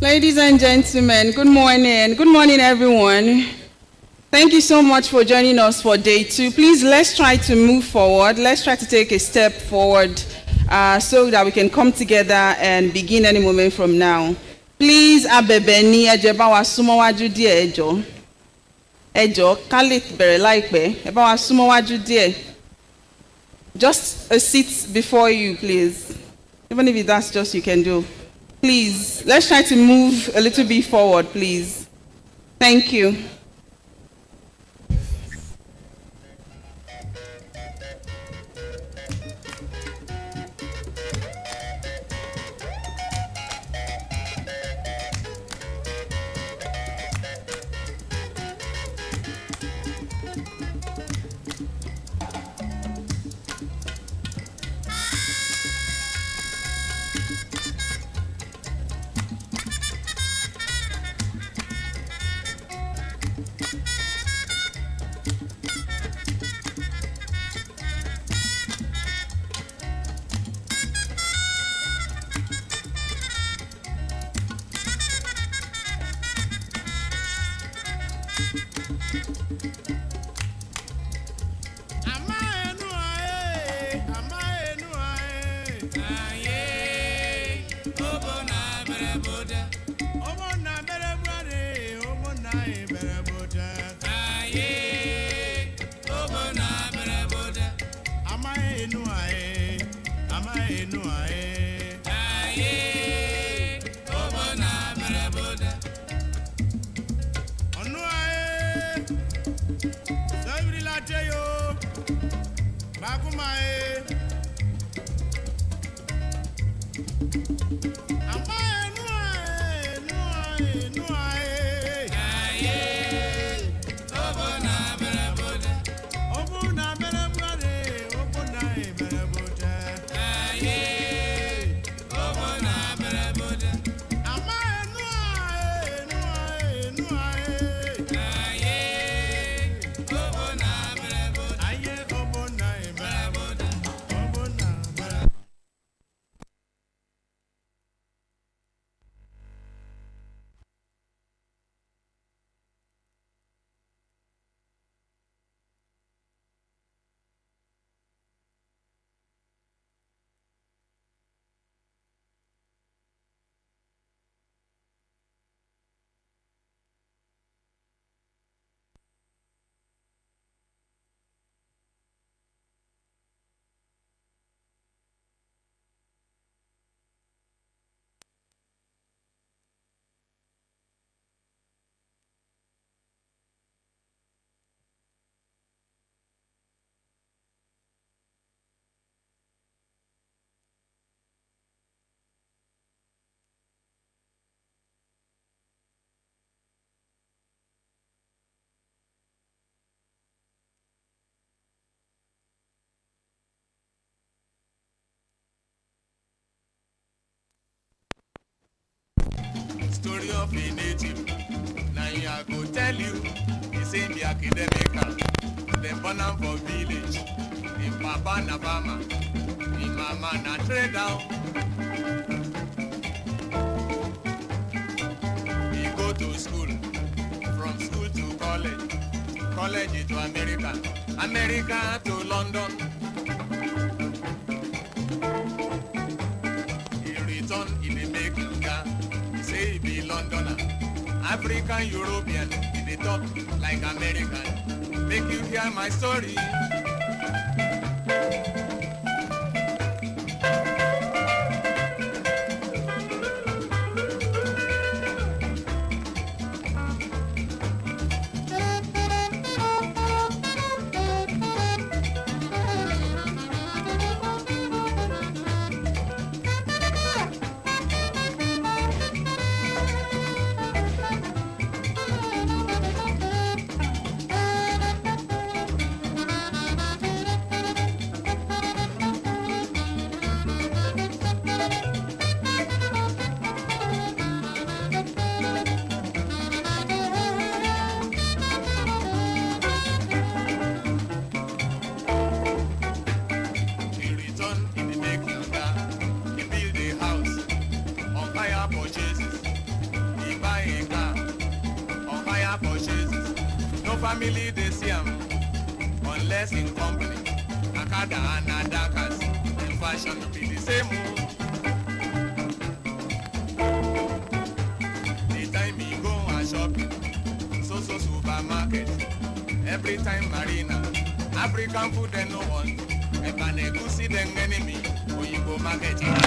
Ladies and gentlemen, good morning. Good morning, everyone. Thank you so much for joining us for day 2. Please, let's try to move forward. Let's try to take a step forward so that we can come together and begin any moment from now. Please, abebeni ejebawa sumawaju die ejo. Ejo, kalit bere laipe. Ebawa sumawaju die. Just a seat before you, please. Even if that's just you can do. Please, let's try to move a little bit forward, please. Thank you. Story of a native. Now I go tell you, he say the academical. Them born am for village. The papa na farmer, the mama na trader. He go to school, from school to college, college to America, America to London. He return in the making car. Say he be Londoner, African, European, he dey talk like American. Make you hear my story. family they see am, unless in company. Akada and Adakas, in fashion be the same. The time me go and shopping, so supermarket. Every time Marina, African food they no want. I can go see them enemy, when you go marketing.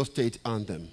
Oyo State Anthem.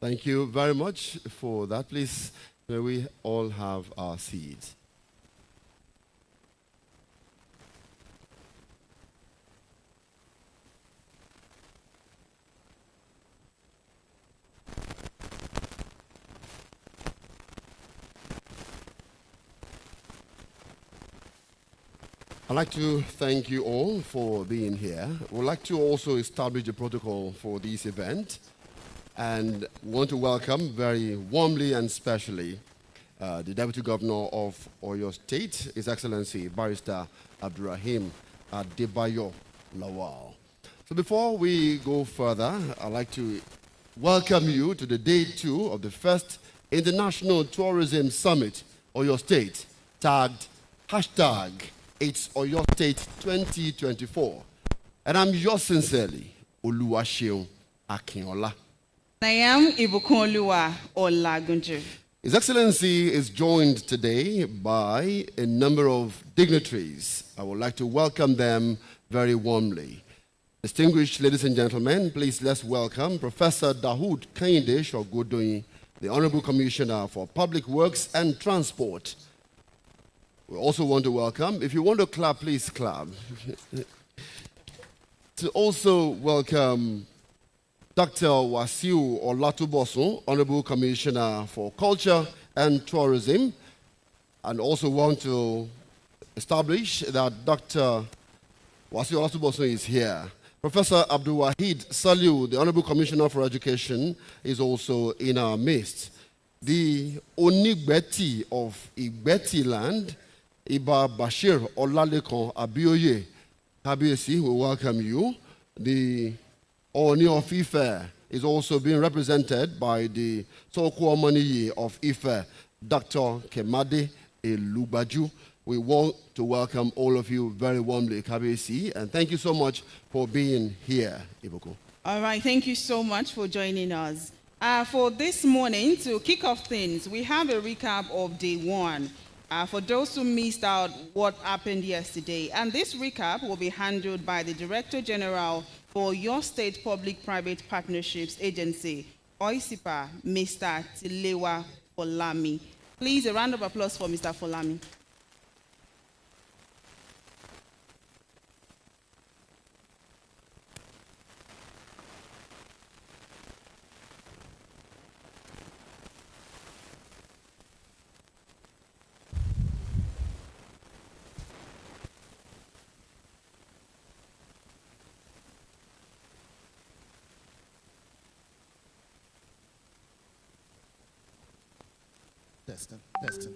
Thank you very much for that. Please, may we all have our seats. I'd like to thank you all for being here. We'd like to also establish the protocol for this event and want to welcome very warmly and specially the Deputy Governor of Oyo State, His Excellency Barrister Abdurrahim Adebayo Lawal. So before we go further, I'd like to welcome you to the day 2 of the first International Tourism Summit, Oyo State, tagged hashtag It's Oyo State 2024. And I'm yours sincerely, Oluwaseun Akinola. I am Ibukunoluwa Olagunju. His Excellency is joined today by a number of dignitaries. I would like to welcome them very warmly. Distinguished ladies and gentlemen, please let's welcome Professor Dahoud Kehinde Shogodoyin, the Honorable Commissioner for Public Works and Transport. We also want to welcome, if you want to clap, please clap. To also welcome Dr. Wasiu Olatubosun, Honorable Commissioner for Culture and Tourism, and also want to establish that Dr. Wasiu Olatubosun is here. Professor Abdul Wahid Saliu, the Honorable Commissioner for Education, is also in our midst. The Onigbeti of Igbeti land, Iba Bashir Olalekan Abioye Kabiyesi, we welcome you. The Oni of Ife is also being represented by the Toko Omaniyi of Ife, Dr. Kemade Elugbaju. We want to welcome all of you very warmly, Kabiyesi, and thank you so much for being here, Ibuku. All right, thank you so much for joining us. For this morning, to kick off things, we have a recap of day 1. For those who missed out what happened yesterday, and this recap will be handled by the Director General for your State Public-Private Partnerships Agency, OISIPA, Mr. Tilewa Folami. Please, a round of applause for Mr. Folami. Testing.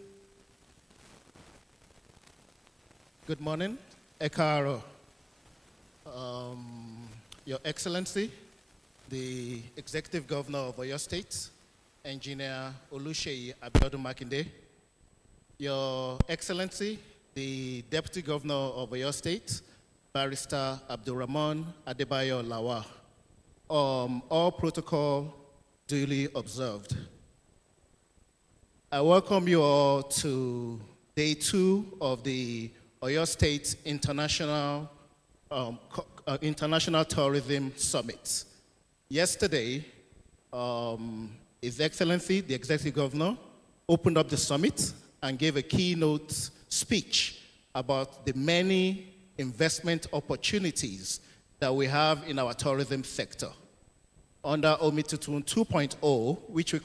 Good morning, Ekaro. Your Excellency, the Executive Governor of Oyo State, Engineer Oluseyi Abiodun Makinde. Your Excellency, the Deputy Governor of Oyo State, Barrister Abdurrahman Adebayo Lawal. All protocol duly observed. I welcome you all to day 2 of the Oyo State International Tourism Summit. Yesterday, His Excellency, the Executive Governor, opened up the summit and gave a keynote speech about the many investment opportunities that we have in our tourism sector. Under Omitutun 2.0, which we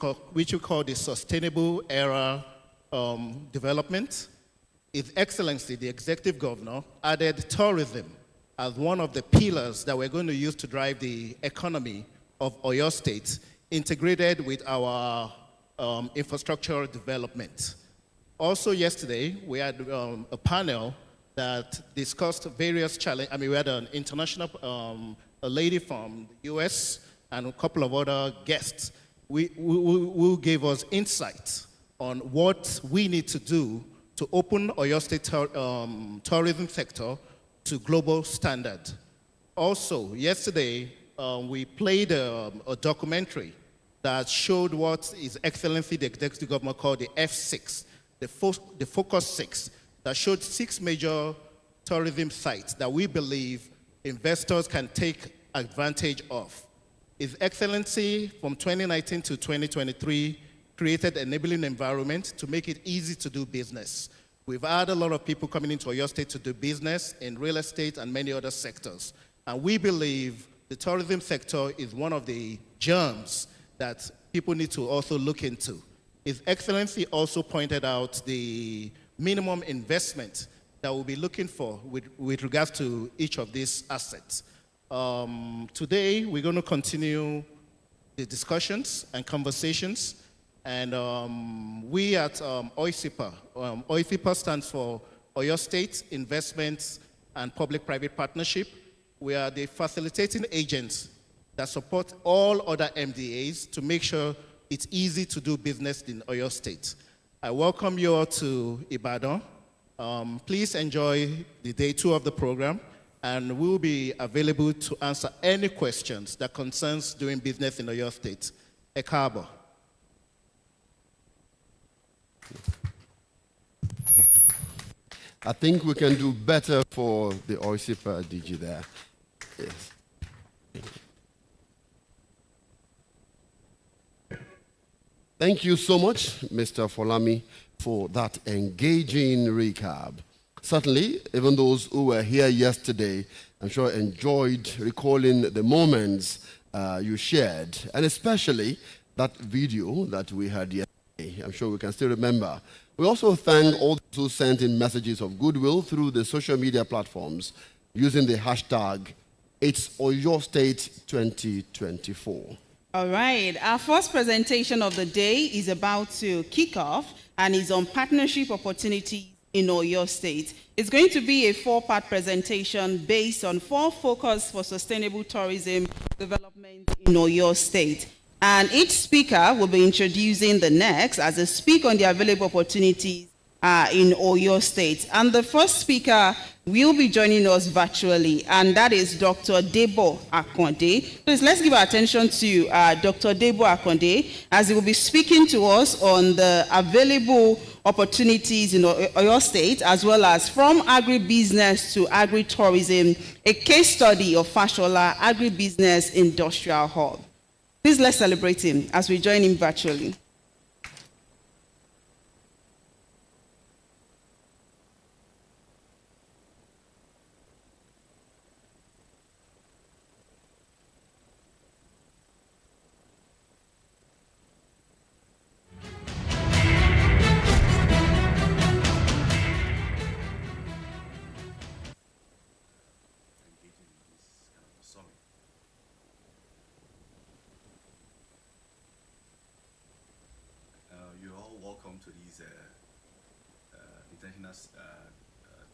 call the Sustainable Era Development, His Excellency, the Executive Governor, added tourism as one of the pillars that we're going to use to drive the economy of Oyo State, integrated with our infrastructure development. Also yesterday, we had a panel that discussed various challenges. I mean, we had an international, a lady from the US and a couple of other guests who gave us insights on what we need to do to open Oyo State tourism sector to global standard. Also, yesterday, we played a documentary that showed what His Excellency, the Executive Governor, called the F6, the Focus 6, that showed 6 major tourism sites that we believe investors can take advantage of. His Excellency, from 2019 to 2023, created an enabling environment to make it easy to do business. We've had a lot of people coming into Oyo State to do business in real estate and many other sectors. And we believe the tourism sector is one of the germs that people need to also look into. His Excellency also pointed out the minimum investment that we'll be looking for with regards to each of these assets. Today, we're going to continue the discussions and conversations. And we at OISIPA, OISIPA stands for Oyo State Investments and Public-Private Partnership. We are the facilitating agents that support all other MDAs to make sure it's easy to do business in Oyo State. I welcome you all to Ibadan. Please enjoy the day 2 of the program, and we'll be available to answer any questions that concerns doing business in Oyo State. Ekabo. I think we can do better for the OISIPA DG there. Yes. Thank you so much, Mr. Folami, for that engaging recap. Certainly, even those who were here yesterday, I'm sure enjoyed recalling the moments you shared, and especially that video that we had yesterday. I'm sure we can still remember. We also thank all those who sent in messages of goodwill through the social media platforms using the hashtag #It'sOyoState2024. All right, our first presentation of the day is about to kick off and is on partnership opportunities in Oyo State. It's going to be a 4-part presentation based on 4 focus for sustainable tourism development in Oyo State. And each speaker will be introducing the next as they speak on the available opportunities in Oyo State. And the first speaker will be joining us virtually, and that is Dr. Debo Akonde. Please, let's give our attention to Dr. Debo Akonde as he will be speaking to us on the available opportunities in Oyo State, as well as from agribusiness to agritourism, a case study of Fashola Agribusiness Industrial Hub. Please, let's celebrate him as we join him virtually.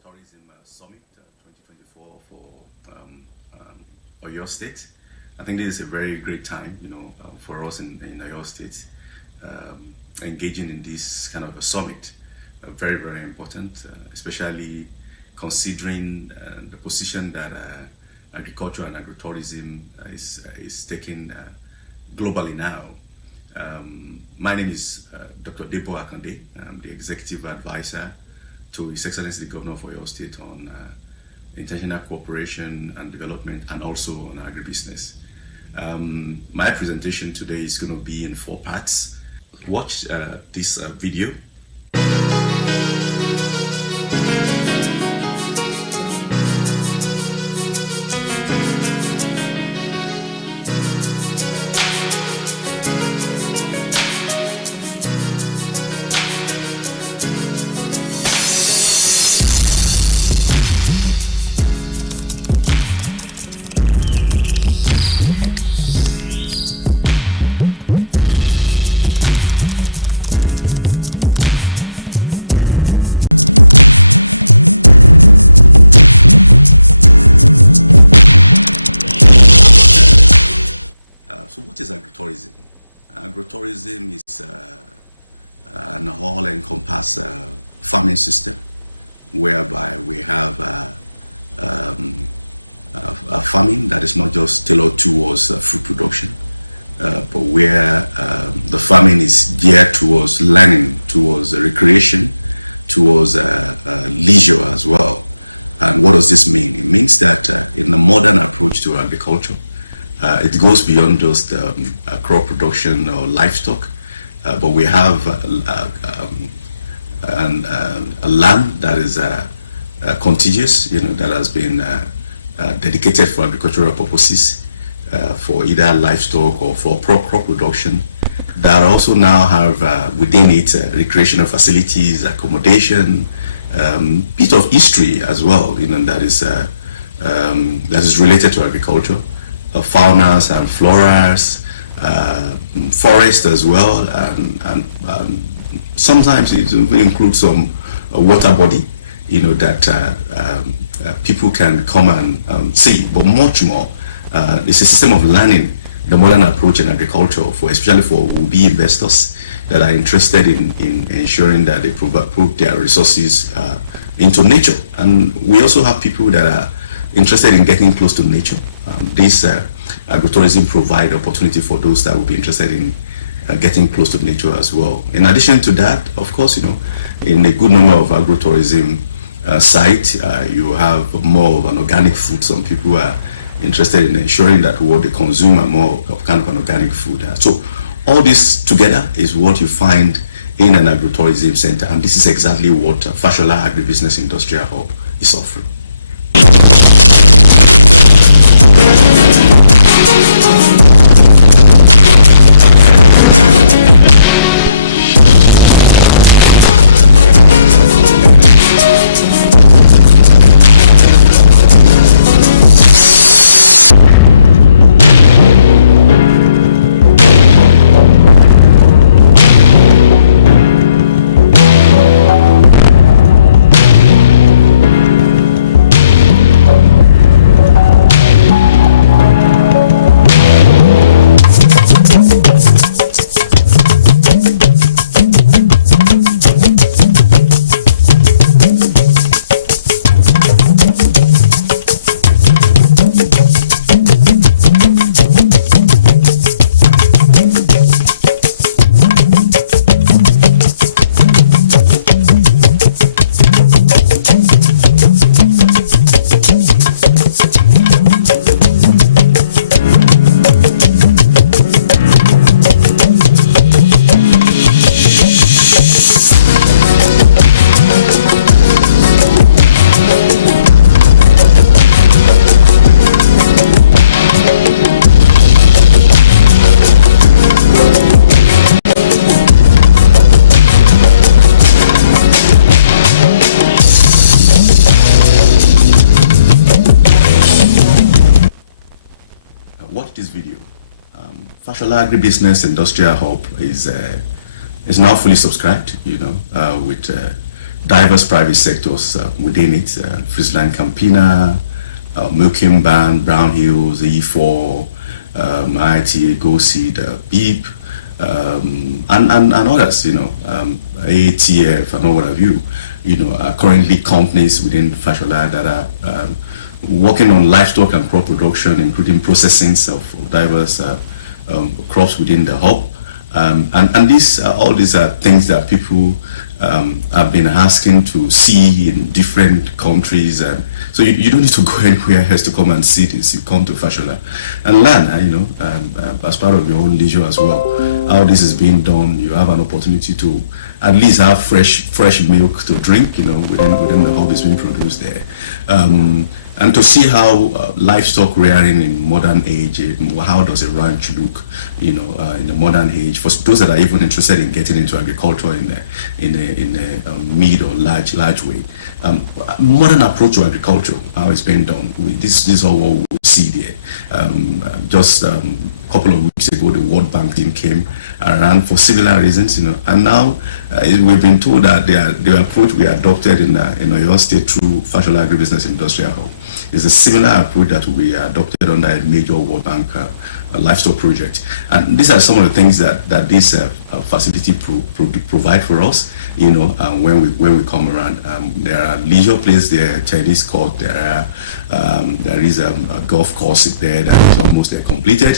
Tourism Summit 2024 for Oyo State. I think this is a very great time, for us in Oyo State, engaging in this kind of a summit. Very, very important, especially considering the position that agriculture and agritourism is taking globally now. My name is Dr. Debo Akonde. I'm the executive advisor to His Excellency the Governor of Oyo State on international cooperation and development, and also on agribusiness. My presentation today is going to be in 4 parts. Watch this video. So what is agritourism? Agritourism is an all-encompassing farming system whereby we have a farming that is not just tailored towards food production, but where the farming is geared towards learning, towards recreation, towards leisure as well. And what does this mean? It means that in the modern approach to agriculture, it goes beyond just crop production or livestock, but we have a land that is contiguous, that has been dedicated for agricultural purposes, for either livestock or for crop production, that also now have within it recreational facilities, accommodation, bit of history as well, that is related to agriculture. Faunas and floras, forest as well, and sometimes it will include some water body, that people can come and see. But much more, it's a system of learning the modern approach in agriculture, especially for would-be investors that are interested in ensuring that they put their resources into nature. And we also have people that are interested in getting close to nature. This agritourism provide opportunity for those that will be interested in getting close to nature as well. In addition to that, of course, in a good number of agritourism sites, you have more of an organic food. Some people are interested in ensuring that what they consume are more of kind of an organic food. So all this together is what you find in an agritourism center, and this is exactly what Fashola Agribusiness Industrial Hub is offering. Watch this video. Fashola Agribusiness Industrial Hub is now fully subscribed, with diverse private sectors within it. Friesland Campina, Milking Band, Brown Hills, E4, IITA, GoSeed, BEEP, and others, AATF and all what have you, are currently companies within Fashola that are working on livestock and crop production, including processing of diverse crops within the hub. And all these are things that people I've been asking to see in different countries, and so you don't need to go anywhere else to come and see this. You come to Fashola and learn, as part of your own leisure as well, how this is being done. You have an opportunity to at least have fresh milk to drink, within the hobbies being produced there. And to see how livestock rearing in modern age, how does a ranch look, in the modern age, for those that are even interested in getting into agriculture in a mid or large way. Modern approach to agriculture, how it's being done. This is all what we see there. Just a couple of weeks ago, the World Bank team came around for similar reasons, and now we've been told that the approach we adopted in Oyo State through Fashola Agribusiness Industrial Hub is a similar approach that we adopted under a major World Bank livestock project. And these are some of the things that this facility provide for us, when we come around. There are leisure places there, tennis court, there is a golf course there that is almost completed.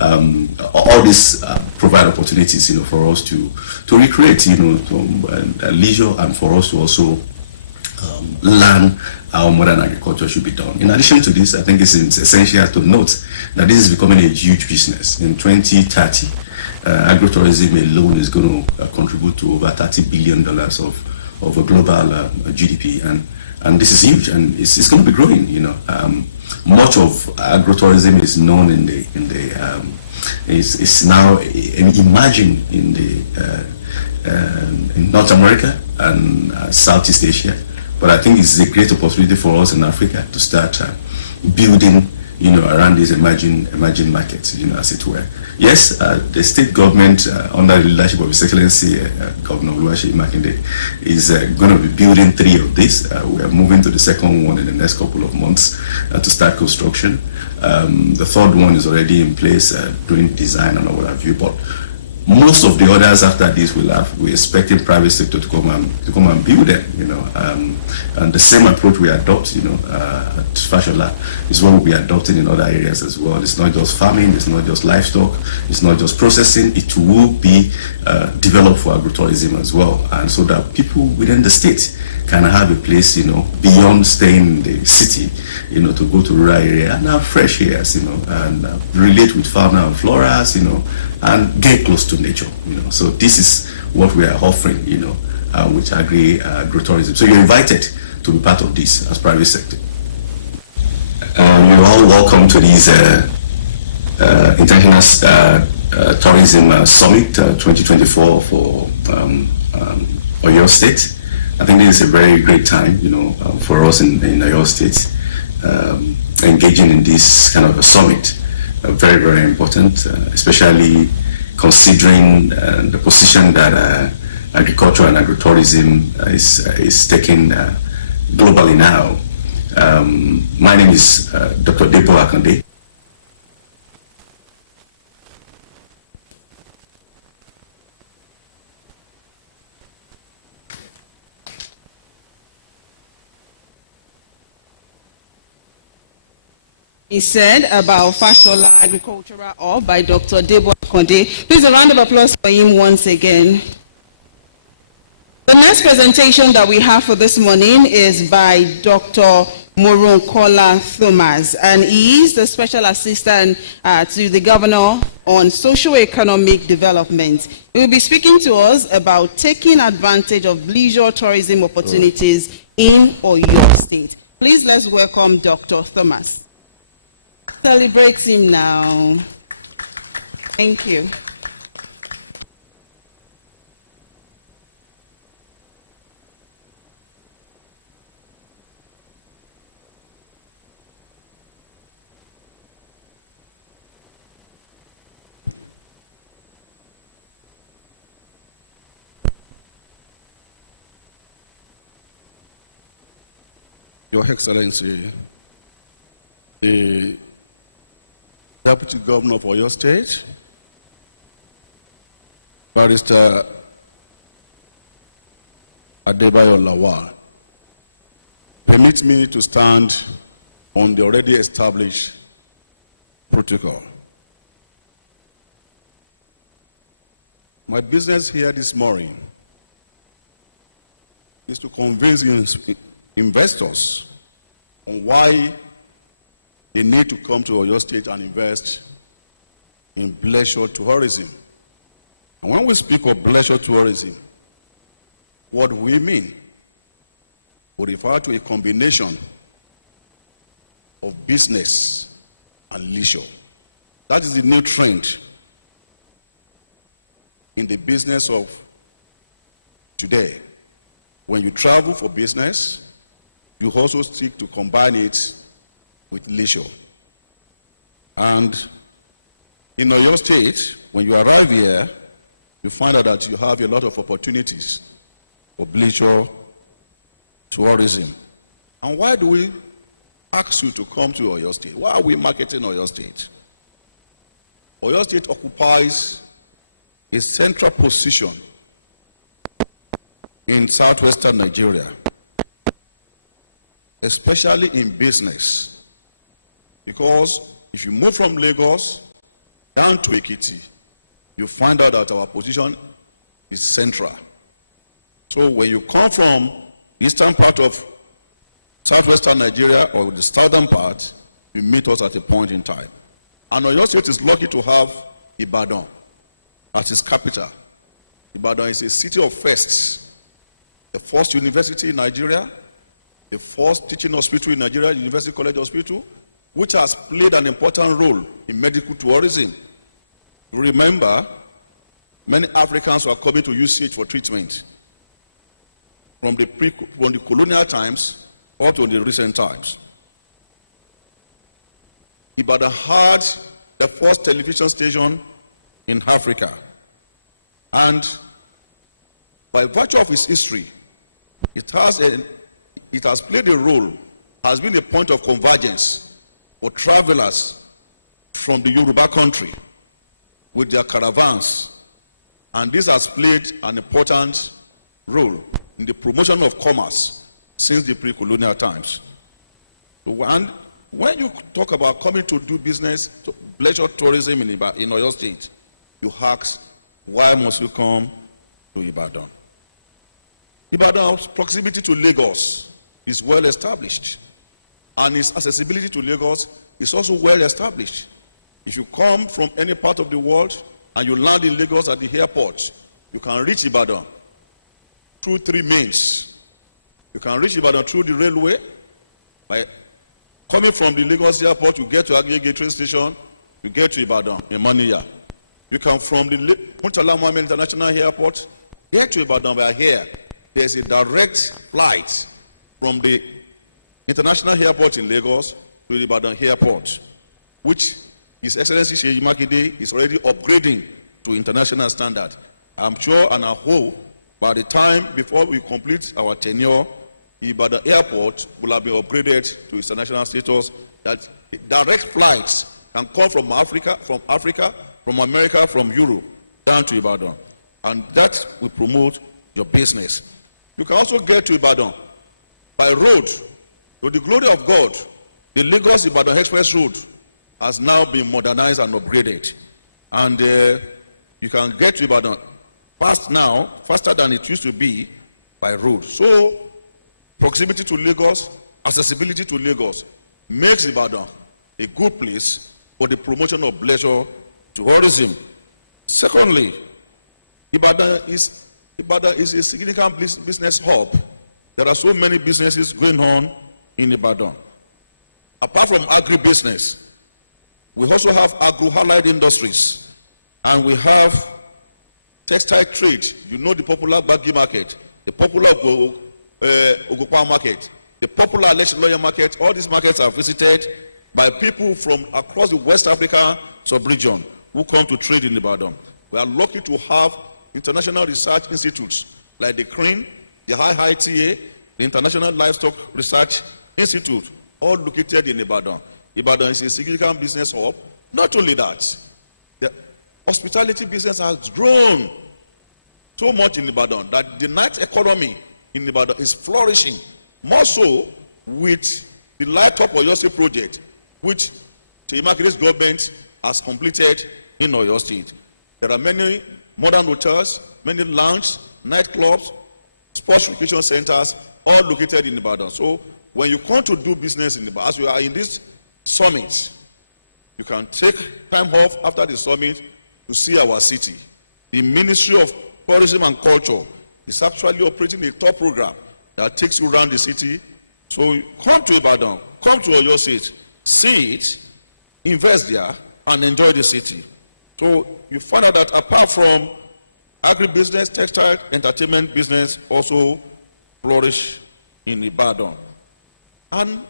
All these provide opportunities, for us to recreate, leisure, and for us to also learn how modern agriculture should be done. In addition to this, I think it's essential to note that this is becoming a huge business. In 2030, agrotourism alone is going to contribute to over $30 billion of a global GDP, and this is huge, and it's going to be growing. Much of agrotourism is known is now emerging in North America and Southeast Asia. But I think it's a great opportunity for us in Africa to start building, around these emerging markets, as it were. Yes, the state government, under the leadership of His Excellency Governor Oluwaseyi Makinde, is going to be building 3 of these. We are moving to the second one in the next couple of months to start construction. The third one is already in place, doing design and what have you. But most of the others after this we're expecting private sector to come and build them, and the same approach we adopt, at Fashola is what we'll be adopting in other areas as well. It's not just farming, it's not just livestock, it's not just processing. It will be developed for agrotourism as well, and so that people within the state can have a place, beyond staying in the city, to go to rural area and have fresh airs, and relate with fauna and flora, and get close to nature, So this is what we are offering, with agrotourism. So you're invited to be part of this as private sector. You're all welcome to this International Tourism Summit 2024 for Oyo State. I think this is a very great time, for us in Oyo State, engaging in this kind of a summit. Very, very important, especially considering the position that agriculture and agrotourism is taking globally now. My name is Dr. Debo Akande. He said about Fashola Agricultural Hub by Dr. Debo Akande. Please, a round of applause for him once again. The next presentation that we have for this morning is by Dr. Moronkola Thomas, and he is the Special Assistant to the Governor on Socio-Economic Development. He will be speaking to us about taking advantage of leisure tourism opportunities in Oyo State. Please, let's welcome Dr. Thomas. Celebrate him now. Thank you. Your Excellency, the Deputy Governor of Oyo State, Barrister Adebayo Lawal, permit me to stand on the already established protocol. My business here this morning is to convince investors on why they need to come to Oyo State and invest in leisure tourism. And when we speak of leisure tourism, what do we mean? We refer to a combination of business and leisure. That is the new trend in the business of today. When you travel for business, you also seek to combine it with leisure. And in Oyo State, when you arrive here, you find out that you have a lot of opportunities for leisure tourism. And why do we ask you to come to Oyo State? Why are we marketing Oyo State? Oyo State occupies a central position in southwestern Nigeria, especially in business. Because if you move from Lagos down to Ekiti, you find out that our position is central. So when you come from the eastern part of southwestern Nigeria or the southern part, you meet us at a point in time. And Oyo State is lucky to have Ibadan as its capital. Ibadan is a city of firsts. The first university in Nigeria, the first teaching hospital in Nigeria, University College Hospital, which has played an important role in medical tourism. Remember, many Africans were coming to UCH for treatment from the colonial times up to the recent times. Ibadan had the first television station in Africa. And by virtue of its history, it has played a role, has been a point of convergence for travelers from the Yoruba country with their caravans. And this has played an important role in the promotion of commerce since the pre-colonial times. And when you talk about coming to do business, leisure tourism in Oyo State, you ask, why must you come to Ibadan? Ibadan's proximity to Lagos is well established, and its accessibility to Lagos is also well established. If you come from any part of the world and you land in Lagos at the airport, you can reach Ibadan through three means. You can reach Ibadan through the railway. By coming from the Lagos airport, you get to Agege train station, you get to Ibadan in Moniya. You come from the Murtala Mohammed International Airport, get to Ibadan by here. There's a direct flight from the International Airport in Lagos to the Ibadan Airport, which His Excellency Seyi Makinde is already upgrading to international standard. I'm sure and I hope by the time before we complete our tenure, Ibadan Airport will have been upgraded to international status, that direct flights can come from Africa, from America, from Europe, down to Ibadan. And that will promote your business. You can also get to Ibadan by road. To the glory of God, the Lagos-Ibadan Express Road has now been modernized and upgraded. And you can get to Ibadan faster than it used to be by road. So, proximity to Lagos, accessibility to Lagos makes Ibadan a good place for the promotion of leisure tourism. Secondly, Ibadan is a significant business hub. There are so many businesses going on in Ibadan. Apart from agribusiness, we also have agro-allied industries, and we have textile trade. You know the popular Gbagi market, the popular Ogopa market, the popular Alessi Lawyer market. All these markets are visited by people from across the West Africa sub-region who come to trade in Ibadan. We are lucky to have international research institutes like the CRIN, the IITA, the International Livestock Research Institute, all located in Ibadan. Ibadan is a significant business hub. Not only that, the hospitality business has grown so much in Ibadan that the night economy in Ibadan is flourishing, more so with the Light Up Oyo State project, which Seyi Makinde's government has completed in Oyo State. There are many modern hotels, many lounges, nightclubs, sports recreation centers, all located in Ibadan. So when you come to do business in Ibadan, as we are in this summit, you can take time off after the summit to see our city. The Ministry of Tourism and Culture is actually operating a tour program that takes you around the city. So come to Ibadan, come to Oyo State, see it, invest there, and enjoy the city. So you find out that apart from agribusiness, textile, entertainment business also flourish in Ibadan. And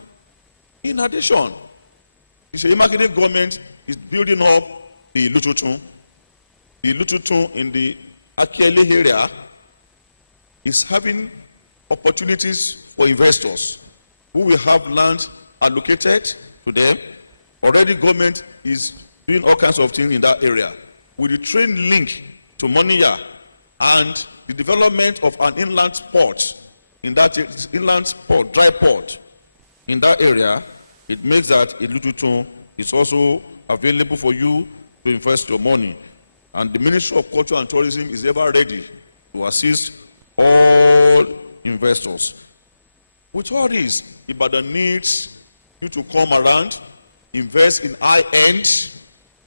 in addition, the Seyi Makinde government is building up the Lututun. The Lututun in the Akiele area is having opportunities for investors who will have land allocated to them. Already government is doing all kinds of things in that area. With the train link to Moniya and the development of an inland port in that inland port, dry port in that area, it makes that Ilututun is also available for you to invest your money. And the Ministry of Culture and Tourism is ever ready to assist all investors. With all this, Ibadan needs you to come around, invest in high-end,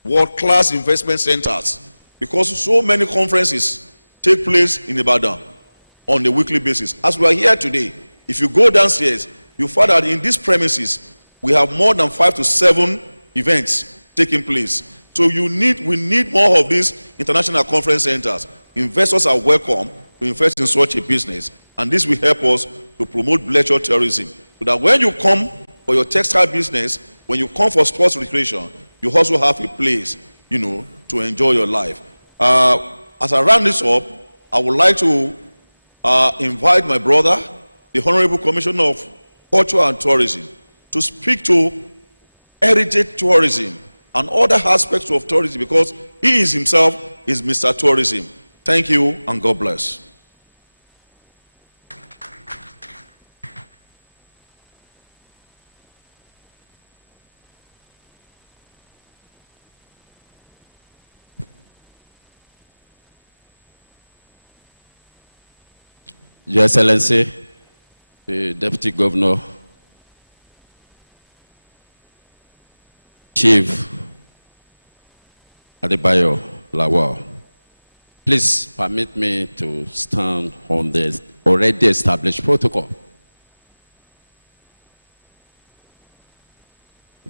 world-class investment centers, because so many conferences take place in Ibadan on a weekly basis. As we are here today, if you go downstairs, you find that in these premises, we have more than 5 to 7 events taking place. So we need more of these international conference centers. Investors are welcome to invest in such a business, and this will help us to promote leisure tourism, so that when you come for your textile business, when you come for sports recreation, you also have a place, to enjoy your life. As I round this up, I would like to invite my brother, the Honorable Commissioner of Culture and Tourism, to speak to heritage tourism and other aspects of tourism, because he is himself is Mr. Tourism. Thank you, and God bless. Your Excellency, the Deputy Governor, Chief Adebayo Lawal, please permit me to stand on the already established protocol.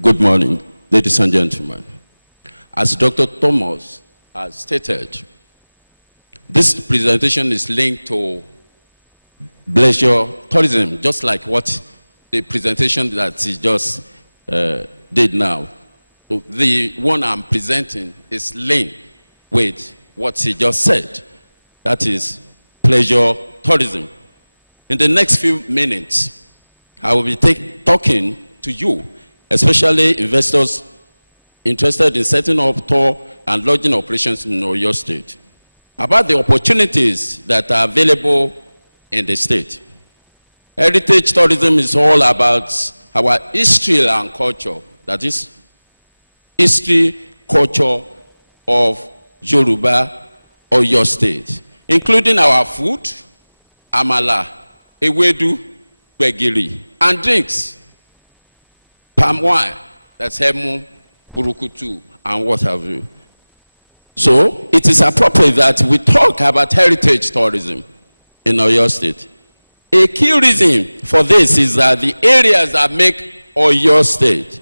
Good morning, ladies and gentlemen. As Dr. Thomas has stated, this presentation is linked to leisure tourism, just like what the presentation that he just did now. So the one I'm presenting is linked with what he just said. That is pleasure tourism. In the next few minutes, I will be talking to you, especially investors interested in setting up tour and lodging operations in Oyo State, about the opportunities that are available in the state. Heritage tourism is all about our history and culture, that is, history, culture of Yoruba Oyo State, including our food, amala, ewedu, gbegiri, and drinks, palm wine, that's hemu, burukutu, and what have you. So it is appropriate that we talk about heritage tourism in Oyo State. A key reason for this is that the areas that make Oyo State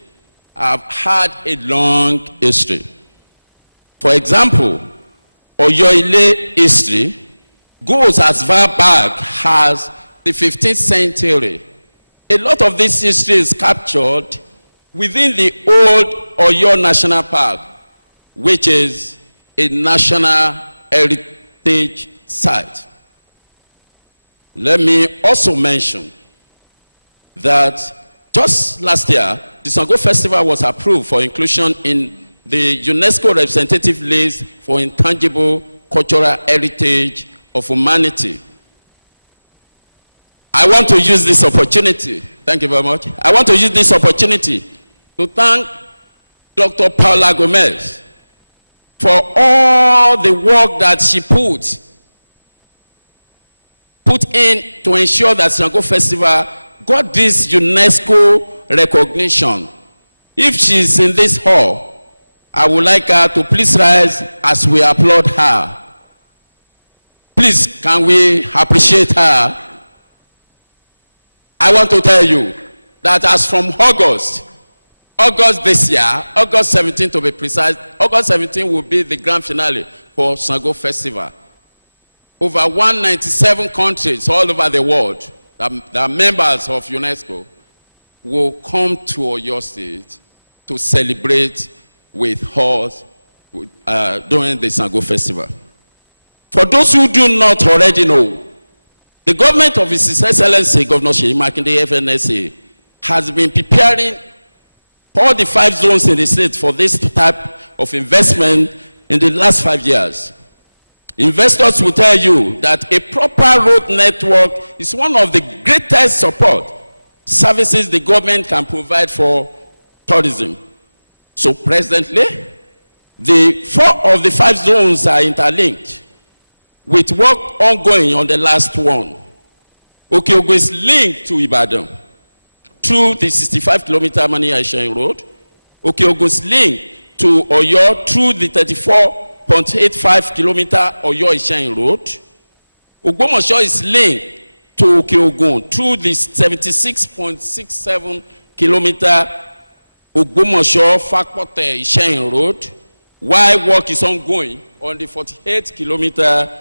have had a long history. For example, Oyo Ile history goes as far back as the 15th century. A lot of this history is captured within the old Oyo National Park, which is a national heritage site. Let me also mention that just last year, the Sango Festival was approved for inclusion in the UNESCO representative list for intangible cultural heritage of humanity. I want to use this opportunity, thank you very much. I want to use this opportunity to thank Dr. Paula Gomez for all the work that she put put in to ensure that Sango Festival got this UNESCO recognition. If she's in this hall, I would like her to please rise as we applaud her. Please, can we appreciate her? I want to tell you that as from August this year, August 17 to be precise, August 17 will be the grand finale for Sango Festival. Over 197 countries all over the world that are members of UNESCO will come to Oyo State to celebrate with us during the Sango Festival. For those who do not already know, the government of His Excellency Governor Seyi Makinde FNSA has been preparing all the 5 zones in the state for this type of investment in the last 5 years. Investors will tell you that a proper road network is one of the greatest support services the government can provide for tourism. So presently, the 4 of the 5 zones are interlinked with work ongoing on the last one. Okeogun is linked to Ibadan through the 65-kilometer Mani-Aishan Road. Okeogun is linked to Oyo through the 34.85-kilometer Oyo-Ishayin Road. Ogbomoso is linked to Okeogun through the 76.67-kilometer Ogbomoso-Fakpote-Ishayin Road, while work is ongoing on the 48-kilometer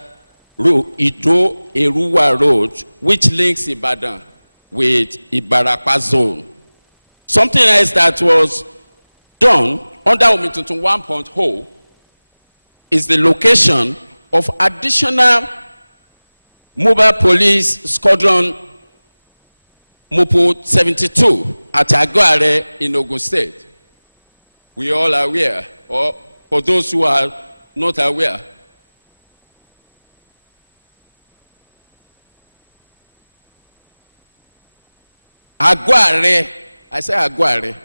Ido-Eruwa Road, which links Ibadan with Ibarapa Zone. Something else that was done under Omituntun 1.0 is the location of additional mobile police squadron Mopo 72 at Aguare in Ogun State. We all are aware, or for those who are not aware, Aguare, I say Aguare.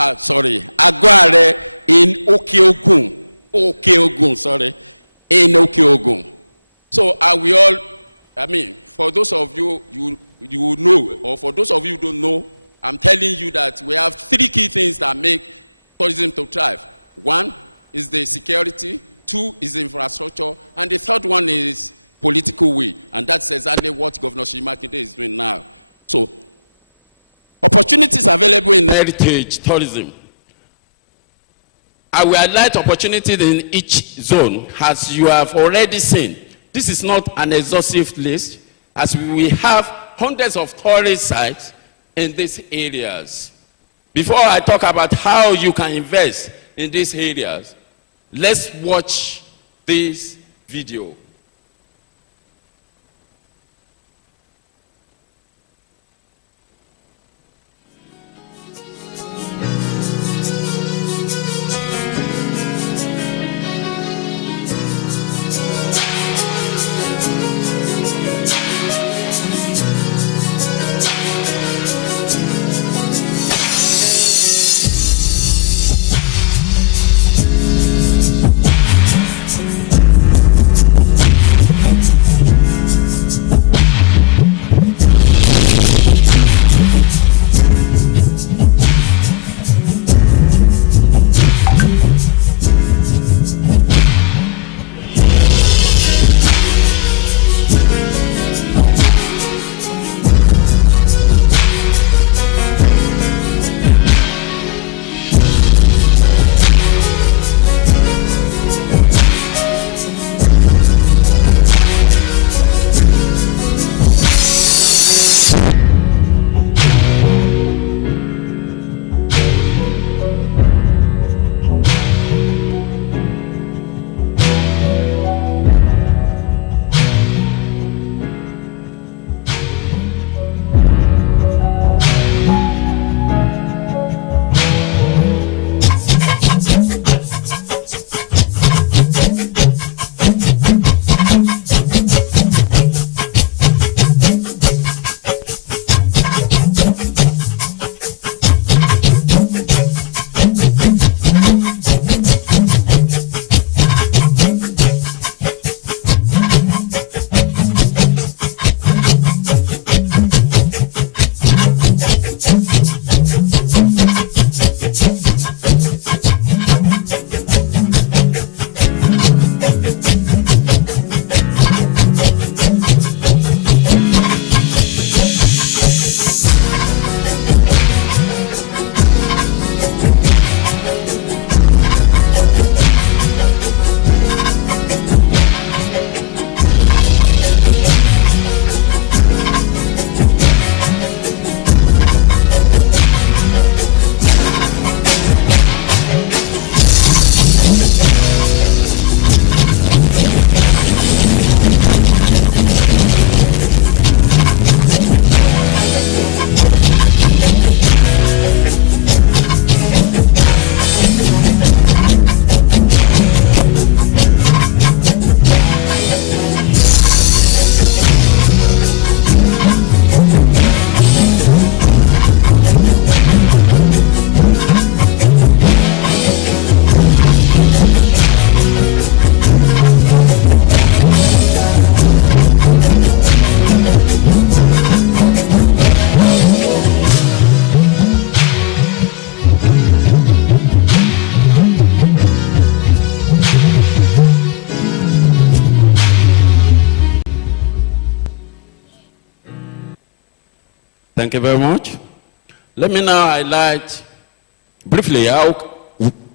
Aguare in Okeogun, sorry, in Okeogun. So for those of you, you know, or for those of you who don't know, I'm telling you that we have 3 key things that make tourism to thrive. 1 is the security, 2 is the infrastructure, and the 3rd one is political will. And that's exactly what Governor Seyi Makinde is doing now. So, opportunities available in heritage tourism. I will highlight opportunities in each zone, as you have already seen. This is not an exhaustive list, as we have hundreds of tourist sites in these areas. Before I talk about how you can invest in these areas, let's watch this video. Thank you very much. Let me now highlight briefly how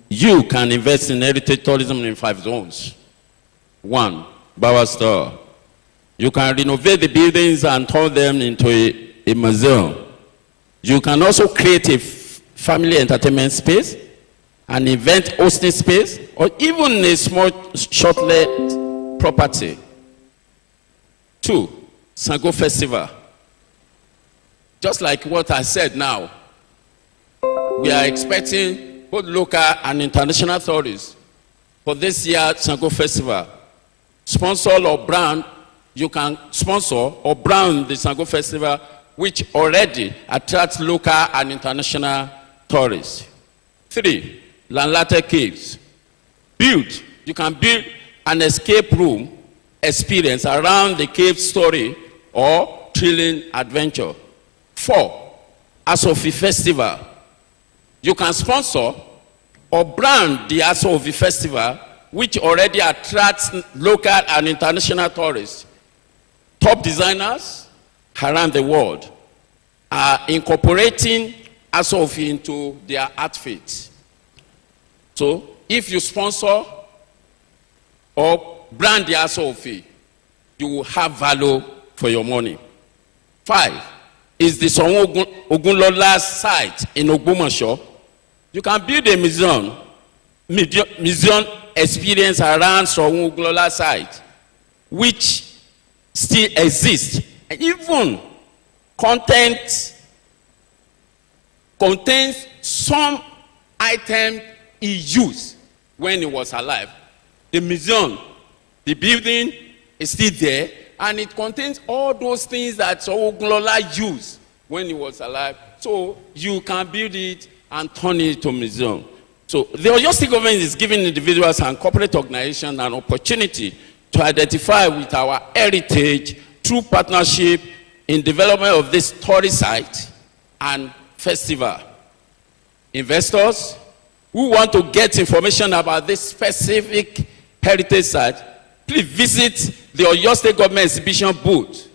you can invest in heritage tourism in 5 zones. 1, Bawa Store. You can renovate the buildings and turn them into a museum. You can also create a family entertainment space, an event hosting space, or even a small short-let property. 2, Sango Festival. Just like what I said now, we are expecting both local and international tourists for this year's Sango Festival. Sponsor or brand, you can sponsor or brand the Sango Festival, which already attracts local and international tourists. 3, Lanlate Caves. You can build an escape room experience around the cave story or thrilling adventure. 4, Asofi Festival. You can sponsor or brand the Asofi Festival, which already attracts local and international tourists. Top designers around the world are incorporating Asofi into their outfits. So if you sponsor or brand the Asofi, you will have value for your money. 5 is the Sonwo Ogunlola site in Ogbomoso. You can build a museum experience around Sonwo Ogunlola site, which still exists, and even contains some items he used when he was alive. The museum, the building is still there, and it contains all those things that Ogunlola used when he was alive. So you can build it and turn it to a museum. So the Oyo State government is giving individuals and corporate organizations an opportunity to identify with our heritage through partnership in development of this tourist site and festival. Investors who want to get information about this specific heritage site, please visit the Oyo State government exhibition booth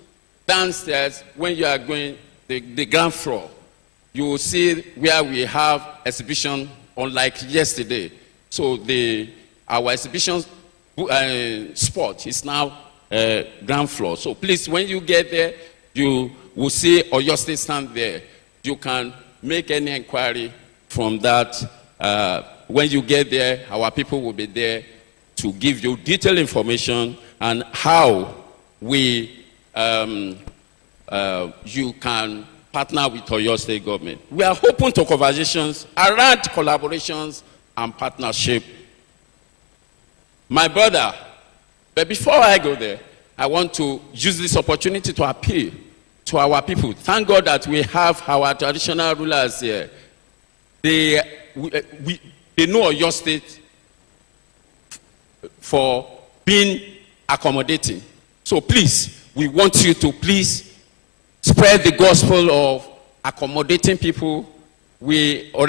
downstairs when you are going the ground floor. You will see where we have exhibition unlike yesterday. So our exhibition spot is now ground floor. So please, when you get there, you will see Oyo State stand there. You can make any inquiry from that. When you get there, our people will be there to give you detailed information and how you can partner with Oyo State government. We are open to conversations around collaborations and partnership. My brother, but before I go there, I want to use this opportunity to appeal to our people. Thank God that we have our traditional rulers here. They know Oyo State for being accommodating. So please, we want you to please spread the gospel of accommodating people. We are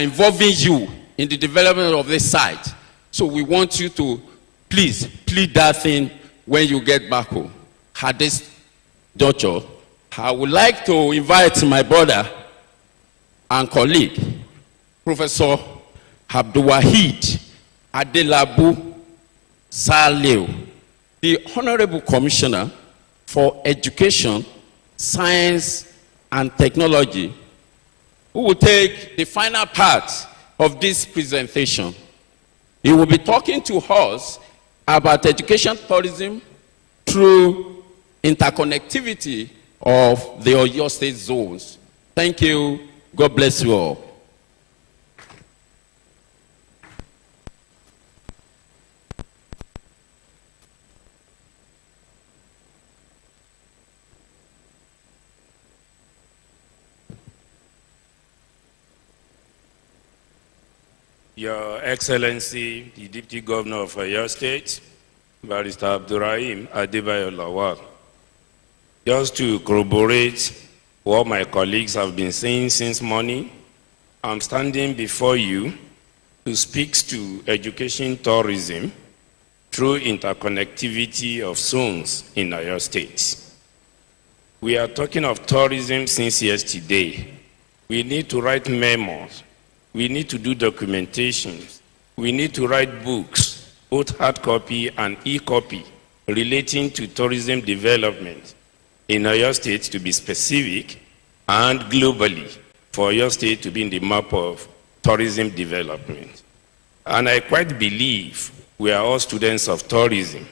involving you in the development of this site. So we want you to please plead that thing when you get back home. At this juncture, I would like to invite my brother and colleague, Professor Abdulwahid Adelabu Saleo, the Honorable Commissioner for Education, Science and Technology, who will take the final part of this presentation. He will be talking to us about education tourism through interconnectivity of the Oyo State zones. Thank you. God bless you all. Your Excellency, the Deputy Governor of Oyo State, Barrister Abdurrahim Adebayo Lawal. Just to corroborate what my colleagues have been saying since morning, I'm standing before you to speak to education tourism through interconnectivity of zones in Oyo State. We are talking of tourism since yesterday. We need to write memos. We need to do documentations. We need to write books, both hard copy and e-copy, relating to tourism development in Oyo State, to be specific, and globally for Oyo State to be in the map of tourism development. And I quite believe we are all students of tourism.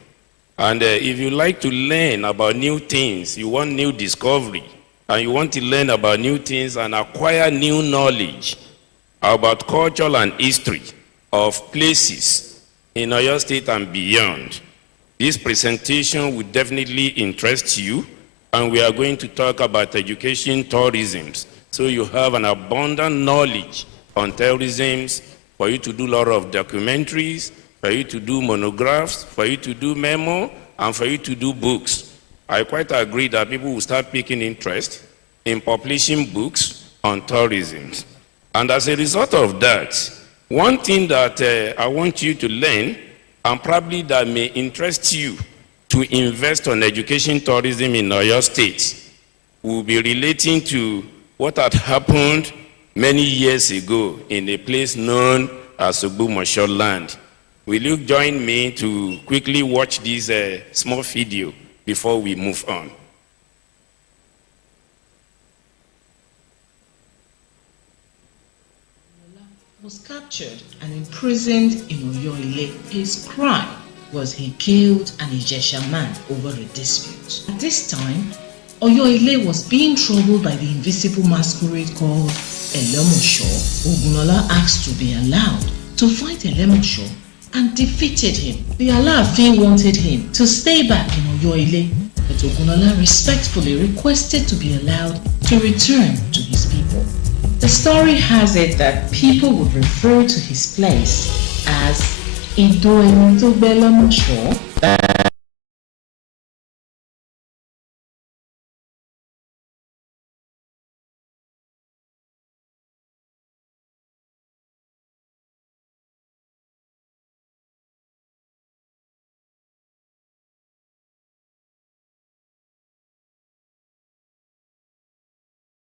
And if you like to learn about new things, you want new discovery, and you want to learn about new things and acquire new knowledge about culture and history of places in Oyo State and beyond, this presentation will definitely interest you, and we are going to talk about education tourism, so you have an abundant knowledge on tourism, for you to do a lot of documentaries, for you to do monographs, for you to do memo, and for you to do books. I quite agree that people will start taking interest in publishing books on tourism. And as a result of that, one thing that I want you to learn, and probably that may interest you to invest on education tourism in Oyo State, will be relating to what had happened many years ago in a place known as Ogbomoso land. Will you join me to quickly watch this small video before we move on? Was captured and imprisoned in Oyo-Ile. His crime was he killed an Ijesha man over a dispute. At this time, Oyo-Ile was being troubled by the invisible masquerade called Elemosho. Ogunola asked to be allowed to fight Elemosho and defeated him. The Alaafin wanted him to stay back in Oyo-Ile, but Ogunola respectfully requested to be allowed to return to his people. The story has it that people would refer to his place as Ido-Eni-to Elemosho.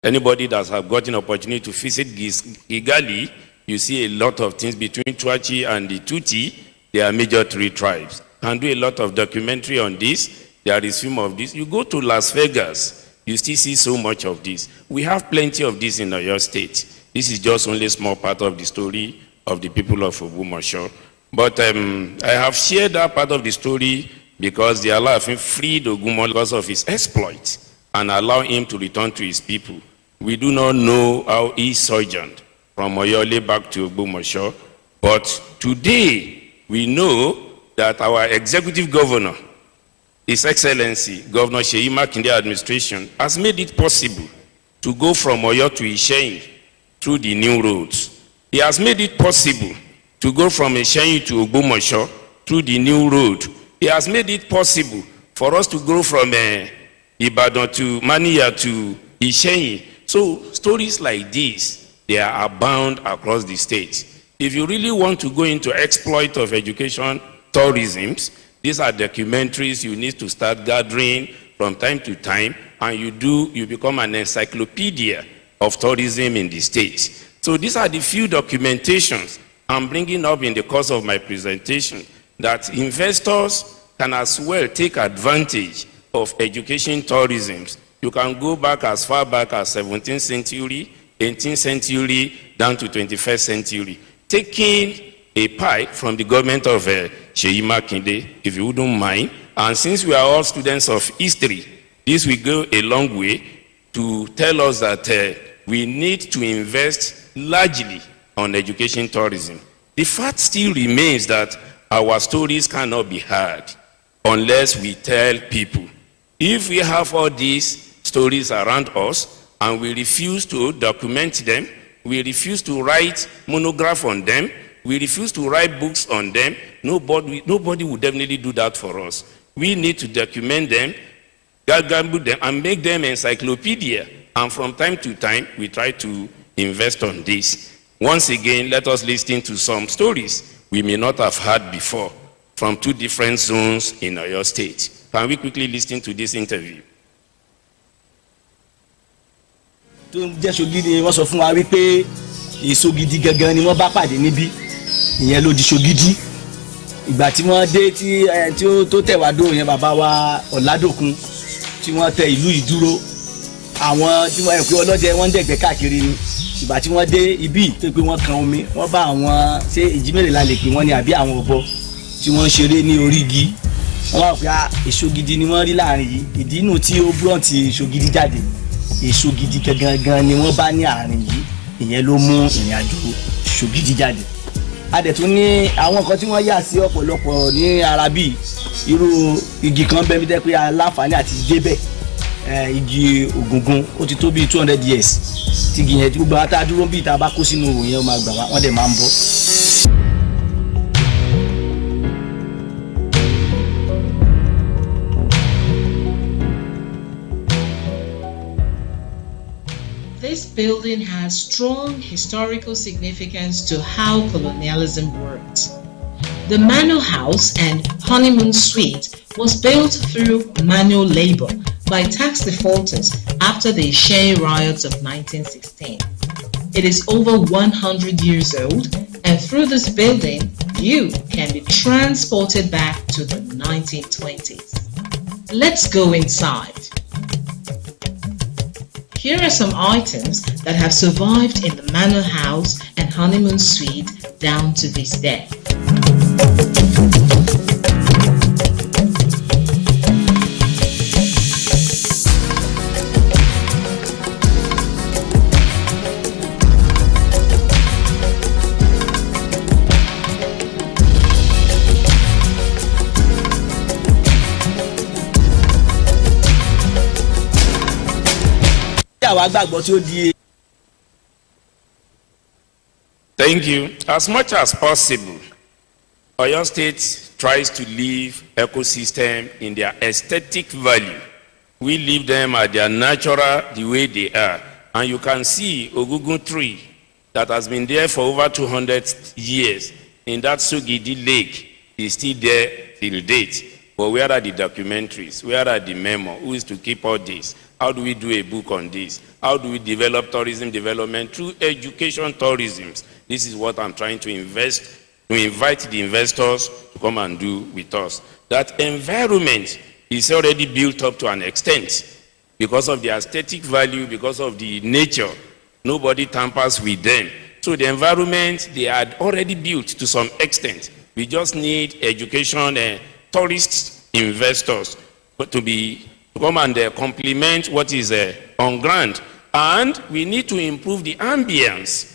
Anybody that has gotten opportunity to visit Kigali, you see a lot of things between Twachi and the Tuti. They are major three tribes. Can do a lot of documentary on this. There is film of this. You go to Las Vegas, you still see so much of this. We have plenty of this in Oyo State. This is just only a small part of the story of the people of Ogbomoso. But I have shared that part of the story because the Alaafin freed Ogbomoso because of his exploit and allowed him to return to his people. We do not know how he sojourned from Oyo-Ile back to Ogbomoso, but today we know that our executive governor, His Excellency Governor Seyi Makinde administration, has made it possible to go from Oyo to Isheyin through the new roads. He has made it possible to go from Isheyin to Ogbomoso through the new road. He has made it possible for us to go from Ibadan to Mania to Isheyin. So stories like this, they are abound across the state. If you really want to go into exploit of education tourism, these are documentaries you need to start gathering from time to time, and you become an encyclopedia of tourism in the state. So these are the few documentations I'm bringing up in the course of my presentation that investors can as well take advantage of education tourism. You can go back as far back as 17th century, 18th century, down to 21st century, taking a pie from the government of Seyi Makinde, if you wouldn't mind. And since we are all students of history, this will go a long way to tell us that we need to invest largely on education tourism. The fact still remains that our stories cannot be heard unless we tell people. If we have all these stories around us and we refuse to document them, we refuse to write monograph on them, we refuse to write books on them, nobody will definitely do that for us. We need to document them, and make them encyclopedia. And from time to time, we try to invest on this. Once again, let us listen to some stories we may not have heard before from two different zones in Oyo State. Can we quickly listen to this interview? tó ń jẹ́ Ṣògidì wọ́n sọ fún wa wípé èso gidi gangan ni wọ́n bá pàdé níbí ìyẹn ló di Ṣògidì ìgbà tí wọ́n dé tí ó tó tẹ̀wádó yẹn bàbá wa Ọ̀làdòkun tí wọ́n tẹ ìlú yìí dúró àwọn tí wọ́n yẹ pé ọlọ́dẹ wọ́n ń dẹ̀gbẹ́ káàkiri ni ìgbà tí wọ́n dé ibí tó pé wọ́n kan omi wọ́n bá àwọn ṣé ìjímèrè la lè pè wọ́n ni àbí àwọn ọ̀bọ tí wọ́n ń ṣeré ní orí igi wọ́n wá pé èso gidi ni wọ́n rí láàrin yìí ìdí inú tí ó búrọ̀ǹtì èso gidi jáde èso gidi gangan ni wọ́n bá ní àárín yìí ìyẹn ló mú ìrìn àjò èso gidi jáde a dẹ̀ tún ní àwọn nǹkan tí wọ́n yà sí ọ̀pọ̀lọpọ̀ ní ara bíi irú igi kan bẹ́ẹ̀ bí tẹ́ pé aláǹfààní àti débẹ̀ igi ògùngùn ó ti tó bíi 200 years tí igi yẹn tí gbogbo àwọn tá a dúró bíi tá a bá kó sínú òun yẹn ó máa gbà wá wọ́n dẹ̀ máa ń bọ́. This building has strong historical significance to how colonialism worked. The Manor House and Honeymoon Suite was built through manual labor by tax defaulters after the Shea riots of 1916. It is over 100 years old, and through this building, you can be transported back to the 1920s. Let's go inside. Here are some items that have survived in the Manor House and Honeymoon Suite down to this day. Thank you. As much as possible, Oyo State tries to leave ecosystem in their aesthetic value. We leave them at their natural, the way they are. And you can see Ogugun tree that has been there for over 200 years in that Sogidi Lake is still there till date. But where are the documentaries? Where are the memo? Who is to keep all this? How do we do a book on this? How do we develop tourism development through education tourism? This is what I'm trying to invite the investors to come and do with us. That environment is already built up to an extent because of the aesthetic value, because of the nature. Nobody tampers with them. So the environment, they are already built to some extent. We just need education and tourist investors to come and complement what is on ground. And we need to improve the ambience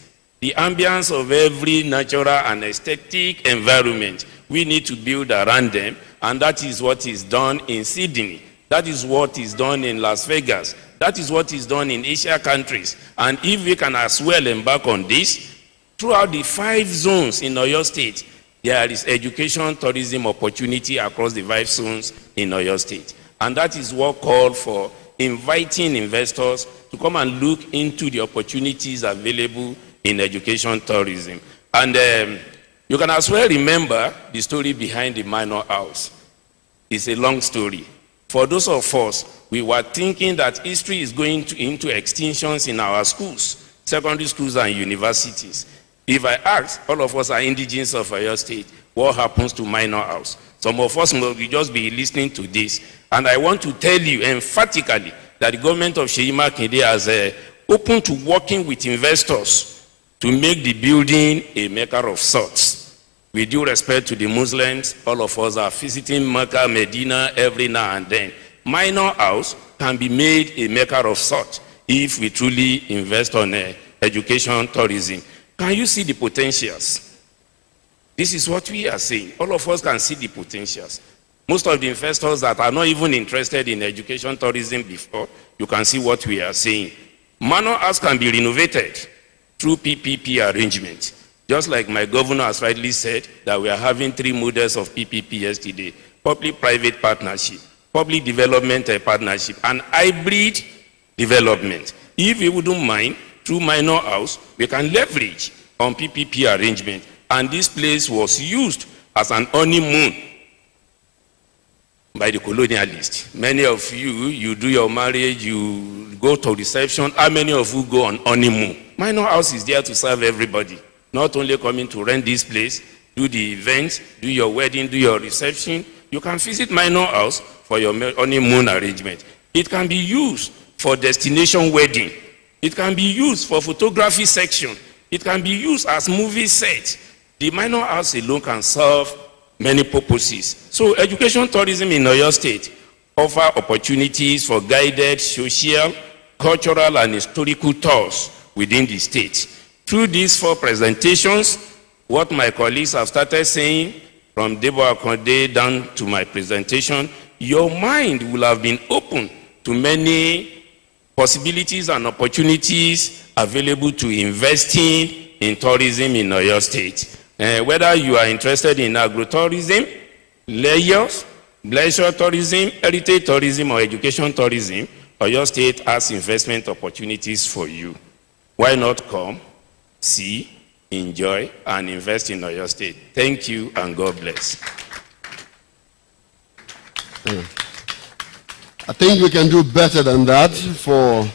of every natural and aesthetic environment. We need to build around them, and that is what is done in Sydney. That is what is done in Las Vegas. That is what is done in Asia countries. And if we can as well embark on this, throughout the 5 zones in Oyo State, there is education tourism opportunity across the 5 zones in Oyo State. And that is what called for inviting investors to come and look into the opportunities available in education tourism. And you can as well remember the story behind the Manor House. It's a long story. For those of us, we were thinking that history is going into extinctions in our schools, secondary schools and universities. If I ask, all of us are indigenous of Oyo State, what happens to Manor House? Some of us will just be listening to this. And I want to tell you emphatically that the government of Seyi Makinde has open to working with investors to make the building a maker of sorts. With due respect to the Muslims, all of us are visiting Mecca, Medina every now and then. Manor House can be made a maker of sorts if we truly invest on education tourism. Can you see the potentials? This is what we are saying. All of us can see the potentials. Most of the investors that are not even interested in education tourism before, you can see what we are saying. Manor House can be renovated through PPP arrangement. Just like my governor has rightly said that we are having 3 models of PPP yesterday. Public-private partnership, public development partnership, and hybrid development. If you wouldn't mind, through Manor House, we can leverage on PPP arrangement. And this place was used as an honeymoon by the colonialists. Many of you, you do your marriage, you go to reception. How many of you go on honeymoon? Minor house is there to serve everybody. Not only coming to rent this place, do the event, do your wedding, do your reception. You can visit minor house for your honeymoon arrangement. It can be used for destination wedding. It can be used for photography section. It can be used as movie set. The minor house alone can serve many purposes. So education tourism in Oyo State offer opportunities for guided social, cultural, and historical tours within the state. Through these 4 presentations, what my colleagues have started saying, from Debo Akonde down to my presentation, your mind will have been open to many possibilities and opportunities available to investing in tourism in Oyo State. Whether you are interested in agro-tourism, leisure tourism, heritage tourism, or education tourism, Oyo State has investment opportunities for you. Why not come, see, enjoy, and invest in Oyo State? Thank you, and God bless. I think we can do better than that for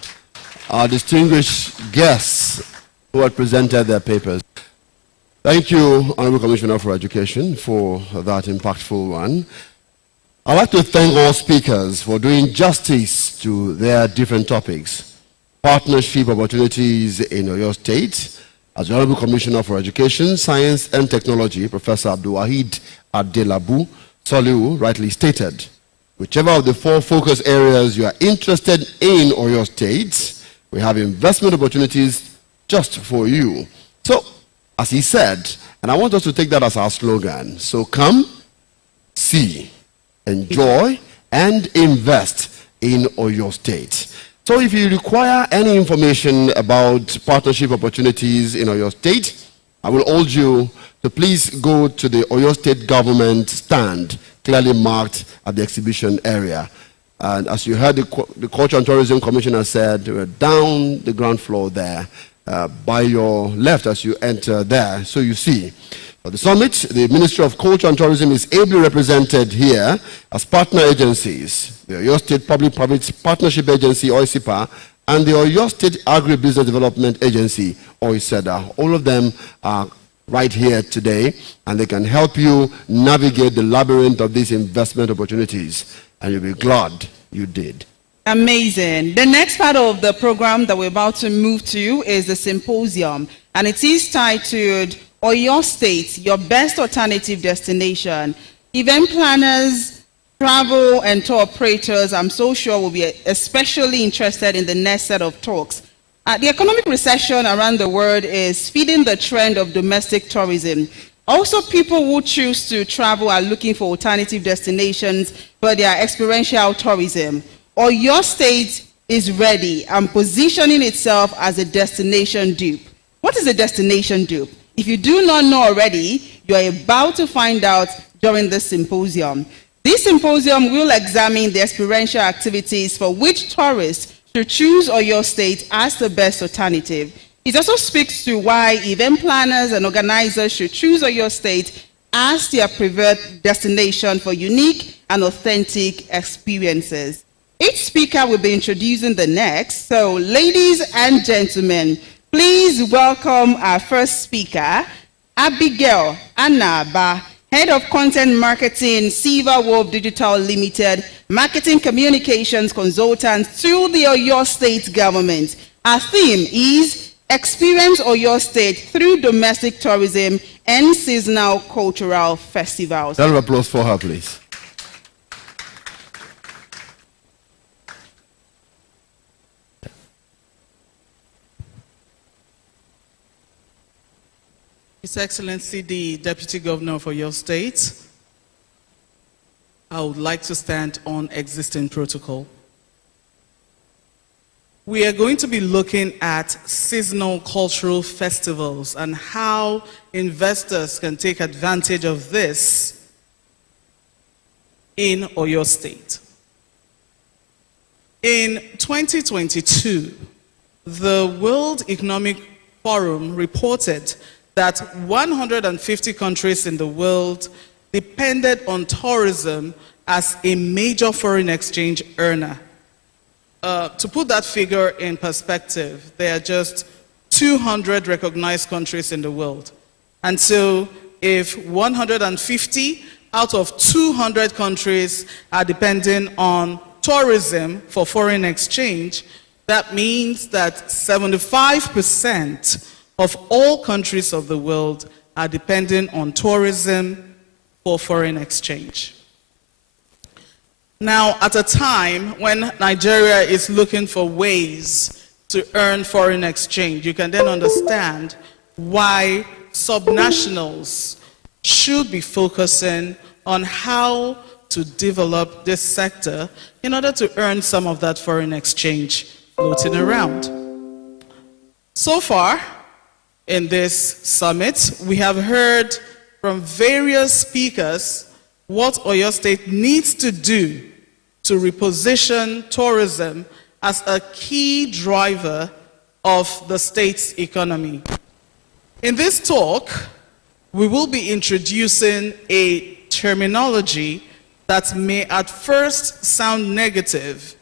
our distinguished guests who had presented their papers. Thank you, Honorable Commissioner for Education, for that impactful one. I'd like to thank all speakers for doing justice to their different topics. Partnership opportunities in Oyo State. As the Honorable Commissioner for Education, Science and Technology, Professor Abdulwahid Adelabu Soliu rightly stated, whichever of the 4 focus areas you are interested in Oyo State, we have investment opportunities just for you. So, as he said, and I want us to take that as our slogan. So come, see, enjoy, and invest in Oyo State. So if you require any information about partnership opportunities in Oyo State, I will urge you to please go to the Oyo State government stand, clearly marked at the exhibition area. And as you heard the Culture and Tourism Commissioner said, we're down the ground floor there. By your left as you enter there. So you see, for the summit, the Ministry of Culture and Tourism is ably represented here as partner agencies. The Oyo State Public-Private Partnership Agency, OISIPA, and the Oyo State Agribusiness Development Agency, OISEDA. All of them are right here today, and they can help you navigate the labyrinth of these investment opportunities, and you'll be glad you did. Amazing. The next part of the program that we're about to move to is the symposium, and it is titled Oyo State, Your Best Alternative Destination. Event planners, travel and tour operators, I'm so sure, will be especially interested in the next set of talks. The economic recession around the world is feeding the trend of domestic tourism. Also, people who choose to travel are looking for alternative destinations for their experiential tourism. Oyo State is ready and positioning itself as a destination dupe. What is a destination dupe? If you do not know already, you are about to find out during this symposium. This symposium will examine the experiential activities for which tourists should choose Oyo State as the best alternative. It also speaks to why event planners and organizers should choose Oyo State as their preferred destination for unique and authentic experiences. Each speaker will be introducing the next. So, ladies and gentlemen, please welcome our first speaker, Abigail Anaba, Head of Content Marketing, Silver Wolf Digital Limited, Marketing Communications Consultant to the Oyo State Government. Our theme is Experience Oyo State through domestic tourism and seasonal cultural festivals. Round of applause for her, please. His Excellency, the Deputy Governor for your state, I would like to stand on existing protocol. We are going to be looking at seasonal cultural festivals and how investors can take advantage of this in Oyo State. In 2022, the World Economic Forum reported that 150 countries in the world depended on tourism as a major foreign exchange earner. to put that figure in perspective, there are just 200 recognized countries in the world. And so if 150 out of 200 countries are depending on tourism for foreign exchange, that means that 75% of all countries of the world are depending on tourism for foreign exchange. Now, at a time when Nigeria is looking for ways to earn foreign exchange, you can then understand why subnationals should be focusing on how to develop this sector in order to earn some of that foreign exchange floating around. So far in this summit, we have heard from various speakers what Oyo State needs to do to reposition tourism as a key driver of the state's economy. In this talk, we will be introducing a terminology that may at first sound negative,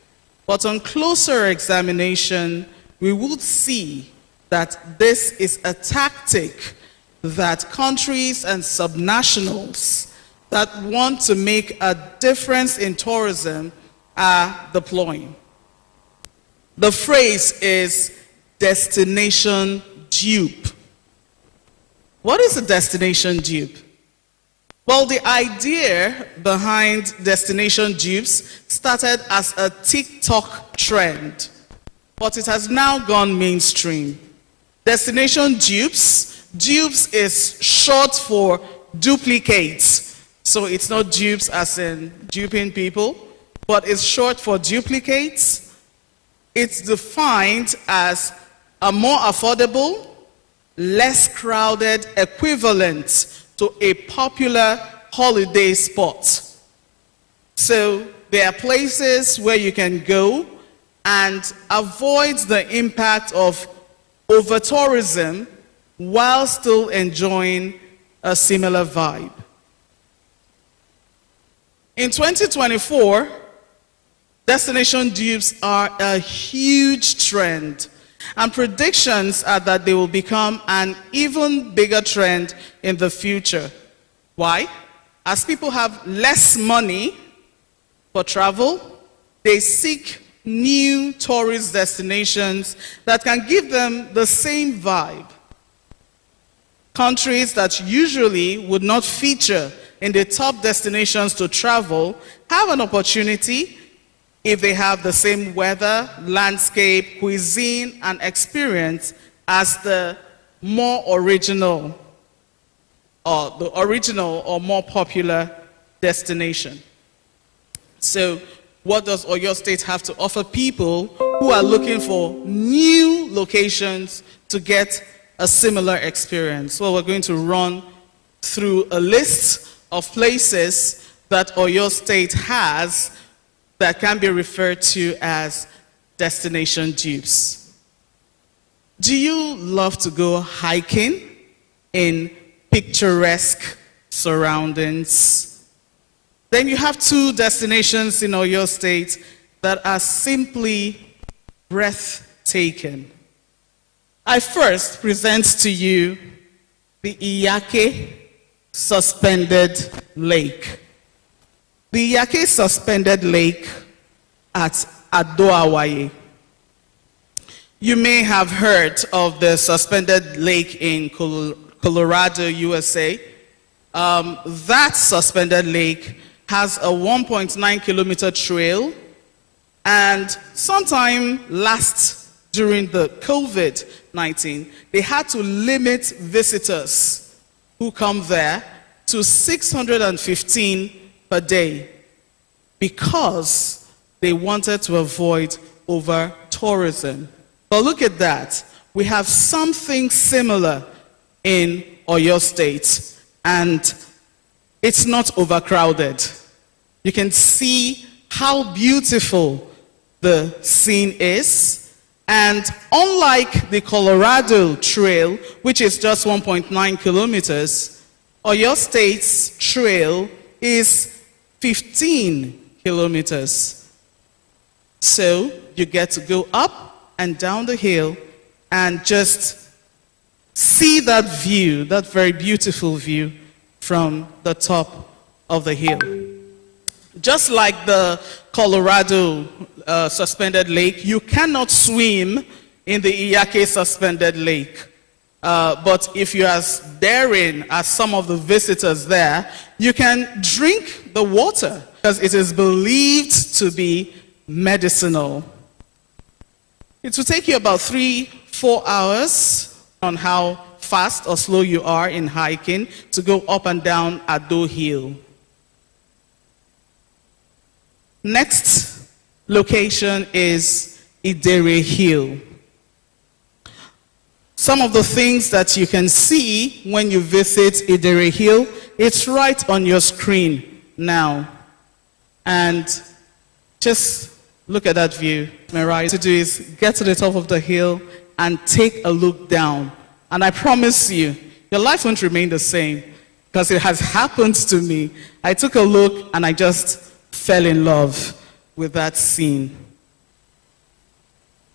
but on closer examination, we would see that this is a tactic that countries and subnationals that want to make a difference in tourism are deploying. The phrase is destination dupe. What is a destination dupe? Well, the idea behind destination dupes started as a TikTok trend, but it has now gone mainstream. Destination dupes, dupes is short for duplicates. So it's not dupes as in duping people, but it's short for duplicates. It's defined as a more affordable, less crowded equivalent to a popular holiday spot. So there are places where you can go and avoid the impact of over-tourism while still enjoying a similar vibe. In 2024, destination dupes are a huge trend, and predictions are that they will become an even bigger trend in the future. Why? As people have less money for travel, they seek new tourist destinations that can give them the same vibe. Countries that usually would not feature in the top destinations to travel have an opportunity if they have the same weather, landscape, cuisine, and experience as the more original or more popular destination. So what does Oyo State have to offer people who are looking for new locations to get a similar experience? Well, we're going to run through a list of places that Oyo State has that can be referred to as destination dupes. Do you love to go hiking in picturesque surroundings? Then you have two destinations in Oyo State that are simply breathtaking. I first present to you the Iyake Suspended Lake. The Iyake Suspended Lake at Ado-Awaye. You may have heard of the suspended lake in Colorado, USA. That suspended lake has a 1.9 kilometer trail, and sometime during the COVID-19, they had to limit visitors who come there to 615 per day because they wanted to avoid over-tourism. But look at that. We have something similar in Oyo State, and it's not overcrowded. You can see how beautiful the scene is. And unlike the Colorado Trail, which is just 1.9 kilometers, Oyo State's trail is 15 kilometers. So you get to go up and down the hill and just see that view, that very beautiful view from the top of the hill. Just like the Colorado suspended lake, you cannot swim in the Iyake suspended lake. But if you're as daring as some of the visitors there, you can drink the water because it is believed to be medicinal. It will take you about 3-4 hours on how fast or slow you are in hiking to go up and down Ado Hill. Next location is Idere Hill. Some of the things that you can see when you visit Idere Hill, it's right on your screen now. And just look at that view. My right to do is get to the top of the hill and take a look down. And I promise you, your life won't remain the same because it has happened to me. I took a look and I just fell in love with that scene.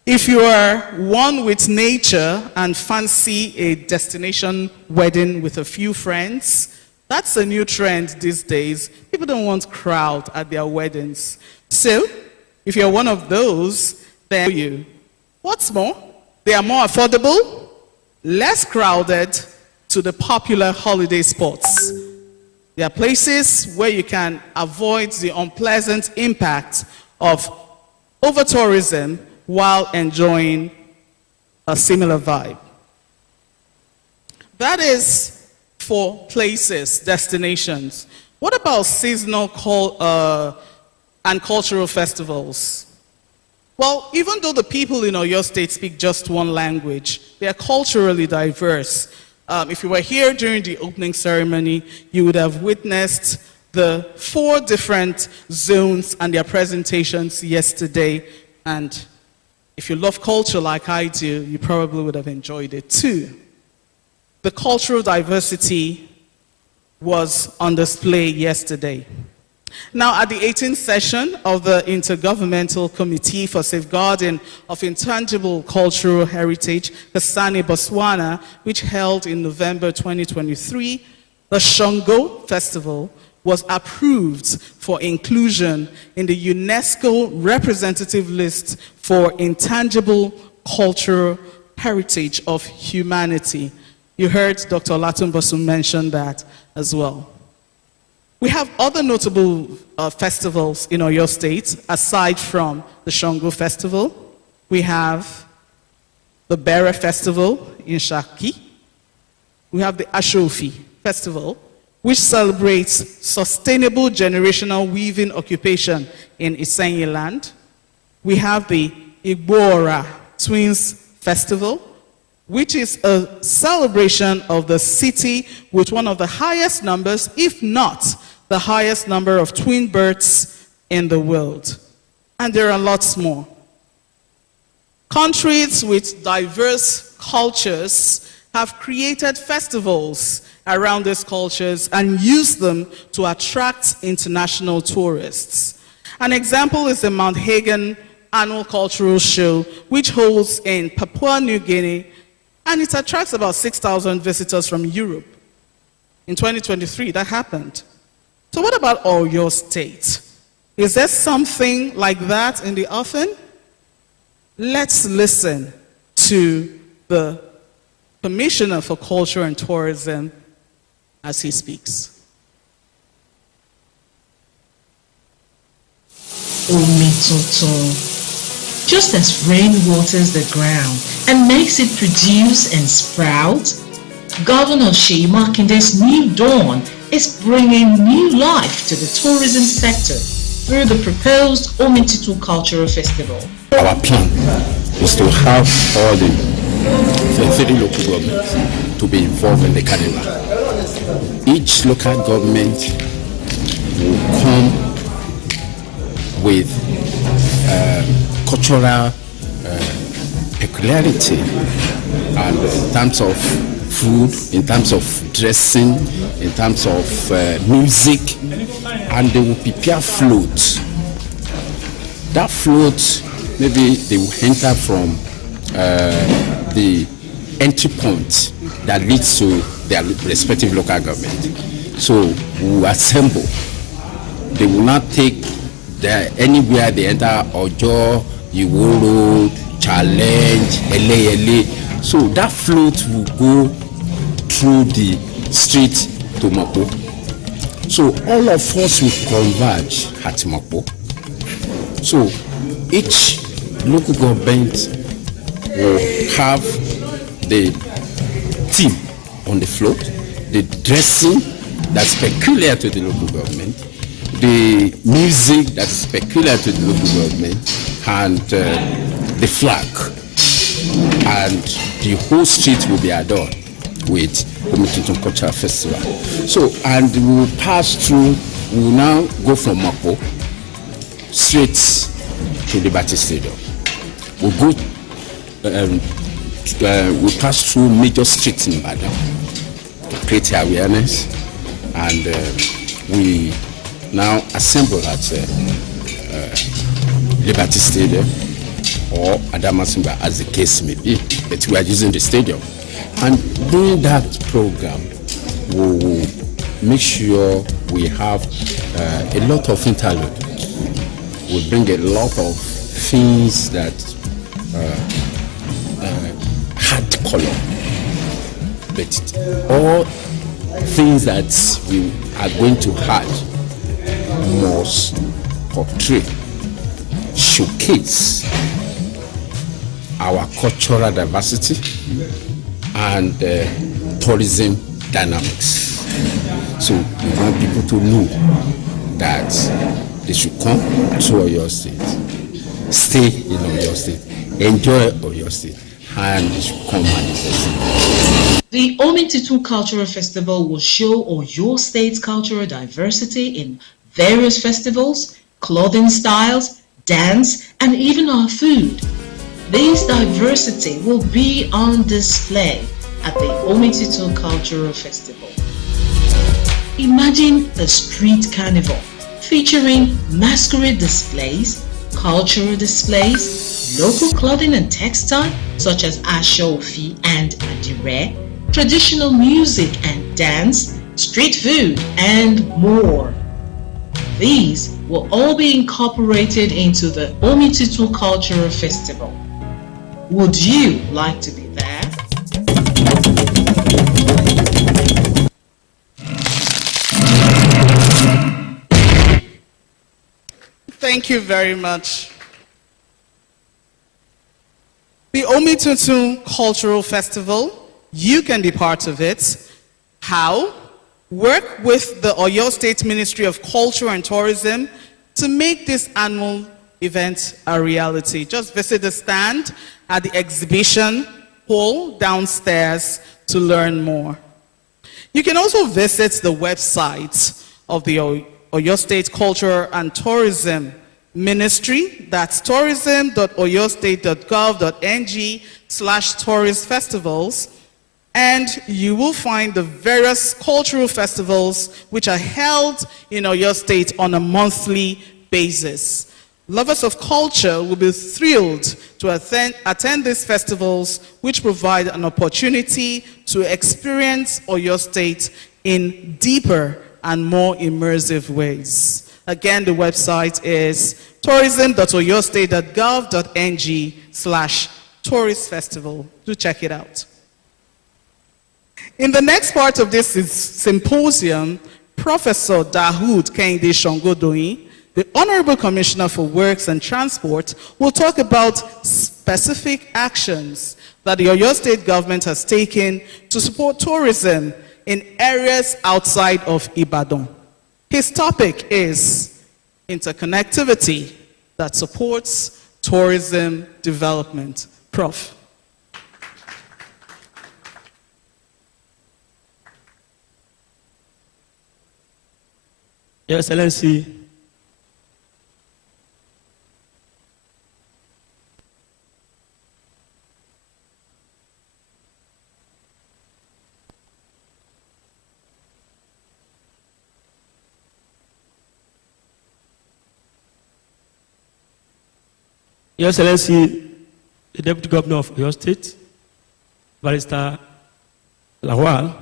If you are one with nature and fancy a destination wedding with a few friends, that's a new trend these days. People don't want crowd at their weddings. So, if you're one of those, then you. What's more, they are more affordable, less crowded to the popular holiday spots. There are places where you can avoid the unpleasant impact of over-tourism while enjoying a similar vibe. That is for places, destinations. What about seasonal and cultural festivals? Well, even though the people in Oyo State speak just one language, they are culturally diverse. If you were here during the opening ceremony, you would have witnessed the 4 different zones and their presentations yesterday. And if you love culture like I do, you probably would have enjoyed it too. The cultural diversity was on display yesterday. Now, at the 18th session of the Intergovernmental Committee for Safeguarding of Intangible Cultural Heritage, Kasane, Botswana, which held in November 2023, the Shango Festival was approved for inclusion in the UNESCO representative list for intangible cultural heritage of humanity. You heard Dr. Olatunbosun mention that as well. We have other notable festivals in Oyo State, aside from the Shango Festival. We have the Bere Festival in Shaki. We have the Ashofi Festival, which celebrates sustainable generational weaving occupation in Isenyi land. We have the Igbora Twins Festival, which is a celebration of the city with one of the highest numbers, if not the highest number of twin births in the world. And there are lots more. Countries with diverse cultures have created festivals around these cultures and used them to attract international tourists. An example is the Mount Hagen Annual Cultural Show, which holds in Papua New Guinea, and it attracts about 6,000 visitors from Europe. In 2023, that happened. So what about Oyo State? Is there something like that in the offing? Let's listen to the Commissioner for Culture and Tourism as he speaks. Omi tuntun. Just as rain waters the ground and makes it produce and sprout, Governor Seyi Makinde's new dawn is bringing new life to the tourism sector through the proposed Omitutu Cultural Festival. Our plan is to have all the 30 local governments to be involved in the carnival. Each local government will come with cultural peculiarity, and in terms of food, in terms of dressing, in terms of music, and they will prepare floats. That float maybe they will enter from the entry point that leads to their respective local government. So we will assemble. They will not take anywhere they enter Ojo, Iwo Road, Challenge, Eleyele. So that float will go through the street to Mapo. So all of us will converge at Mapo. So each local government will have the team on the float, the dressing that's peculiar to the local government, the music that's peculiar to the local government, and the flag. And the whole street will be adorned with Omituntun Cultural Festival. So, and we will pass through, we will now go from Mapo straight to Liberty Stadium. We'll go, we'll pass through major streets in Ibadan to create awareness, and we now assemble at Liberty Stadium or Adamasingba, as the case may be, but we are using the stadium. And during that program, we will make sure we have a lot of interlude. We bring a lot of things that had color, but all things that we are going to add must portray, showcase our cultural diversity and tourism dynamics. So we want people to know that they should come to Oyo State, stay in Oyo State, enjoy Oyo State, and they should come manifest. The Omituntun Cultural Festival will show Oyo State's cultural diversity in various festivals, clothing styles, dance, and even our food. This diversity will be on display at the Omituntun Cultural Festival. Imagine a street carnival featuring masquerade displays, cultural displays, local clothing and textile such as Ashofi and Adire, traditional music and dance, street food, and more. These will all be incorporated into the Omituntun Cultural Festival. Would you like to be there? Thank you very much. The Omituntun Cultural Festival, you can be part of it. How? Work with the Oyo State Ministry of Culture and Tourism to make this annual event a reality. Just visit the stand at the exhibition hall downstairs to learn more. You can also visit the website of the Oyo State Culture and Tourism Ministry. That's tourism.oyostate.gov.ng/tourist festivals. And you will find the various cultural festivals which are held in Oyo State on a monthly basis. Lovers of culture will be thrilled to attend these festivals, which provide an opportunity to experience Oyo State in deeper and more immersive ways. Again, the website is tourism.oyostate.gov.ng/tourist festival. Do check it out. In the next part of this symposium, Professor Dahoud Kehinde Shongodoyin, the Honorable Commissioner for Works and Transport, will talk about specific actions that the Oyo State government has taken to support tourism in areas outside of Ibadan. His topic is interconnectivity that supports tourism development. Prof. Your Excellency, Your Excellency, the Deputy Governor of your state, Barrister Lawal,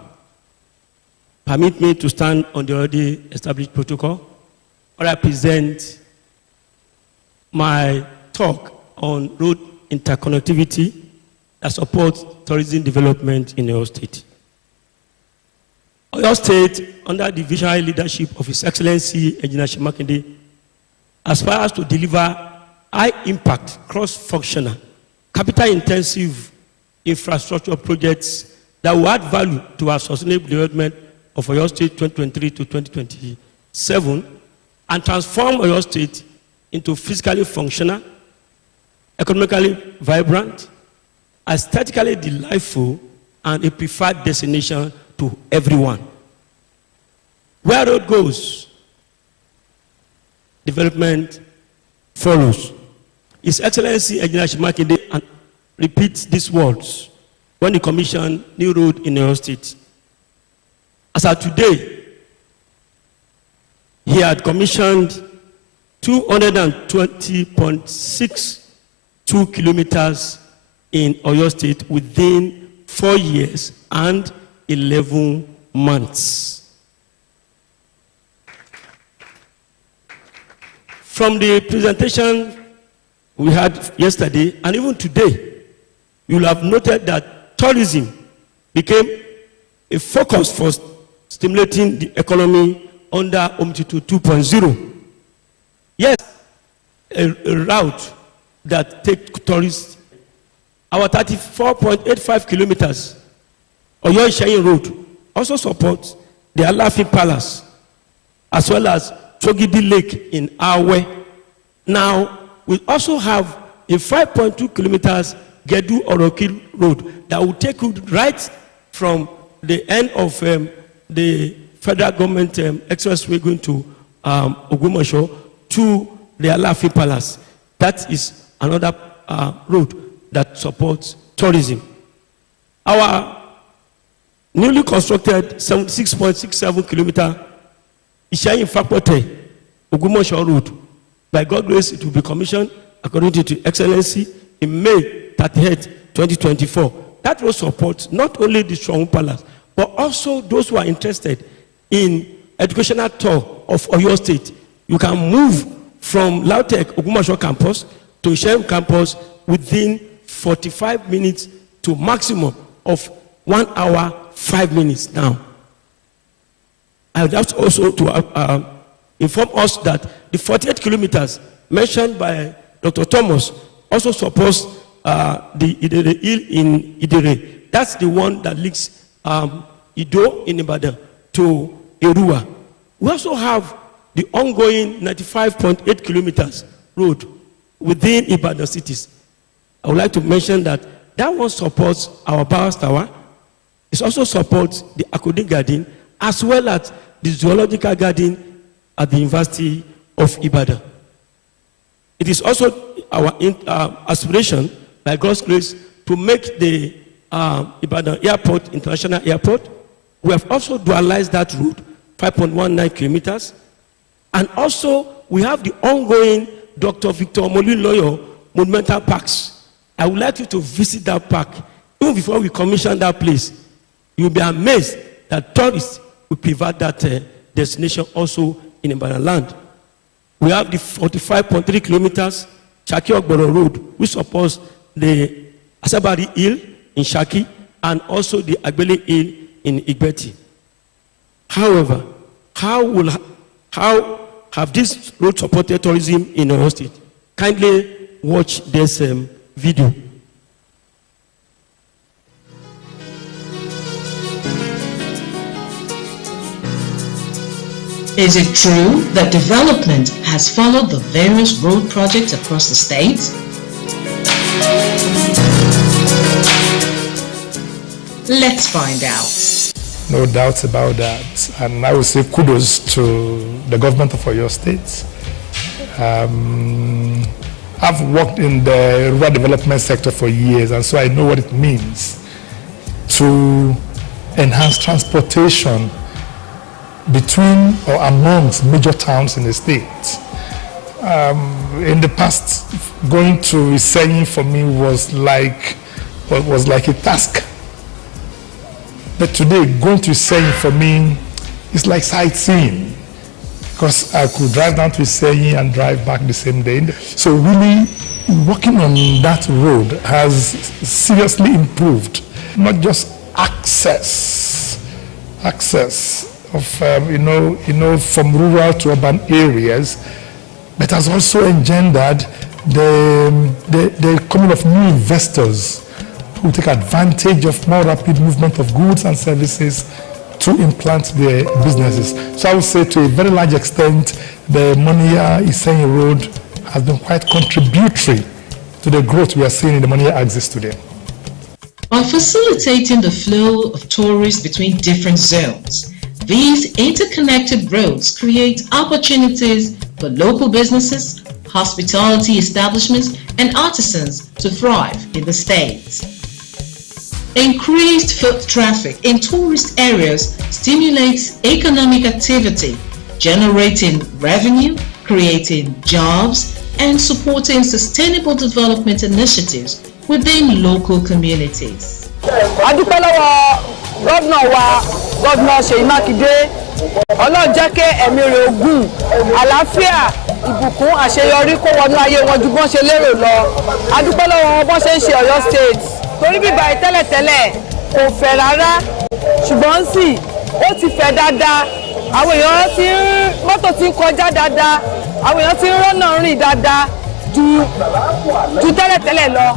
permit me to stand on the already established protocol, or I present my talk on road interconnectivity that supports tourism development in your state. Oyo State, under the visionary leadership of His Excellency Engineer Seyi Makinde, aspires to deliver high-impact, cross-functional, capital-intensive infrastructure projects that will add value to our sustainable development of Oyo State 2023 to 2027 and transform Oyo State into physically functional, economically vibrant, aesthetically delightful, and a preferred destination to everyone. Where road goes, development follows. His Excellency Engineer Seyi Makinde repeats these words when he commissioned new road in Oyo State. As of today, he had commissioned 220.62 kilometers in Oyo State within 4 years and 11 months. From the presentation we had yesterday and even today, you will have noted that tourism became a focus for stimulating the economy under OMTITU 2.0. Yes, a route that takes tourists. Our 34.85 kilometers Oyo Isheyin Road also supports the Alafin Palace as well as Chogidi Lake in Awe. Now, we also have a 5.2 kilometers Gedu Orokil Road that will take you right from the end of the federal government expressway going to Ogumosho to the Alafin Palace. That is another road that supports tourism. Our newly constructed 76.67 kilometer Isheyin Fakpote Ogumosho Road, by God's grace, it will be commissioned according to His Excellency in May 30th, 2024. That will support not only the Strong Palace, but also those who are interested in educational tour of Oyo State. You can move from Lautech Ogumosho campus to Isheyin campus within 45 minutes to maximum of 1 hour, 5 minutes now. I would have also to inform us that the 48 kilometers mentioned by Dr. Thomas also supports the Idere Hill in Idere. That's the one that links Ido in Ibadan to Erua. We also have the ongoing 95.8 kilometers road within Ibadan cities. I would like to mention that that one supports our Bowers Tower. It also supports the Akodi Garden as well as the Zoological Garden at the University of Ibadan. It is also our aspiration, by God's grace, to make the Ibadan Airport International Airport. We have also dualized that route, 5.19 kilometers. And also, we have the ongoing Dr. Victor Omolu-Loyo Monumental Parks. I would like you to visit that park. Even before we commission that place, you'll be amazed that tourists will prefer that destination also in Ibadan land. We have the 45.3 kilometers Shaki Ogboro Road, which supports the Asabari Hill in Shaki and also the Agbele Hill in Igbeti. However, how have this road supported tourism in Oyo State? Kindly watch this video. Is it true that development has followed the various road projects across the state? Let's find out. No doubts about that. And I would say kudos to the government of Oyo State. I've worked in the rural development sector for years, and so I know what it means to enhance transportation between or amongst major towns in the state. In the past, going to Isenyi for me was like a task. But today, going to Isenyi for me is like sightseeing, because I could drive down to Isenyi and drive back the same day. So really, walking on that road has seriously improved, not just access of from rural to urban areas, but has also engendered the coming of new investors who take advantage of more rapid movement of goods and services to implant their businesses. So I would say to a very large extent, the Moniya-Isenyi Road has been quite contributory to the growth we are seeing in the Moniya axis today. By facilitating the flow of tourists between different zones, these interconnected roads create opportunities for local businesses, hospitality establishments, and artisans to thrive in the state. Increased foot traffic in tourist areas stimulates economic activity, generating revenue, creating jobs, and supporting sustainable development initiatives within local communities. Adúpẹ́ lọ́wọ́ gómìnà wa, gómìnà Ṣèyí Mákindé, Ọlọ́run jẹ́ kí ẹ̀mí rẹ̀ ogún, àlàáfíà, ìbùkún, àṣeyọrí kó wọnú ayé wọn ju bọ́n ṣe lérò lọ. Adúpẹ́ lọ́wọ́ wọn bọ́n ṣe ń ṣe Ọ̀yọ́ State. Torí bíbá tẹ́lẹ̀tẹ́lẹ̀ kò fẹ̀ rárá, ṣùgbọ́n sì ó ti fẹ̀ dáadáa. Àwọn èèyàn ti ń mọ́tò ti ń kọjá dáadáa, àwọn èèyàn ti ń rọ́nà rìn dáadáa ju tẹ́lẹ̀tẹ́lẹ̀ lọ.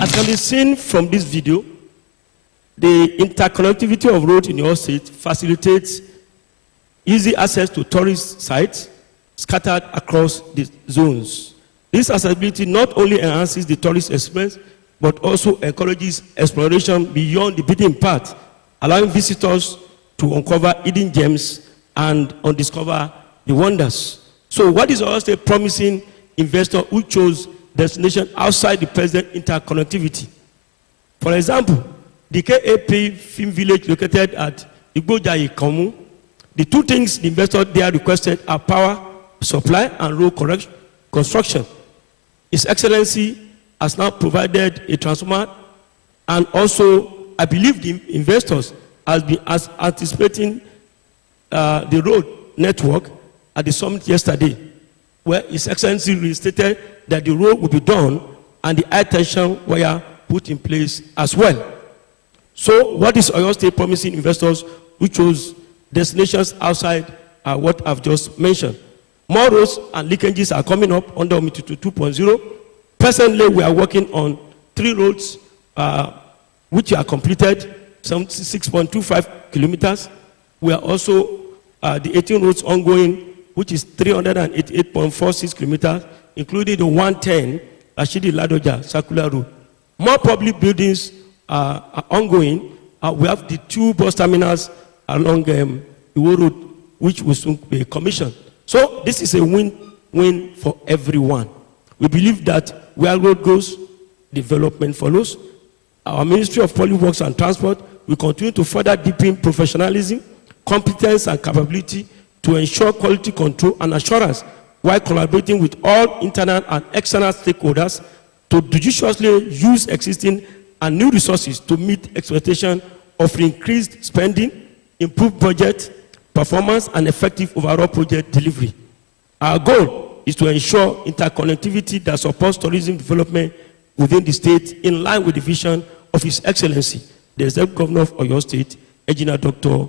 As can be seen from this video, the interconnectivity of roads in your state facilitates easy access to tourist sites scattered across the zones. This accessibility not only enhances the tourist experience, but also encourages exploration beyond the beaten path, allowing visitors to uncover hidden gems and undiscover the wonders. So what is Oyo State promising investor who chose destination outside the present interconnectivity? For example, the KAP Film Village located at Igbojayi Kamu, the two things the investor there requested are power supply and road construction. His Excellency has now provided a transformer, and also I believe the investors has been anticipating the road network at the summit yesterday, where His Excellency restated that the road will be done and the high tension wire put in place as well. So what is Oyo State promising investors who chose destinations outside what I've just mentioned? More roads and leakages are coming up under Omitutu 2.0. Presently, we are working on 3 roads which are completed, 6.25 kilometers. We are also the 18 roads ongoing, which is 388.46 kilometers, including the 110 Rashidi Ladoja Circular Road. More public buildings are ongoing. We have the 2 bus terminals along Iwo Road, which will soon be commissioned. So this is a win-win for everyone. We believe that where road goes, development follows. Our Ministry of Public Works and Transport will continue to further deepen professionalism, competence, and capability to ensure quality control and assurance while collaborating with all internal and external stakeholders to judiciously use existing and new resources to meet expectations of increased spending, improved budget, performance, and effective overall project delivery. Our goal is to ensure interconnectivity that supports tourism development within the state in line with the vision of His Excellency, the Executive Governor of Oyo State, Engineer Dr.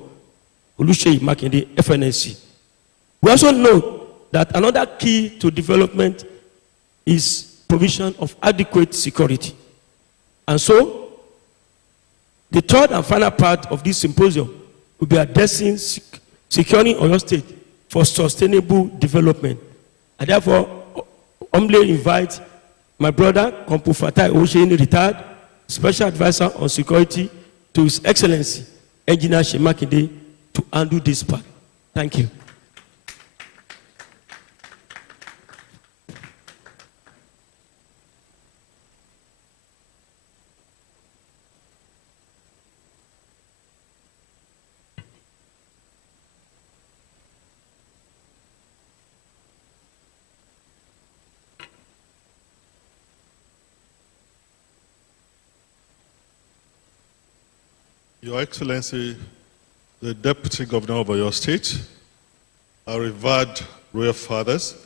Oluseyi Makinde, FNSC. We also know that another key to development is provision of adequate security. And so, the third and final part of this symposium will be addressing securing Oyo State for sustainable development. I therefore humbly invite my brother, Kompu Fatai Osheni, retired Special Advisor on Security, to His Excellency, Engineer Seyi Makinde, to handle this part. Thank you. Your Excellency, the Deputy Governor of your state, our revered royal fathers,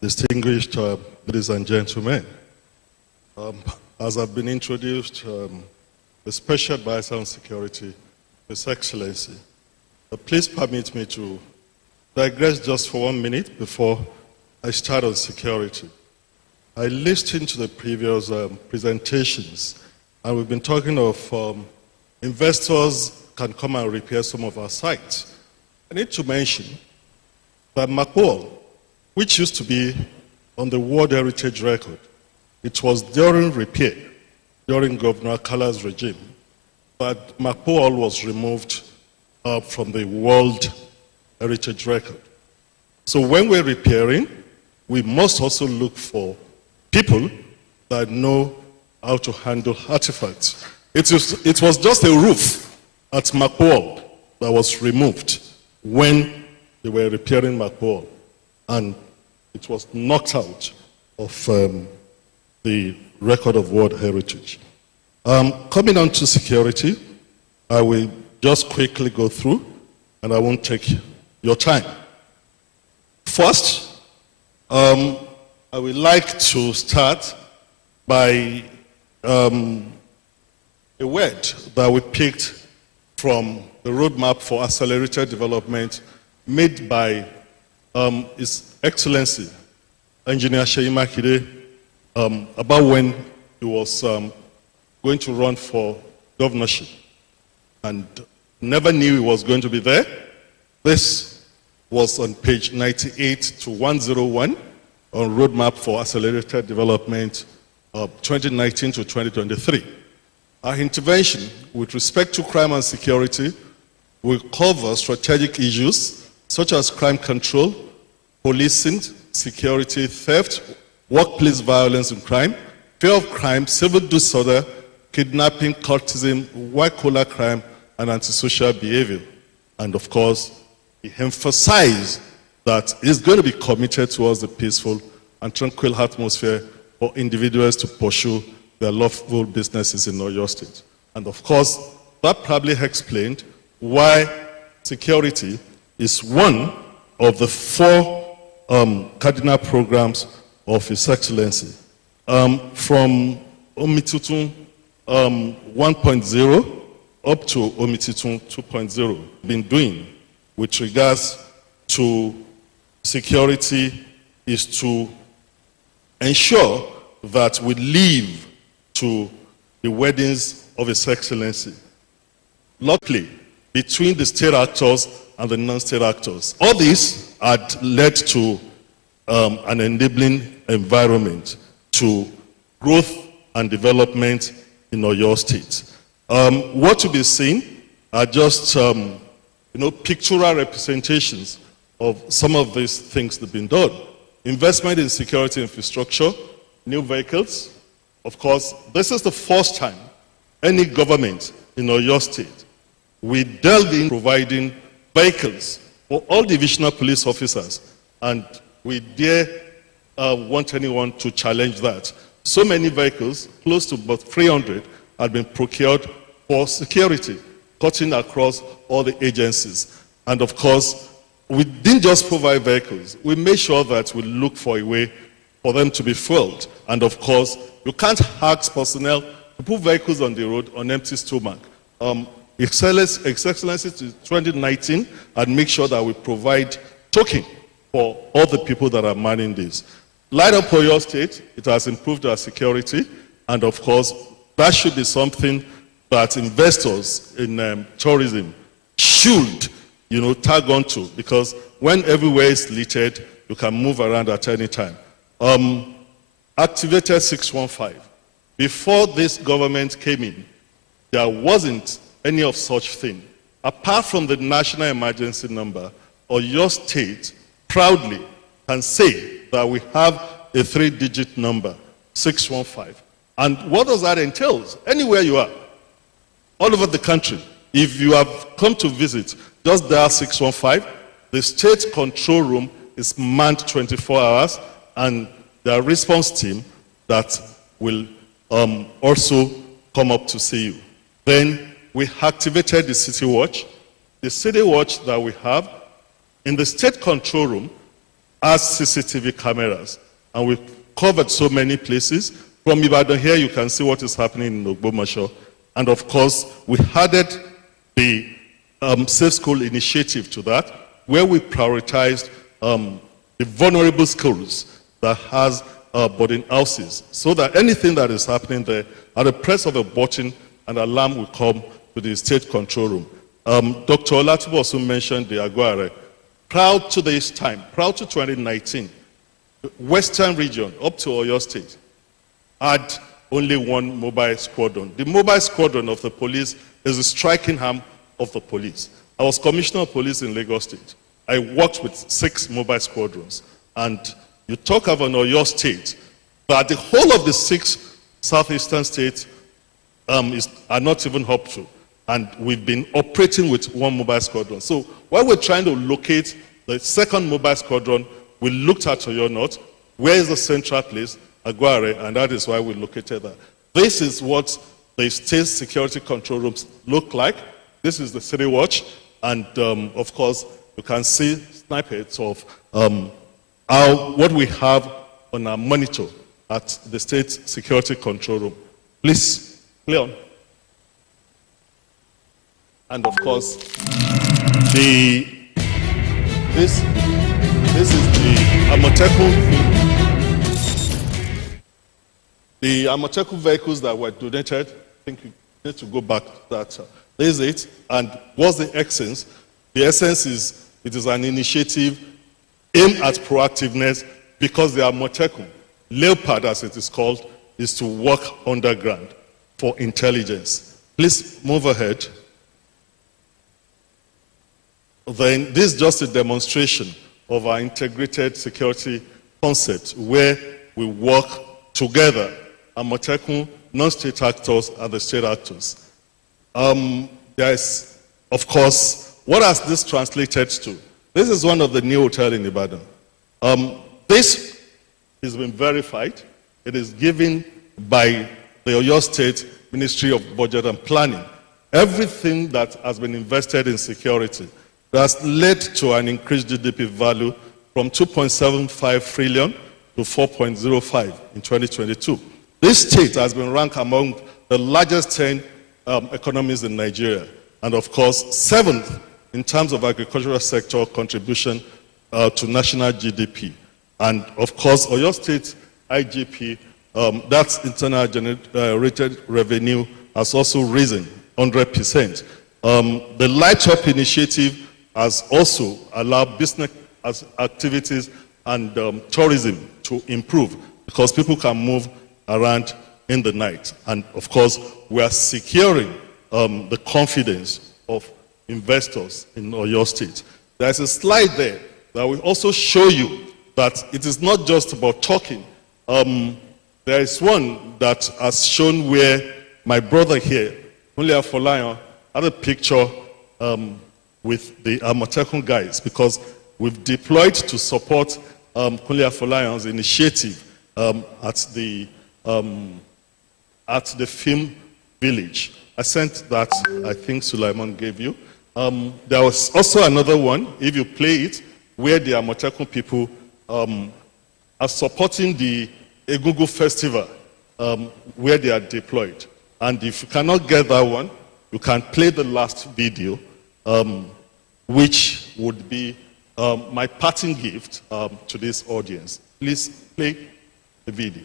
distinguished ladies and gentlemen. As I've been introduced, the Special Advisor on Security, His Excellency, please permit me to digress just for 1 minute before I start on security. I listened to the previous presentations, and we've been talking of investors can come and repair some of our sites. I need to mention that Macwall, which used to be on the World Heritage Record, it was during repair, during Governor Kala's regime, but Macwall was removed from the World Heritage Record. So when we're repairing, we must also look for people that know how to handle artifacts. It was just a roof at Macwall that was removed when they were repairing Macwall, and it was knocked out of the record of World Heritage. Coming on to security, I will just quickly go through, and I won't take your time. First, I would like to start by a word that we picked from the roadmap for accelerated development made by His Excellency, Engineer Seyi Makinde, about when he was going to run for governorship and never knew he was going to be there. This was on page 98 to 101 on roadmap for accelerated development of 2019 to 2023. Our intervention with respect to crime and security will cover strategic issues such as crime control, policing, security, theft, workplace violence and crime, fear of crime, civil disorder, kidnapping, cultism, white-collar crime, and antisocial behavior. And of course, he emphasized that he's going to be committed towards the peaceful and tranquil atmosphere for individuals to pursue their lawful businesses in Oyo State. And of course, that probably explained why security is one of the 4 cardinal programs of His Excellency. From Omitutun 1.0 up to Omitutun 2.0, been doing with regards to security is to ensure that we live to the weddings of His Excellency. Luckily, between the state actors and the non-state actors, all this had led to an enabling environment to growth and development in Oyo State. What to be seen are just pictorial representations of some of these things that have been done. Investment in security infrastructure, new vehicles. Of course, this is the first time any government in Oyo State we delve in providing vehicles for all divisional police officers, and we dare want anyone to challenge that. So many vehicles, close to about 300, had been procured for security, cutting across all the agencies. And of course, we didn't just provide vehicles, we made sure that we look for a way for them to be fueled. And of course, you can't ask personnel to put vehicles on the road on empty stomach. His Excellency to 2019 and make sure that we provide token for all the people that are manning this. Light up Oyo State, it has improved our security, and of course, that should be something that investors in tourism should, tag on to, because when everywhere is littered, you can move around at any time. Activated 615. Before this government came in, there wasn't any of such thing. Apart from the national emergency number, Oyo State proudly can say that we have a 3-digit number, 615. And what does that entail? Anywhere you are, all over the country, if you have come to visit, just dial 615. The state control room is manned 24 hours, and there are response team that will also come up to see you. Then we activated the City Watch. The City Watch that we have in the state control room has CCTV cameras, and we've covered so many places. From Ibadan here, you can see what is happening in Ogbomoso. And of course, we added the Safe School initiative to that, where we prioritized the vulnerable schools that has boarding houses, so that anything that is happening there, at the press of a button, an alarm will come to the state control room. Dr. Olatubo also mentioned the Aguare. Proud to this time, proud to 2019, the Western region, up to Oyo State, had only one mobile squadron. The mobile squadron of the police is the striking arm of the police. I was Commissioner of Police in Lagos State. I worked with 6 mobile squadrons. And you talk of an Oyo State, but the whole of the 6 southeastern states are not even up to. And we've been operating with 1 mobile squadron. So while we're trying to locate the second mobile squadron, we looked at Oyo North. Where is the central place? Aguare, and that is why we located that. This is what the state security control rooms look like. This is the City Watch, and of course, you can see snippets of what we have on our monitor at the state security control room. Please, Leon. And of course, this is the Amotekun. The Amotekun vehicles that were donated, I think you need to go back to that. This is it. And what's the essence? The essence is, it is an initiative aimed at proactiveness, because the Amotekun, Leopard as it is called, is to work underground for intelligence. Please move ahead. Then this is just a demonstration of our integrated security concept, where we work together, Amotekun, non-state actors, and the state actors. There is, of course, what has this translated to? This is one of the new hotels in Ibadan. This has been verified. It is given by the Oyo State Ministry of Budget and Planning. Everything that has been invested in security has led to an increased GDP value from 2.75 trillion to 4.05 in 2022. This state has been ranked among the largest 10 economies in Nigeria, and of course, 7th in terms of agricultural sector contribution to national GDP. And of course, Oyo State IGP, that's internal generated revenue, has also risen 100%. The Light Up initiative has also allowed business activities and tourism to improve, because people can move around in the night. And of course, we are securing the confidence of investors in Oyo State. There's a slide there that will also show you that it is not just about talking. There is one that has shown where my brother here, Kunle Afolayan, had a picture with the Amotekun guys, because we've deployed to support Kunle Afolayan's initiative at the film village. I sent that, I think Sulaiman gave you. There was also another one, if you play it, where the Amotekun people are supporting the Egungun festival, where they are deployed. And if you cannot get that one, you can play the last video, which would be my parting gift to this audience. Please play the video.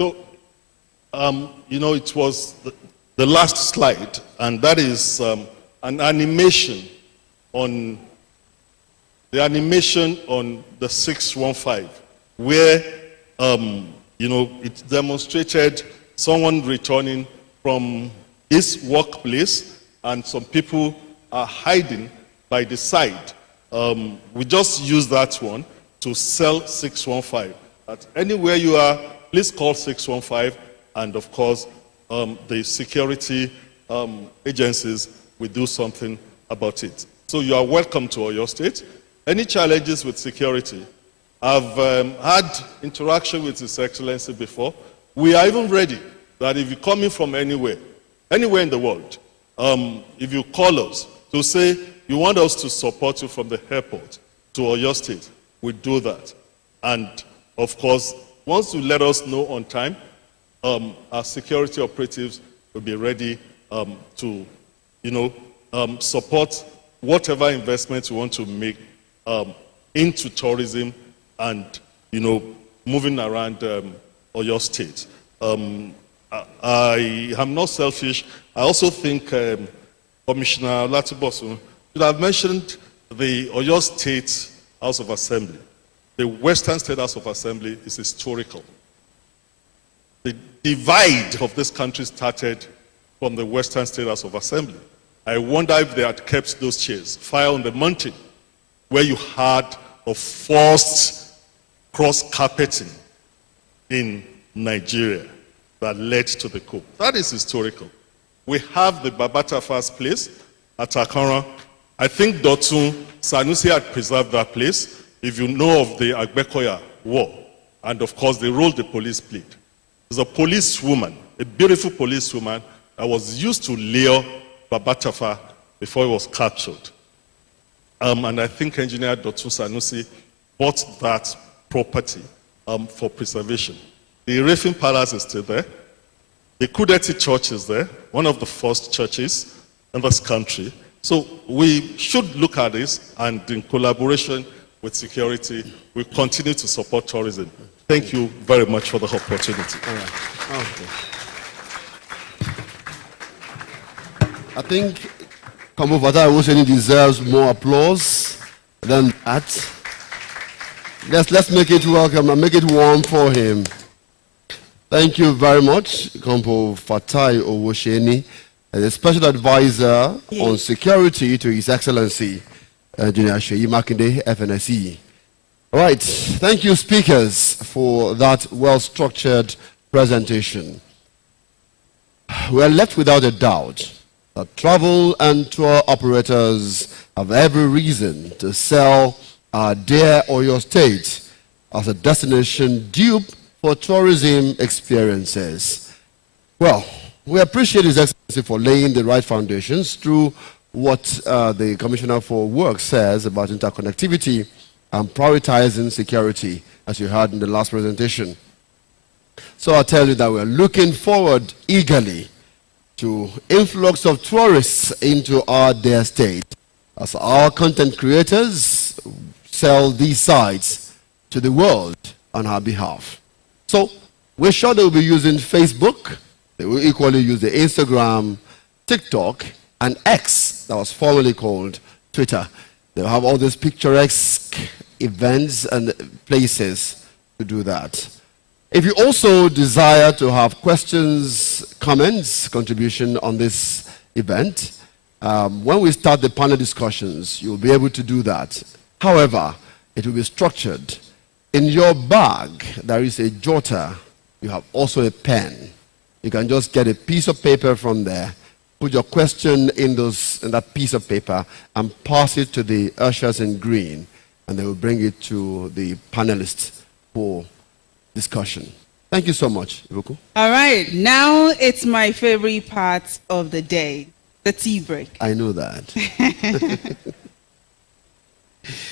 So, you know, it was the last slide, and that is an animation on the 615, where, you know, it demonstrated someone returning from his workplace, and some people are hiding by the side. We just use that one to sell 615. That anywhere you are, please call 615, and of course, the security agencies will do something about it. So So you are welcome to Oyo State. Any challenges with security? I've had interaction with His Excellency before. We are even ready that if you're coming from anywhere in the world, if you call us to say you want us to support you from the airport to Oyo State, we do that. And of course, once you let us know on time, our security operatives will be ready to, support whatever investments you want to make into tourism and, moving around Oyo State. I am not selfish. I also think Commissioner Latubosu should have mentioned the Oyo State House of Assembly. The Western State House of Assembly is historical. The divide of this country started from the Western State House of Assembly. I wonder if they had kept those chairs. Fire on the Mountain, where you had a forced cross-carpeting in Nigeria that led to the coup. That is historical. We have the Babatafa's place at Akara. I think Dotun Sanusi had preserved that place. If you know of the Agbekoya War, and of course the role the police played. There's a policewoman, a beautiful policewoman that was used to lure Babatafa before he was captured. And I think Engineer Dotun Sanusi bought that property for preservation. The Irefin Palace is still there. The Kudeti Church is there, one of the first churches in this country. So we should look at this, and in collaboration with security, we continue to support tourism. Thank you very much for the opportunity. All right. Okay. I think Kamufata Awoseni deserves more applause than that. Let's make it welcome and make it warm for him. Thank you very much, Kampo Fatai Owosheni, the Special Advisor on Security to His Excellency, Engineer Sheyi Makinde, FNSE. All right, thank you, speakers, for that well-structured presentation. We are left without a doubt that travel and tour operators have every reason to sell our dear Oyo State as a destination dupe for tourism experiences. Well, we appreciate His Excellency for laying the right foundations through what the Commissioner for Work says about interconnectivity and prioritizing security, as you heard in the last presentation. So I'll tell you that we're looking forward eagerly to influx of tourists into our dear state as our content creators sell these sites to the world on our behalf. So we're sure they will be using Facebook. They will equally use the Instagram, TikTok, and X, that was formerly called Twitter. They'll have all these picturesque events and places to do that. If you also desire to have questions, comments, contribution on this event, when we start the panel discussions, you'll be able to do that. However, it will be structured. In your bag, there is a jotter. You have also a pen. You can just get a piece of paper from there, put your question in that piece of paper, and pass it to the ushers in green, and they will bring it to the panelists for discussion. Thank you so much, Ibuku. All right, now it's my favorite part of the day, the tea break. I know that.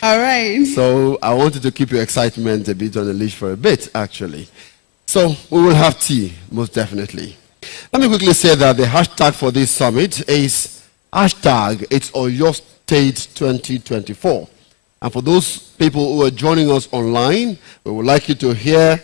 All right. So I wanted to keep your excitement a bit on the leash for a bit, actually. So we will have tea, most definitely. Let me quickly say that the hashtag for this summit is hashtag It's Oyo State 2024. And for those people who are joining us online, we would like you to hear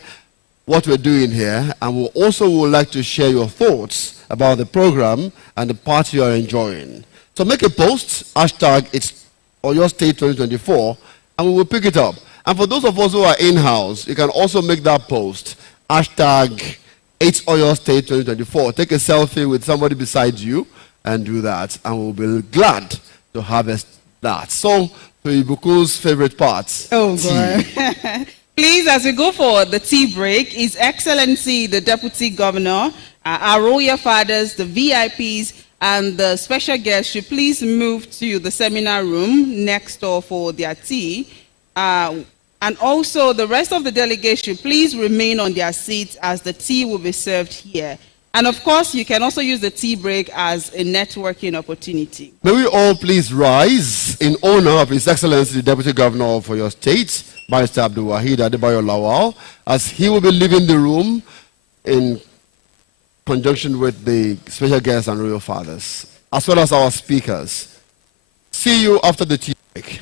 what we're doing here, and we also would like to share your thoughts about the program and the part you are enjoying. So make a post, hashtag It's Oyo State 2024, and we will pick it up. And for those of us who are in-house, you can also make that post, hashtag It's Oyo State 2024. Take a selfie with somebody beside you and do that, and we'll be glad to harvest that. So, to Ibuku's favorite parts. Oh, God. Please, as we go for the tea break, His Excellency, the Deputy Governor, our royal fathers, the VIPs, and the special guests should please move to the seminar room next door for their tea. And also, the rest of the delegates should please remain on their seats as the tea will be served here. And of course, you can also use the tea break as a networking opportunity. May we all please rise in honor of His Excellency the Deputy Governor of your state, Barrister Abdul Wahid Adebayo Lawal, as he will be leaving the room in conjunction with the special guests and royal fathers, as well as our speakers. See you after the tea break.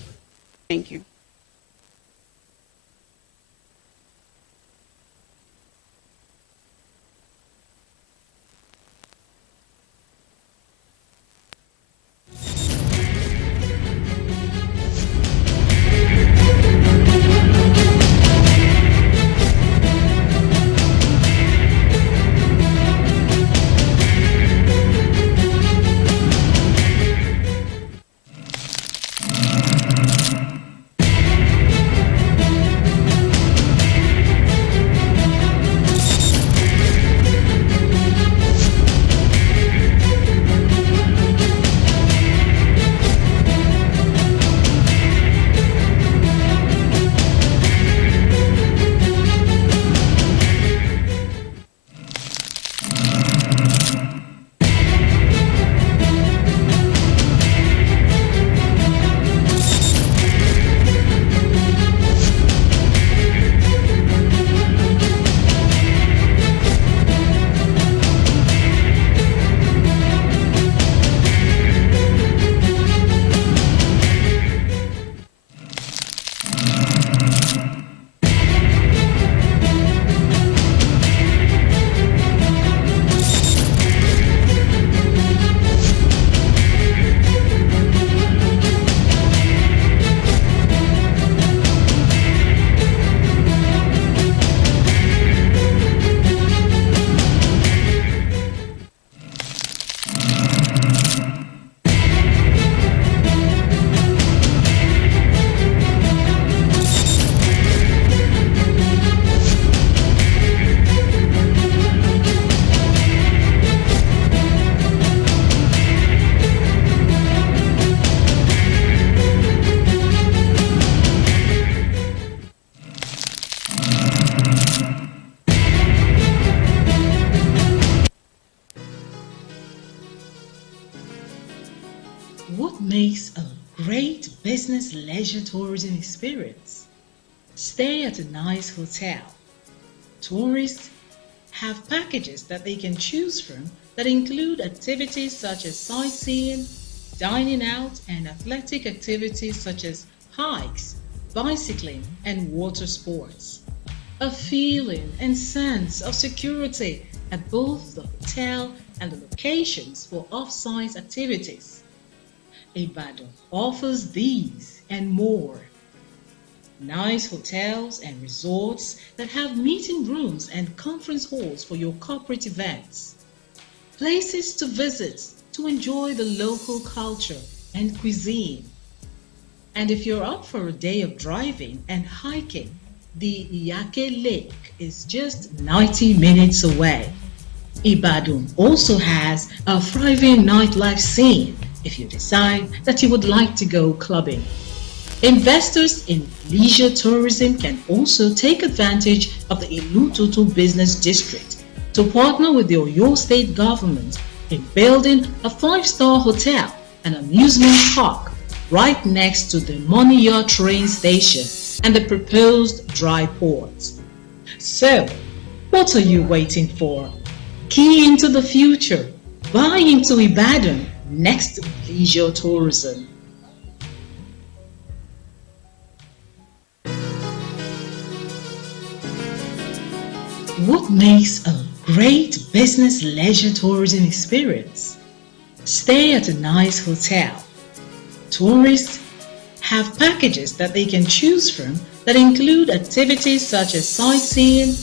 Thank you. What makes a great business leisure tourism experience? Stay at a nice hotel. Tourists have packages that they can choose from that include activities such as sightseeing, dining out, and athletic activities such as hikes, bicycling, and water sports. A feeling and sense of security at both the hotel and the locations for off-site activities. Ibadan offers these and more. Nice hotels and resorts that have meeting rooms and conference halls for your corporate events. Places to visit to enjoy the local culture and cuisine. And if you're up for a day of driving and hiking, the Iyake Lake is just 90 minutes away. Ibadan also has a thriving nightlife scene if you decide that you would like to go clubbing. Investors in leisure tourism can also take advantage of the Ilutoto Business District to partner with the Oyo State government in building a 5-star hotel and amusement park right next to the Moniya train station and the proposed dry port. So, what are you waiting for? Key into the future. Buy into Ibadan next to leisure tourism. What makes a great business leisure tourism experience? Stay at a nice hotel. Tourists have packages that they can choose from that include activities such as sightseeing,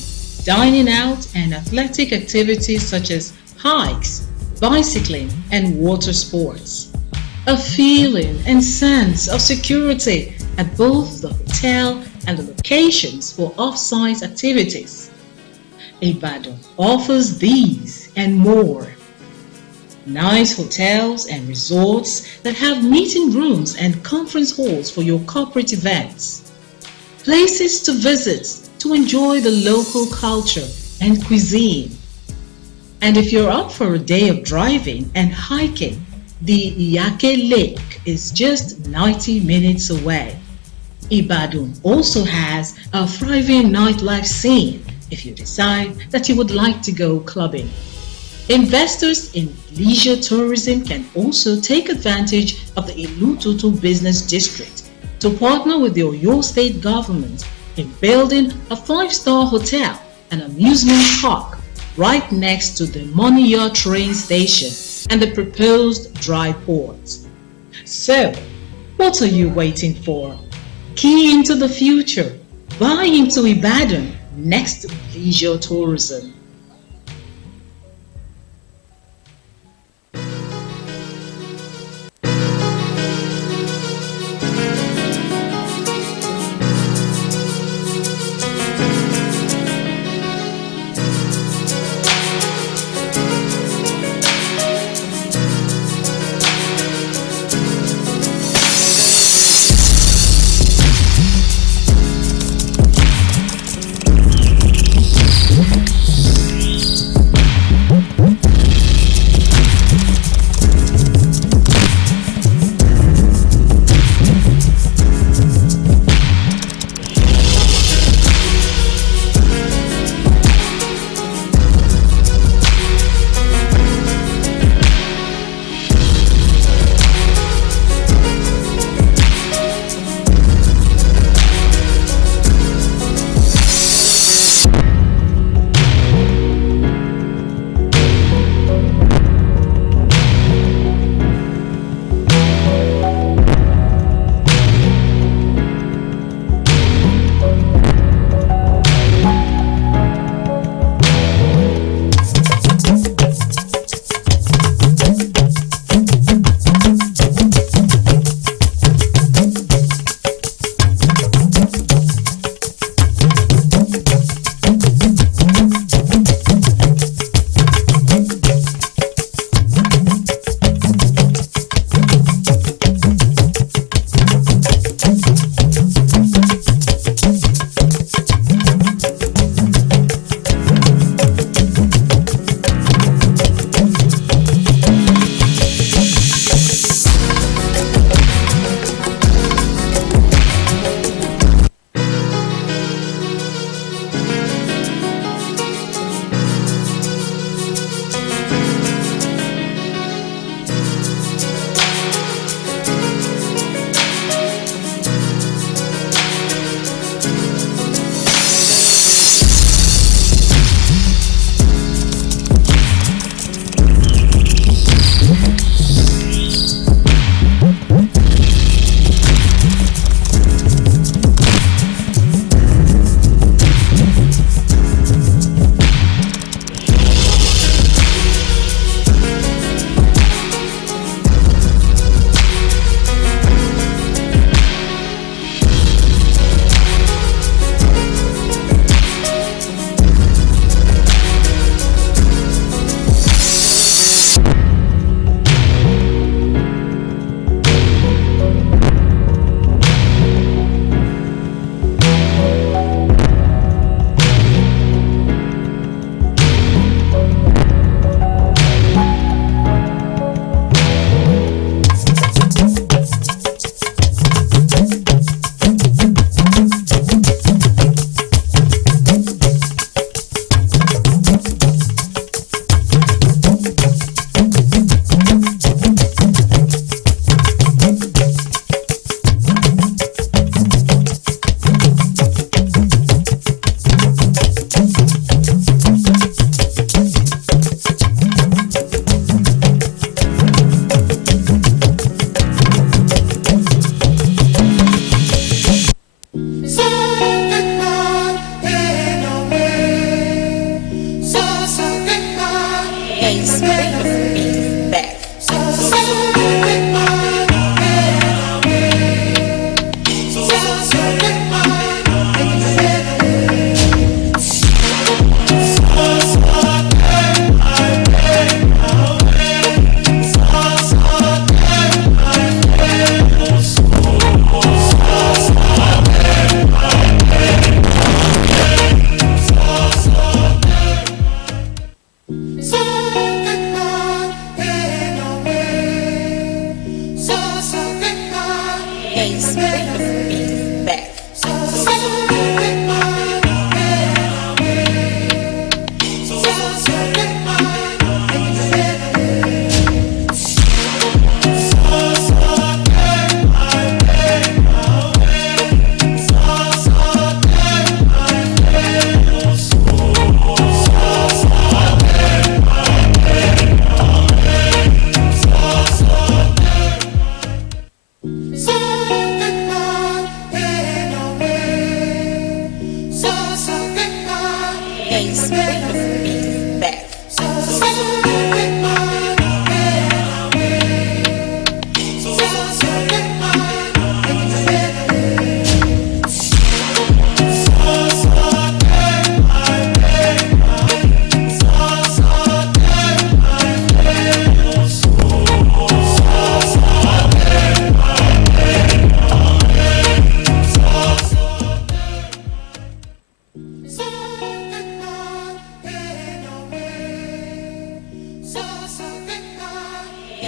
dining out, and athletic activities such as hikes, bicycling, and water sports. A feeling and sense of security at both the hotel and the locations for off-site activities. Ibadan offers these and more. nice hotels and resorts that have meeting rooms and conference halls for your corporate events. Places to visit to enjoy the local culture and cuisine. And if you're up for a day of driving and hiking, the Iyake Lake is just 90 minutes away. Ibadan also has a thriving nightlife scene if you decide that you would like to go clubbing. Investors in leisure tourism can also take advantage of the Ilututu Business District to partner with the Oyo State government in building a 5-star hotel and amusement park right next to the Moniya train station and the proposed dry port. So, what are you waiting for? Key into the future. Buy into Ibadan next to leisure tourism.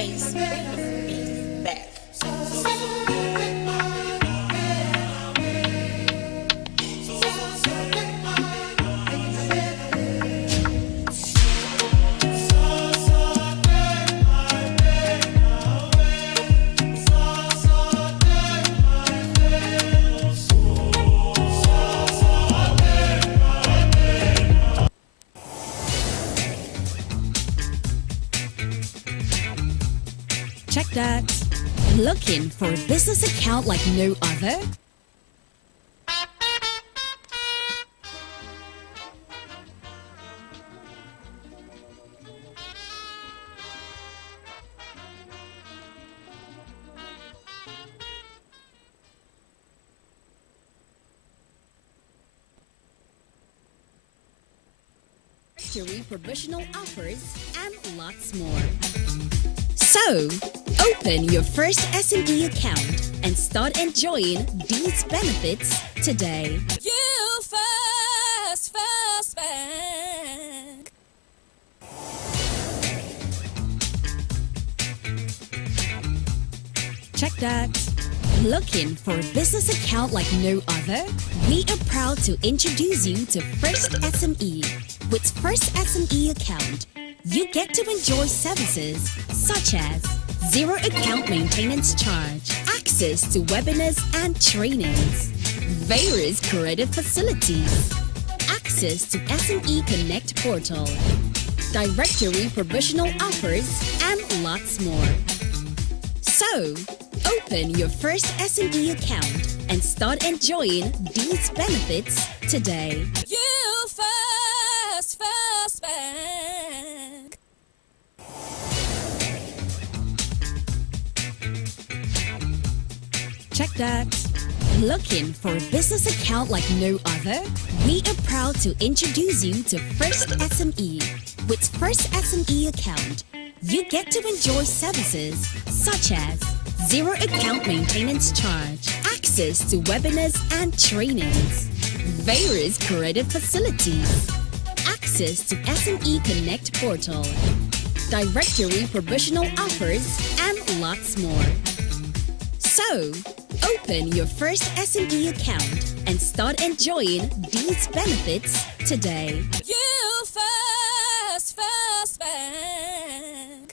bass, back. Check that. Looking for a business account like no other? Directory promotional offers and lots more. So, open your first SME account and start enjoying these benefits today. You first bank. Check that. Looking for a business account like no other? We are proud to introduce you to First SME. With First SME account, you get to enjoy services such as zero account maintenance charge, access to webinars and trainings, various creative facilities, access to SME Connect portal, directory promotional offers, and lots more. So, open your first SME account and start enjoying these benefits today. You first bank. Check that. Looking for a business account like no other? We are proud to introduce you to First SME. With First SME account, you get to enjoy services such as zero account maintenance charge, access to webinars and trainings, various creative facilities, access to SME Connect portal, directory promotional offers, and lots more. So, open your first SME account and start enjoying these benefits today. You first bank.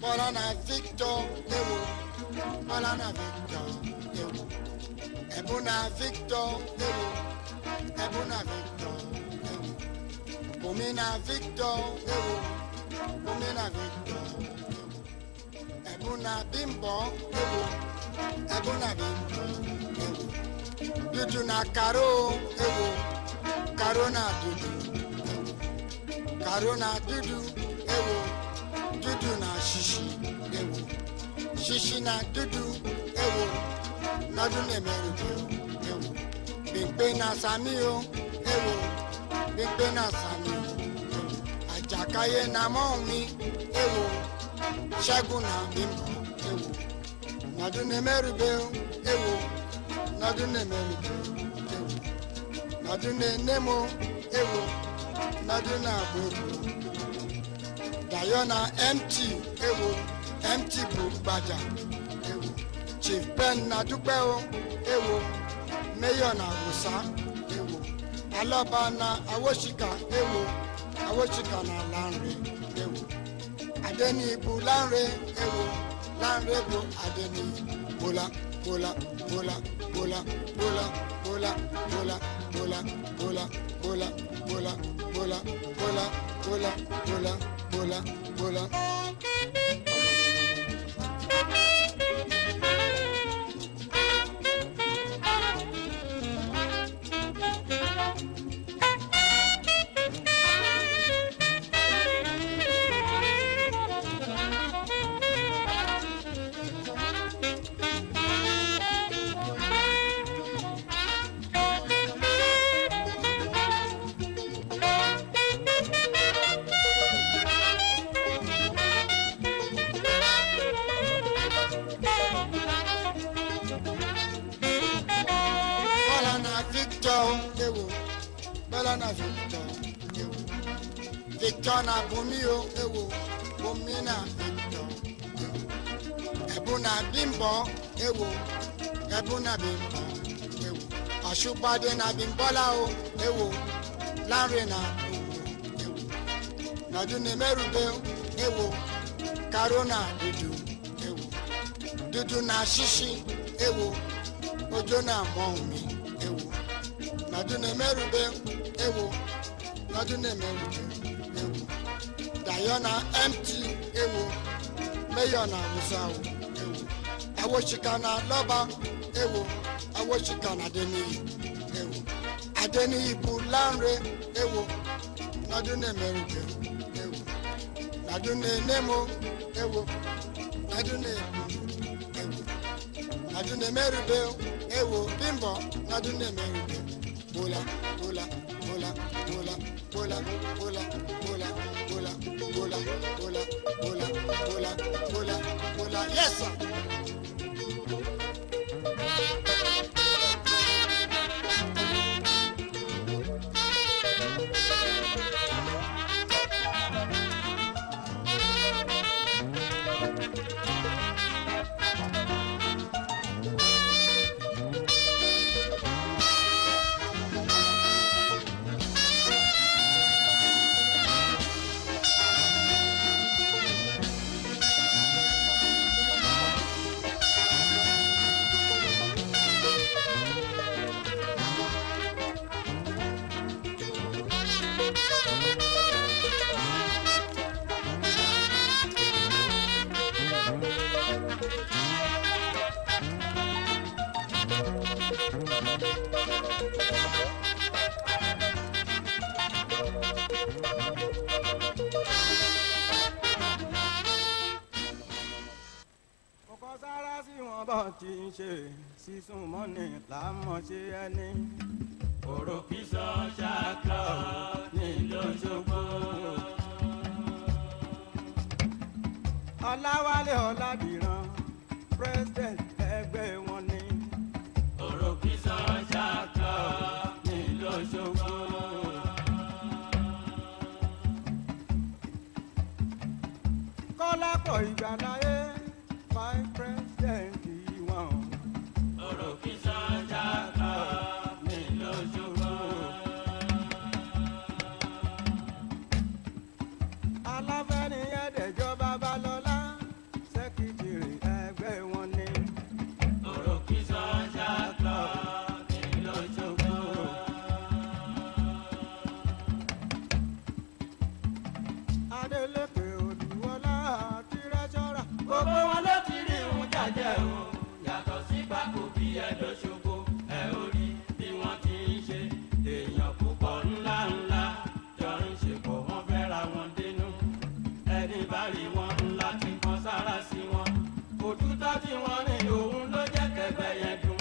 Malana Victor, Ewo. Malana Victor, Ewo. Ebuna Victor, Ewo. Ebuna Victor, Ewo. Bomina Victor, Ewo. Bomina Victor, Ewo. Ebuna Bimbo, Ewo. Ebuna Bimbo, Ewo. Dudu na Karo, Ewo. Karo na Dudu, Ewo. Karo na Dudu, Ewo. Dudu na shishi, ewo. Shishi na dudu, ewo. Nadu ne merujo, ewo. Bigbe na samio, ewo. Bigbe na samio, ewo. Ajakaye na momi, ewo. Shagun na bimbo, ewo. Nadu ne merube, ewo. Nadu ne merube, ewo. Nadu ne nemo, ewo. Nadu na bodu. Diana MT, ewo, MT Bugbaja, ewo, Chief Ben Nadupeo, ewo, Mayor na Rusa, ewo, Alaba na Awoshika, ewo, Awoshika na Lanre, ewo, Adeni Ibu Lanre, ewo, Lanre bu Adeni, Bola, Bola, Bola, Bola, Bola, Bola, Bola, Bola, Bola, Bola, Bola, Bola, Bola, Bola, Bola. Bola, bola. Victor ewo Bọ́lá na Victor ewo Victor na Bùnmi o ewo Bùnmi na Victor ewo Ẹ̀bùn na Bímbọ́ ewo Ẹ̀bùn na Bímbọ́ ewo Ọ̀ṣùpàdé na Bímbọ́lá o ewo Lánrè na Bùnmi ewo Nọdún ní Mẹ́rùbẹ́ ewo Karo na Dudu ewo Dudu na Ṣíṣí ewo Ojo na Mọ̀ọ́mí ewo Nọdún ní Mẹ́rùbẹ́ ewo Nọdún ní Mẹ́rùbẹ́ ewo Dayọ̀ na MT ewo Mayor na Musa o ewo Awoṣika na Lọ́ba ewo Awoṣika na Adeniyi ewo Adeniyi bu Lánrè ewo Nọdún ní Mẹ́rùbẹ́ ewo Nọdún ní Nemo ewo Nọdún ní ewo Nọdún ní Mẹ́rùbẹ́ ewo Bímbọ́ Nọdún ní Mẹ́rùbẹ́ Bola bola bola bola bola bola bola bola bola bola bola bola bola bola yes sir. Tí ń ṣe sísun mọ́ni láàmọ́ ṣe ẹni. Òròkìsọ ṣáàkà nílò ṣògbó. Ọláwálé Ọládìran president ẹgbẹ́ wọn ni. Òròkìsọ ṣáàkà nílò ṣògbó. Kọ́lápọ̀ Ìgbàláyé vice president. Òròkìsọ ṣáàkà nílò ṣògbó. Aláfẹ́ni ẹ̀dẹ̀jọ́ Babalọ́lá sẹ́kítìrì ẹgbẹ́ wọn ni. Òròkìsọ ṣáàkà nílò ṣògbó. Adélékè Odùwọlá tírẹ́ṣọ́rà. Gbogbo wọn ló ti rí ìhun jàjẹ́ o. Yàtọ̀ sí pákó bí ẹ̀dọ̀ ṣògo ẹ̀ ò rí bí wọ́n ti ń ṣe. Èèyàn púpọ̀ ńlá ńlá jọ ń ṣe pọ̀ wọ́n fẹ́ ra wọn dénú. Ẹni bá rí wọn ńlá ti kan sára sí wọn. Òtútọ́ tí wọ́n ní òun ló jẹ́ kẹgbẹ́ yẹn dùn.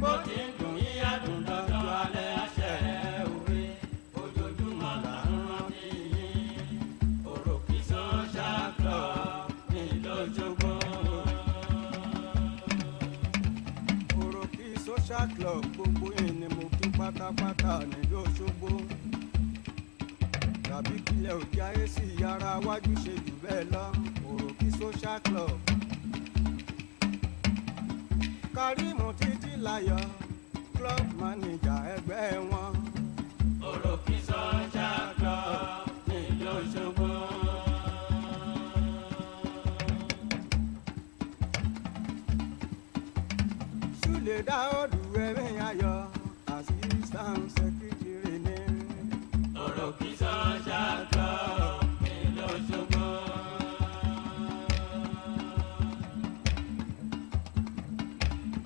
Bó ti ń dùn yíyá dùn lọ́jọ́ alẹ́ àṣẹ òwe. Ojoojúmọ́ là ń rántí yín. Òròkìsọ ṣáàkà nílò ṣògbó. Social club gbogbo yìí ni mo kí pátápátá nílùú Òṣogbo. Tàbí kílẹ̀ òjì ayé sí yàrá wájú ṣe jù bẹ́ẹ̀ lọ. Òròkì social club. Kàrímù Títí Láyọ̀ club manager ẹgbẹ́ wọn. Òròkì social club nílùú Òṣogbo. Lè dá òdùwẹ̀ mi ayọ̀ assistant secretary ní. Òròkìsọ ṣáàkà nílò ṣògbó.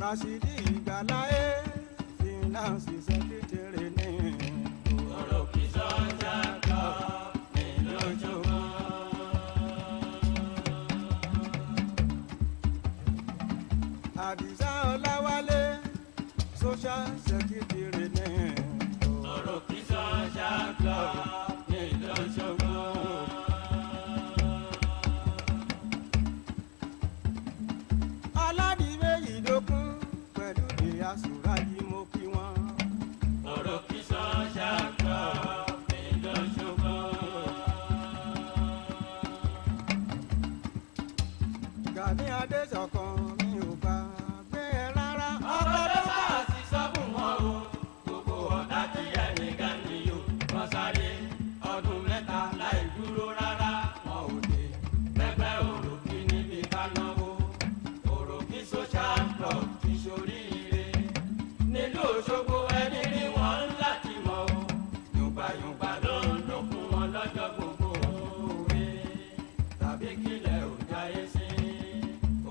Rashidi Ìgbàláyé finance secretary ní. Òròkìsọ ṣáàkà nílò ṣògbó. Àdìsá Ọláwálé social secretary ní. Òròkìsọ ṣáàkà nílò ṣògbó. Ọládìméjì Dókun pẹ̀lú ìyá Sùrájì mo kí wọn. Àlàní Adéṣọ̀kan mi ò gbàgbé ẹ rárá. Ọkọ̀ ló bá sì sọ fún wọn o. Gbogbo ọ̀tá tí ẹnìkan ní o. Wọ́n sáré ọdún mẹ́ta láì dúró rárá. Wọn ò dé pẹ́pẹ́ òròkì níbi ká náwó. Òròkì social club ti ṣoríire. Nílùú Òṣogbo ẹni rí wọn láti mọ̀ o. Yùngbàyùngbà ló ń dún fún wọn lọ́jọ́ gbogbo òwe. Tàbí kílẹ̀ ò jáyé sí.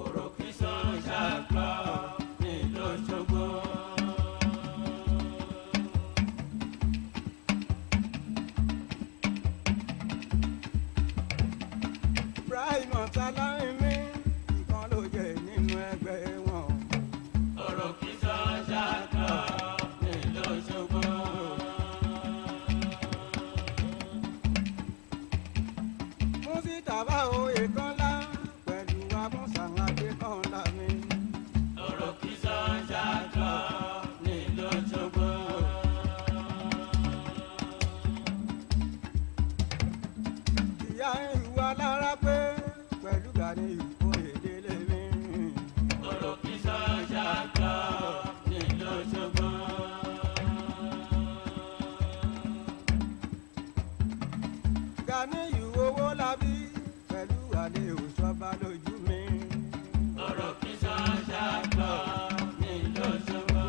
Òròkì social club nílùú Òṣogbo. Ibrahim Ọ̀tàlárin mi ìkan ló jẹ nínú ẹgbẹ́ wọn. Òròkì social club nílùú Òṣogbo. Músítàbá oyè kan lá pẹ̀lú Amúsàládé kan lá mi. Òròkì social club nílùú Òṣogbo. Ìyá ìwà lára pé pẹ̀lú Gani Oyèdélé mi. Òròkì social club nílùú Òṣogbo. Gani owó labí pẹ̀lú àlè òṣọ́ba lójú mi. Òròkì social club nílùú Òṣogbo.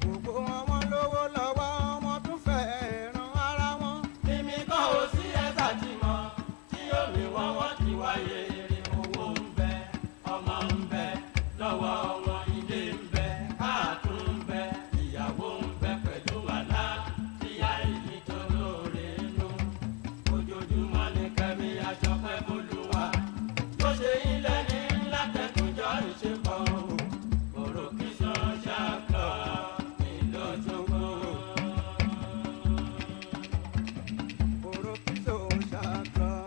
Gbogbo wọn lówó lọ́wọ́ wọn tún fẹ́ ràn ara wọn. Mímí kan ò sí ẹ̀sà tí mọ̀ tí omi wọn wọ́n ti wáyé èrè owó ń bẹ ọmọ ń bẹ lọ́wọ́ wọn ilé ń bẹ káàtún ń bẹ ìyàwó ń bẹ pẹ̀lú wàhálà tíyá ìlú tó lóore nù. Ojoojúmọ́ ní kẹ́mi aṣọ́pẹ́ bólúwa tó ṣe ilẹ̀ ní ńlá tẹ̀kùnjọ́ ìṣepọ̀ Òròkì social club nílùú Òṣogbo. Òròkì social club.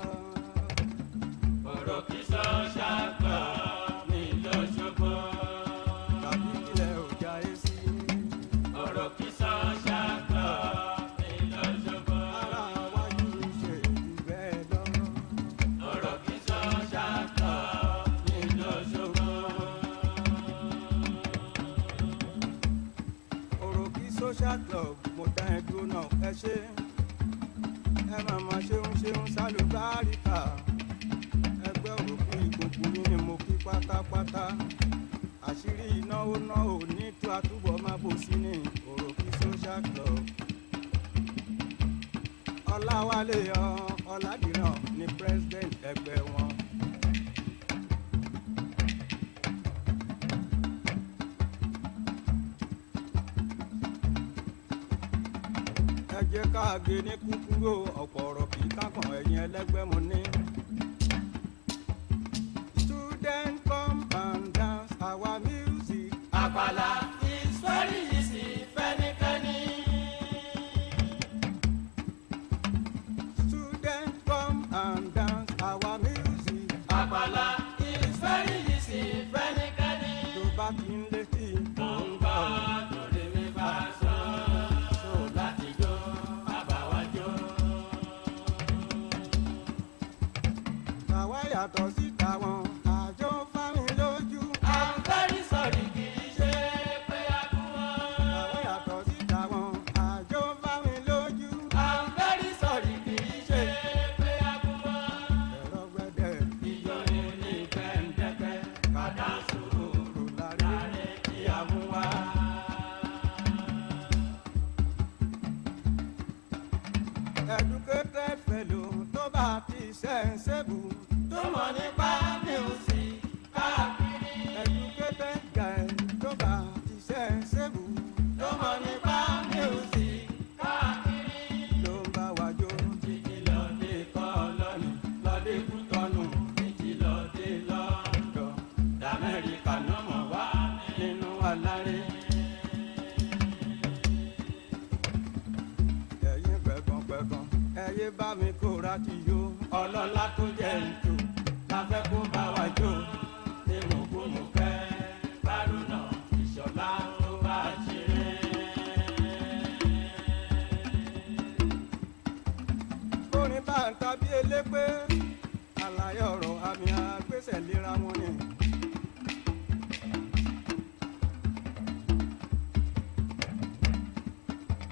Òròkì social club nílùú Òṣogbo. Tàbí kílẹ̀ ò jáyé sí. Òròkì social club nílùú Òṣogbo. Ara wájú ṣe ìbẹ́ lọ. Òròkì social club nílùú Òṣogbo. Òròkì social club mo dá ẹ dúró náà ẹ ṣe. Ẹ màmá ṣeun sálùbáríkà. Ẹgbẹ́ Òròkì ìgbòkú yín ni mo kí pátápátá. Àṣírí ìnáwó náà ò ní tó àtúbọ̀ máa bò sí ní Òròkì social club. Ọláwálé Ọládìrán ni president ẹgbẹ́ wọn. Ẹ jẹ́ ká gé ní kúkúrú ọ̀pọ̀ ọ̀rọ̀ kì í kákan ẹ̀yìn ẹlẹ́gbẹ́ mo ní. Student come and dance our music. Àpàlà is very easy fẹ́nikẹ́ni. Student come and dance our music. Àpàlà is very easy fẹ́nikẹ́ni. Tó bá kí n létí. Mo ń gbọ́ torí mi bá sọ. So láti jó àbáwájó. Àwa yàtọ̀ sí tàwọn àjọ fámi lójú. I'm very sorry kì í ṣe pé a kú wọn. Àwa yàtọ̀ sí tàwọn àjọ fámi lójú. I'm very sorry kì í ṣe pé a kú wọn. Ẹ̀rọ gbẹ̀dẹ̀. Ìjọ ni ní pẹ́ńdẹ́pẹ́ kàdá sùúrù láre kí a mú wá. Educated fellow tó bá ti sensible. Tó mọ̀ nípa music káàkiri. Educated guy tó bá ti sensible. Tó mọ̀ nípa music káàkiri. Ló ń bá wa jó. Títí lọ́dẹ kọ́ lọ́nì lọ́dẹ Kútọ́nù. Títí lọ́dẹ London. D'Amẹ́ríkà náà mọ̀ wá nínú aláré. Ẹ̀yin pẹ̀gànpẹ̀gàn ẹ̀yẹ bá mi kóra ti yó. Ọlọ́lá tó jẹ́ ntò la fẹ́ kó bá wa jó. Ní mùkúmùkẹ́ Bárúnà Ìṣọ̀lá tó bá ṣeré. wípé àlàyé ọ̀rọ̀ àmì àgbésẹ̀ lera wọn ni.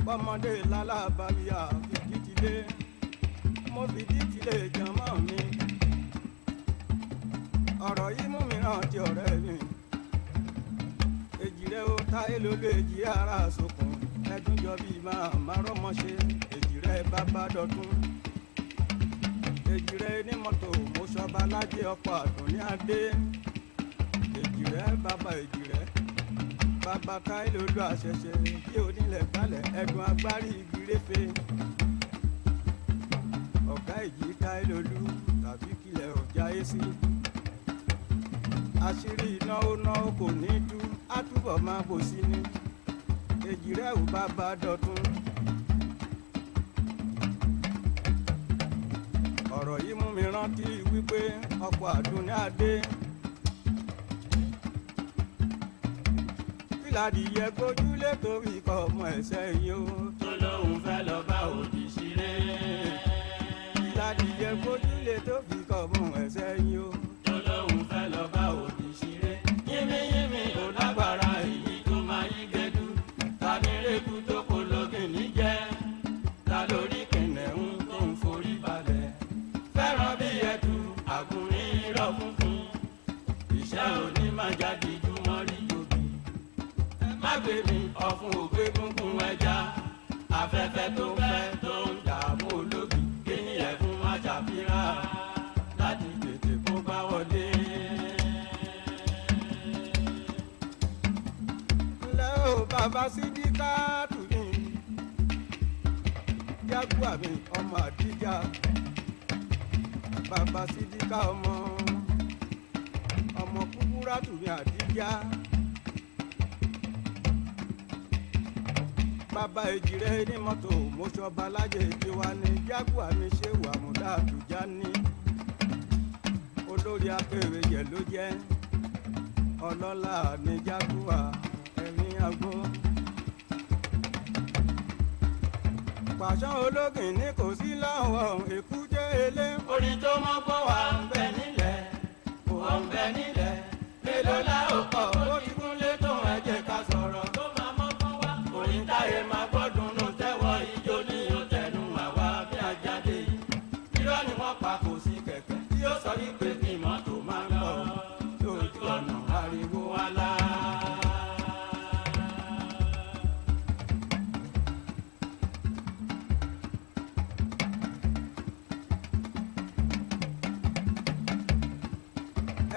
bọ́mọdé lálàbàbíyà fìdí ti lé mo fìdí ti lé jàmọ́ mi. ọ̀rọ̀ yìí mú mi rántí ọ̀rẹ́ mi. èjì rẹ̀ ó táyé lólú èjì ara sókun ẹdún jọ bíi máa rọ́mọṣe èjì rẹ̀ bàbá dọ̀tún. èjì rẹ̀ ní mọ́tò mo ṣọba lájẹ́ ọkọ̀ àdùnní adé. èjì rẹ̀ bàbá èjì rẹ̀ bàbá táyé lólú àṣẹṣe bí onílẹ̀ balẹ̀ ẹ̀dùn agbárí igi réfe. ọ̀gá èjì táyé lólú tàbí kílẹ̀ ọ̀já yé sí. àṣírí náwó náwó kò ní dú á túbọ̀ máa bò sí ni. èjì rẹ̀ ò bàbá dọ̀tún. ọ̀rọ̀ yìí mú mi rántí wípé ọkọ̀ àdùnní adé. fìlàdìyẹ gbójúlé torí ikọ̀ ọmọ ẹ̀sẹ̀ yìí ó. tó lóun fẹ́ lọ bá òdì sílé. fìlàdìyẹ gbójúlé torí ikọ̀ ọmọ ẹ̀sẹ̀ yìí ó. tó lóun fẹ́ lọ bá òdì sílé. yínmíyínmí ò lágbára èyí tó máa yí gẹ́dú. tani rékú tó kó lógin níjẹ́. ta lórí kìnìún tó ń forí balẹ̀. fẹ́ràn bí ẹ̀dù àgùnrín irọ́ funfun. iṣẹ́ òní máa jáde jùmọ̀ rí jòbí. má gbé mi ọ̀fun ògbé gúngún ẹja. afẹ́fẹ́ tó fẹ́ tó ń dààmú olóbì. kíni ẹ̀fún má ṣàfihàn láti tètè kó bá wọlé. ńlẹ́ o bàbá Sídíkátù ni jágùá mi ọmọ àdíjà. bàbá Sídíkà ọmọ Kúbúrátù mi àdíjà. bàbá èjìrẹ́ ní mọ́tò mọ́ṣọ́ba lájẹ̀ èdè wa ní jágùá mi ṣé wà múdà àbújá ní. olórí akéré yẹ ló jẹ́ ọlọ́lá ní jágùá ẹ̀rín agbó. pàṣán ológin ní kò sí láwọn èkúté ilé. orin tó mọ́ gbọ́ wà ń bẹ nílẹ̀ wà ń bẹ nílẹ̀ mélòó la ó kọ́ ó ti kúnlé tó ẹ̀jẹ̀ ká sọ̀rọ̀ tó máa mọ́ gbọ́ wá. orin táyé máa gbọ́dún nù tẹ́wọ́ ijó ní òtẹ̀nu àwa bí ajáde. irọ́ ni wọ́n pa kò sí kẹ̀kẹ́ tí ó sọ wípé kí mọ́tò máa ń lọ lójú ọ̀nà ariwo wa lá.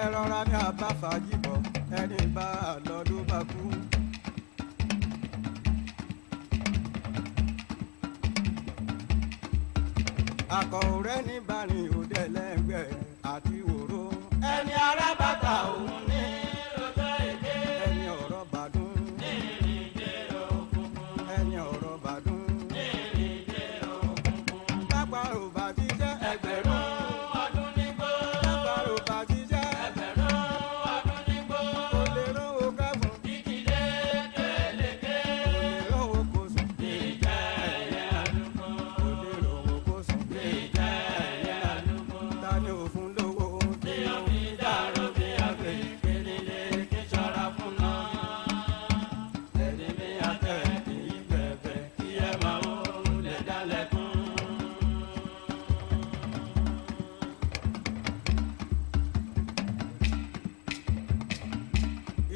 ẹ rọra ní abáfàájì bọ̀ ẹni bá a lọ ló bá kú. akọ̀ọ̀rẹ́ ní bàrin òde lẹ́gbẹ̀ẹ́ àti wòró. ẹni ará bàtà òun ní lọ́jọ́ èdè. ẹni ọ̀rọ̀ bàdún. ní ìrìndè òkùnkùn. ẹni ọ̀rọ̀ bàdún. ní ìrìndè òkùnkùn. pápá ò bá ti jẹ́. ẹgbẹ̀rún ọdún nígbó. pápá ò bá ti jẹ́. ẹgbẹ̀rún ọdún nígbó. kò lè rówó kẹ́fùn. ìdílé kélékè. kò lè rówó kò sùn. ìjẹ́ ẹ̀yẹ àdúgbò. kò lè rówó kò sùn. ìjẹ́ ẹ̀yẹ àdúgbò. ta ni òfun lówó. tí ó fi dàrú bí àgbè kénílé kí ṣọ́ra fún náà. ẹni mi àtẹ kì í bẹ̀bẹ̀ kí ẹ máa ó lè dálẹ́kùn.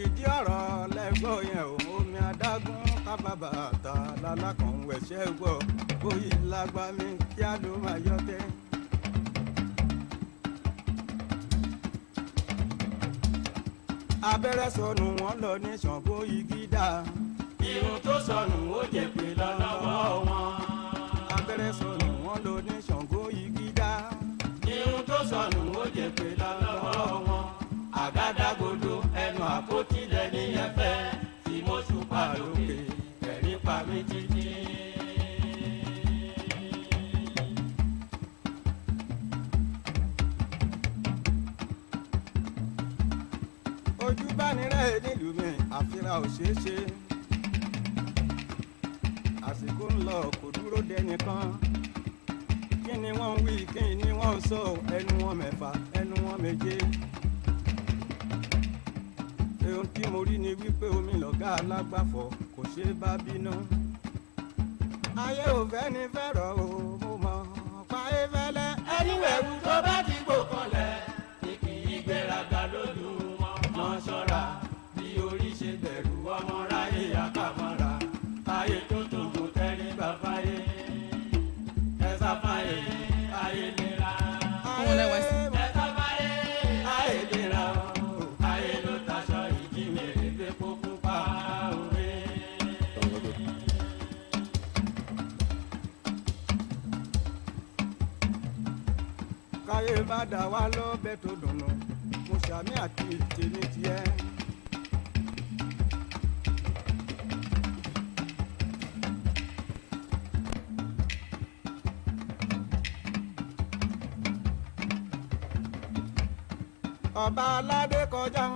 ìdí ọ̀rọ̀ lẹ́gbọ́ yẹn ò omi adágún kábàbà ta lálákàn wẹ̀ṣẹ́ gbọ́ bóyí lágbá mi kí á ló máa yọ tẹ́. abẹ́rẹ́ sọnù wọ́n lọ ní Ṣàngó igi dá. irun tó sọnù ó jẹ́ pé lọ́wọ́ wọn. abẹ́rẹ́ sọnù wọ́n lọ ní Ṣàngó igi dá. irun tó sọnù ó jẹ́ pé lọ́wọ́ wọn. àgádágodo ẹnu àpótí lẹ́ni ẹ̀fẹ́ tí mo ṣùpá lókè ẹ̀rí pa mí títí. ojú bá ní rẹ̀ nílùú mi àfihàn ò ṣeé ṣe. àsìkò ń lọ kò dúró dẹnìkan. kí ni wọ́n ń wí kí ni wọ́n ń sọ ẹnu wọn mẹ́fà ẹnu wọn méje. ohun tí mo rí ni wípé omi lọ̀gá alágbàfọ̀ kò ṣeé bá bínú. ayé ò fẹ́ ni fẹ́ràn o mo mọ̀ páyé fẹ́lẹ́. ẹni wẹ̀rù tó bá ti gbòkanlẹ̀ ni kì í gbéraga lójú wọn. mọ ṣọ́ra bí orí ṣe bẹ̀rù ọmọ ráyè àkàmọ́ra. ayé tó tó kò tẹ́rí bàbá yé. ẹ sá fáyé ayé lera. ayé ẹ sá fáyé ayé lera o. ayé ló taṣọ ìjímèrè pé kó kú pa òwe. káyé bá dà wá lọ́bẹ̀ tó dùnú mo ṣàmì àti tèmi tiẹ̀. ọba aládé kọjá ń.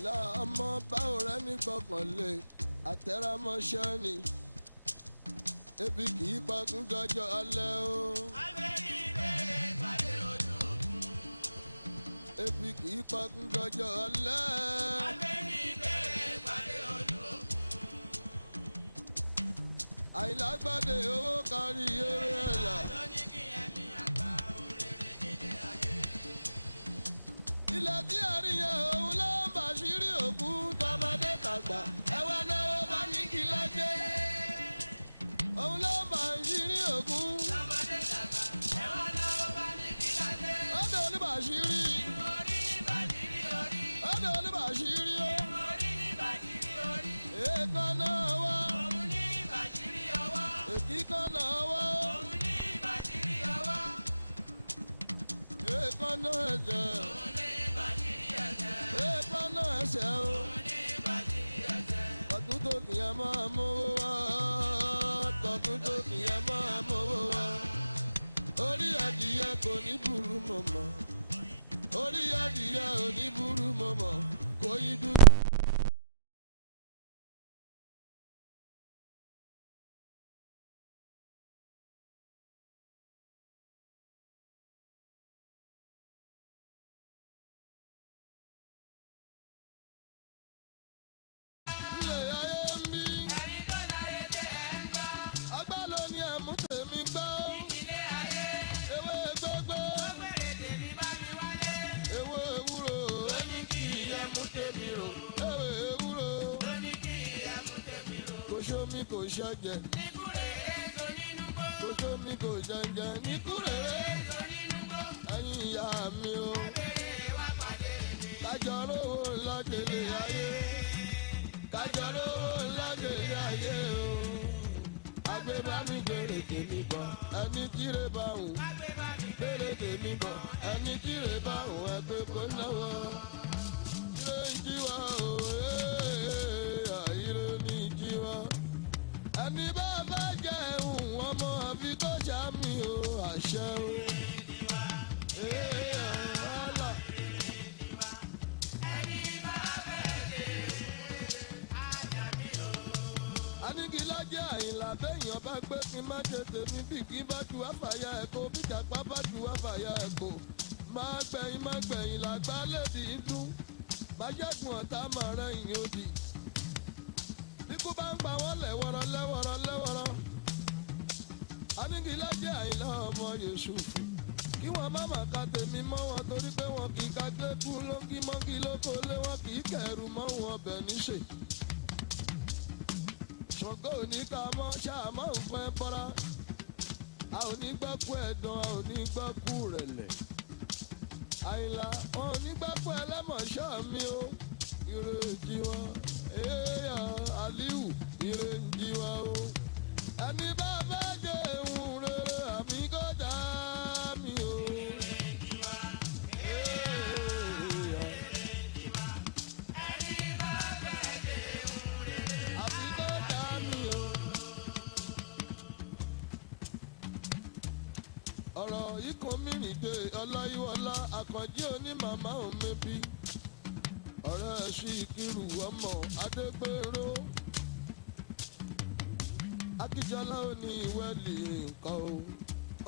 àyìnlá ọmọ báwo rẹ ní gbọ́kànlé àtẹ̀rámọ́ṣẹ́ ni ebi kì í pagún dọ́jọ́ alẹ́ o. ebi kì í pagún dọ́jọ́ alẹ́. àyìnlá gbàdé owó kárí eré ẹ̀là. ilẹ̀ tí a rí yẹn òun ló ń bàṣírí òkú tọmọdé tàgbà ẹwà náà bá ní kí lájẹ́. òun ló ń bàṣírí òkú tọmọdé tàgbà ẹwà náà bá ní kí lájẹ́. ọ̀dọ̀ oníbàṣírí ọ̀dọ̀ oníbàṣírí ó. èèkan náà wá èkìkan náà wá èèkan náà ẹ̀jẹ̀. èèpọ̀nà ẹsẹ̀ o. tọ̀tún tó kìyàn máa mówó wá. tọ̀tún tó kìyàn máa mówó wá. orí adìyẹ kò ní burú mọ̀mọ́. orí adìyẹ ò ní burú mọ̀mọ́. kò yí dúdú. Kòsómi kò ṣẹ́jẹ̀. Kòsómi kò jẹ́jẹ́. Níkúrèrè. Ẹyin ìyá mi o. Kájọ rówó ńlá délé ayé. Kájọ rówó ńlá délé ayé o. Agbébá mi gbèrè tèmi bọ̀. Ẹni kíre bá wùn. Gbèrè tèmi bọ̀. Ẹni kíre bá wùn ẹgbẹ́ kó náwó. Ire ń jí wa o. Ire ní jí wa. Ẹni bá bá jẹun ọmọ àfi tó ṣàmì o àṣẹ o. Anigilajẹ Àyìnlá béèyàn bá gbé kí n má ṣe tèmi bí kí n bá ju àfàyà ẹ̀kọ́ bí jàpá bá ju àfàyà ẹ̀kọ́. Má gbẹ̀yìn làgbá lèdì í dún. Májẹ̀gùn ọ̀tá máa rẹ̀yìn òdì. Bíkú bá ń pa wọ́n lẹ́wọ̀rọ̀. Anigilajẹ Àyìnlá ọmọ Yẹ̀sùfù. Kí wọ́n má má ka tèmi mọ́ wọn torí pé wọn kì í ka gbẹ́kú lóńgí mọ́ngí lóko lé wọn kì í kẹ̀rù mọ́ wọn ọbẹ̀ níṣe. Ṣọ̀gbọ́n ò ní ká mọ́ ṣáàmọ́ òfin bọ́ra. A ò ní gbẹ́kú ẹ̀dán, a ò ní gbẹ́kú rẹ̀lẹ̀. Àyìnlá wọn ò ní gbẹ́kú ẹlẹ́mọ̀ṣọ́ mi o. Ire jí wọn, Aliu, ire ń jí wa o. Ẹni bá bá jẹ ehun rere àmì kò dá mi o. Àmì kò dá mi o. Ọ̀rọ̀ yìí kan mìíràn dé Ọláyíwọlá Àkànjí oní màmá òun mẹ́bí. Ọ̀rẹ́ Síkírù ọmọ Adégbèrò. Akíjọlá ò ní ìwẹ́lì nǹkan o.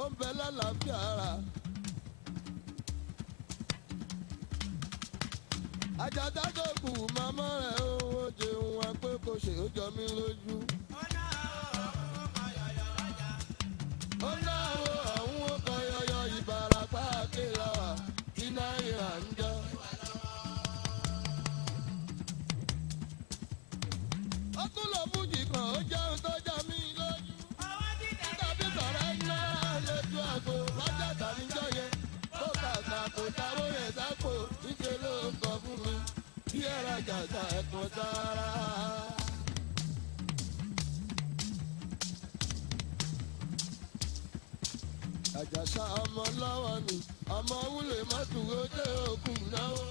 Ó ń bẹ lálàáfíà ara. Àjàdá tó kù màmá rẹ̀ ó jẹun wá pé kò ṣe ó jọ mí lójú. Ó náwó àwọn ọkọ̀ yọyọ Ìbàràpá àkèlà tí náírà ń jẹ́. Ó tún lọ fújì kan ó jẹun tó já mí lójú. Tàbí sọ̀rọ̀ iná lójú àgbo lọ́jà tàbíjọ́ yẹn. Ó kàkà kò táwó yẹn sápò níṣẹ́ ló ń kọ fún mi. Bí ẹ̀rọ jàjà ẹ̀kan sára. Àjàṣà ọmọ lọ́wọ́ ni ọmọ wúlé mọ́tò ó jẹ́ òkú náwó.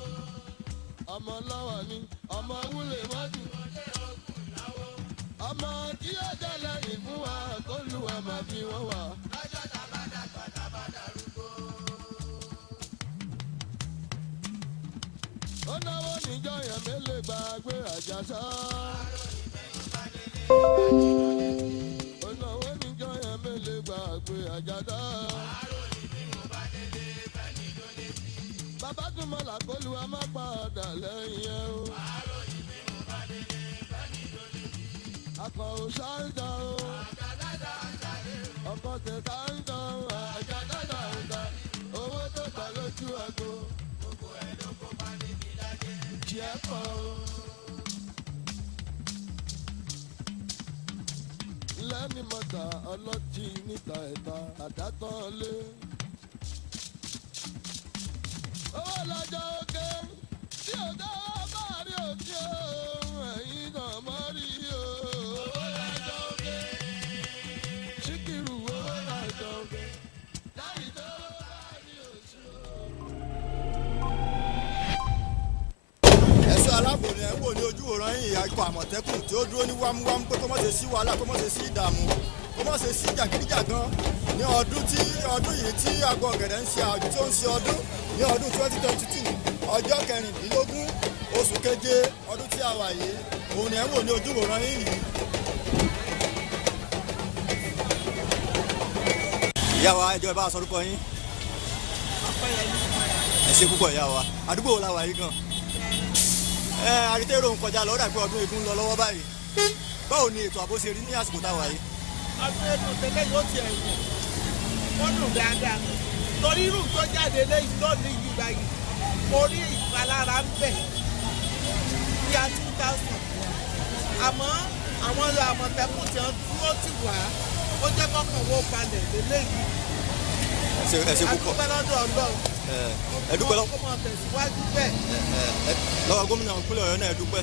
Ọmọ lọ́wọ́ ni ọmọ wúlé mọ́tò ó jẹ́ òkú náwó. Ọmọ tí ó jẹ́ lẹ́yìn fún wa kó lù wá máa fi wọ́n wà. Lọ́jọ́ tàbádàgbà tàbádàrúgbó. Ó náwó níjọ́ yẹn mélòó gbàgbé àjàsá. Olówó níjọ́ yẹn mélòó gbàgbé àjàsá. Bàbá tún mọ̀ làkólú a máa padà lẹ́yìn ẹ̀ o. Akọ̀ ò ṣáńtà o. Ọkọ̀ tẹ̀ ṣáńtà o. Àjàdá ṣáńtà. Owó tó gbà lójú àgbo. Gbogbo ẹ̀ ló kó bá níbi láyé. Jẹ́ pọ̀ o. Lẹ́ni mọ̀tà ọlọ́tí níta ẹ̀ta àdátán lé. Owó lọ́jọ́ oge tí ò dáwọ́ bá rí òtí o. Ẹ̀yin náà mọ́ rí o. Owó lọ́jọ́ oge. Síkírù owó lọ́jọ́ oge. Láyé tó bá rí òtí o. Ẹ̀ṣọ́ aláàbò ni ẹ̀ ń wò ní ojú òòrùn yìí ikọ̀ àmọ̀tẹ́kùn tí ó dúró ní wámúwámú pé kó má ṣe sí wàhálà kó má ṣe sí ìdààmú kó má ṣe sí jàgídíjàgan ní ọdún yìí tí àgọ́ ọ̀gẹ̀dẹ̀ ń ṣe àjò tí ó ń ṣe ọdún ní ọdún 2022 ọjọ́ kẹrìndínlógún oṣù keje ọdún tí a wà yìí òun ni ẹ̀ ń wò ní ojú òòrùn yìí. ìyá wa ẹjọ́ ẹ bá a sọ orúkọ yín. ẹ ṣe púpọ̀ ìyá wa àdúgbò wo la wà yìí gan. Àrítẹ́rò ń kọjá lọ́dà pé ọdún eégún ń lọ lọ́wọ́ báyìí báwo ni ètò ààbò ṣe rí ní àsìkò táwa yìí. ọdún eégún tẹ́lẹ̀ yóò ti ẹ̀wọ̀n wọ́n dùn dáadáa torí irú tó jáde lẹ́yìn lónìí yìí báyìí mo rí ìpalára ń bẹ̀ bí a 2000 àmọ́ àwọn àmọ̀tẹ́kùn tí wọ́n dúró tì wá ó jẹ́ kọ́kàn wó balẹ̀ lélẹ́yìí. ẹ ṣe púpọ̀ adúpẹ́ lọ́dọ̀ Ọlọ́run ẹ dúpẹ́ lọ́wọ́. kó mọ̀ tẹ̀síwájú bẹ́ẹ̀. lọ́wọ́ gómìnà ìpínlẹ̀ Ọ̀yọ́ náà ẹ dúpẹ́.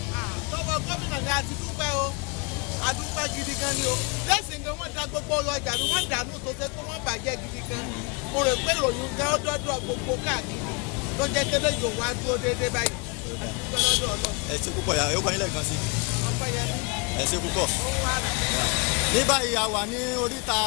lọ́wọ́ gómìnà ni a ti dúpẹ́ o adúpẹ́ gidi gan ni o lẹ́sìn gan wọ́n da gbogbo ọlọ́jà ni wọ́n dànù tó ṣe pé wọ́n bàjẹ́ gidi gan mo rò pé ìròyìn gan ó dọ́dọ̀ gbogbo káàkiri ló jẹ́ kélé yòó wá dúró déédéé báyìí adúpẹ́ lọ́dọ̀ Ọlọ́run. ẹ ṣe púpọ̀ yà ó kọ́ yín lẹ́ẹ̀kan sí. Ọpẹ́yẹmí. ẹ ṣe púpọ̀. ní báyìí a wà ní oríta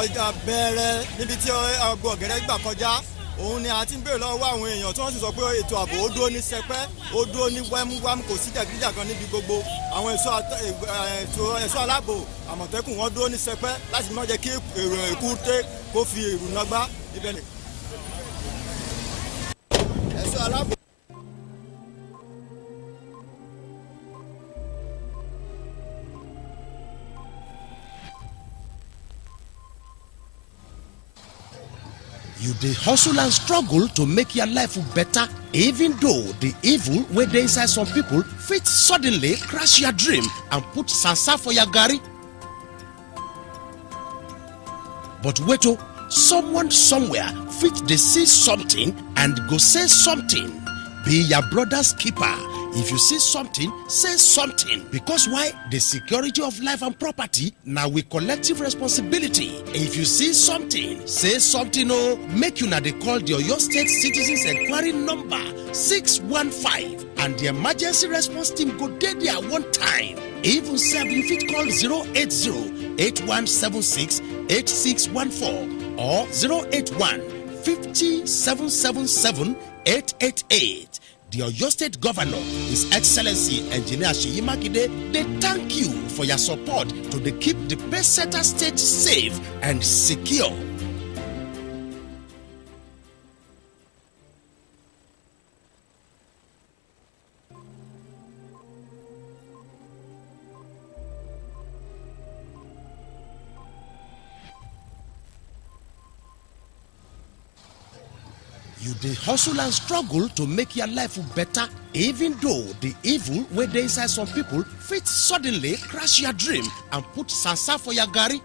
ọjà bẹ̀rẹ̀ níbi tí ọgbọ̀n ọ̀gẹ̀rẹ̀ gbà kọjá òun ni a ti ń béèrè lọ́wọ́ àwọn èèyàn tí wọ́n sì sọ pé ètò ààbò ó dúró ní sẹpẹ́ ó dúró ní wẹ́múwámú kò sí jàgídíjàgan níbi gbogbo àwọn ẹ̀ṣọ́ aláàbò àmọ̀tẹ́kùn wọn dúró ní sẹpẹ́ láti má jẹ́ kí èrò èkúté kó fi èrò náà gbá ibẹ̀ ni. ẹ̀ṣọ́ aláàbò. You dey hustle and struggle to make your life better, even though the evil wey dey inside some people fit suddenly crash your dream and put sansa for your garri. But wait oh, someone somewhere fit dey see something and go say something. Be your brother's keeper. If you see something, say something. Because why? The security of life and property now we collective responsibility. If you see something, say something. Oh, make una dey call the Oyo State Citizens Enquiry number 615 and the emergency response team go dey there one time. Even sef you fit call 080-8176-8614 or 081-50-777-888. The Oyo State Governor, His Excellency Engineer Seyi Makinde, they thank you for your support to keep the Pacesetter state safe and secure. You dey hustle and struggle to make your life better, even though the evil wey dey inside some people fit suddenly crash your dream and put sansa for your garri.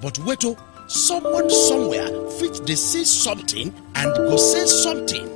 But wait oh, someone somewhere fit dey see something and go say something.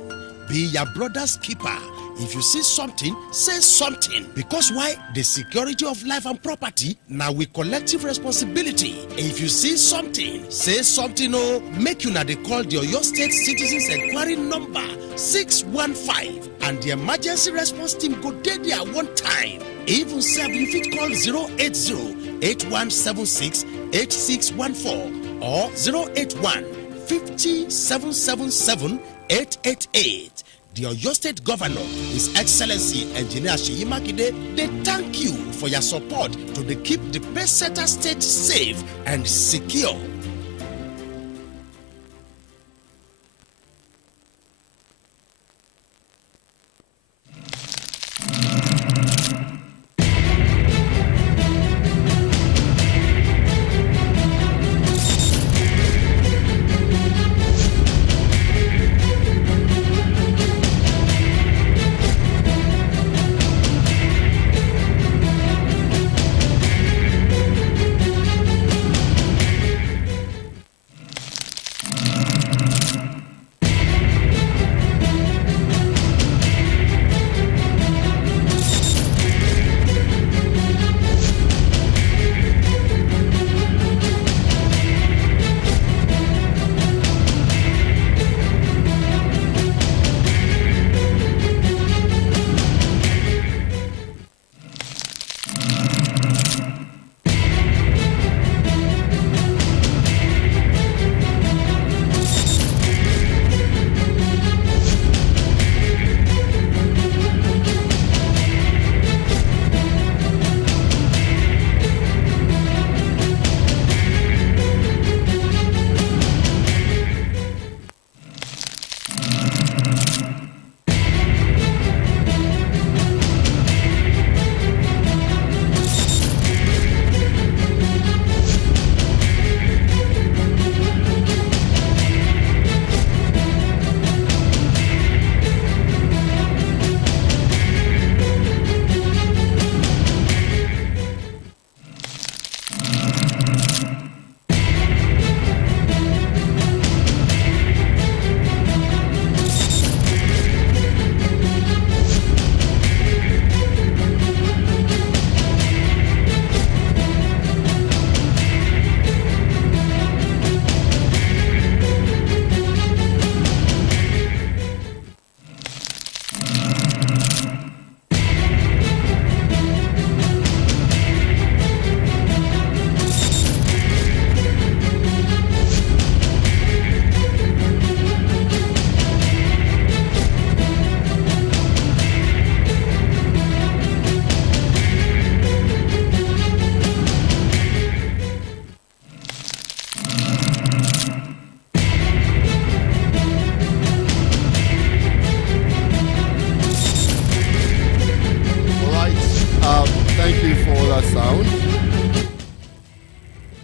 Be your brother's keeper. If you see something, say something. Because why? The security of life and property now we collective responsibility. If you see something, say something. Oh, make una dey call the Oyo State Citizens Enquiry number 615 and the emergency response team go dey there one time. Even sef you fit call 080-8176-8614 or 081-50-777-888. 0888. The Oyo State Governor, His Excellency Engineer Seyi Makinde, they thank you for your support to keep the Peseta State safe and secure.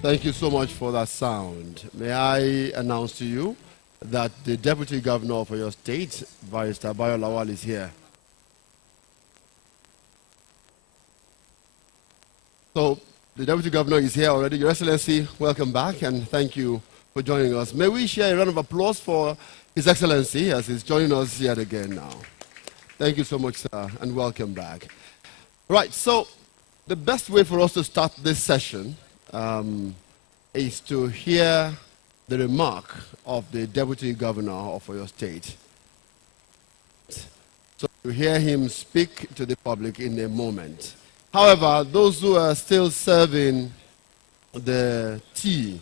Thank you so much for that sound. May I announce to you that the Deputy Governor of your state, Barrister Bayo Lawal, is here. So, the Deputy Governor is here already. Your Excellency, welcome back and thank you for joining us. May we share a round of applause for His Excellency as he's joining us yet again now. Thank you so much, sir, and welcome back. Right, so the best way for us to start this session is to hear the remark of the Deputy Governor of your state. So to hear him speak to the public in a moment. However, those who are still serving the tea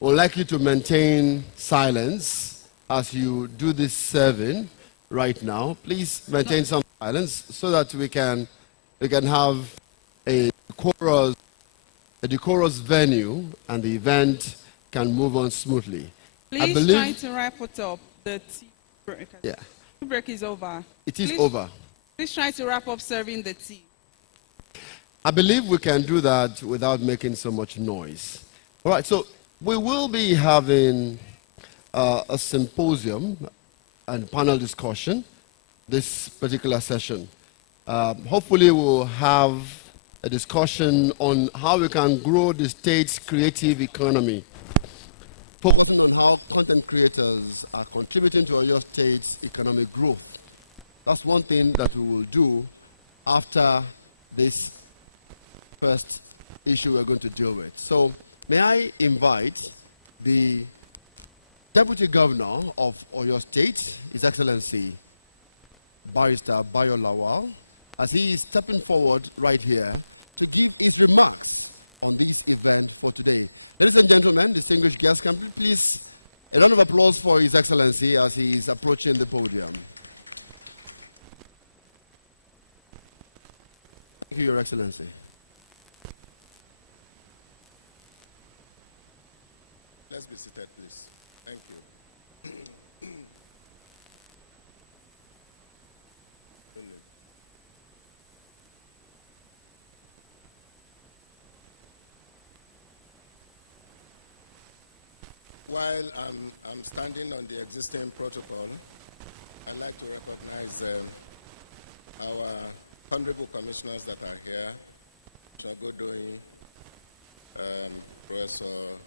would like you to maintain silence as you do this serving right now. Please maintain some silence so that we can have a decorous venue and the event can move on smoothly. Please try to wrap it up. The tea break. Yeah. Tea break is over. It is over. Please try to wrap up serving the tea. I believe we can do that without making so much noise. All right, so we will be having a symposium and panel discussion this particular session. Hopefully we'll have a discussion on how we can grow the state's creative economy, focusing on how content creators are contributing to your state's economic growth. That's one thing that we will do after this first issue we're going to deal with. So may I invite the Deputy Governor of Oyo State, His Excellency Barrister Bayo Lawal, as he is stepping forward right here to give his remarks on this event for today. Ladies and gentlemen, distinguished guests, can we please A round of applause for His Excellency as he is approaching the podium. Thank you, Your Excellency. Let's be seated, please. Thank you. While I'm standing on the existing protocol, I'd like to recognize our honorable commissioners that are here, Commissioner Godoy, Professor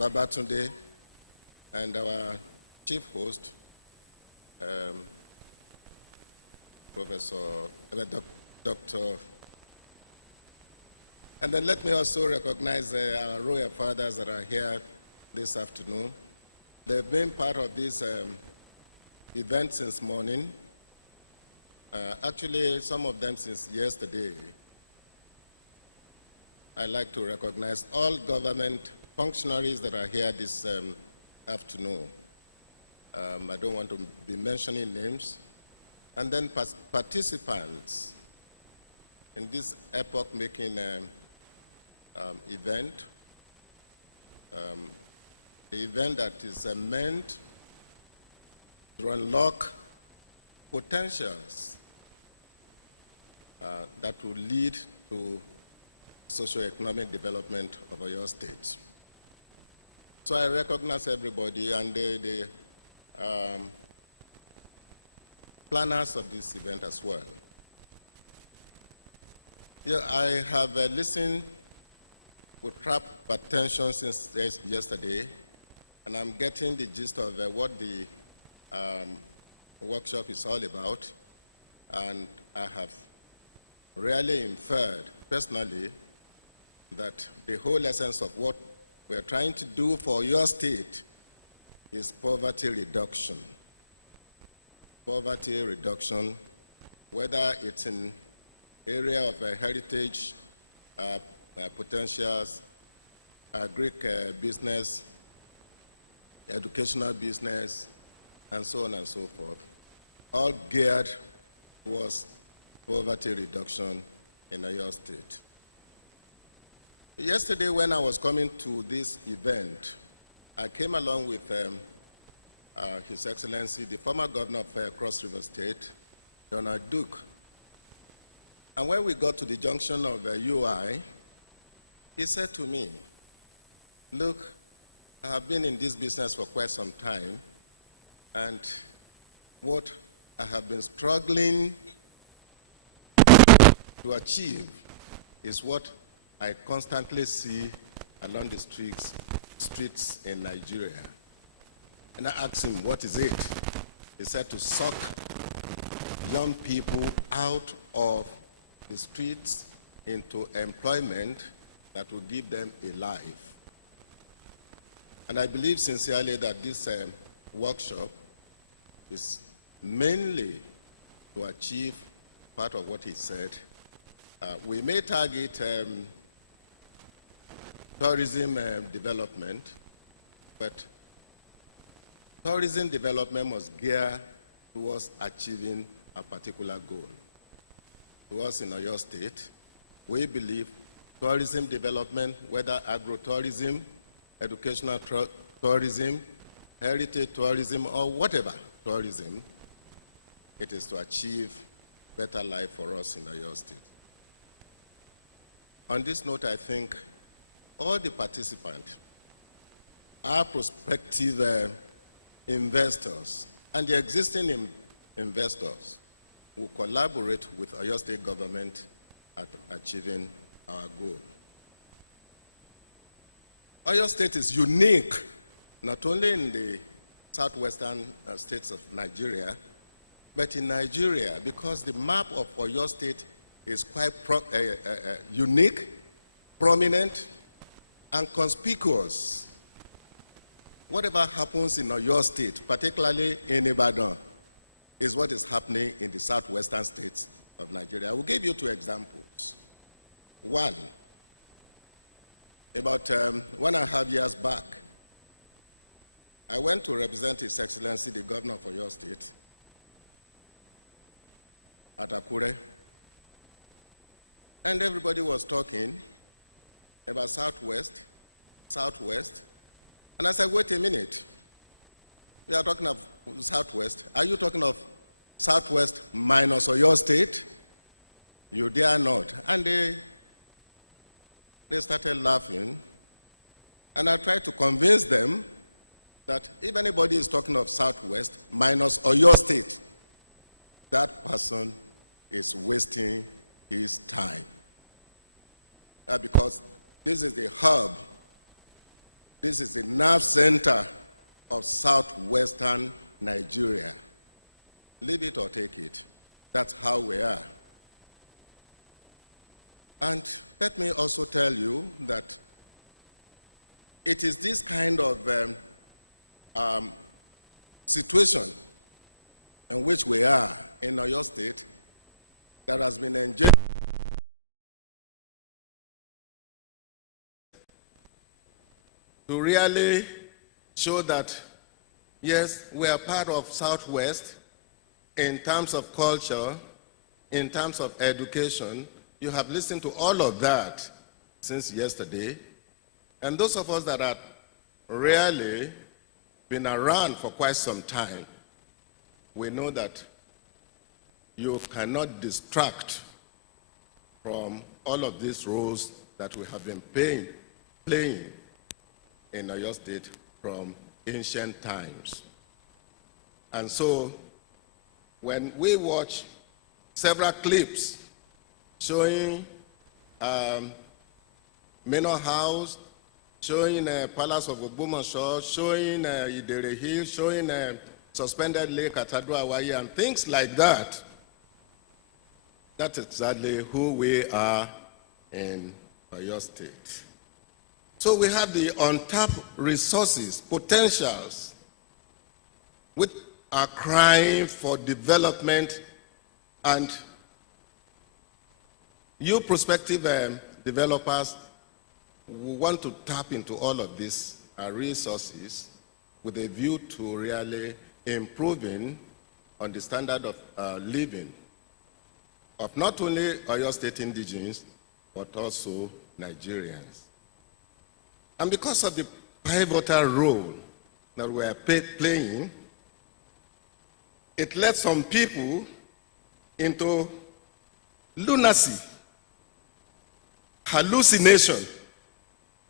Babatunde, and our chief host, Dr. And then let me also recognize our royal fathers that are here this afternoon. They've been part of this event since morning. Actually, some of them since yesterday. I'd like to recognize all government functionaries that are here this afternoon. I don't want to be mentioning names. And then participants in this epoch-making event, the event that is meant to unlock potentials that will lead to socio-economic development of your state. So I recognize everybody and the planners of this event as well. Yeah, I have listened with rapt attention since yesterday, and I'm getting the gist of what the workshop is all about, and I have really inferred personally that the whole essence of what we're trying to do for your state is poverty reduction. Poverty reduction, whether it's in area of heritage potentials, Greek business, educational business, and so on and so forth, all geared towards poverty reduction in your state. Yesterday, when I was coming to this event, I came along with His Excellency, the former governor of Cross River State, Donald Duke. And when we got to the junction of UI, he said to me, look, I have been in this business for quite some time, and what I have been struggling to achieve is what I constantly see along the streets in Nigeria. And I asked him, what is it? He said to suck young people out of the streets into employment that will give them a life. And I believe sincerely that this workshop is mainly to achieve part of what he said. We may target tourism development, but tourism development must gear towards achieving a particular goal. To us in Oyo State, we believe tourism development, whether agro-tourism, educational tourism, heritage tourism, or whatever tourism, it is to achieve better life for us in Oyo State. On this note, I think all the participants are prospective investors, and the existing investors will collaborate with Oyo State government at achieving our goal. Oyo State is unique, not only in the southwestern states of Nigeria, but in Nigeria, because the map of Oyo State is quite unique, prominent, and conspicuous. Whatever happens in Oyo State, particularly in Ibadan, is what is happening in the southwestern states of Nigeria. I will give you two examples. One, about 1.5 years back, I went to represent His Excellency, the Governor of your state, at Akure, and everybody was talking about Southwest, and I said, wait a minute. We are talking of Southwest. Are you talking of Southwest minus Oyo State? You dare not. And they started laughing. And I tried to convince them that if anybody is talking of Southwest minus Oyo State, that person is wasting his time. Because this is the hub, this is the nerve center of southwestern Nigeria. Leave it or take it. That's how we are. And let me also tell you that it is this kind of situation in which we are in Oyo State that has been engendered to really show that, yes, we are part of Southwest in terms of culture, in terms of education. You have listened to all of that since yesterday. And those of us that have really been around for quite some time, we know that you cannot distract from all of these roles that we have been playing in Oyo State from ancient times. And so, when we watch several clips showing Manor House, showing Palace of Ogbomoso, showing Idere Hill, showing Suspended Lake at Ado-Awaye, and things like that, that's exactly who we are in Oyo State. So we have the untapped resources, potentials, which are crying for development, and you prospective developers want to tap into all of these resources with a view to really improving on the standard of living of not only Oyo State indigenes, but also Nigerians. And because of the pivotal role that we are playing, it led some people into lunacy, hallucination,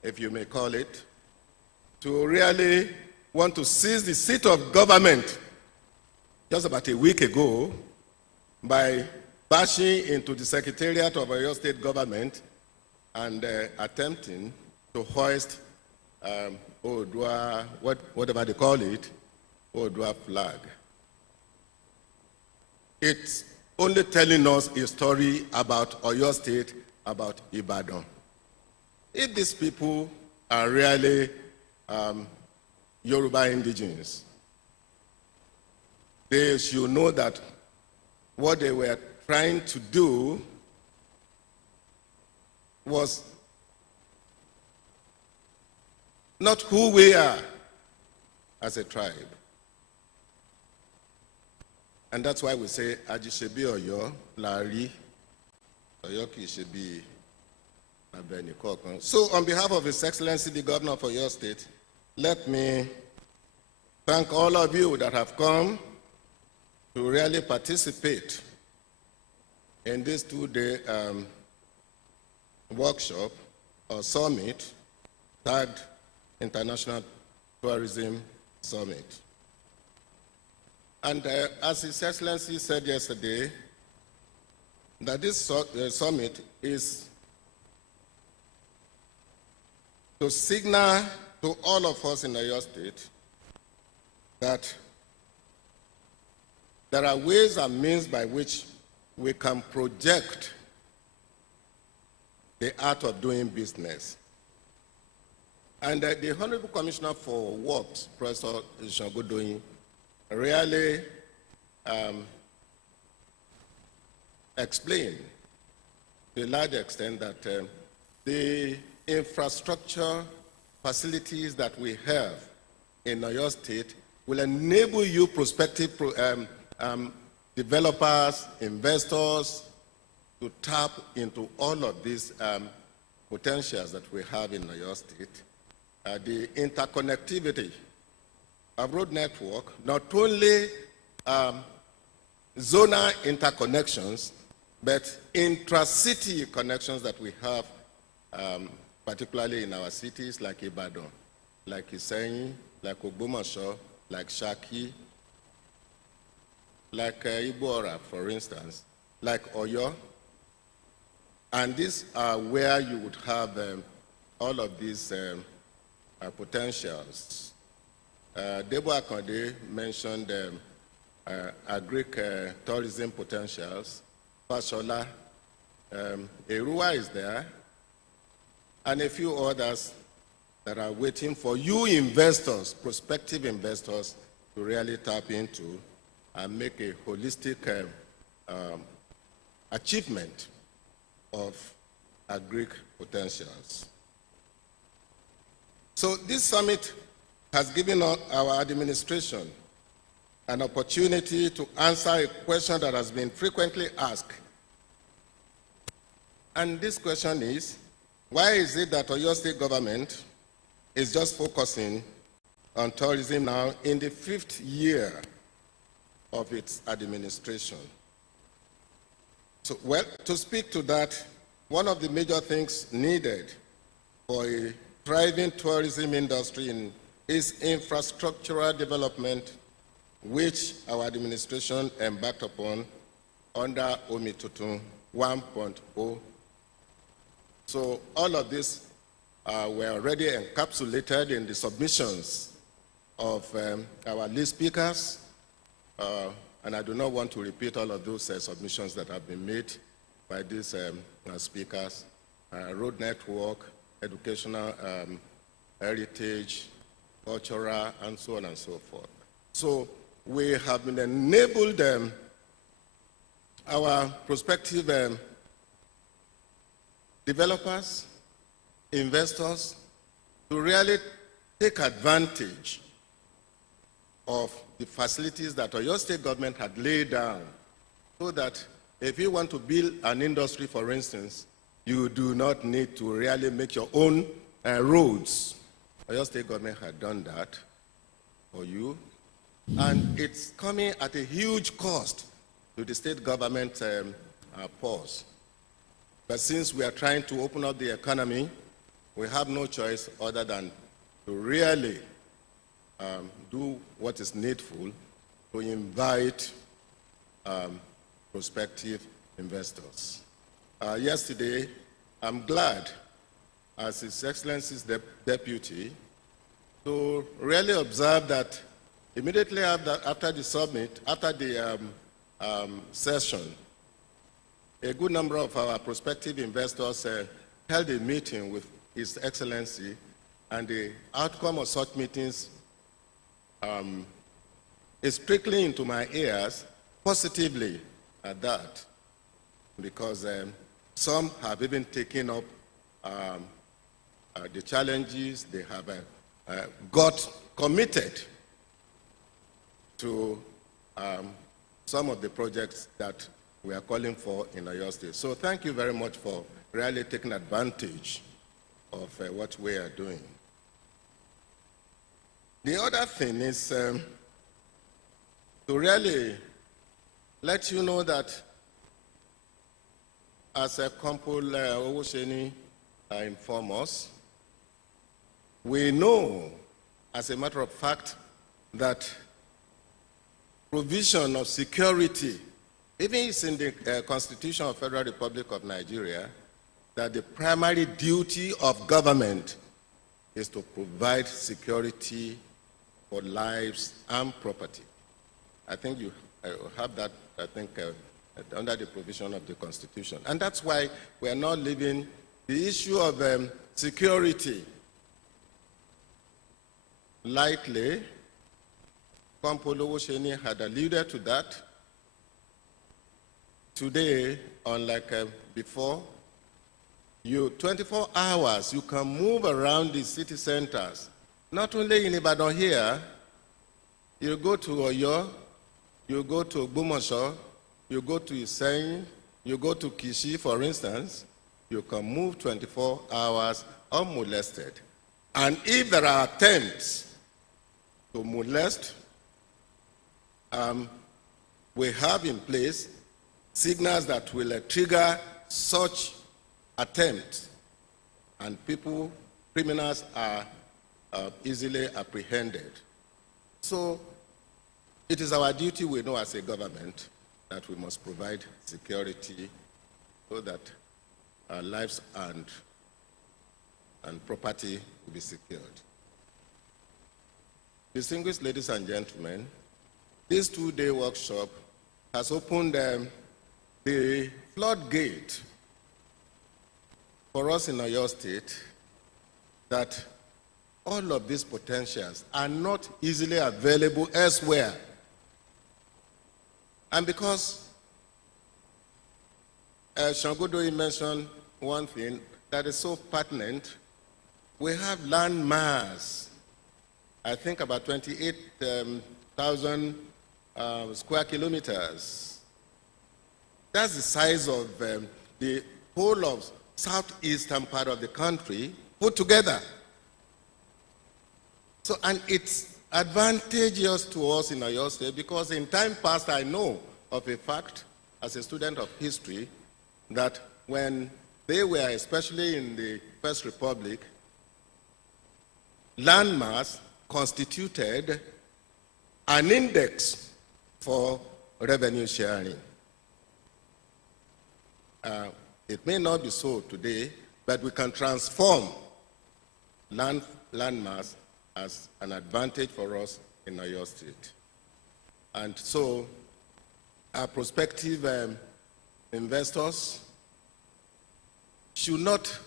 if you may call it, to really want to seize the seat of government just about a week ago by bashing into the Secretariat of Oyo State Government and attempting to hoist Oodua, whatever they call it, Oodua flag. It's only telling us a story about Oyo State, about Ibadan. If these people are really Yoruba indigenes, they should know that what they were trying to do was not who we are as a tribe. And that's why we say, Ajisebi Oyo, Lari, Oyo ki Sebi Abeni Kokon. So on behalf of His Excellency, the Governor of Oyo State, let me thank all of you that have come to really participate in this two-day workshop or summit tagged International Tourism Summit. And as His Excellency said yesterday, that this summit is to signal to all of us in Oyo State that there are ways and means by which we can project the art of doing business. And the Honorable Commissioner for Works, Professor Shangodoyin, really explained to a large extent that the infrastructure facilities that we have in Oyo State will enable you prospective developers, investors, to tap into all of these potentials that we have in Oyo State. The interconnectivity of road network, not only zonal interconnections, but intra-city connections that we have, particularly in our cities like Ibadan, like Iseyin, like Ogbomoso, like Shaki, like Igbora, for instance, like Oyo. And these are where you would have all of these potentials. Debo Akande mentioned agri-tourism potentials. Fashola, Erua is there, and a few others that are waiting for you investors, prospective investors, to really tap into and make a holistic achievement of agric potentials. So this summit has given our administration an opportunity to answer a question that has been frequently asked. And this question is, why is it that Oyo State government is just focusing on tourism now in the 5th year of its administration? So, well, to speak to that, one of the major things needed for a thriving tourism industry is infrastructural development, which our administration embarked upon under Omitutun 1.0. So all of this were already encapsulated in the submissions of our lead speakers, and I do not want to repeat all of those submissions that have been made by these speakers: road network, educational heritage, cultural, and so on and so forth. So we have been enabled our prospective developers, investors, to really take advantage of the facilities that Oyo State government had laid down, so that if you want to build an industry, for instance, you do not need to really make your own roads. Oyo State government had done that for you, and it's coming at a huge cost to the state government purse. But since we are trying to open up the economy, we have no choice other than to really do what is needful to invite prospective investors. Yesterday, I'm glad, as His Excellency's deputy, to really observe that immediately after the summit, after the session, a good number of our prospective investors held a meeting with His Excellency, and the outcome of such meetings is trickling into my ears positively at that, because some have even taken up the challenges. They have got committed to some of the projects that we are calling for in Oyo State. So thank you very much for really taking advantage of what we are doing. The other thing is to really let you know that, as Kompol Owusheni informed us, we know, as a matter of fact, that provision of security, even it's in the Constitution of Federal Republic of Nigeria, that the primary duty of government is to provide security for lives and property. I think you have that, I think, under the provision of the Constitution. And that's why we are not leaving the issue of security lightly. Kompol Owusheni had alluded to that. Today, unlike before, 24 hours, you can move around the city centers not only in Ibadan here, you go to Oyo, you go to Ogbomoso, you go to Iseyin, you go to Kishi, for instance, you can move 24 hours unmolested. And if there are attempts to molest, we have in place signals that will trigger such attempts, and criminals are easily apprehended. So it is our duty, we know as a government, that we must provide security so that our lives and property will be secured. Distinguished ladies and gentlemen, this two-day workshop has opened the floodgate for us in Oyo State that all of these potentials are not easily available elsewhere. And because Shangodoyi mentioned one thing that is so pertinent, we have land mass, I think about 28,000 square kilometers. That's the size of the whole of southeastern part of the country put together. So, and it's advantageous to us in Oyo State because in time past I know of a fact as a student of history that when they were, especially in the First Republic, landmass constituted an index for revenue sharing. It may not be so today, but we can transform landmass as an advantage for us in Oyo State. And so our prospective investors should not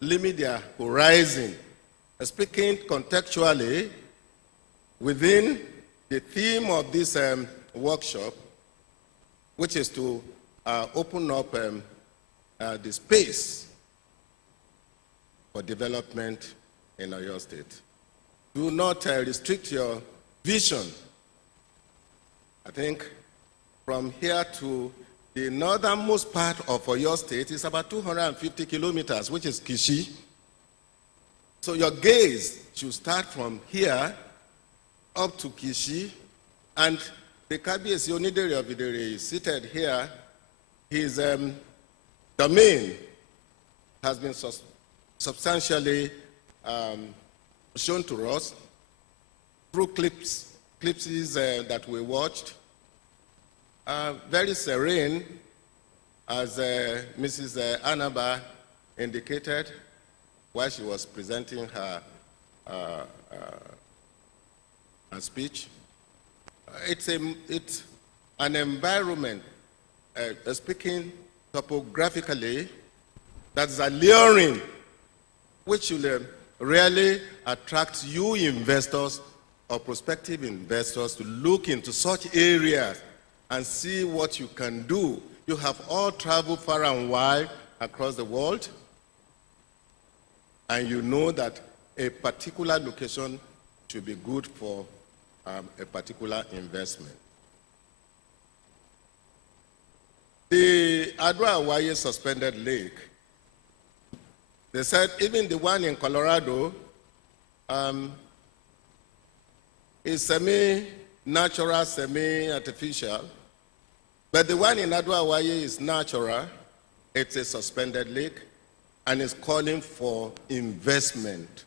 limit their horizon. Speaking contextually, within the theme of this workshop, which is to open up the space for development in Oyo State. Do not restrict your vision. I think from here to the northernmost part of Oyo State is about 250 kilometers, which is Kishi. So your gaze should start from here up to Kishi, and the Kabiyesi Onidere of Idere is seated here. His domain has been substantially shown to us through clips that we watched. Very serene, as Mrs. Anaba indicated while she was presenting her speech. It's an environment, speaking topographically, that's alluring, which will really attract you investors or prospective investors to look into such areas and see what you can do. You have all traveled far and wide across the world, and you know that a particular location should be good for a particular investment. The Adwa-Awaye suspended lake, they said even the one in Colorado is semi-natural, semi-artificial, but the one in Adwa-Awaye is natural. It's a suspended lake, and it's calling for investment.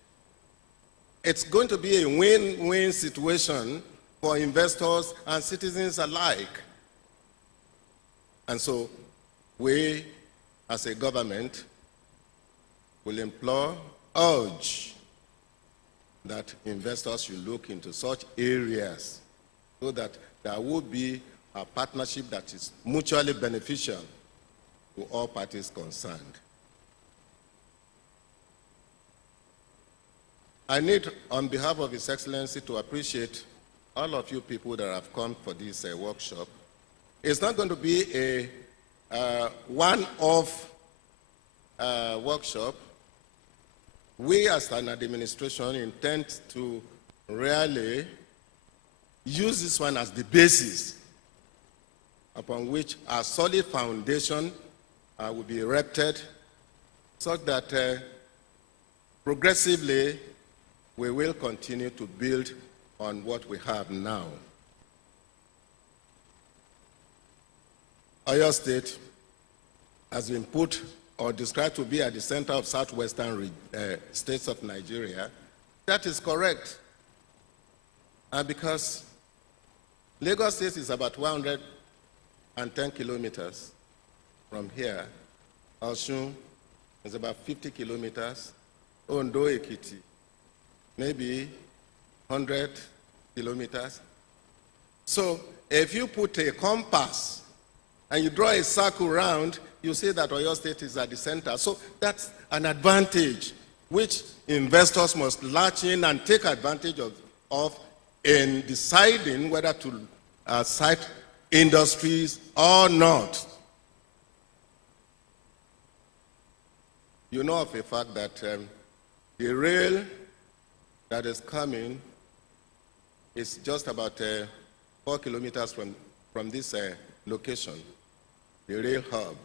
It's going to be a win-win situation for investors and citizens alike. And so we, as a government, will urge that investors should look into such areas so that there will be a partnership that is mutually beneficial to all parties concerned. I need, on behalf of His Excellency, to appreciate all of you people that have come for this workshop. It's not going to be a one-off workshop. we as an administration intend to really use this one as the basis upon which a solid foundation will be erected, such that progressively we will continue to build on what we have now. Oyo State has been put or described to be at the center of southwestern states of Nigeria. That is correct. Because Lagos State is about 110 kilometers from here. Osun is about 50 kilometers. Ondo Ekiti, maybe 100 kilometers. So if you put a compass and you draw a circle around, you see that Oyo State is at the center. So that's an advantage which investors must latch in and take advantage of in deciding whether to site industries or not. You know of a fact that the rail that is coming is just about 4 kilometers from this location, the rail hub.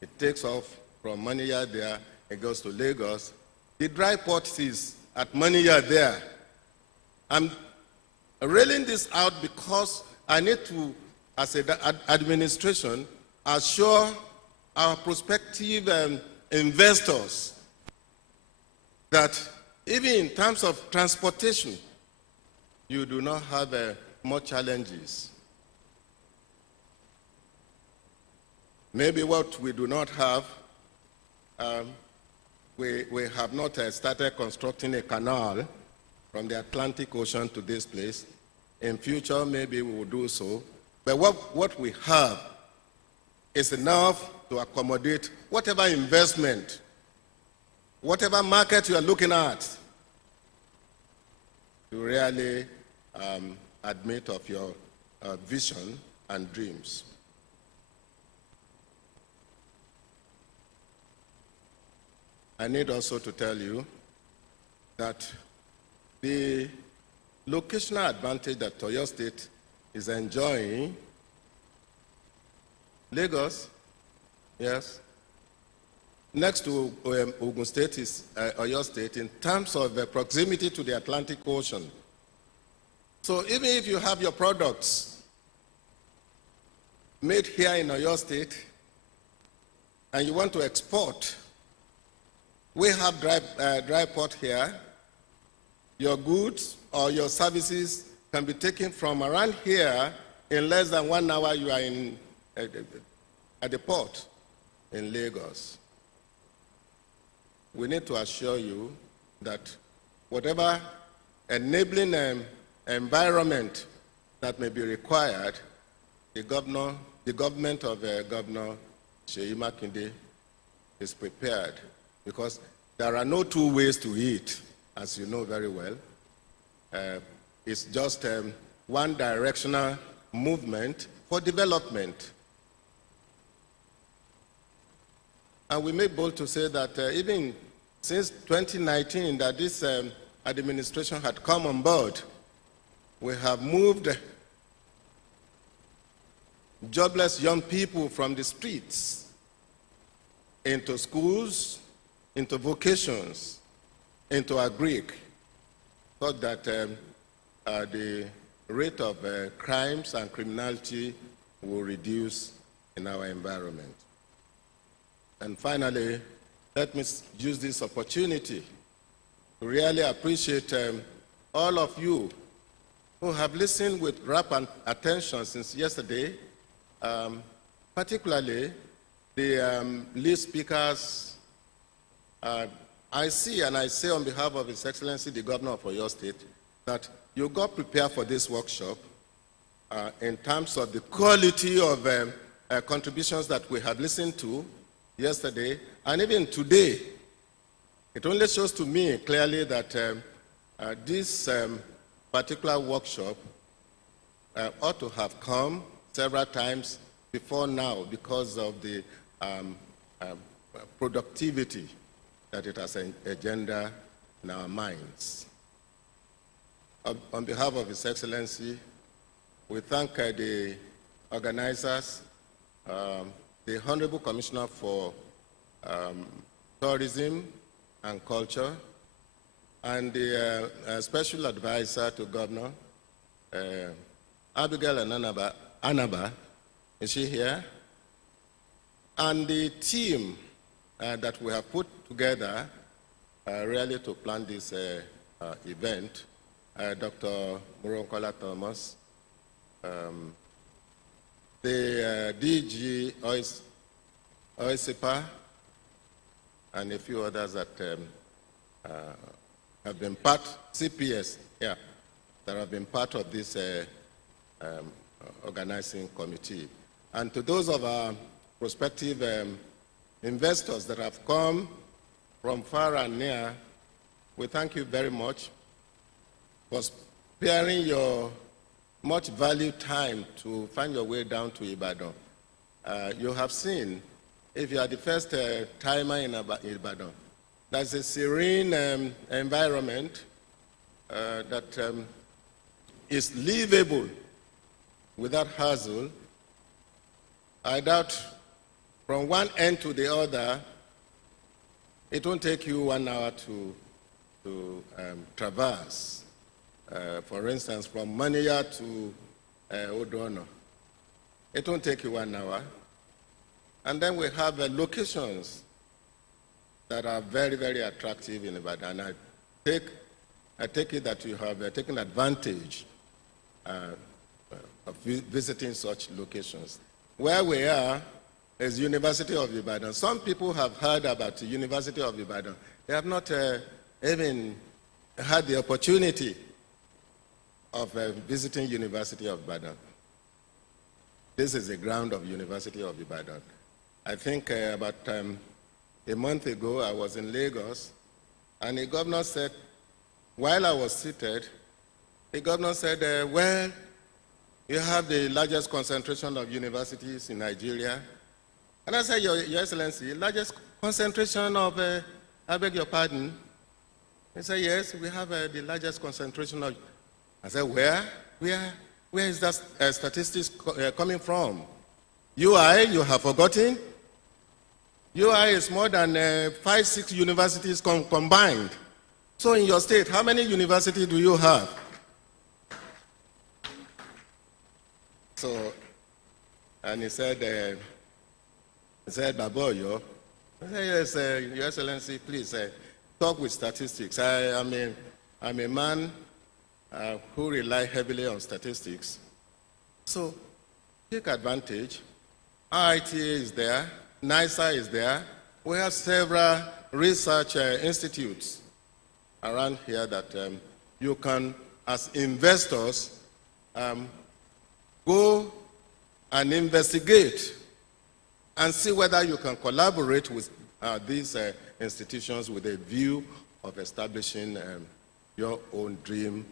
It takes off from Maniya there, it goes to Lagos. The dry port is at Maniya there. I'm railing this out because I need to, as an administration, assure our prospective investors that even in terms of transportation, you do not have more challenges. Maybe what we do not have, we have not started constructing a canal from the Atlantic Ocean to this place. In future, maybe we will do so. But what we have is enough to accommodate whatever investment, whatever market you are looking at, to really admit of your vision and dreams. I need also to tell you that the locational advantage that Oyo State is enjoying, Lagos, yes, next to Ogun State is Oyo State in terms of the proximity to the Atlantic Ocean. So even if you have your products made here in Oyo State and you want to export, we have dry port here. Your goods or your services can be taken from around here in less than 1 hour. You are at the port in Lagos. We need to assure you that whatever enabling environment that may be required, the government of Governor Seyi Makinde is prepared, because there are no two ways to eat, as you know very well. It's just one directional movement for development. And we may be bold to say that even since 2019 that this administration had come on board, we have moved jobless young people from the streets into schools, into vocations, into agric, so that the rate of crimes and criminality will reduce in our environment. And finally, let me use this opportunity to really appreciate all of you who have listened with rapt attention since yesterday, particularly the lead speakers. I see and I say on behalf of His Excellency the Governor of Oyo State that you got prepared for this workshop in terms of the quality of contributions that we have listened to yesterday and even today. It only shows to me clearly that this particular workshop ought to have come several times before now because of the productivity that it has an agenda in our minds. On behalf of His Excellency, we thank the organizers, the Honorable Commissioner for Tourism and Culture, and the Special Advisor to Governor, Abigail and Anaba, is she here? And the team that we have put together really to plan this event, Dr. Muronkola Thomas, the DG OISIPA, and a few others that have been part, CPS, yeah, that have been part of this organizing committee. And to those of our prospective investors that have come from far and near, we thank you very much for sparing your much valued time to find your way down to Ibadan. You have seen, if you are the first timer in Ibadan, there's a serene environment that is livable without hassle. I doubt from one end to the other, it won't take you 1 hour to traverse. For instance, from Mania to Odono. It won't take you 1 hour. And then we have locations that are very, very attractive in Ibadan. I take it that you have taken advantage of visiting such locations. Where we are is University of Ibadan. Some people have heard about the University of Ibadan. They have not even had the opportunity of visiting University of Ibadan. This is the ground of University of Ibadan. I think about a month ago, I was in Lagos, and the governor said, while I was seated, the governor said, well, you have the largest concentration of universities in Nigeria. And I said, Your Excellency, largest concentration of, I beg your pardon? He said, yes, we have the largest concentration of. I said, where? Where is that statistics coming from? UI, you have forgotten? UI is more than 5-6 universities combined. So in your state, how many universities do you have? So, and he said, Baboyo, I said, yes, Your Excellency, please talk with statistics. I'm a man who rely heavily on statistics. So take advantage. RITA is there, NISA is there. We have several research institutes around here that you can, as investors, go and investigate and see whether you can collaborate with these institutions with a view of establishing your own dream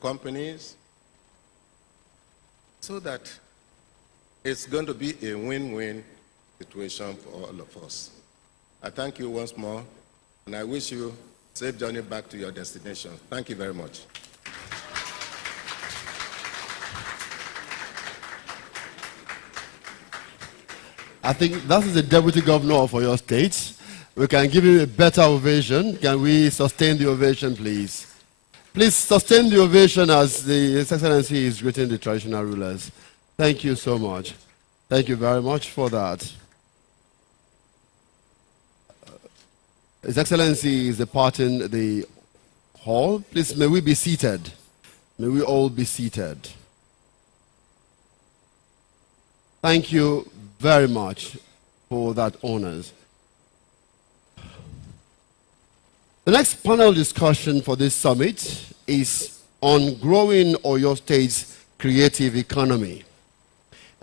companies, so that it's going to be a win-win situation for all of us. I thank you once more, and I wish you a safe journey back to your destination. Thank you very much. I think that is the Deputy Governor of your state. We can give him a better ovation. Can we sustain the ovation, please? Please sustain the ovation as His Excellency is greeting the traditional rulers. Thank you so much. Thank you very much for that. His Excellency is departing the hall. Please, may we be seated. May we all be seated. Thank you very much for that honors. The next panel discussion for this summit is on growing Oyo State's creative economy.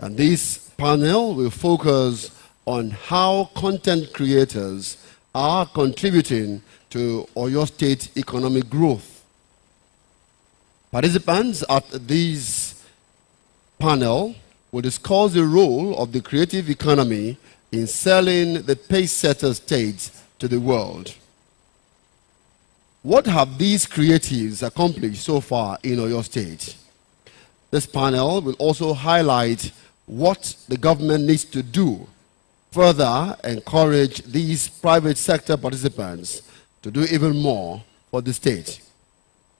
And this panel will focus on how content creators are contributing to Oyo State economic growth. Participants at this panel will discuss the role of the creative economy in selling the pace-setter state to the world. What have these creatives accomplished so far in Oyo State? This panel will also highlight what the government needs to do further encourage these private sector participants to do even more for the state.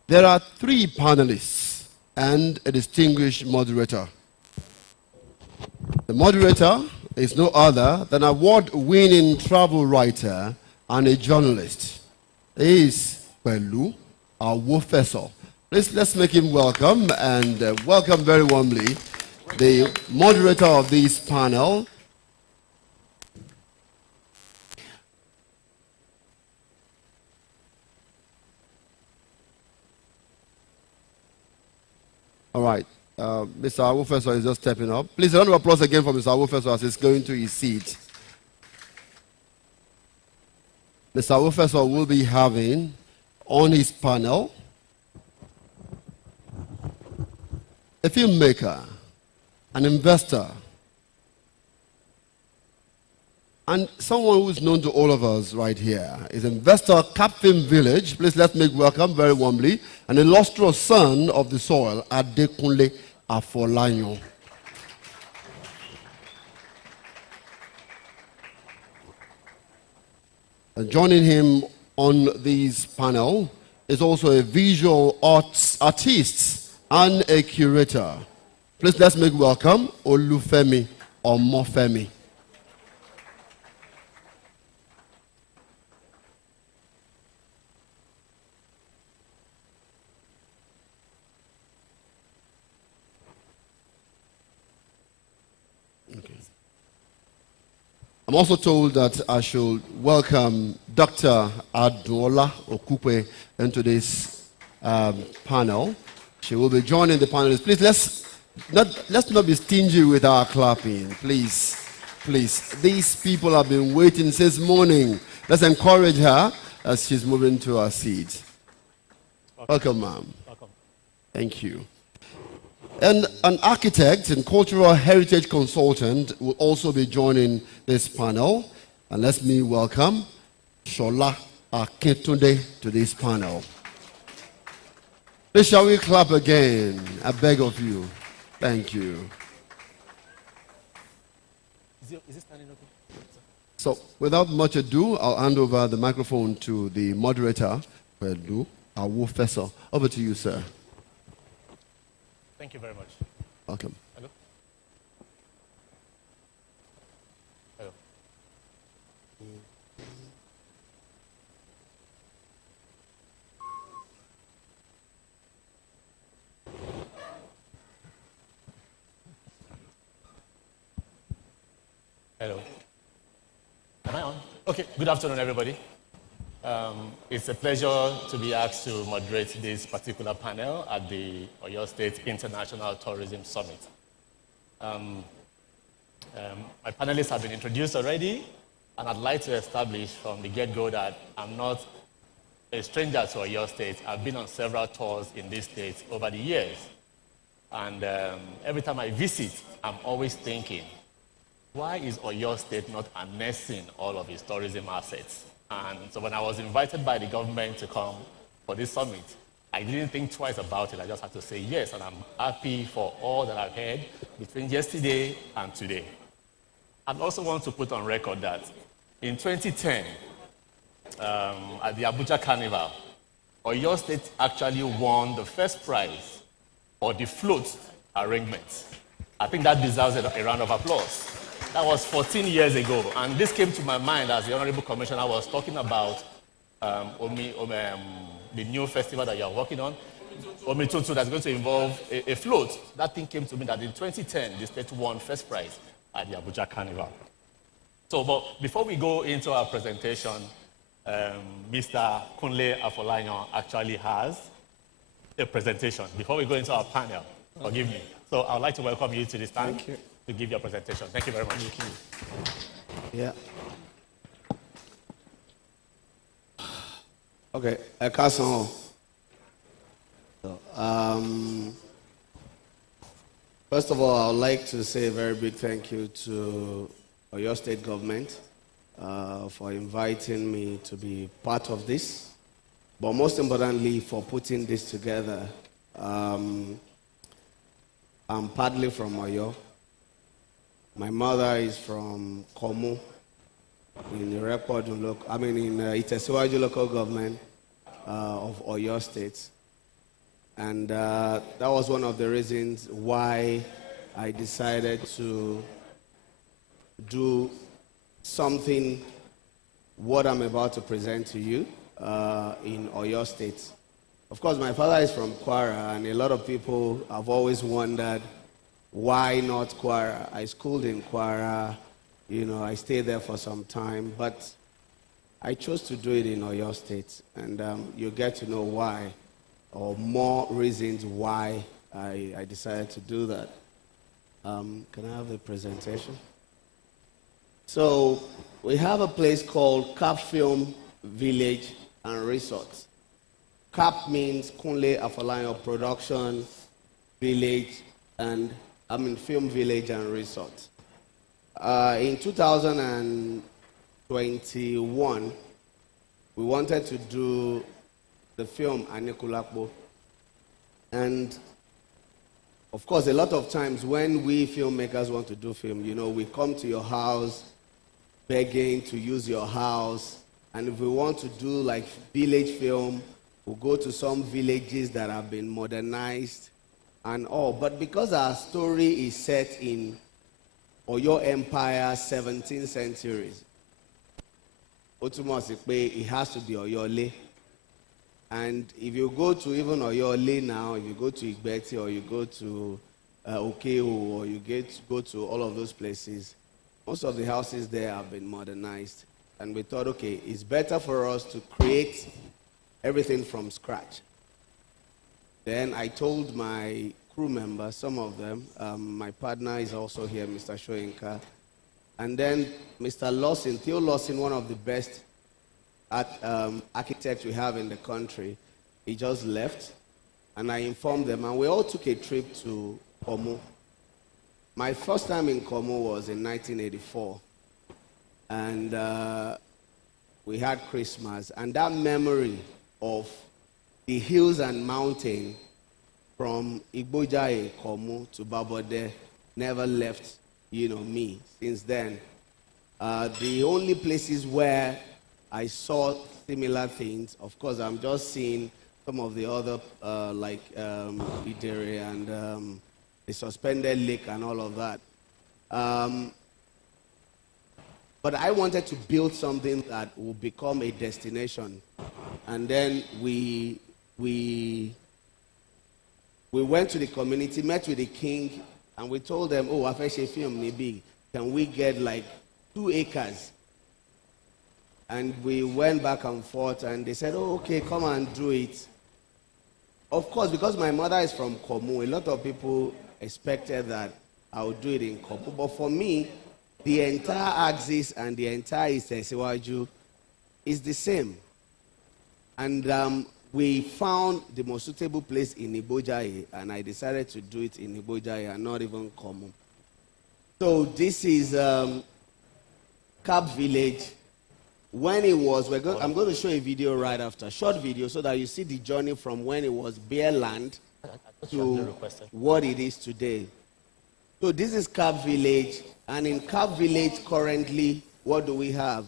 There are 3 panelists and a distinguished moderator. The moderator is no other than award-winning travel writer and a journalist. He is Pelu Awofeso. Let's make him welcome, and welcome very warmly the moderator of this panel. All right. Mr. Awofeso is just stepping up. Please, a round of applause again for Mr. Awofeso as he's going to his seat. Mr. Awofeso will be having on his panel a filmmaker, an investor, and someone who is known to all of us right here is investor Capfilm Village. Please let's make welcome very warmly an illustrious son of the soil, Adekunle Afolayan. And joining him on this panel is also a visual artist and a curator. Please let's make welcome Olufemi Omofemi. I'm also told that I should welcome Dr. Aduola Okupe into this panel. She will be joining the panelists. Please, let's not be stingy with our clapping. Please. These people have been waiting since morning. Let's encourage her as she's moving to her seat. Welcome, ma'am. Welcome. Thank you. And an architect and cultural heritage consultant will also be joining this panel. And let me welcome Shola Akintunde to this panel. Please shall we clap again? I beg of you. Thank you. Is it standing okay? So, without much ado, I'll hand over the microphone to the moderator, Pelu Awofeso. Over to you, sir. Thank you very much. Welcome. Hello? Hello. Hello. Am I on? Okay, good afternoon, everybody. It's a pleasure to be asked to moderate this particular panel at the Oyo State International Tourism Summit. My panelists have been introduced already, and I'd like to establish from the get-go that I'm not a stranger to Oyo State. I've been on several tours in this state over the years. And every time I visit, I'm always thinking, why is Oyo State not harnessing all of its tourism assets? And so when I was invited by the government to come for this summit, I didn't think twice about it. I just had to say yes, and I'm happy for all that I've heard between yesterday and today. I also want to put on record that in 2010, at the Abuja Carnival, Oyo State actually won the first prize for the float arrangement. I think that deserves a round of applause. That was 14 years ago, and this came to my mind as the Honorable Commissioner was talking about the new festival that you are working on, Omitutu, that's going to involve a float. That thing came to me that in 2010, the state won first prize at the Abuja Carnival. So, but before we go into our presentation, Mr. Kunle Afolayan actually has a presentation. Before we go into our panel, forgive me. So I would like to welcome you to this stand to give your presentation. Thank you very much. Thank you. Yeah. Okay, Ekason. First of all, I would like to say a very big thank you to Oyo State government for inviting me to be part of this, but most importantly for putting this together. I'm partly from Oyo. My mother is from Komu, in the Itesiwaju local government of Oyo State. And that was one of the reasons why I decided to do something, what I'm about to present to you, in Oyo State. Of course, my father is from Kwara, and a lot of people have always wondered, why not Kwara? I schooled in Kwara, I stayed there for some time, but I chose to do it in Oyo State, and you get to know why, or more reasons why I decided to do that. Can I have the presentation? So we have a place called Cap Film Village and Resort. Cap means Kunle Afolayan Production Village, and Film Village and Resort. In 2021, we wanted to do the film Anikulapo. And of course, a lot of times when we filmmakers want to do film, we come to your house begging to use your house. And if we want to do like village film, we'll go to some villages that have been modernized and all. But because our story is set in Oyo Empire, 17th centuries, it has to be Oyole. And if you go to even Oyole now, if you go to Igbeti or you go to Okeo or you go to all of those places, most of the houses there have been modernized. And we thought, okay, it's better for us to create everything from scratch. Then I told my crew members, some of them, my partner is also here, Mr. Shoyinka, and then Mr. Lawson, Theo Lawson, one of the best architects we have in the country, he just left, and I informed them, and we all took a trip to Komu. My first time in Komu was in 1984, and we had Christmas, and that memory of the hills and mountain from Igbojaye, Komu to Babode never left, me since then. The only places where I saw similar things, of course, I'm just seeing some of the other, like Idere and the suspended lake and all of that. But I wanted to build something that would become a destination. And then we went to the community, met with the king, and we told them, oh, Afeshe Film Nibi, can we get like 2 acres? And we went back and forth, and they said, oh, okay, come and do it. Of course, because my mother is from Komu, a lot of people expected that I would do it in Komu. But for me, the entire axis and the entire Itesiwaju is the same. And we found the most suitable place in Igbojaye, and I decided to do it in Igbojaye and not even Komu. So this is Cap Village. When it was, I'm going to show a video right after, short video, so that you see the journey from when it was bare land to what it is today. So this is Cap Village, and in Cap Village currently, what do we have?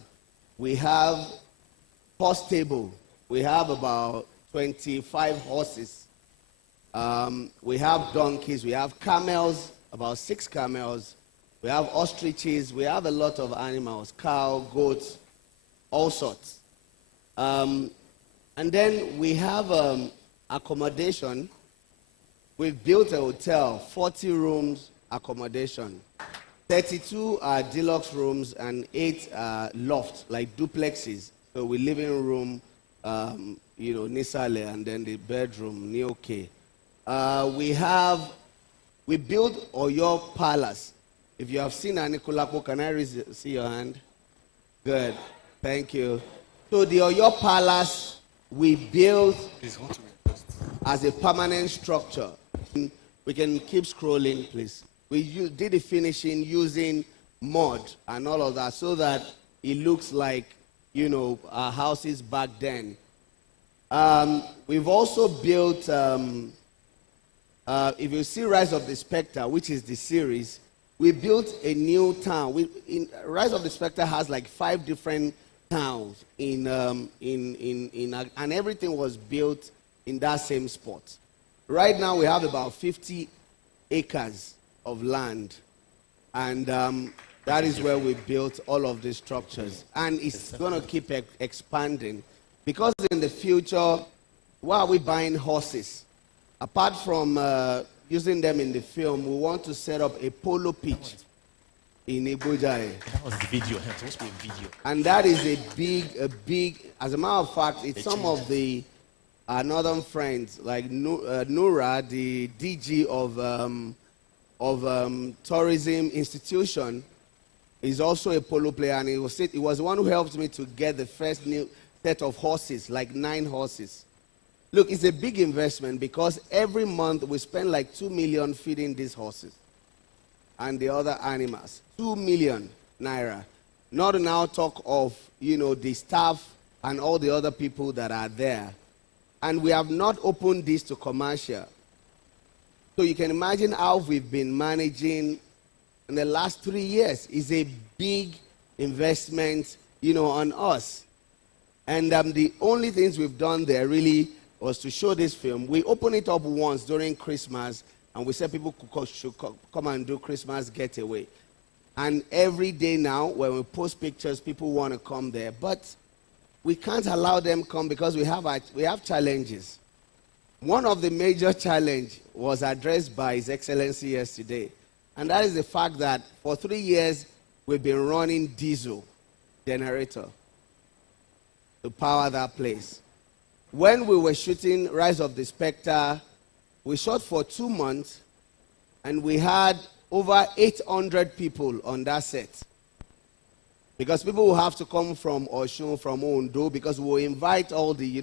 We have horse stable. We have about 25 horses. We have donkeys. We have camels, about 6 camels. We have ostriches. We have a lot of animals, cow, goats, all sorts. And then we have accommodation. We've built a hotel, 40 rooms accommodation. 32 are deluxe rooms and 8 are loft, like duplexes. So we living room, Nisale, and then the bedroom, Nioke. We built Oyo Palace. If you have seen Anikulapo, can I see your hand? Good, thank you. So the Oyo Palace, we built as a permanent structure. We can keep scrolling, please. We did the finishing using mud and all of that so that it looks like, our houses back then. We've also built, if you see Rise of the Spectre, which is the series, we built a new town. Rise of the Spectre has like 5 different towns and everything was built in that same spot. Right now we have about 50 acres of land, and that is where we built all of these structures, and it's going to keep expanding, because in the future, why are we buying horses? Apart from using them in the film, we want to set up a polo pitch in Igbojai. That was the video. It was supposed to be a video. And that is a big, as a matter of fact, it's some of the northern friends, like Nura, the DG of Tourism Institution, is also a polo player, and he was the one who helped me to get the first new set of horses, like 9 horses. Look, it's a big investment because every month we spend like 2 million feeding these horses and the other animals. 2 million naira. Not to now talk of, the staff and all the other people that are there. And we have not opened this to commercial. So you can imagine how we've been managing in the last 3 years. It's a big investment, on us. And the only things we've done there really was to show this film. We opened it up once during Christmas, and we said people should come and do Christmas getaway. And every day now, when we post pictures, people want to come there. But we can't allow them come because we have challenges. One of the major challenges was addressed by His Excellency yesterday. And that is the fact that for 3 years, we've been running diesel generator to power that place. When we were shooting Rise of the Spectre, we shot for 2 months, and we had over 800 people on that set. Because people will have to come from Oshun, from Ondo, because we will invite all the,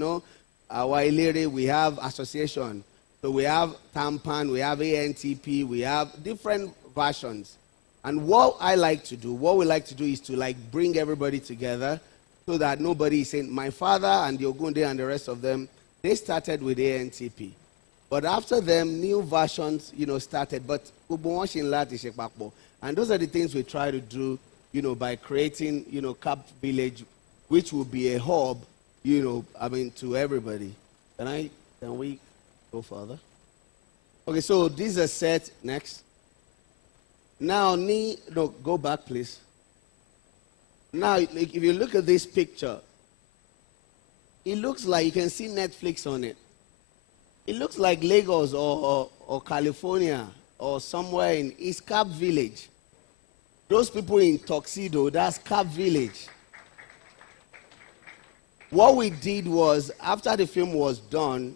our Ilere, we have association. So we have Tampan, we have ANTP, we have different versions. And what we like to do is to bring everybody together, so that nobody is saying, my father and Yogunde and the rest of them, they started with ANTP. But after them, new versions, started. But and those are the things we try to do, by creating, Cap Village, which will be a hub, to everybody. Can we go further? Okay, so this is a set. Next. Now, go back, please. Now, if you look at this picture, it looks like you can see Netflix on it. It looks like Lagos or California or somewhere in East Cap Village. Those people in Tuxedo, that's Cap Village. What we did was, after the film was done,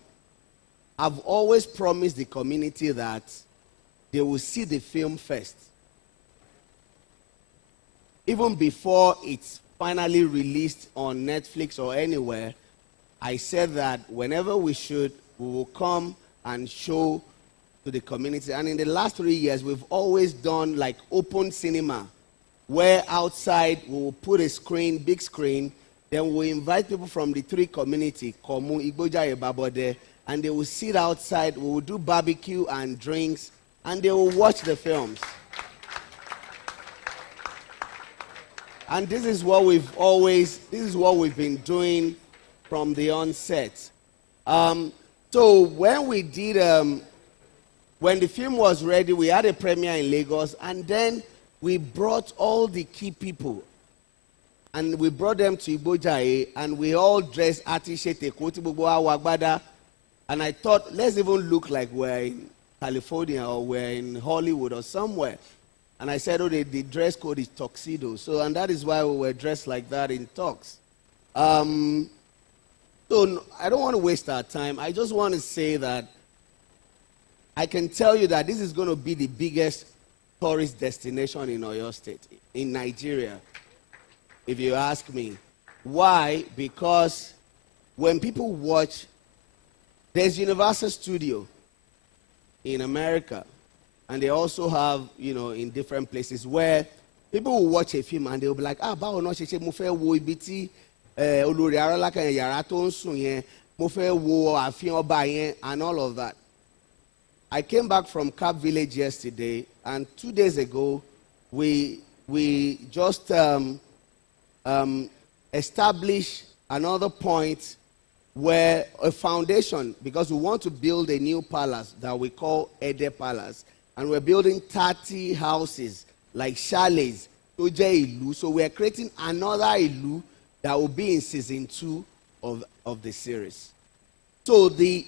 I've always promised the community that they will see the film first. Even before it's finally released on Netflix or anywhere, I said that whenever we shoot, we will come and show to the community. And in the last 3 years, we've always done like open cinema, where outside we will put a screen, big screen, then we invite people from the 3 community, Komu, Igbojai, Babode, and they will sit outside, we will do barbecue and drinks, and they will watch the films. And this is what we've been doing from the onset. So when we did, when the film was ready, we had a premiere in Lagos, and then we brought all the key people, and we brought them to Igbojai, and we all dressed Atishete, Kotibuboa, Wagbada, and I thought, let's even look like we're in California or we're in Hollywood or somewhere. And I said, the dress code is tuxedo. So, and that is why we were dressed like that in tux. So I don't want to waste our time. I just want to say that I can tell you that this is going to be the biggest tourist destination in Oyo State, in Nigeria, if you ask me. Why? Because when people watch, there's Universal Studio in America. And they also have, in different places where People will watch a film and they'll be like, báwo náà ṣe mo fẹ́ wo ibi tí olórí Arọ́lákà yẹn yàrá tó ń sùn yẹn, mo fẹ́ wo ààfin ọba yẹn and all of that. I came back from Cap Village yesterday, and 2 days ago, we just established another point where a foundation, because we want to build a new palace that we call Ede Palace, and we're building 30 houses like chalets. So we're creating another Ilu that will be in season 2 of the series. So the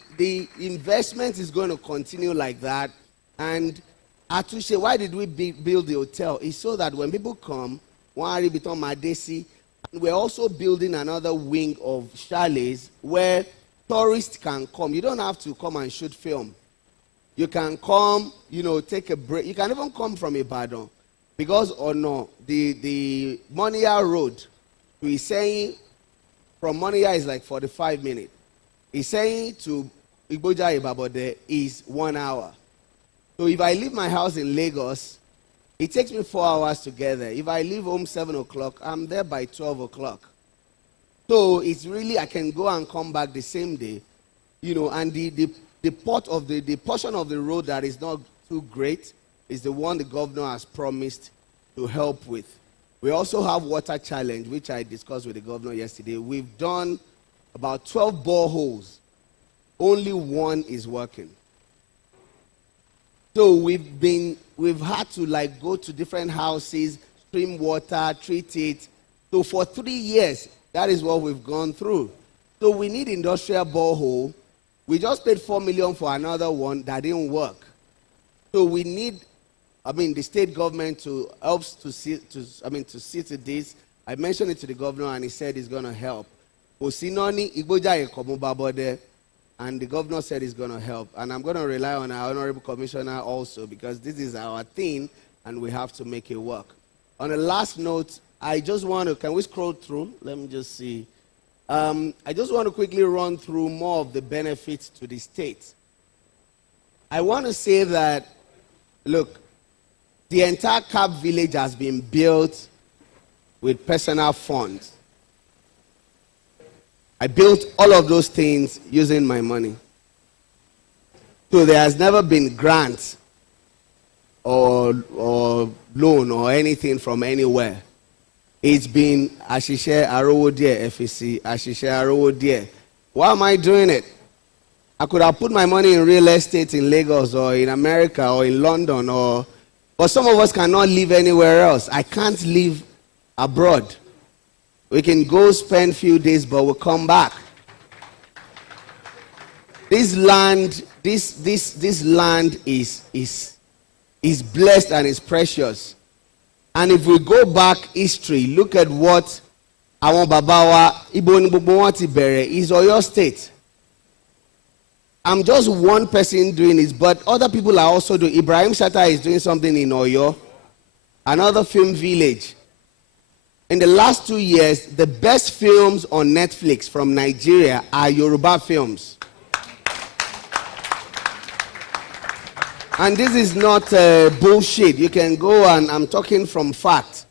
investment is going to continue like that. And Atushe, why did we build the hotel? It's so that when people come, and we're also building another wing of chalets where tourists can come. You don't have to come and shoot film. You can come, take a break. You can even come from Ibadan. Because, the Moniya Road to Iseyin, from Moniya is like 45 minutes. Iseyin to Igboja Ibabode is 1 hour. So if I leave my house in Lagos, it takes me 4 hours to get there. If I leave home 7 o'clock, I'm there by 12 o'clock. So it's really, I can go and come back the same day. And the portion of the road that is not too great is the one the governor has promised to help with. We also have water challenge, which I discussed with the governor yesterday. We've done about 12 boreholes. Only one is working. So we've had to go to different houses, stream water, treat it. So for 3 years, that is what we've gone through. So we need industrial borehole. We just paid 4 million for another one that didn't work. So we need, the state government to help to see to this. I mentioned it to the governor and he said he's going to help. Osinoni Igboja Babode, and the governor said he's going to help. And I'm going to rely on our honorable commissioner also, because this is our thing and we have to make it work. On a last note, I just want to, can we scroll through? Let me just see. I just want to quickly run through more of the benefits to the state. I want to say that, look, the entire Cap Village has been built with personal funds. I built all of those things using my money. So there has never been grants or loan or anything from anywhere. It's been Ashishe Arowodie FEC, Ashishe Arowodie. Why am I doing it? I could have put my money in real estate in Lagos or in America or in London, but some of us cannot live anywhere else. I can't live abroad. We can go spend a few days, but we'll come back. This land, this land is blessed and is precious. And if we go back history, look at what Awon Babawa Ibo ni gbogbo wọn ti bẹ̀rẹ̀ is Oyo State. I'm just one person doing this, but other people are also doing. Ibrahim Shatta is doing something in Oyo, another film village. In the last 2 years, the best films on Netflix from Nigeria are Yoruba films. And this is not bullshit. You can go and I'm talking from fact.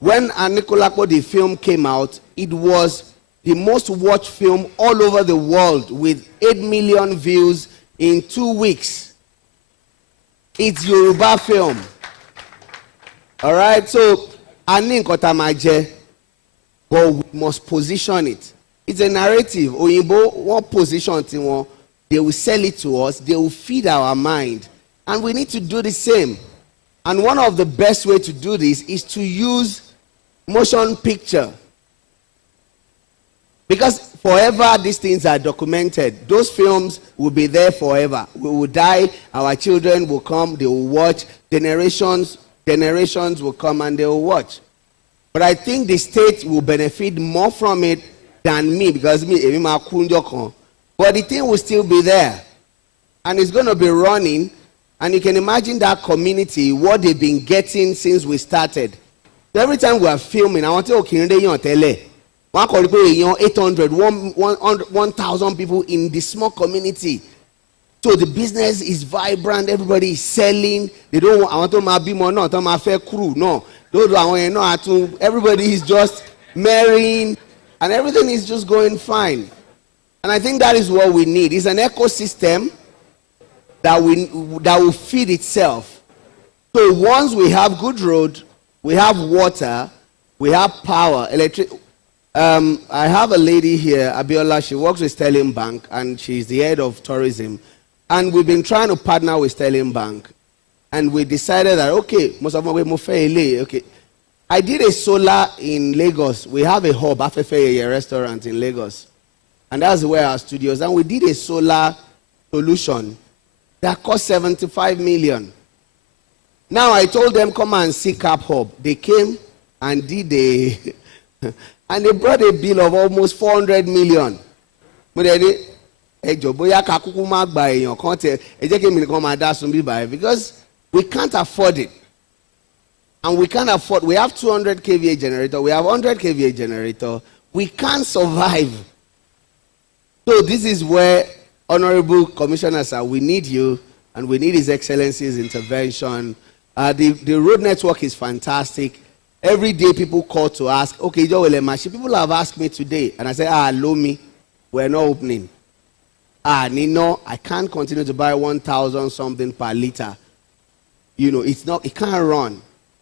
When Anikulapo the film came out, it was the most watched film all over the world with 8 million views in 2 weeks. It's Yoruba film. All right, so Aninkotamaje, but we must position it. It's a narrative. Oyinbo, what position they will sell it to us, they will feed our mind. And we need to do the same. And one of the best way to do this is to use motion picture. Because forever these things are documented. Those films will be there forever. We will die, our children will come, they will watch, generations will come and they will watch. But I think the state will benefit more from it than me, because me, but the thing will still be there. And it's going to be running. And you can imagine that community, what they've been getting since we started. So every time we are filming, I want to tell 800, 1,000 people in this small community. So the business is vibrant, everybody is selling. They don't want, I want to be more, not my fair crew, no. Those àwọn yẹn náà àtún everybody is just marrying and everything is just going fine. And I think that is what we need. It's an ecosystem that will feed itself. So once we have good road, we have water, we have power, electric. I have a lady here, Abiola. She works with Sterling Bank, and she's the head of tourism. And we've been trying to partner with Sterling Bank, and we decided that okay. I did a solar in Lagos. We have a hub, Afefeyeye restaurant in Lagos, and that's where our studios. And we did a solar solution that cost 75 million. Now I told them come and see Cap Hub. They came and did and they brought a bill of almost 400 million. Because we can't afford it. And we can't afford, we have 200 kVA generator, we have 100 kVA generator, we can't survive. So this is where, Honorable Commissioner, sir, we need you, and we need His Excellency's intervention. The road network is fantastic. Every day people call to ask, okay, Joe Elemashi, people have asked me today, and I say, Lomi, we're not opening. Nino, I can't continue to buy 1,000 something per liter. You know, it can't run.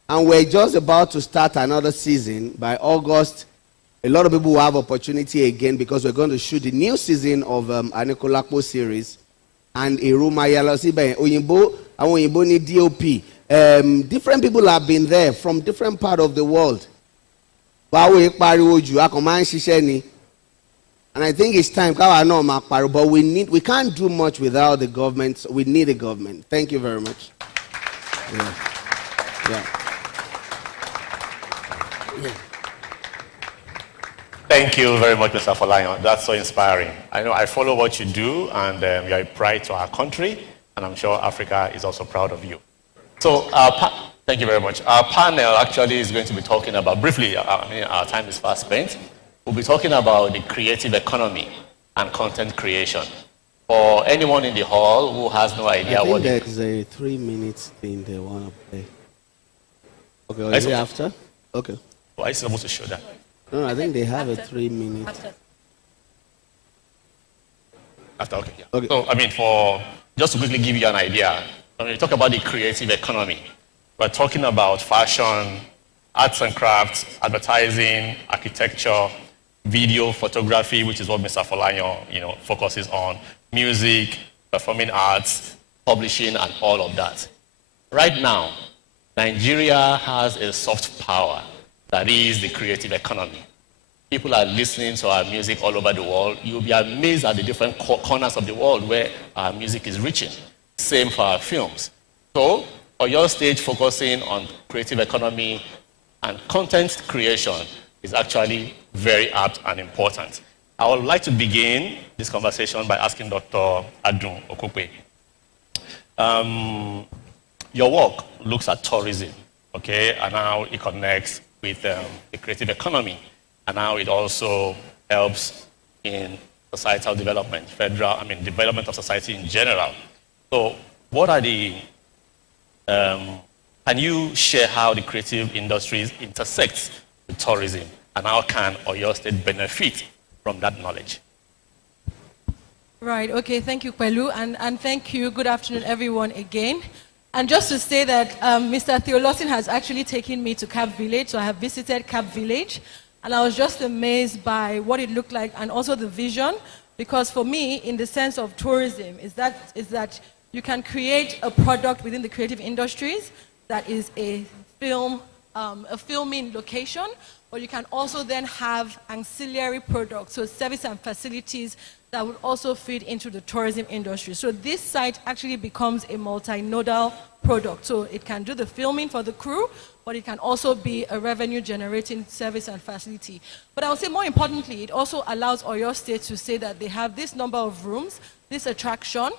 And we're just about to start another season. By August, a lot of people will have opportunity again because we're going to shoot the new season of Anikulapo series. And Iruma Yalosibe, Oyinbo need DOP. Different people have been there from different part of the world. And I think it's time, but we can't do much without the government. So we need a government. Thank you very much. Yeah. Thank you very much, Mr. Folayan. That's so inspiring. I know I follow what you do, and you are a pride to our country, and I'm sure Africa is also proud of you. So, thank you very much. Our panel actually is going to be talking about, briefly, our time is fast spent. We'll be talking about the creative economy and content creation. For anyone in the hall who has no idea I think what... there's a 3-minute thing they want to play. Okay, or is it after? Okay. Why is it supposed to show that? No, I think they have a 3-minute. After, okay, yeah. Okay. So, just to quickly give you an idea, when we talk about the creative economy, we're talking about fashion, arts and crafts, advertising, architecture, video, photography, which is what Mr. Folayan, focuses on, music, performing arts, publishing, and all of that. Right now, Nigeria has a soft power that is the creative economy. People are listening to our music all over the world. You'll be amazed at the different corners of the world where our music is reaching. Same for our films. So, for your stage focusing on creative economy and content creation is actually very apt and important. I would like to begin this conversation by asking Dr. Adun Okokwe. Your work looks at tourism, okay, and how it connects with the creative economy, and how it also helps in societal development, development of society in general. So, what are the, can you share how the creative industries intersect with tourism, and how can Oyo State benefit from that knowledge? Right, okay, thank you, Kwelu, and thank you, good afternoon, everyone, again. And just to say that Mr. Theolosin has actually taken me to Cap Village, so I have visited Cap Village, and I was just amazed by what it looked like, and also the vision, because for me, in the sense of tourism, is that you can create a product within the creative industries that is a filming location, but you can also then have ancillary products, so service and facilities that would also feed into the tourism industry. So this site actually becomes a multinodal product. So it can do the filming for the crew, but it can also be a revenue-generating service and facility. But I would say more importantly, it also allows Oyo State to say that they have this number of rooms, this attraction,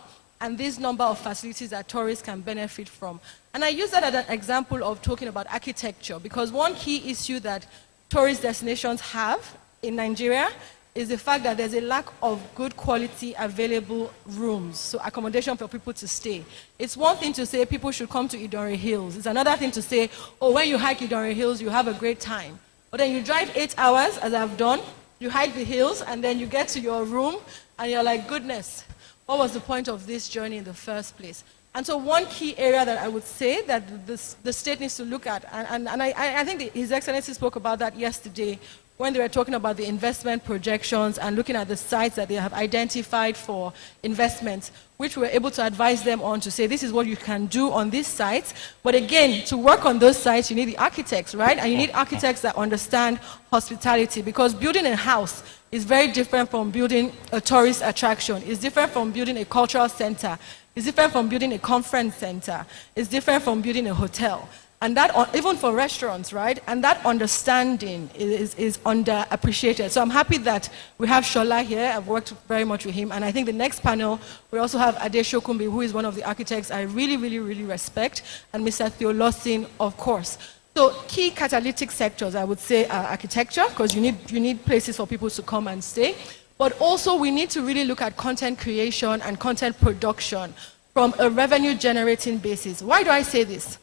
and this number of facilities that tourists can benefit from. And I use that as an example of talking about architecture, because one key issue that tourist destinations have in Nigeria is the fact that there's a lack of good quality available rooms, so accommodation for people to stay. It's one thing to say people should come to Idore Hills. It's another thing to say, oh, when you hike Idore Hills, you have a great time. But then you drive 8 hours, as I've done, you hike the hills, and then you get to your room, and you're like, goodness, what was the point of this journey in the first place? And so one key area that I would say that the state needs to look at, and I think His Excellency spoke about that yesterday when they were talking about the investment projections and looking at the sites that they have identified for investments, which we're able to advise them on to say, this is what you can do on these sites. But again, to work on those sites, you need the architects, right? And you need architects that understand hospitality, because building a house is very different from building a tourist attraction. It's different from building a cultural center. It's different from building a conference center. It's different from building a hotel. And that, even for restaurants, right? And that understanding is underappreciated. So I'm happy that we have Shola here. I've worked very much with him. And I think the next panel, we also have Ade Shokumbi, who is one of the architects I really, really, really respect, and Mr. Theo Lawson, of course. So key catalytic sectors, I would say, are architecture, because you need places for people to come and stay. But also we need to really look at content creation and content production from a revenue-generating basis. Why do I say this?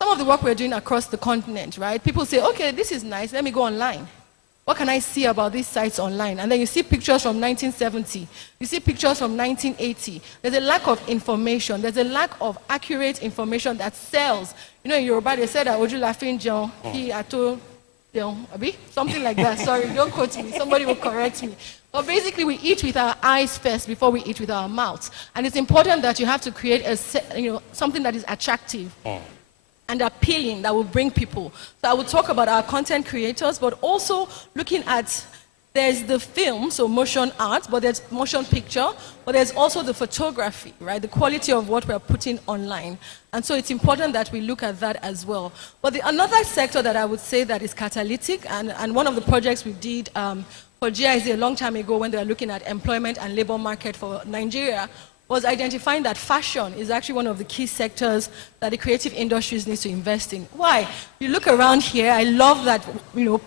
Some of the work we're doing across the continent, right? People say, okay, this is nice, let me go online. What can I see about these sites online? And then you see pictures from 1970. You see pictures from 1980. There's a lack of information. There's a lack of accurate information that sells. You know, in Yoruba, they said that Oju Lafin John, he ato, something like that. Sorry, don't quote me. Somebody will correct me. But basically, we eat with our eyes first before we eat with our mouths. And it's important that you have to create something that is attractive. And appealing, that will bring people. So I will talk about our content creators, but also looking at, there's the film, so motion art, but there's motion picture, but there's also the photography, right? The quality of what we're putting online. And so it's important that we look at that as well. But another sector that I would say that is catalytic, and one of the projects we did for GIZ a long time ago when they were looking at employment and labor market for Nigeria, was identifying that fashion is actually one of the key sectors that the creative industries need to invest in. Why? You look around here, I love that,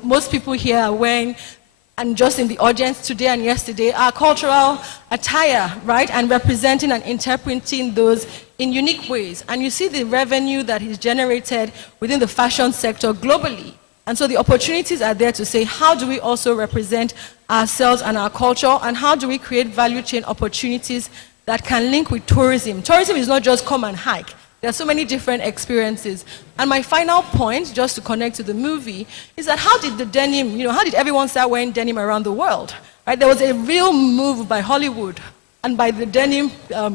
most people here are wearing, and just in the audience today and yesterday, our cultural attire, right? And representing and interpreting those in unique ways. And you see the revenue that is generated within the fashion sector globally. And so the opportunities are there to say, how do we also represent ourselves and our culture, and how do we create value chain opportunities that can link with tourism. Tourism is not just come and hike. There are so many different experiences. And my final point, just to connect to the movie, is that how did the denim, how did everyone start wearing denim around the world? Right? There was a real move by Hollywood and by the denim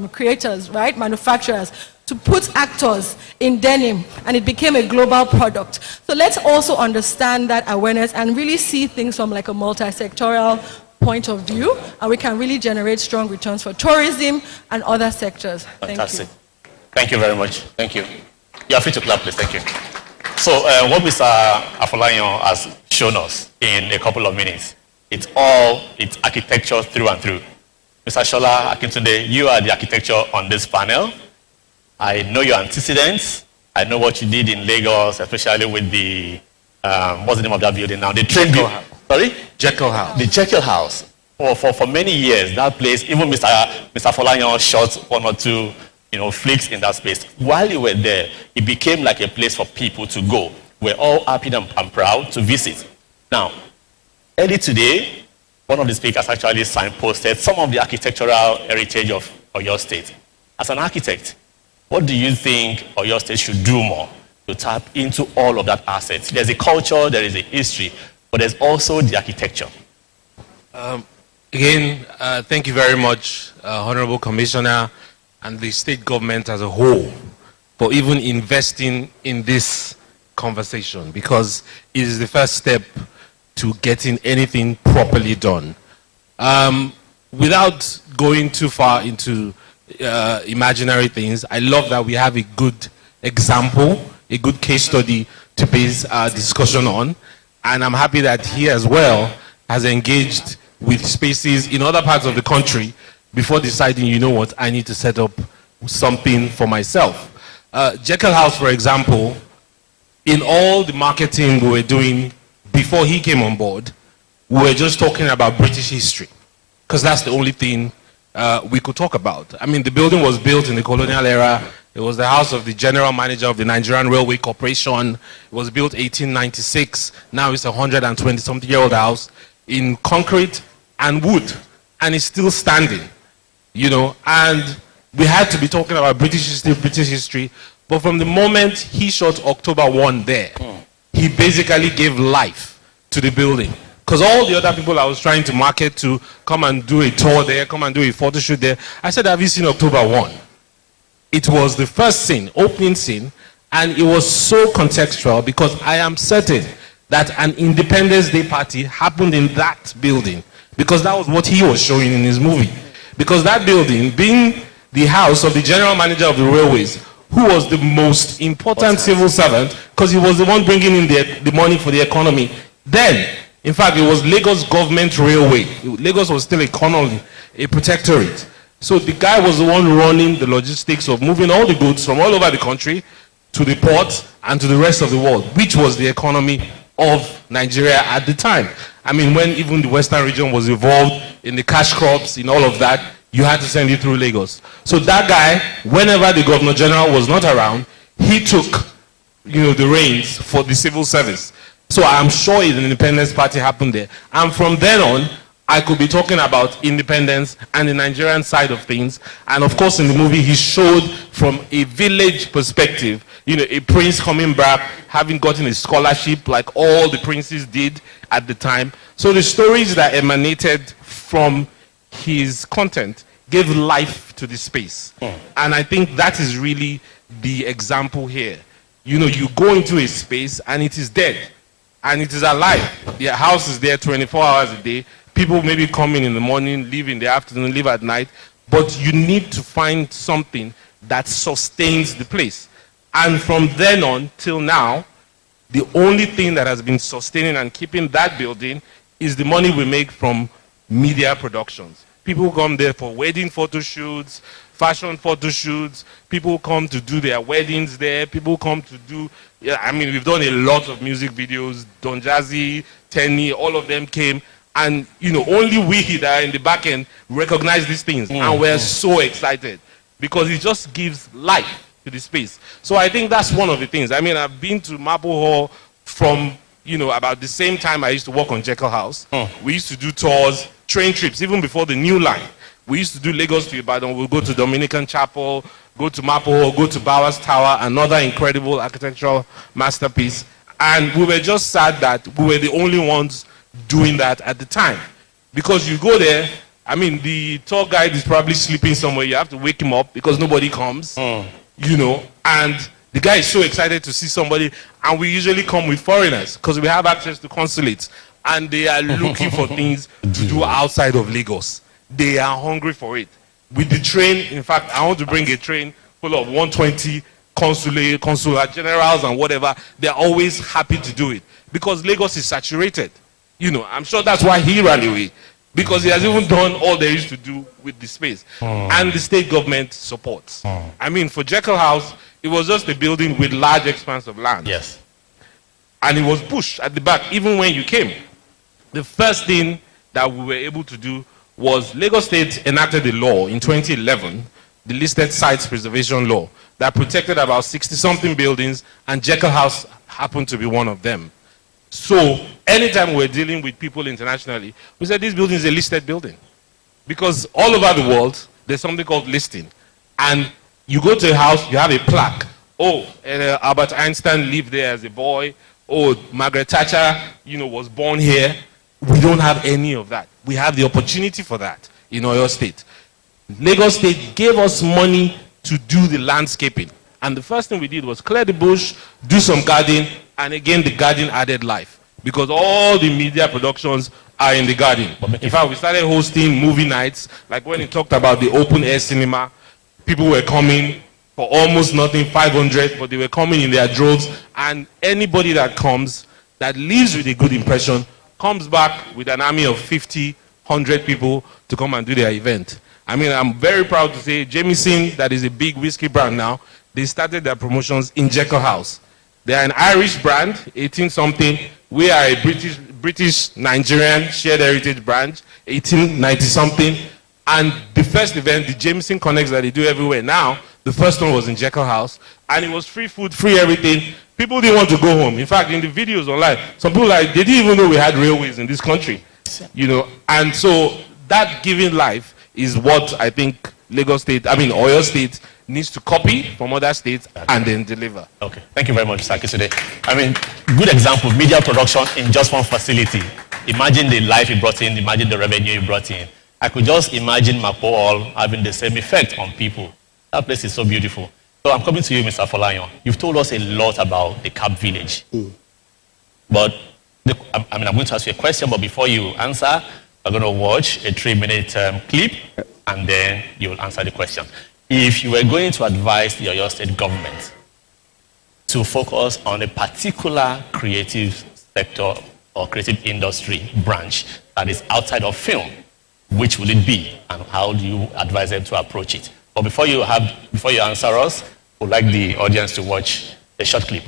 creators, right, manufacturers, to put actors in denim, and it became a global product. So let's also understand that awareness and really see things from like a multi-sectoral point of view, and we can really generate strong returns for tourism and other sectors. Fantastic. Thank you very much. Thank you. You are free to clap, please. Thank you. So what Mr. Afolayan has shown us in a couple of minutes, it's architecture through and through. Mr. Shola Akintunde, you are the architecture on this panel. I know your antecedents. I know what you did in Lagos, especially with the, what's the name of that building now? The train building. Sorry? Jekyll House. The Jekyll House. For many years, that place, even Mr. Afolayan shot one or two flicks in that space. While you were there, it became like a place for people to go. We're all happy and proud to visit. Now, early today, one of the speakers actually signposted some of the architectural heritage of Oyo State. As an architect, what do you think Oyo State should do more to tap into all of that assets? There's a culture, there is a history, but there's also the architecture. Again, thank you very much, Honorable Commissioner, and the state government as a whole for even investing in this conversation, because it is the first step to getting anything properly done. Without going too far into imaginary things, I love that we have a good example, a good case study to base our discussion on. And I'm happy that he as well has engaged with spaces in other parts of the country before deciding, you know what, I need to set up something for myself. Jekyll House, for example, in all the marketing we were doing before he came on board, we were just talking about British history, because that's the only thing we could talk about. I mean, the building was built in the colonial era. It was the house of the general manager of the Nigerian Railway Corporation. It was built 1896. Now it's a 120-something-year-old house in concrete and wood, and it's still standing, you know. And we had to be talking about British history, but from the moment he shot October 1 there, he basically gave life to the building. Because all the other people I was trying to market to, come and do a tour there, come and do a photo shoot there, I said, have you seen October 1? It was the first scene, opening scene, and it was so contextual because I am certain that an Independence Day party happened in that building, because that was what he was showing in his movie. Because that building, being the house of the general manager of the railways, who was the most important civil servant, because he was the one bringing in the money for the economy. Then, in fact, it was Lagos Government Railway. Lagos was still a colony, a protectorate. So the guy was the one running the logistics of moving all the goods from all over the country to the port and to the rest of the world, which was the economy of Nigeria at the time. I mean, when even the Western region was involved in the cash crops, in all of that, you had to send it through Lagos. So that guy, whenever the Governor General was not around, he took, you know, the reins for the civil service. So I'm sure an independence party happened there. And from then on, I could be talking about independence and the Nigerian side of things. And of course, in the movie, he showed from a village perspective, you know, a prince coming back, having gotten a scholarship like all the princes did at the time. So the stories that emanated from his content gave life to the space. And I think that is really the example here. You know, you go into a space and it is dead and it is alive. The house is there 24 hours a day. People maybe come in the morning, leave in the afternoon, leave at night, but you need to find something that sustains the place. And from then on till now, the only thing that has been sustaining and keeping that building is the money we make from media productions. People come there for wedding photo shoots, fashion photo shoots. People come to do their weddings there. People come to do, yeah, I mean, we've done a lot of music videos. Don Jazzy, Tenny, all of them came. And, you know, only we that are in the back end recognize these things. And we're so excited because it just gives life to the space. So I think that's one of the things. I mean, I've been to Maple Hall from, you know, about the same time I used to work on Jekyll House. We used to do tours, train trips, even before the new line. We used to do Lagos to Ibadan. We'll go to Dominican Chapel, go to Maple Hall, go to Bowers Tower, another incredible architectural masterpiece. And we were just sad that we were the only ones doing that at the time. Because you go there, I mean, the tour guide is probably sleeping somewhere. You have to wake him up because nobody comes, you know, and the guy is so excited to see somebody. And we usually come with foreigners because we have access to consulates and they are looking for things to do outside of Lagos. They are hungry for it. With the train, in fact, I want to bring a train full of 120 consular generals and whatever. They're always happy to do it because Lagos is saturated. You know, I'm sure that's why he ran away, because he has even done all there is to do with the space. And the state government supports. I mean, for Jekyll House, it was just a building with large expanse of land. Yes. And it was bush at the back, even when you came. The first thing that we were able to do was Lagos State enacted a law in 2011, the Listed Sites Preservation Law, that protected about 60-something buildings, and Jekyll House happened to be one of them. So anytime we're dealing with people internationally, we said this building is a listed building. Because all over the world, there's something called listing. And you go to a house, you have a plaque. Oh, Albert Einstein lived there as a boy. Oh, Margaret Thatcher, you know, was born here. We don't have any of that. We have the opportunity for that in Oyo State. Lagos State gave us money to do the landscaping. And the first thing we did was clear the bush, do some garden, and again, the garden added life. Because all the media productions are in the garden. In fact, we started hosting movie nights, like when he talked about the open air cinema, people were coming for almost nothing, 500, but they were coming in their droves. And anybody that comes, that leaves with a good impression, comes back with an army of 50, 100 people to come and do their event. I mean, I'm very proud to say Jameson, that is a big whiskey brand now, they started their promotions in Jekyll House. They are an Irish brand, 18-something. We are a British Nigerian shared heritage branch, 1890 something. And the first event, the Jameson Connects that they do everywhere now, the first one was in Jekyll House, and it was free food, free everything. People didn't want to go home. In fact, in the videos online, some people they didn't even know we had railways in this country, And so that giving life is what I think Oyo State needs to copy from other states and then deliver. Okay, thank you very much, Mr. Akisude. Good example, media production in just one facility. Imagine the life you brought in, imagine the revenue you brought in. I could just imagine Mapo Hall having the same effect on people. That place is so beautiful. So I'm coming to you, Mr. Folayan. You've told us a lot about the Cap Village. But I'm going to ask you a question, but before you answer, we're going to watch a 3-minute clip, and then you'll answer the question. If you were going to advise the Oyo State government to focus on a particular creative sector or creative industry branch that is outside of film, which would it be, and how do you advise them to approach it? But before you answer us, we'd like the audience to watch a short clip.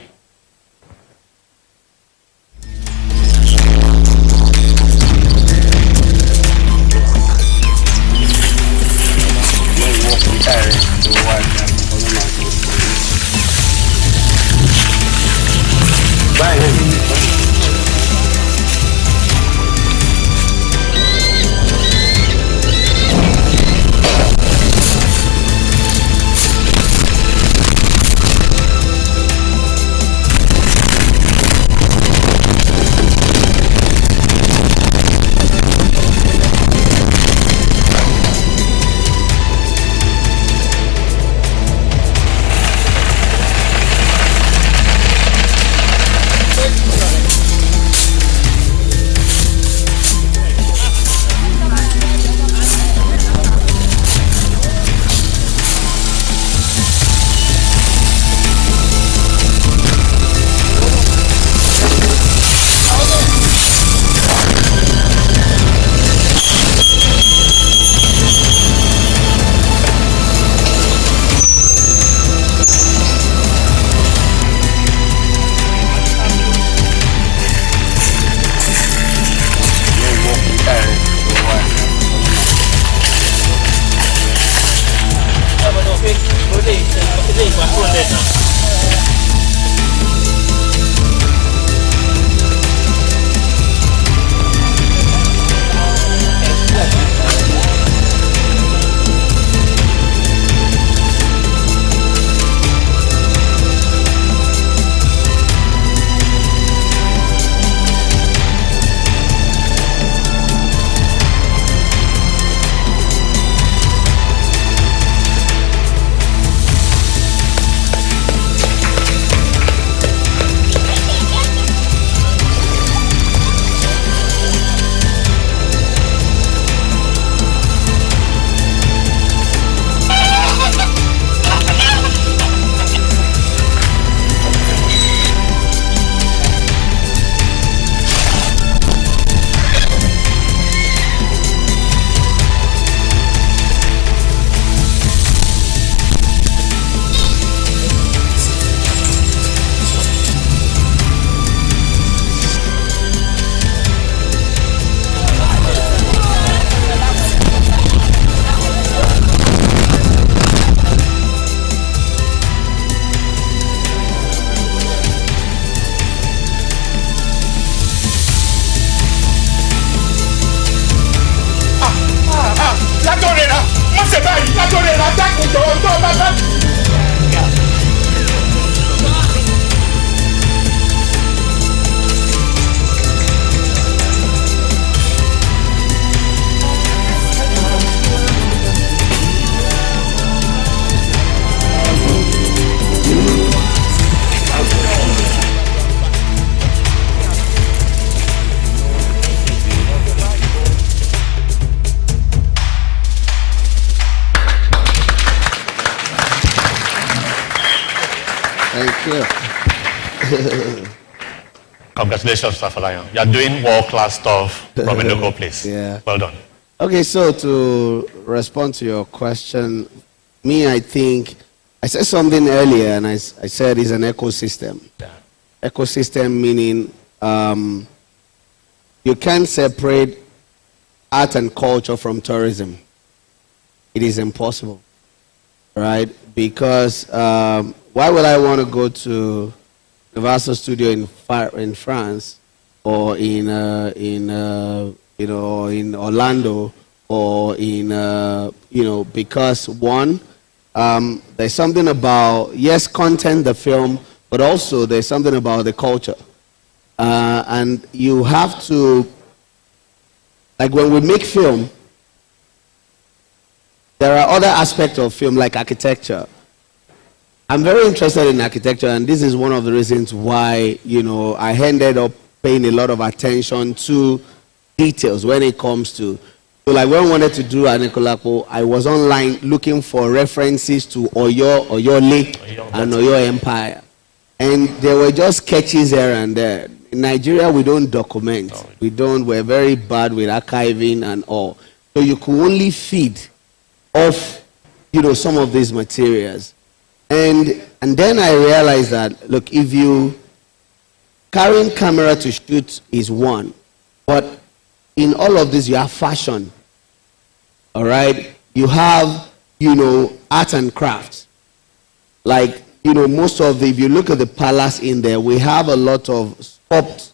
Congratulations, Mr. Folayan. You are doing world-class stuff from a local place. Yeah. Well done. Okay, so to respond to your question, I think I said something earlier, and I said it's an ecosystem. Yeah. Ecosystem meaning you can't separate art and culture from tourism. It is impossible, right? Because why would I want to go to Universal Studio in France or in Orlando or in because one, there's something about, yes, content, the film, but also there's something about the culture. And you have to, like when we make film, there are other aspects of film like architecture. I'm very interested in architecture, and this is one of the reasons why, I ended up paying a lot of attention to details when it comes to, so like when I wanted to do Anikulapo, I was online looking for references to Oyole and Oyo Empire. And there were just sketches here and there. In Nigeria, we don't document. We're very bad with archiving and all. So you could only feed off, some of these materials. And then I realized that, look, if you carrying camera to shoot is one, but in all of this you have fashion, all right? You have, art and crafts. Like, most of the, if you look at the palace in there, we have a lot of sculpt,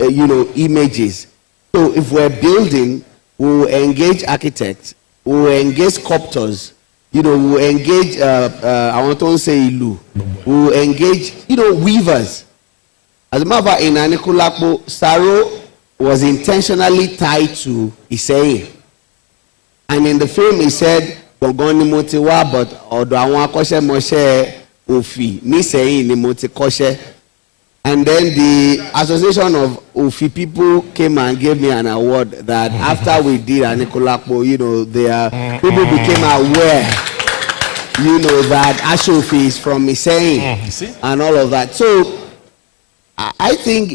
images. So if we're building, we'll engage architects, we'll engage sculptors, we'll engage, I want to say Ilu, we'll engage, weavers. As a matter of fact, in Anikulapo, Saro was intentionally tied to Isei. And in the film, he said, Bogoni Motiwa, but Odo Awon Akoshe Moshe Ofi, Nisei ni Moti Koshe. And then the Association of Ofi people came and gave me an award that after we did Anikulapo, people became aware, that Ashofi is from Isei and all of that. So I think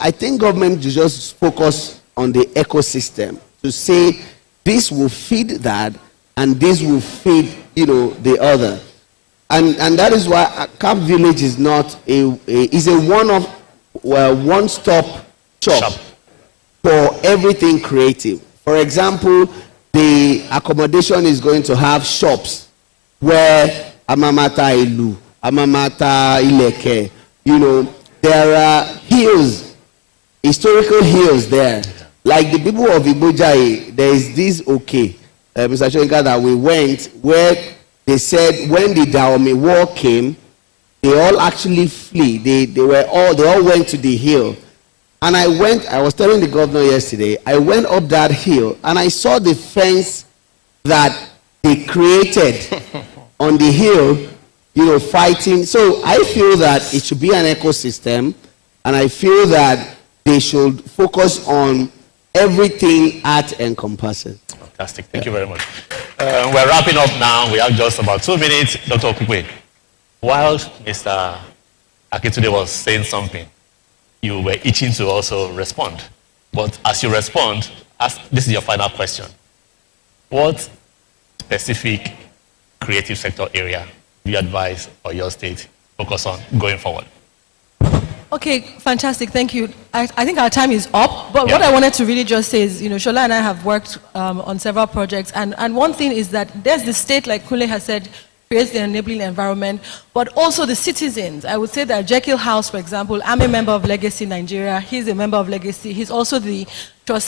I think government should just focus on the ecosystem to say this will feed that and this will feed, the other. And that is why Camp Village is not is a one-stop shop for everything creative. For example, the accommodation is going to have shops where Amamata Ilu, Amamata Ileke, there are hills, historical hills there. Like the people of Ibojai, there is this Mr. Shoyinka, that we went where they said when the Dahomey War came, they all actually flee. They all went to the hill. And I was telling the governor yesterday, I went up that hill and I saw the fence that they created on the hill, fighting. So I feel that it should be an ecosystem, and I feel that they should focus on everything art encompasses. Fantastic. Thank you very much. We're wrapping up now. We have just about 2 minutes. Dr. Okpukpe, while Mr. Akintunde was saying something, you were itching to also respond. But as you respond, this is your final question. What specific creative sector area do you advise or your state focus on going forward? Okay, fantastic. Thank you. I think our time is up, but what I wanted to really just say is, Shola and I have worked on several projects, and one thing is that there's the state, like Kule has said, creates the enabling environment, but also the citizens. I would say that Jekyll House, for example, I'm a member of Legacy Nigeria. He's a member of Legacy. He's also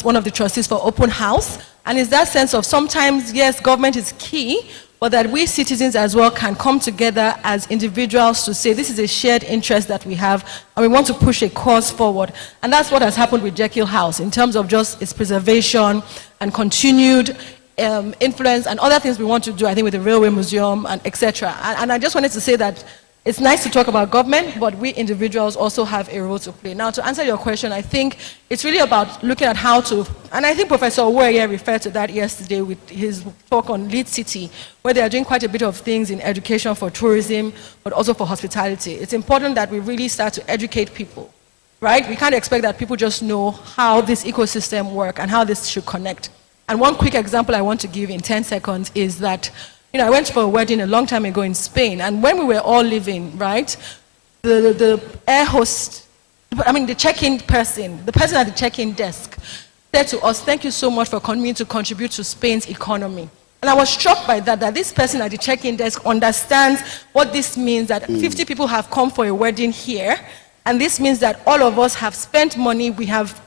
one of the trustees for Open House, and it's that sense of sometimes, yes, government is key, but that we citizens as well can come together as individuals to say this is a shared interest that we have and we want to push a cause forward. And that's what has happened with Jekyll House in terms of just its preservation and continued influence and other things we want to do, I think, with the Railway Museum and etc. And I just wanted to say that it's nice to talk about government, but we individuals also have a role to play. Now, to answer your question, I think it's really about looking at how to, and I think Professor Owoye referred to that yesterday with his talk on Lead City, where they are doing quite a bit of things in education for tourism, but also for hospitality. It's important that we really start to educate people, right? We can't expect that people just know how this ecosystem works and how this should connect. And one quick example I want to give in 10 seconds is that I went for a wedding a long time ago in Spain, and when we were all leaving, right, the air host the check-in person, the person at the check-in desk, said to us, "Thank you so much for coming to contribute to Spain's economy." And I was struck by that this person at the check-in desk understands what this means, that 50 people have come for a wedding here, and this means that all of us have spent money, we have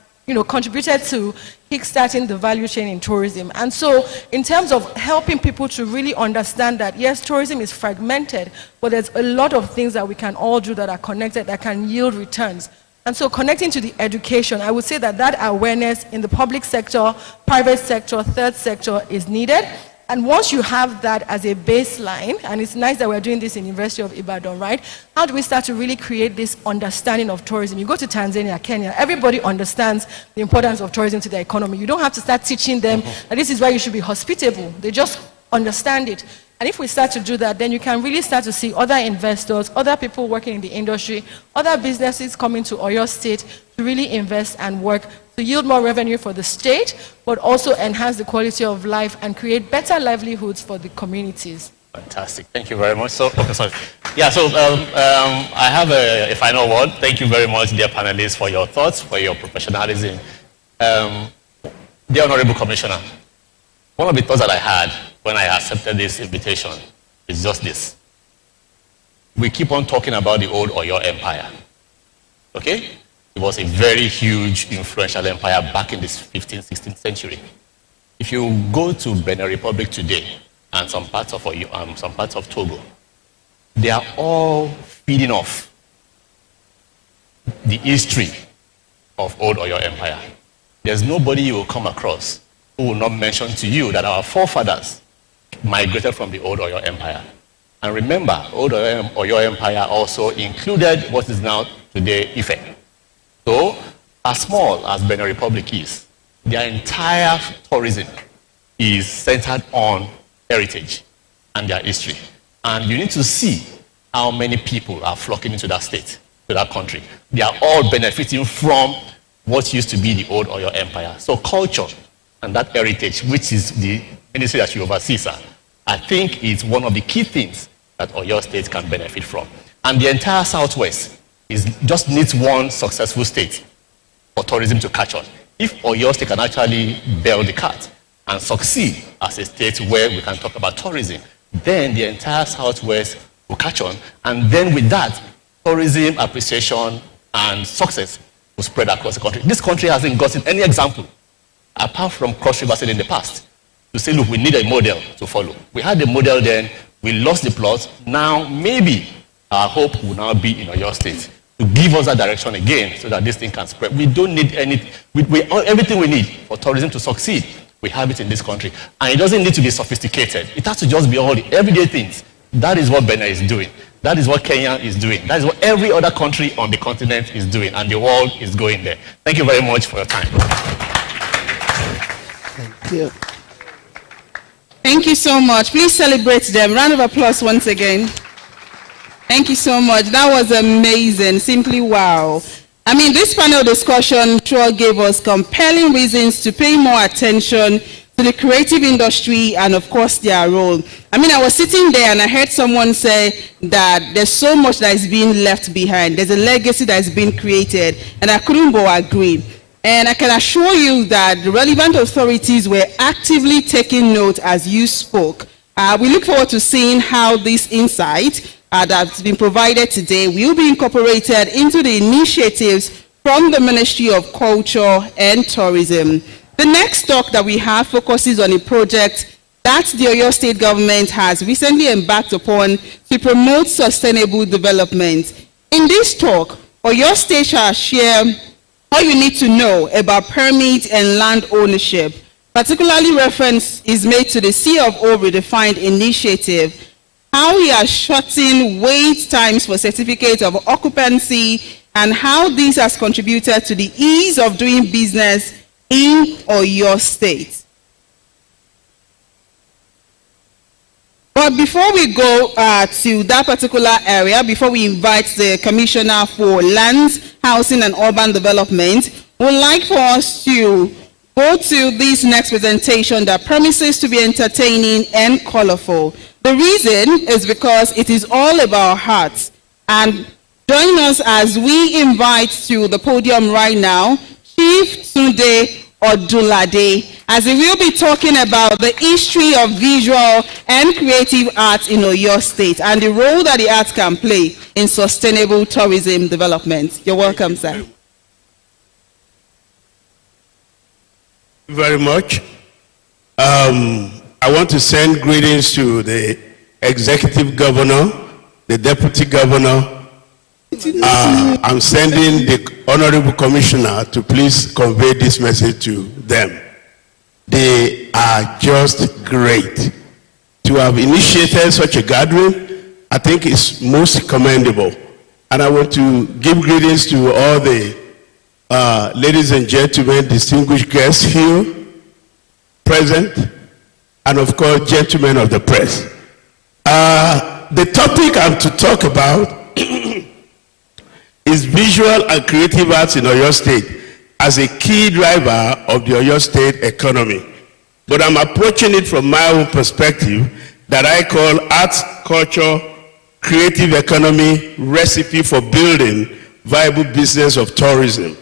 contributed to kickstarting the value chain in tourism. And so in terms of helping people to really understand that, yes, tourism is fragmented, but there's a lot of things that we can all do that are connected, that can yield returns. And so connecting to the education, I would say that awareness in the public sector, private sector, third sector is needed. And once you have that as a baseline, and it's nice that we're doing this in University of Ibadan, right? How do we start to really create this understanding of tourism? You go to Tanzania, Kenya, everybody understands the importance of tourism to their economy. You don't have to start teaching them that this is why you should be hospitable. They just understand it. And if we start to do that, then you can really start to see other investors, other people working in the industry, other businesses coming to Oyo State to really invest and work to yield more revenue for the state, but also enhance the quality of life and create better livelihoods for the communities. Fantastic. Thank you very much. So I have a final word. Thank you very much, dear panelists, for your thoughts, for your professionalism. Dear Honorable Commissioner, one of the thoughts that I had when I accepted this invitation is just this. We keep on talking about the old Oyo Empire. Okay? It was a very huge, influential empire back in the 15th, 16th century. If you go to Benin Republic today and some parts of Togo, they are all feeding off the history of old Oyo Empire. There's nobody you will come across who will not mention to you that our forefathers migrated from the old Oyo Empire. And remember, old Oyo Empire also included what is now today Ife. So, as small as Benin Republic is, their entire tourism is centered on heritage and their history. And you need to see how many people are flocking into that state, to that country. They are all benefiting from what used to be the old Oyo Empire. So culture and that heritage, which is the ministry that you oversee, sir, I think is one of the key things that Oyo State can benefit from. And the entire Southwest just needs one successful state for tourism to catch on. If Oyo State can actually bail the cat and succeed as a state where we can talk about tourism, then the entire Southwest will catch on. And then with that, tourism appreciation and success will spread across the country. This country hasn't gotten any example, apart from Cross River State in the past, to say, look, we need a model to follow. We had the model then, we lost the plot. Now, maybe our hope will now be in Oyo State to give us that direction again so that this thing can spread. We don't need everything we need for tourism to succeed. We have it in this country. And it doesn't need to be sophisticated. It has to just be all the everyday things. That is what Benin is doing. That is what Kenya is doing. That is what every other country on the continent is doing. And the world is going there. Thank you very much for your time. Thank you. Thank you so much. Please celebrate them. Round of applause once again. Thank you so much. That was amazing. Simply wow. I mean, this panel discussion sure gave us compelling reasons to pay more attention to the creative industry and, of course, their role. I mean, I was sitting there and I heard someone say that there's so much that is being left behind. There's a legacy that is being created, and I couldn't but agree. And I can assure you that the relevant authorities were actively taking note as you spoke. We look forward to seeing how this insight that's been provided today will be incorporated into the initiatives from the Ministry of Culture and Tourism. The next talk that we have focuses on a project that the Oyo State government has recently embarked upon to promote sustainable development. In this talk, Oyo State shall share what you need to know about permit and land ownership. Particularly reference is made to the C of O Redefined initiative, how we are shortening wait times for certificate of occupancy, and how this has contributed to the ease of doing business in Oyo State. But before we go to that particular area, before we invite the Commissioner for Lands, Housing and Urban Development, we'd like for us to go to this next presentation that promises to be entertaining and colorful. The reason is because it is all about hearts. And Join us as we invite to the podium right now Chief Tunde Odulade, as he will be talking about the history of visual and creative arts in Oyo State and the role that the arts can play in sustainable tourism development. You're welcome, sir. Thank you very much. I want to send greetings to the executive governor, the deputy governor. I'm sending the honorable commissioner to please convey this message to them. They are just great. To have initiated such a gathering, I think is most commendable. And I want to give greetings to all the ladies and gentlemen, distinguished guests here present, and of course, gentlemen of the press. The topic I'm to talk about is visual and creative arts in Oyo State as a key driver of the Oyo State economy. But I'm approaching it from my own perspective that I call arts, culture, creative economy recipe for building viable business of tourism.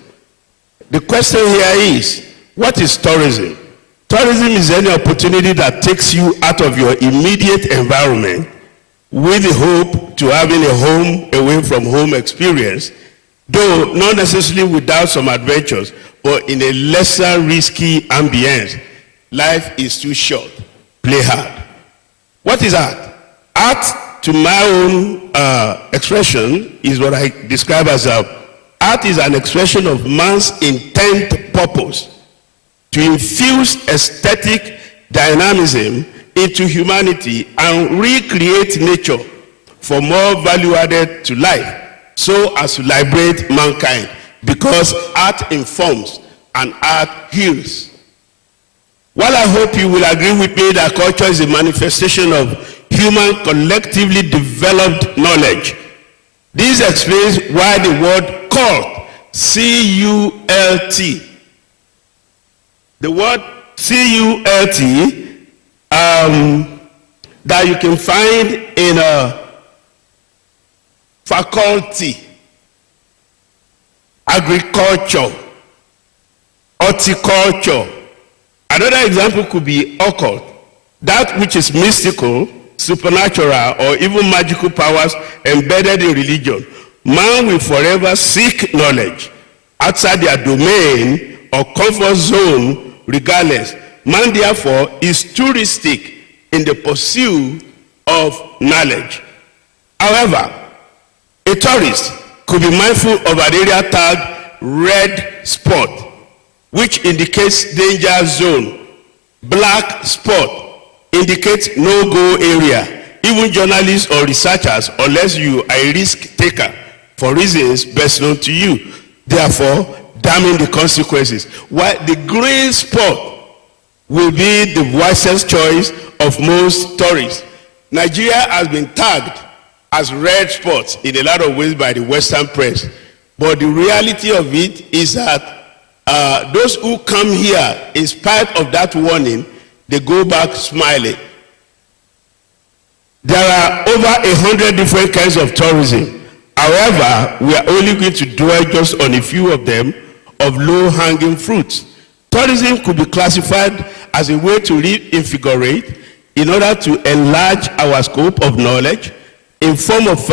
The question here is, what is tourism? Tourism is any opportunity that takes you out of your immediate environment with the hope to having a home away from home experience, though not necessarily without some adventures, but in a lesser risky ambience. Life is too short. Play hard. What is art? Art, to my own expression, is what I describe as art is an expression of man's intent purpose to infuse aesthetic dynamism into humanity and recreate nature for more value added to life, so as to liberate mankind, because art informs and art heals. While I hope you will agree with me that culture is a manifestation of human collectively developed knowledge, this explains why the word cult, C-U-L-T, the word C-U-L-T, that you can find in a faculty, agriculture, horticulture. Another example could be occult, that which is mystical, supernatural, or even magical powers embedded in religion. Man will forever seek knowledge outside their domain or comfort zone regardless. Man, therefore, is touristic in the pursuit of knowledge. However, a tourist could be mindful of an area tagged red spot, which indicates danger zone. Black spot indicates no-go area. Even journalists or researchers, unless you are a risk taker for reasons best known to you, therefore damning the consequences. While the green spot will be the wisest choice of most tourists. Nigeria has been tagged as red spots in a lot of ways by the Western press. But the reality of it is that those who come here, in spite of that warning, they go back smiling. There are over 100 different kinds of tourism. However, we are only going to dwell just on a few of them, of low-hanging fruits. Tourism could be classified as a way to reinvigorate in order to enlarge our scope of knowledge in form of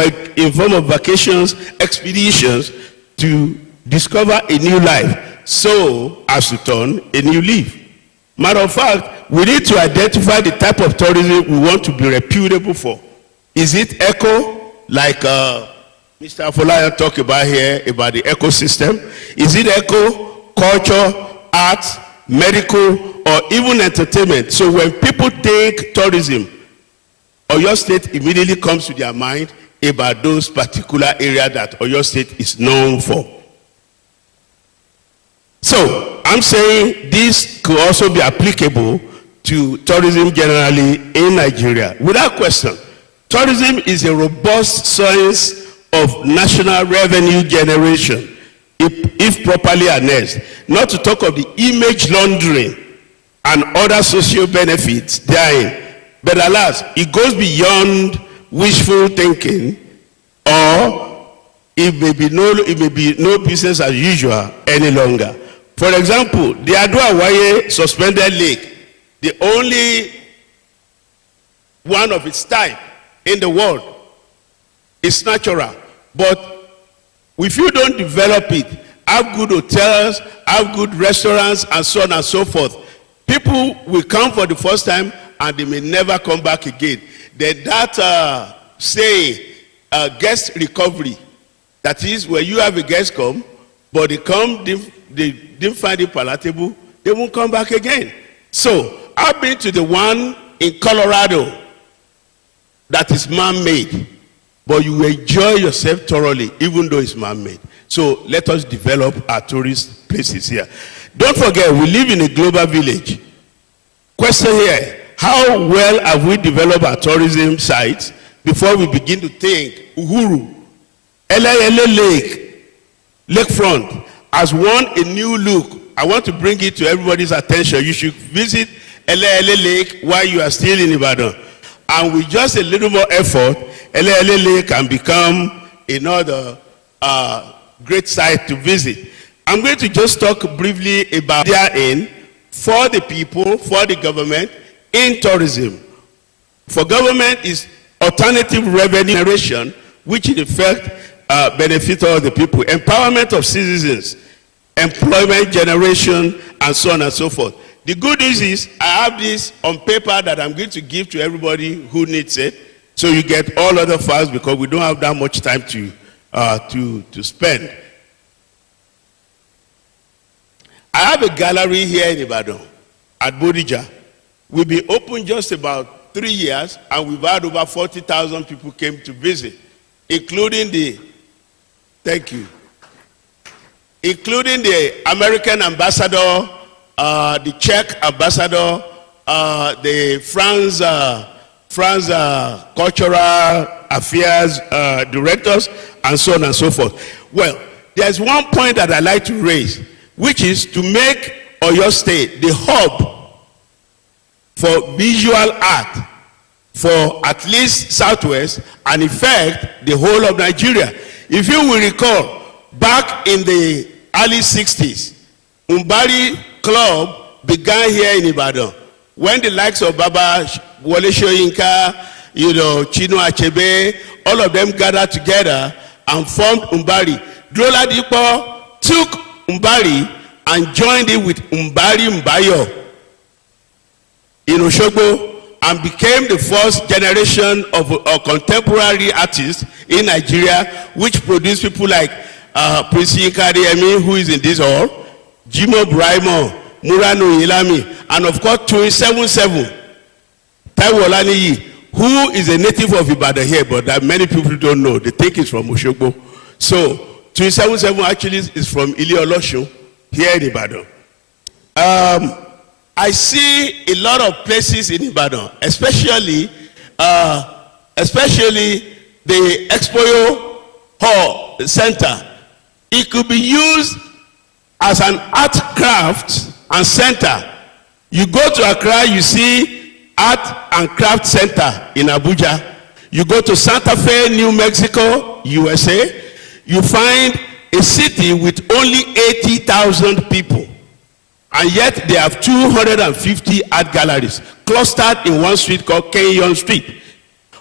vacations, expeditions to discover a new life, so as to turn a new leaf. Matter of fact, we need to identify the type of tourism we want to be reputable for. Is it eco, like Mr. Afolaya talked about here, about the ecosystem? Is it eco, culture, arts, medical, or even entertainment? So when people think tourism, Oyo State immediately comes to their mind about those particular areas that Oyo State is known for. So I'm saying this could also be applicable to tourism generally in Nigeria. Without question, tourism is a robust source of national revenue generation if properly harnessed, not to talk of the image laundering and other social benefits therein. But alas, it goes beyond wishful thinking, or it may be no business as usual any longer. For example, the Ado-Awaye suspended lake, the only one of its type in the world, is natural. But if you don't develop it, have good hotels, have good restaurants, and so on and so forth, people will come for the first time and they may never come back again. Then that saying, guest recovery, that is, where you have a guest come, but they come, they didn't find it palatable, they won't come back again. So I've been to the one in Colorado that is man-made, but you enjoy yourself thoroughly, even though it's man-made. So let us develop our tourist places here. Don't forget, we live in a global village. Question here, how well have we developed our tourism sites before we begin to think Uhuru, Eleyele Lake, Lakefront has won a new look. I want to bring it to everybody's attention. You should visit Eleyele Lake while you are still in Ibadan. And with just a little more effort, Eleyele Lake can become another great site to visit. I'm going to just talk briefly about therein for the people, for the government, in tourism. For government is alternative revenue generation, which in effect benefit all the people. Empowerment of citizens, employment generation, and so on and so forth. The good news is I have this on paper that I'm going to give to everybody who needs it. So you get all other files because we don't have that much time to spend. I have a gallery here in Ibadan at Bodija. We've been open just about 3 years and we've had over 40,000 people came to visit, including the, thank you, including the American ambassador, the Czech ambassador, the France cultural affairs directors, and so on and so forth. Well, there's one point that I like to raise, which is to make Oyo State the hub for visual art for at least Southwest and in fact the whole of Nigeria. If you will recall, back in the early 60s, Umbari Club began here in Ibadan when the likes of Baba Wole Soyinka, Chino Achebe, all of them gathered together and formed Umbari. Drola Dipo took Umbari and joined it with Umbari Mbayo in Osogbo and became the first generation of contemporary artists in Nigeria, which produced people like Prince Yinka Adeyemi, who is in this hall, Jimo Braimo, Murano Ilami, and of course 277, Taiwo Olaniyi, who is a native of Ibadan here, but that many people don't know. They think it's from Osogbo. So 277 actually is from Ile-Olosun here in Ibadan. I see a lot of places in Ibadan, especially the Expo Hall Center. It could be used as an art craft and center. You go to Accra, you see Art and Craft Center in Abuja. You go to Santa Fe, New Mexico, USA, you find a city with only 80,000 people. And yet they have 250 art galleries clustered in one street called Kenyon Street.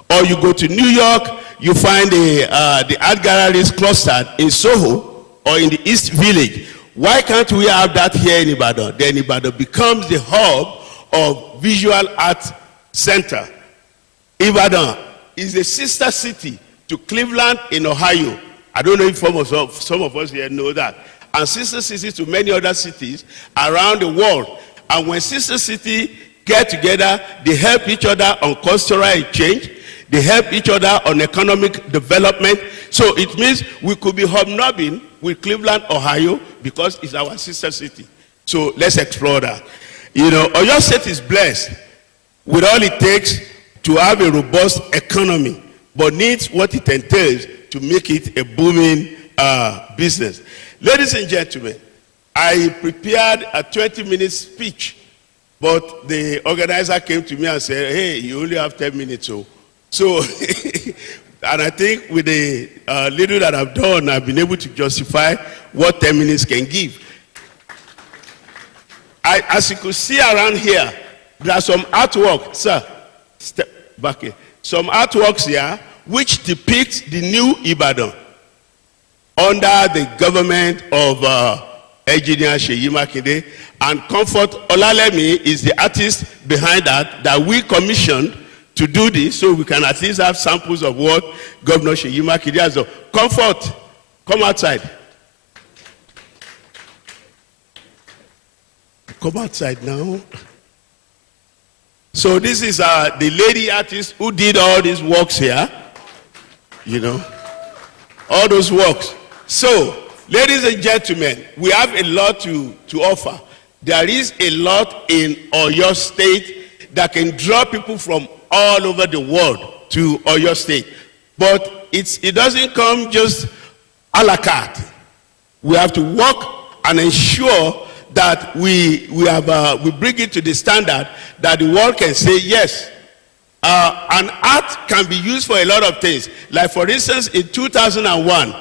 Or you go to New York, you find the art galleries clustered in Soho or in the East Village. Why can't we have that here in Ibadan? Then Ibadan becomes the hub of visual art center. Ibadan is a sister city to Cleveland in Ohio. I don't know if some of us here know that. And sister cities to many other cities around the world. And when sister cities get together, they help each other on cultural exchange. They help each other on economic development. So it means we could be hobnobbing with Cleveland, Ohio, because it's our sister city. So let's explore that. Oyo State is blessed with all it takes to have a robust economy, but needs what it entails to make it a booming business. Ladies and gentlemen, I prepared a 20-minute speech, but the organizer came to me and said, hey, you only have 10 minutes. So And I think with the little that I've done, I've been able to justify what 10 minutes can give. As you could see around here, there are some artwork, sir, step back here. Some artworks here which depict the new Ibadan under the government of Engineer Seyi Makinde, and Comfort Olalemi is the artist behind that we commissioned to do this, so we can at least have samples of what Governor Seyi Makinde has done. Comfort, come outside. Come outside now. So this is the lady artist who did all these works here. You know, all those works. So, ladies and gentlemen, we have a lot to offer. There is a lot in Oyo State that can draw people from all over the world to Oyo State. But it doesn't come just a la carte. We have to work and ensure that we bring it to the standard that the world can say yes. And art can be used for a lot of things. Like for instance, in 2001,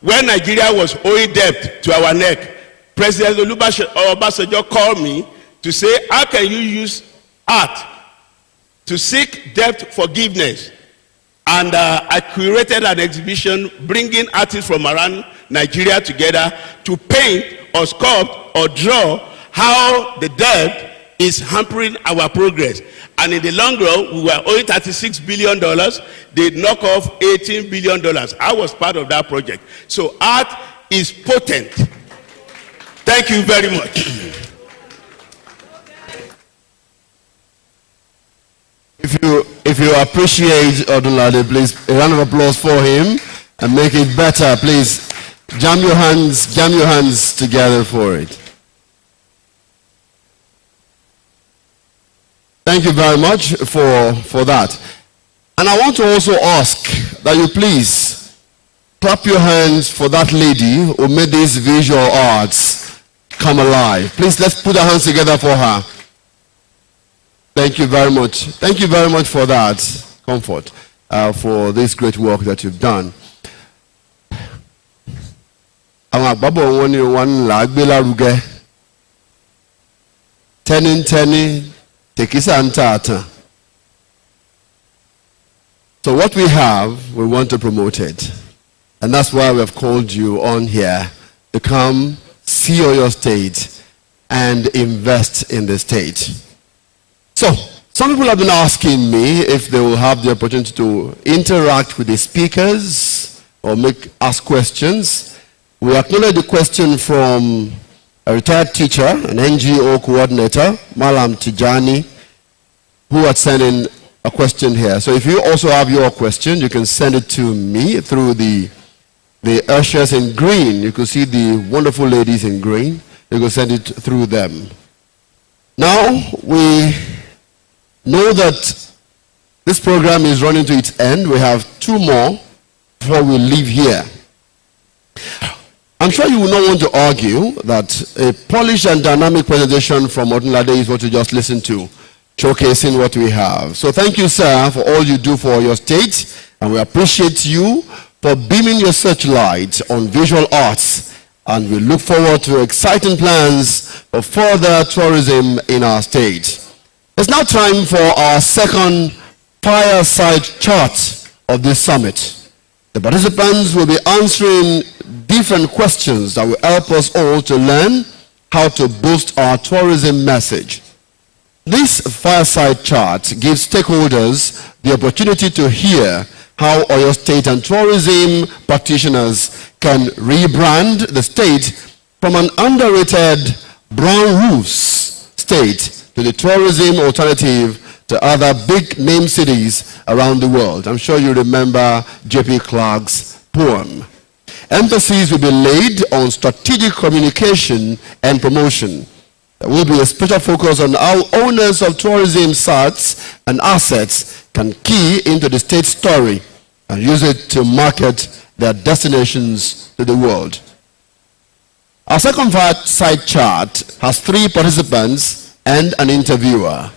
when Nigeria was owing debt to our neck, President Obasanjo called me to say, how can you use art to seek debt forgiveness? And I curated an exhibition bringing artists from around Nigeria together to paint or sculpt or draw how the debt is hampering our progress. And in the long run, we were owing $36 billion. They knock off $18 billion. I was part of that project. So art is potent. Thank you very much. If you appreciate Odunlade, please, a round of applause for him and make it better, please. Jam your hands together for it. Thank you very much for that. And I want to also ask that you please clap your hands for that lady who made these visual arts come alive. Please, let's put our hands together for her. Thank you very much. Thank you very much for that, Comfort, for this great work that you've done. Àwọn àgbàbọ̀ wọn ni wọn là á gbé lárugẹ. Tẹ́nítẹ́ní tèkísà ń tà àtàn. So what we have, we want to promote it. And that's why we have called you on here to come see your state and invest in the state. So, some people have been asking me if they will have the opportunity to interact with the speakers or ask questions. We acknowledge the question from a retired teacher, an NGO coordinator, Malam Tijani, who had sent in a question here. So if you also have your question, you can send it to me through the ushers in green. You can see the wonderful ladies in green. You can send it through them. Now, we know that this program is running to its end. We have two more before we leave here. I'm sure you will not want to argue that a polished and dynamic presentation from Odunlade is what you just listened to, showcasing what we have. So thank you, sir, for all you do for your state, and we appreciate you for beaming your searchlight on visual arts, and we look forward to exciting plans for further tourism in our state. It's now time for our second fireside chat of this summit. The participants will be answering different questions that will help us all to learn how to boost our tourism message. This fireside chat gives stakeholders the opportunity to hear how Oyo State and tourism practitioners can rebrand the state from an underrated brown roofs state to the tourism alternative to other big name cities around the world. I'm sure you remember J.P. Clark's poem. Emphasis will be laid on strategic communication and promotion. There will be a special focus on how owners of tourism sites and assets can key into the state story and use it to market their destinations to the world. Our second fireside chat has three participants and an interviewer.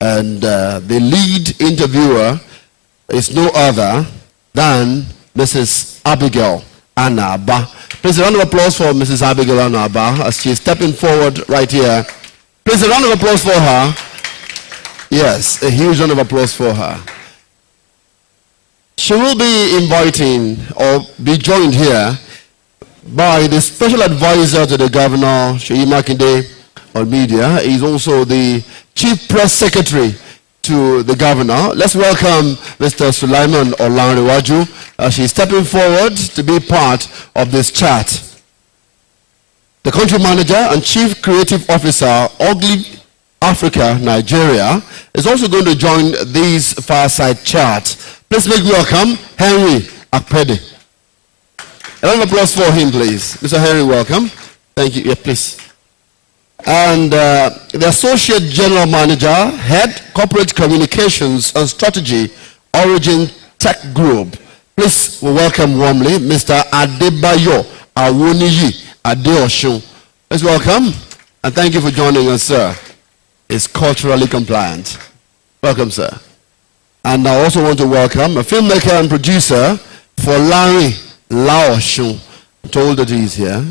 And the lead interviewer is no other than Mrs. Abigail Anaba. Please, a round of applause for Mrs. Abigail Anaba as she is stepping forward right here. Please, a round of applause for her. Yes, a huge round of applause for her. She will be inviting or be joined here by the special advisor to the governor, Seyi Makinde, on media. He's also the chief press secretary to the governor. Let's welcome Mr. Sulaiman Olanrewaju. She's stepping forward to be part of this chat. The country manager and chief creative officer, Ogilvy Africa, Nigeria, is also going to join these fireside chats. Please make welcome Henry Akpede. A round of applause for him, please. Mr. Henry, welcome. Thank you. Yeah, please. And the Associate General Manager, Head Corporate Communications and Strategy, Origin Tech Group. Please, we welcome warmly Mr. Adebayo Awoniyi Adeosun. Please welcome, and thank you for joining us, sir. It's culturally compliant. Welcome, sir. And I also want to welcome a filmmaker and producer for Larry Laoshun. I'm told that he's here.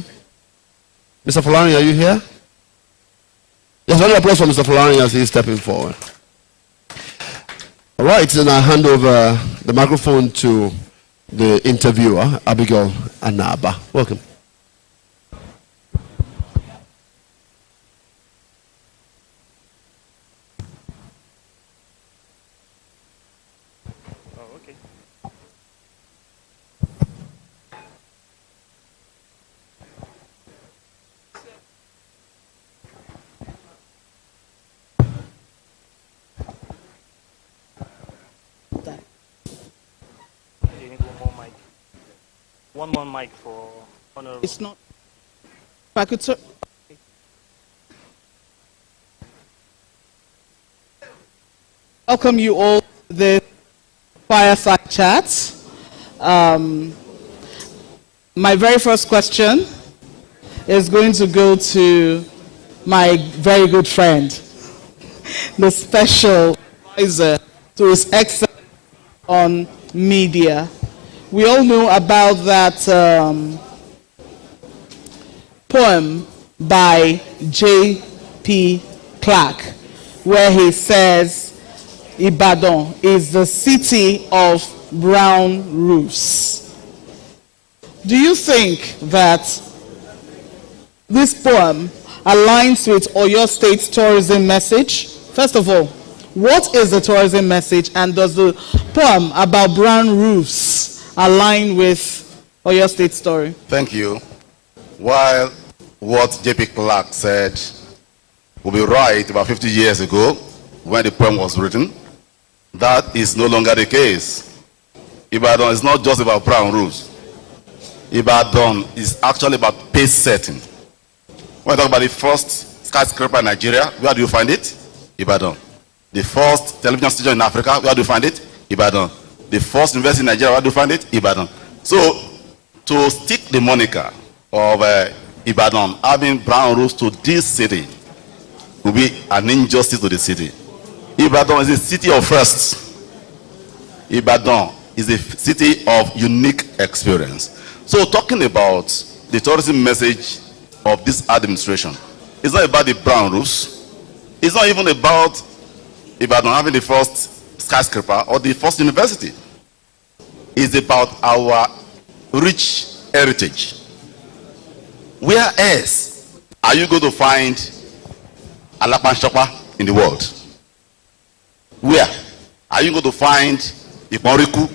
Mr. Fulani, are you here? Yes, round of applause for Mr. Fulani as he's stepping forward. All right, then I hand over the microphone to the interviewer, Abigail Anaba. Welcome. One more mic for Honorable. It's not. If I could. Welcome you all to the fireside chat. My very first question is going to go to my very good friend, the special advisor to His Excellency on media. We all know about that poem by J.P. Clark, where he says, Ibadan is the city of brown roofs. Do you think that this poem aligns with Oyo State's tourism message? First of all, what is the tourism message, and does the poem about brown roofs align with Oyo State's story? Thank you. While what J.P. Clark said would be right about 50 years ago when the poem was written, that is no longer the case. Ibadan is not just about brown roofs. Ibadan is actually about pace setting. When I talk about the first skyscraper in Nigeria, where do you find it? Ibadan. The first television station in Africa, where do you find it? Ibadan. The first university in Nigeria, where do you find it? Ibadan. So, to stick the moniker of Ibadan having brown roofs to this city will be an injustice to the city. Ibadan is a city of firsts. Ibadan is a city of unique experience. So, talking about the tourism message of this administration, it's not about the brown roofs. It's not even about Ibadan having the first skyscraper or the first university. Is about our rich heritage. Where else are you going to find Alapan in the world? Where are you going to find Iponriku?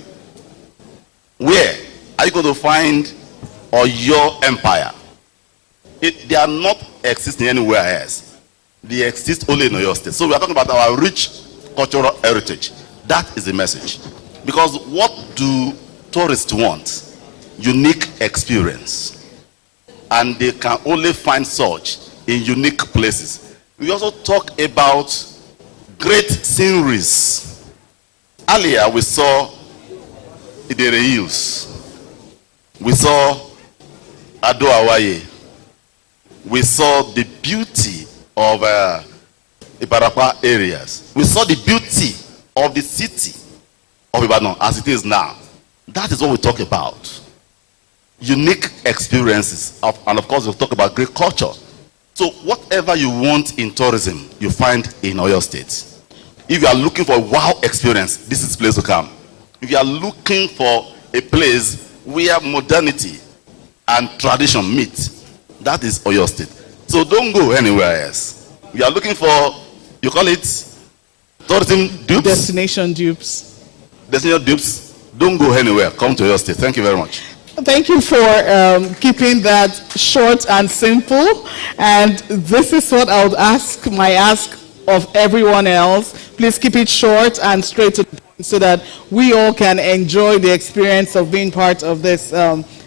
Where are you going to find Oyo Empire? They are not existing anywhere else. They exist only in Oyo State. So we are talking about our rich cultural heritage. That is the message. Because what do tourists want? Unique experience. And they can only find such in unique places. We also talk about great sceneries. Earlier we saw Idere Hills. We saw Ado Awaye. We saw the beauty of Ibarapa areas. We saw the beauty of the city of Ibadan as it is now. That is what we talk about. Unique experiences, and of course we'll talk about great culture. So whatever you want in tourism, you find in Oyo State. If you are looking for a wow experience, this is the place to come. If you are looking for a place where modernity and tradition meet, that is Oyo State. So don't go anywhere else. You are looking for, you call it tourism dupes? Destination dupes. Destination dupes. Don't go anywhere. Come to Oyo State. Thank you very much. Thank you for keeping that short and simple. And this is what I would ask of everyone else. Please keep it short and straight to the point so that we all can enjoy the experience of being part of this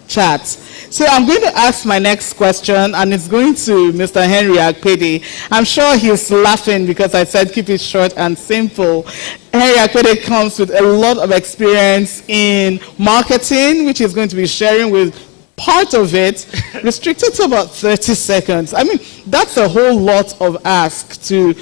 chat. So I'm going to ask my next question, and it's going to Mr. Henry Akpede. I'm sure he's laughing because I said keep it short and simple. Henry Akpede comes with a lot of experience in marketing, which he's going to be sharing with part of it, restricted to about 30 seconds. I mean, that's a whole lot of ask to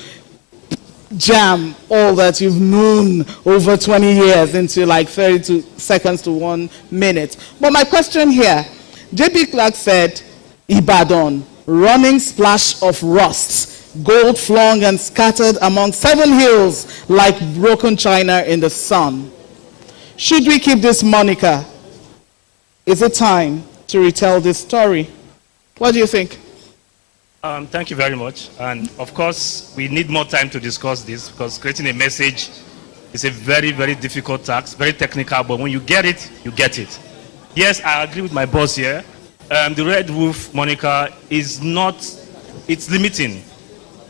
jam all that you've known over 20 years into like 32 seconds to 1 minute. But my question here, J.P. Clark said, Ibadan, running splash of rust, gold flung and scattered among 7 hills like broken china in the sun. Should we keep this moniker? Is it time to retell this story? What do you think? Thank you very much. And of course, we need more time to discuss this because creating a message is a very, very difficult task, very technical, but when you get it, you get it. Yes, I agree with my boss here. The Red Roof moniker is not, it's limiting.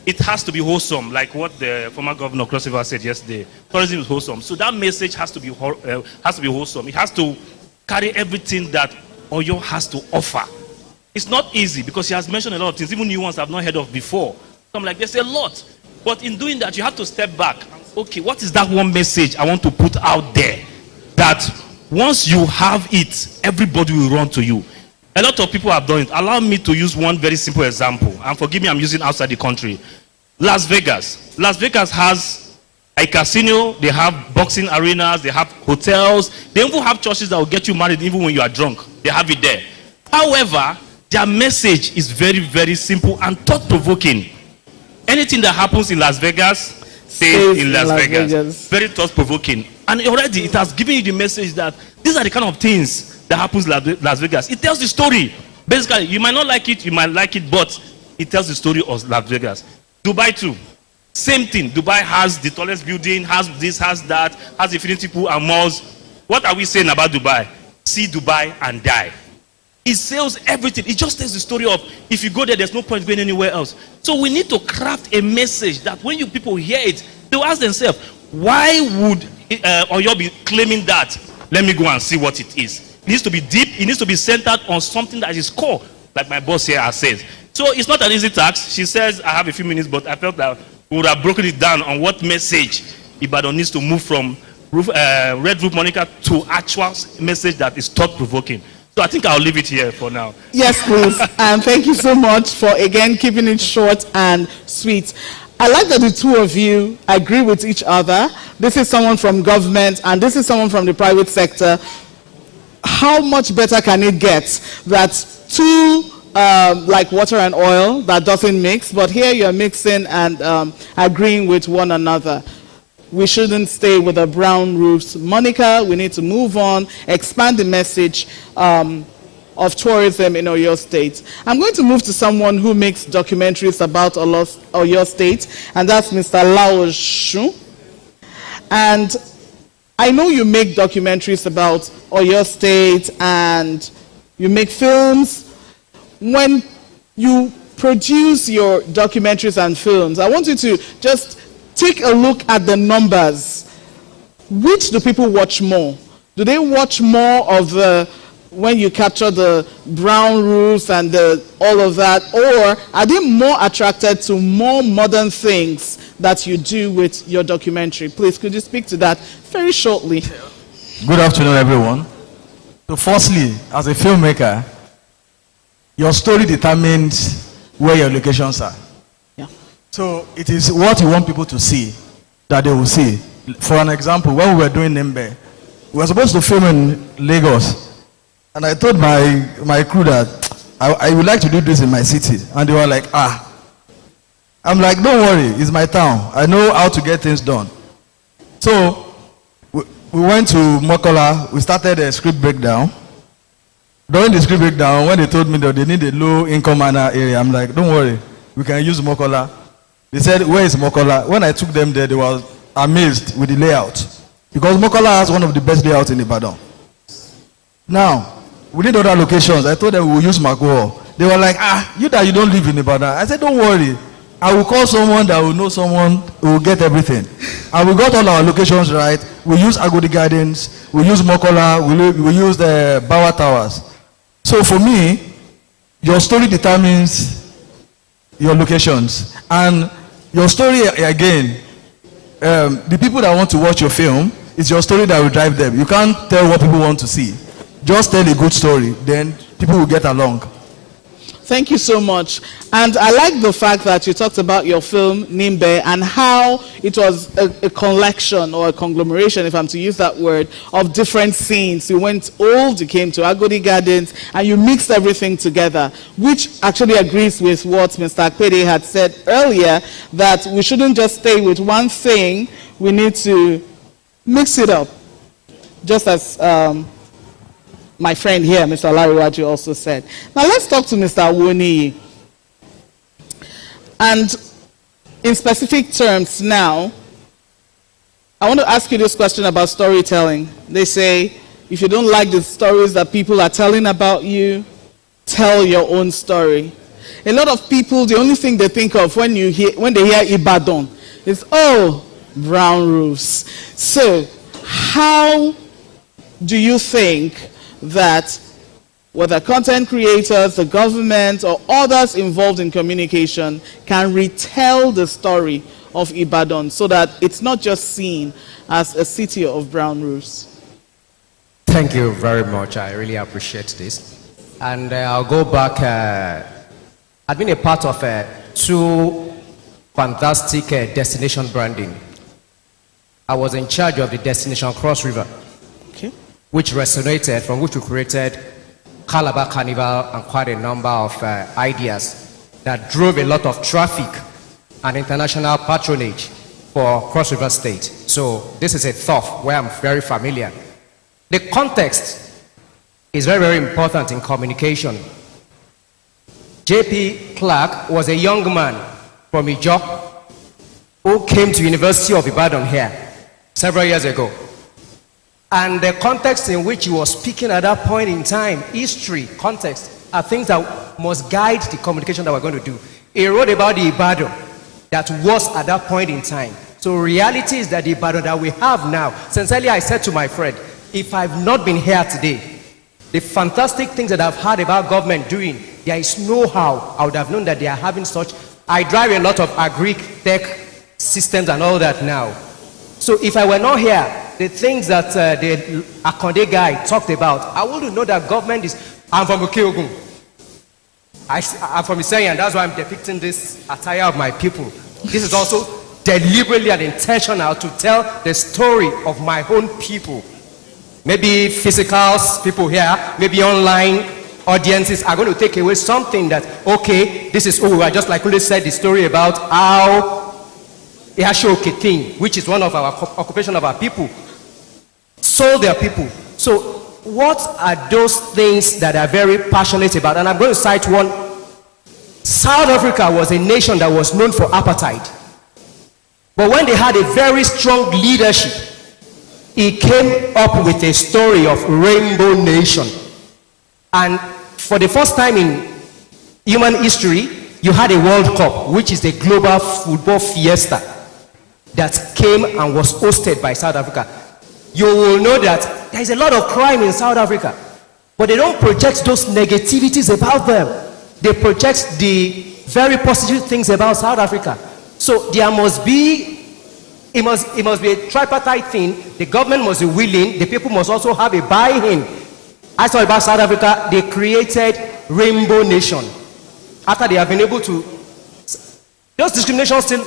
It has to be wholesome, like what the former governor Cross River said yesterday. Tourism is wholesome. So that message has to be wholesome. It has to carry everything that Oyo has to offer. It's not easy because he has mentioned a lot of things, even new ones I've not heard of before. So I'm like, there's a lot. But in doing that, you have to step back. Okay, what is that one message I want to put out there that once you have it, everybody will run to you? A lot of people have done it. Allow me to use one very simple example. And forgive me, I'm using outside the country. Las Vegas. Las Vegas has a casino, they have boxing arenas, they have hotels. They even have churches that will get you married even when you are drunk. They have it there. However, their message is very, very simple and thought-provoking. Anything that happens in Las Vegas stays in Las Vegas. Very thought-provoking. And already it has given you the message that these are the kind of things that happens in Las Vegas. It tells the story. Basically, you might not like it, you might like it, but it tells the story of Las Vegas. Dubai too. Same thing. Dubai has the tallest building, has this, has that, has infinity pool and malls. What are we saying about Dubai? See Dubai and die. It sells everything. It just tells the story of if you go there, there's no point going anywhere else. So we need to craft a message that when you people hear it, they'll ask themselves, why would Oyo be claiming that? Let me go and see what it is. It needs to be deep. It needs to be centered on something that is core, like my boss here has said. So it's not an easy task. She says, I have a few minutes, but I felt that we would have broken it down on what message Ibadan needs to move from Red Roof moniker to actual message that is thought-provoking. So I think I'll leave it here for now. Yes, please. And thank you so much for, again, keeping it short and sweet. I like that the two of you agree with each other. This is someone from government and this is someone from the private sector. How much better can it get that two, like water and oil, that doesn't mix, but here you're mixing and agreeing with one another. We shouldn't stay with the brown roofs moniker. We need to move on, expand the message of tourism in Oyo State. I'm going to move to someone who makes documentaries about Oyo State, and that's Mr. Lao Shu. And I know you make documentaries about Oyo State and you make films. When you produce your documentaries and films, I want you to just take a look at the numbers. Which do people watch more? Do they watch more of when you capture the brown roofs and all of that, or are they more attracted to more modern things that you do with your documentary? Please, could you speak to that very shortly? Good afternoon, everyone. So firstly, as a filmmaker, your story determines where your locations are. So it is what you want people to see that they will see. For an example, when we were doing Nembe, we were supposed to film in Lagos. And I told my crew that I would like to do this in my city. And they were like, I'm like, don't worry, it's my town. I know how to get things done. So we went to Mokola. We started a script breakdown. During the script breakdown, when they told me that they need a low-income area, I'm like, don't worry, we can use Mokola. They said, where is Mokola? When I took them there, they were amazed with the layout. Because Mokola has one of the best layouts in Ibadan. Now, we need other locations. I told them we will use Makoho. They were like, you don't live in Ibadan. I said, don't worry. I will call someone that will know someone who will get everything. And we got all our locations right. We use Agodi Gardens. We use Mokola. We use the Bawa Towers. So for me, your story determines your locations. And your story, again, the people that want to watch your film, it's your story that will drive them. You can't tell what people want to see. Just tell a good story, then people will get along. Thank you so much. And I like the fact that you talked about your film, Nimbe, and how it was a collection or a conglomeration, if I'm to use that word, of different scenes. You went old, you came to Agodi Gardens, and you mixed everything together, which actually agrees with what Mr. Akpede had said earlier, that we shouldn't just stay with one thing, we need to mix it up. Just as my friend here, Mr. Lariwaju, also said. Now let's talk to Mr. Awoniyi. And in specific terms now, I want to ask you this question about storytelling. They say, if you don't like the stories that people are telling about you, tell your own story. A lot of people, the only thing they think of when they hear Ibadan is, oh, brown roofs. So, how do you think that whether content creators, the government, or others involved in communication can retell the story of Ibadan so that it's not just seen as a city of brown roofs? Thank you very much. I really appreciate this. And I'll go back. I've been a part of two fantastic destination branding. I was in charge of the destination Cross River, which resonated, from which we created Calabar Carnival and quite a number of ideas that drove a lot of traffic and international patronage for Cross River State. So this is a thought where I'm very familiar. The context is very, very important in communication. J.P. Clark was a young man from Ijo who came to University of Ibadan here several years ago. And the context in which he was speaking at that point in time, history, context, are things that must guide the communication that we're going to do. He wrote about the Ibadan that was at that point in time. So reality is that the Ibadan that we have now, sincerely I said to my friend, if I've not been here today, the fantastic things that I've heard about government doing, there is no how I would have known that they are having such. I drive a lot of agri-tech systems and all that now. So if I were not here, the things that the Akonde guy talked about, I wouldn't know that government is. I'm from Okeogun. I'm from Iseyin, and that's why I'm depicting this attire of my people. This is also deliberately and intentional to tell the story of my own people. Maybe physicals, people here, maybe online audiences are going to take away something that, okay, this is, I just like Ule said, the story about how Ihashoke thing, which is one of our occupation of our people, sold their people. So what are those things that are very passionate about? And I'm going to cite one. South Africa was a nation that was known for apartheid. But when they had a very strong leadership, he came up with a story of Rainbow Nation. And for the first time in human history, you had a World Cup, which is the global football fiesta that came and was hosted by South Africa. You will know that there is a lot of crime in South Africa, but they don't project those negativities about them. They project the very positive things about South Africa. So there must be, it must be a tripartite thing. The government must be willing, the people must also have a buy-in. I saw about South Africa, they created Rainbow Nation. After they have been able to, those discriminations still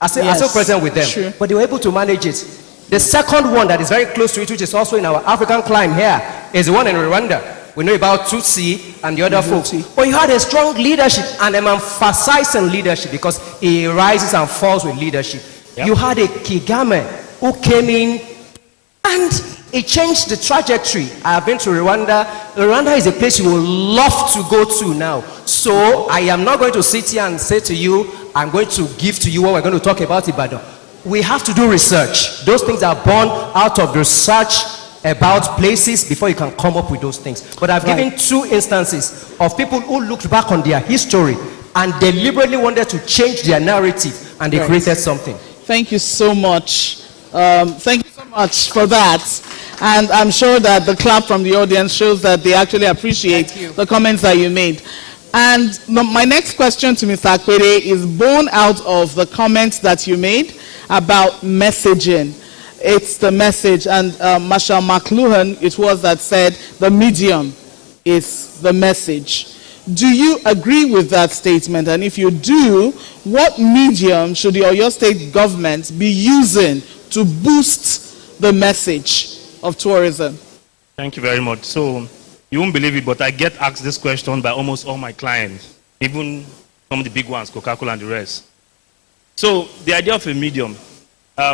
are still present with them, but they were able to manage it. The second one that is very close to it, which is also in our African climb here, is the one in Rwanda. We know about Tutsi and the other folks. But you had a strong leadership, and I'm emphasizing leadership because it rises and falls with leadership. Yep. You had a Kagame who came in and it changed the trajectory. I have been to Rwanda. Rwanda is a place you will love to go to now. So I am not going to sit here and say to you, I'm going to give to you what we're going to talk about Ibadan. We have to do research. Those things are born out of research about places before you can come up with those things. But I've given 2 instances of people who looked back on their history and deliberately wanted to change their narrative, and they created something. Thank you so much. Thank you so much for that. And I'm sure that the clap from the audience shows that they actually appreciate the comments that you made. And my next question to Mr. Akwede is born out of the comments that you made about messaging. It's the message, and Marshall McLuhan, it was that said the medium is the message. Do you agree with that statement? And if you do, what medium should the Oyo State government be using to boost the message of tourism? Thank you very much. So, you won't believe it, but I get asked this question by almost all my clients, even some of the big ones, Coca-Cola and the rest. So, the idea of a medium,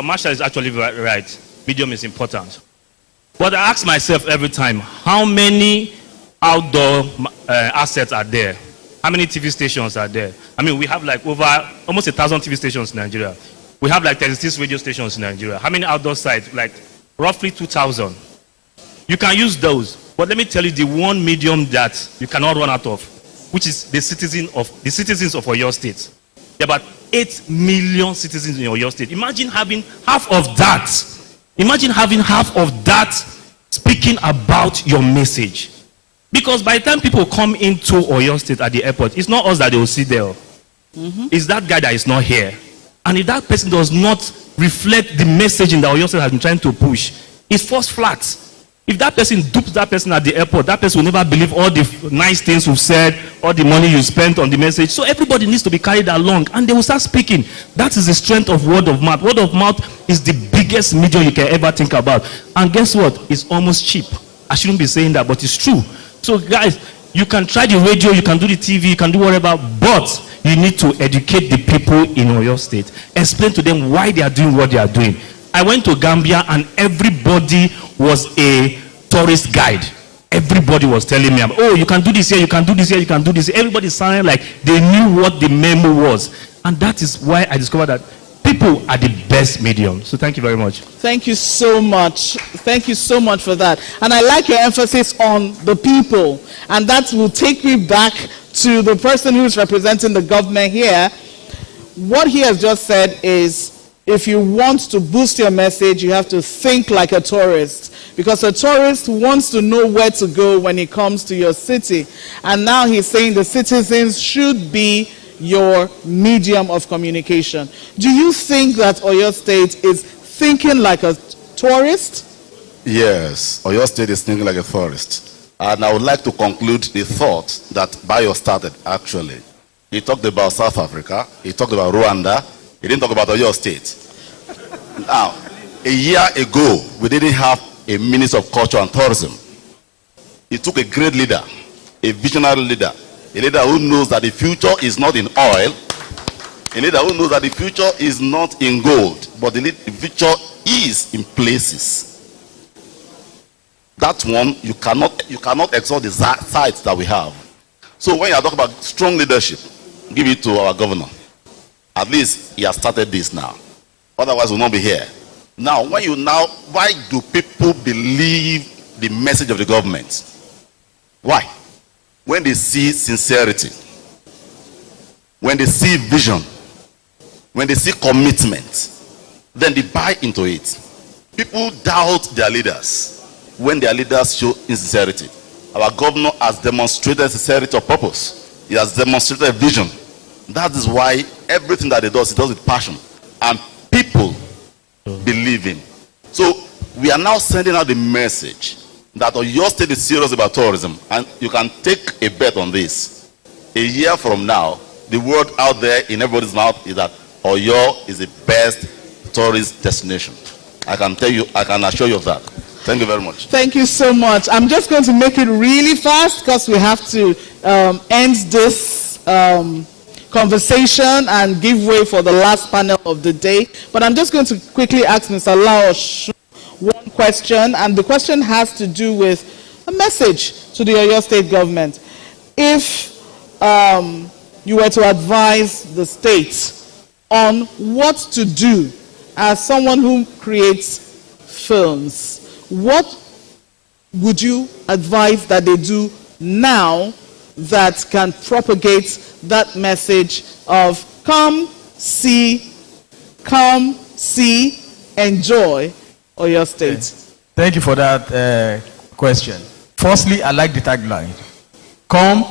Marshall is actually right. Medium is important. But I ask myself every time, how many outdoor assets are there? How many TV stations are there? I mean, we have like over almost 1,000 TV stations in Nigeria. We have like 36 radio stations in Nigeria. How many outdoor sites? Like roughly 2,000. You can use those. But let me tell you the one medium that you cannot run out of, which is the citizens of Oyo State. There are about 8 million citizens in Oyo State. Imagine having half of that. Imagine having half of that speaking about your message. Because by the time people come into Oyo State at the airport, it's not us that they will see there. It's that guy that is not here. And if that person does not reflect the messaging that Oyo State has been trying to push, it falls flat. If that person dupes that person at the airport, that person will never believe all the nice things you've said, all the money you spent on the message. So everybody needs to be carried along, and they will start speaking. That is the strength of word of mouth. Word of mouth is the biggest medium you can ever think about. And guess what? It's almost cheap. I shouldn't be saying that, but it's true. So guys, you can try the radio, you can do the TV, you can do whatever, but you need to educate the people in Oyo State. Explain to them why they are doing what they are doing. I went to Gambia and everybody was a tourist guide. Everybody was telling me, oh, you can do this here, you can do this here, you can do this here. Everybody sounded like they knew what the memo was. And that is why I discovered that people are the best medium. So thank you very much. Thank you so much. Thank you so much for that. And I like your emphasis on the people. And that will take me back to the person who's representing the government here. What he has just said is, if you want to boost your message, you have to think like a tourist. Because a tourist wants to know where to go when he comes to your city. And now he's saying the citizens should be your medium of communication. Do you think that Oyo State is thinking like a tourist? Yes, Oyo State is thinking like a tourist. And I would like to conclude the thought that Bayo started, actually. He talked about South Africa, he talked about Rwanda, he didn't talk about Oyo State. Now, a year ago, we didn't have a Minister of Culture and Tourism. It took a great leader, a visionary leader, a leader who knows that the future is not in oil, a leader who knows that the future is not in gold, but the future is in places. That one, you cannot exhaust the sites that we have. So when you are talking about strong leadership, give it to our governor. At least he has started this now. Otherwise, we'll not be here. Now, why do people believe the message of the government? Why? When they see sincerity, when they see vision, when they see commitment, then they buy into it. People doubt their leaders when their leaders show insincerity. Our governor has demonstrated sincerity of purpose. He has demonstrated vision. That is why everything that he does with passion. And people believe him. So we are now sending out the message that Oyo State is serious about tourism. And you can take a bet on this. A year from now, the word out there in everybody's mouth is that Oyo is the best tourist destination. I can tell you, I can assure you of that. Thank you very much. Thank you so much. I'm just going to make it really fast because we have to end this conversation and give way for the last panel of the day. But I'm just going to quickly ask Mr. Laosh one question, and the question has to do with a message to the Oyo State government. If you were to advise the state on what to do as someone who creates films, what would you advise that they do now that can propagate that message of come, see, enjoy Oyo State? Thank you for that question. Firstly, I like the tagline. Come,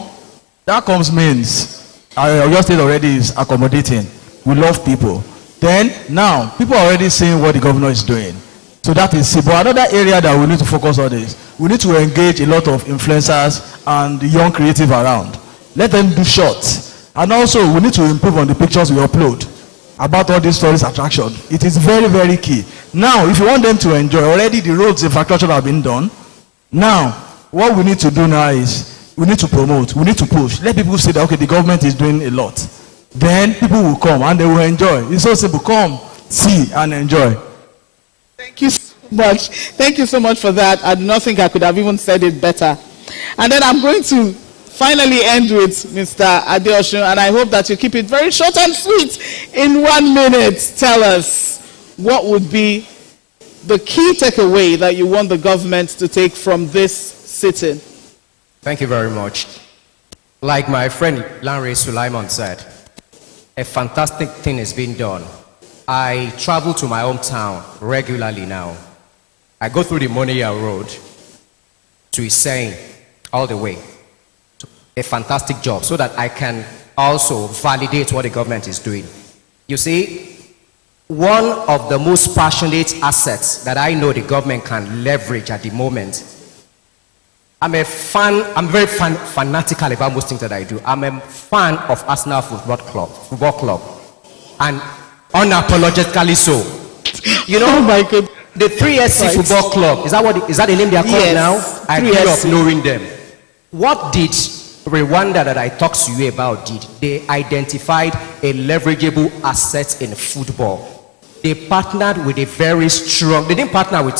that comes means Oyo State already is accommodating. We love people. Then, now, people are already seeing what the governor is doing. So that is it. But another area that we need to focus on is we need to engage a lot of influencers and young creative around. Let them do shorts. And also, we need to improve on the pictures we upload about all these tourist attractions. It is very, very key. Now, if you want them to enjoy, already the roads infrastructure have been done. Now, what we need to do now is we need to promote, we need to push. Let people see that, okay, the government is doing a lot. Then people will come and they will enjoy. It's so simple. Come, see, and enjoy. Thank you so much. Thank you so much for that. I do not think I could have even said it better. And then I'm going to finally end with Mr. Adeosun, and I hope that you keep it very short and sweet. In 1 minute, tell us what would be the key takeaway that you want the government to take from this sitting. Thank you very much. Like my friend Lanre Sulaiman said, a fantastic thing is being done. I travel to my hometown regularly now. I go through the Moniya Road to Iseyin all the way. A fantastic job so that I can also validate what the government is doing. You see, one of the most passionate assets that I know the government can leverage at the moment. I'm very fanatical about most things that I do. I'm a fan of Arsenal Football Club. And unapologetically so. You know, the 3SC Football Club, is that the name they are called now? I grew up knowing them. What did Rwanda that I talked to you about did? They identified a leverageable asset in football. They partnered with a very strong, they didn't partner with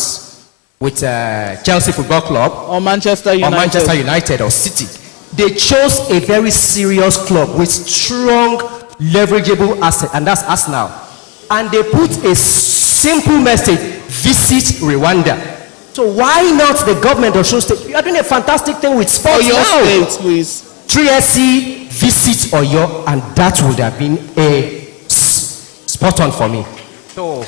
Chelsea Football Club or Manchester United or City. They chose a very serious club with strong leverageable asset, and that's Arsenal. And they put a simple message: visit Rwanda. So why not the government of Oyo State? You are doing a fantastic thing with sports Oyo now. State, please. 3SC visit Oyo, and that would have been a spot on for me. So.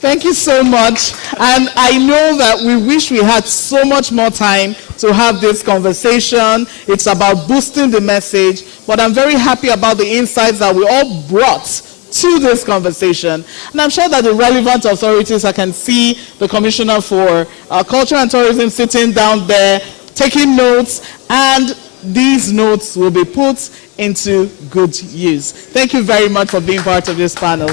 Thank you so much. And I know that we wish we had so much more time to have this conversation. It's about boosting the message, but I'm very happy about the insights that we all brought to this conversation. And I'm sure that the relevant authorities, I can see the Commissioner for Culture and Tourism sitting down there, taking notes, and these notes will be put into good use. Thank you very much for being part of this panel.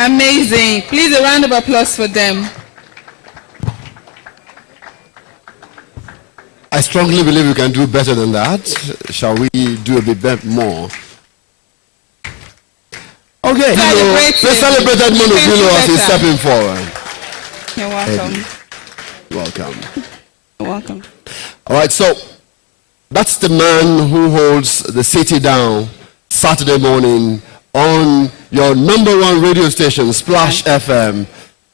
Amazing. Please, a round of applause for them. I strongly believe we can do better than that. Shall we do a bit more? Okay, let's celebrate Edmond Ogilo as he's stepping forward. You're welcome. Welcome. You're welcome. All right, so that's the man who holds the city down Saturday morning on your #1 radio station, Splash FM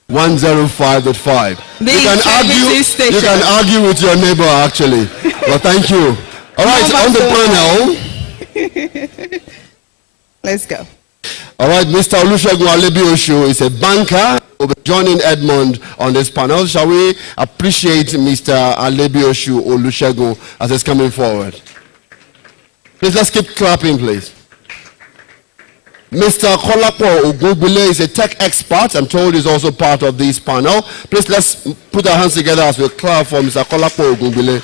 105.5. You can argue with your neighbor, actually. Well, thank you. All right, on the panel. Let's go. All right, Mr. Olusegun Alebioshu is a banker. Will be joining Edmond on this panel. Shall we appreciate Mr. Alebioshu Olusegun as he's coming forward? Please, let's keep clapping, please. Mr. Kolapo Ogungbile is a tech expert. I'm told he's also part of this panel. Please, let's put our hands together as we clap for Mr. Kolapo Ogungbile.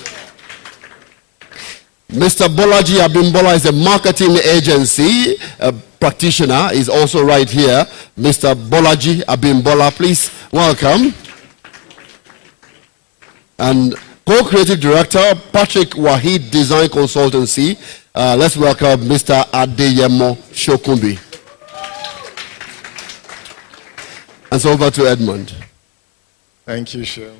Mr. Bolaji Abimbola is a marketing agency practitioner. Is also right here. Mr. Bolaji Abimbola, please welcome. And co-creative director, Patrick Wahid Design Consultancy. Let's welcome Mr. Adeyemo Shokumbi. And so over to Edmund. Thank you, Sean.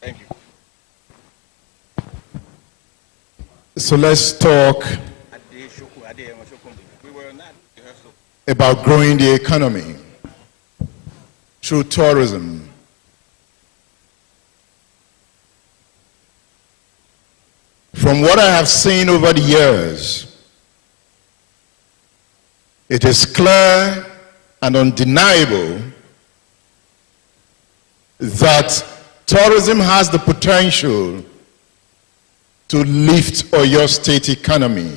Thank you. So let's talk about growing the economy through tourism. From what I have seen over the years, it is clear and undeniable that tourism has the potential to lift Oyo State economy.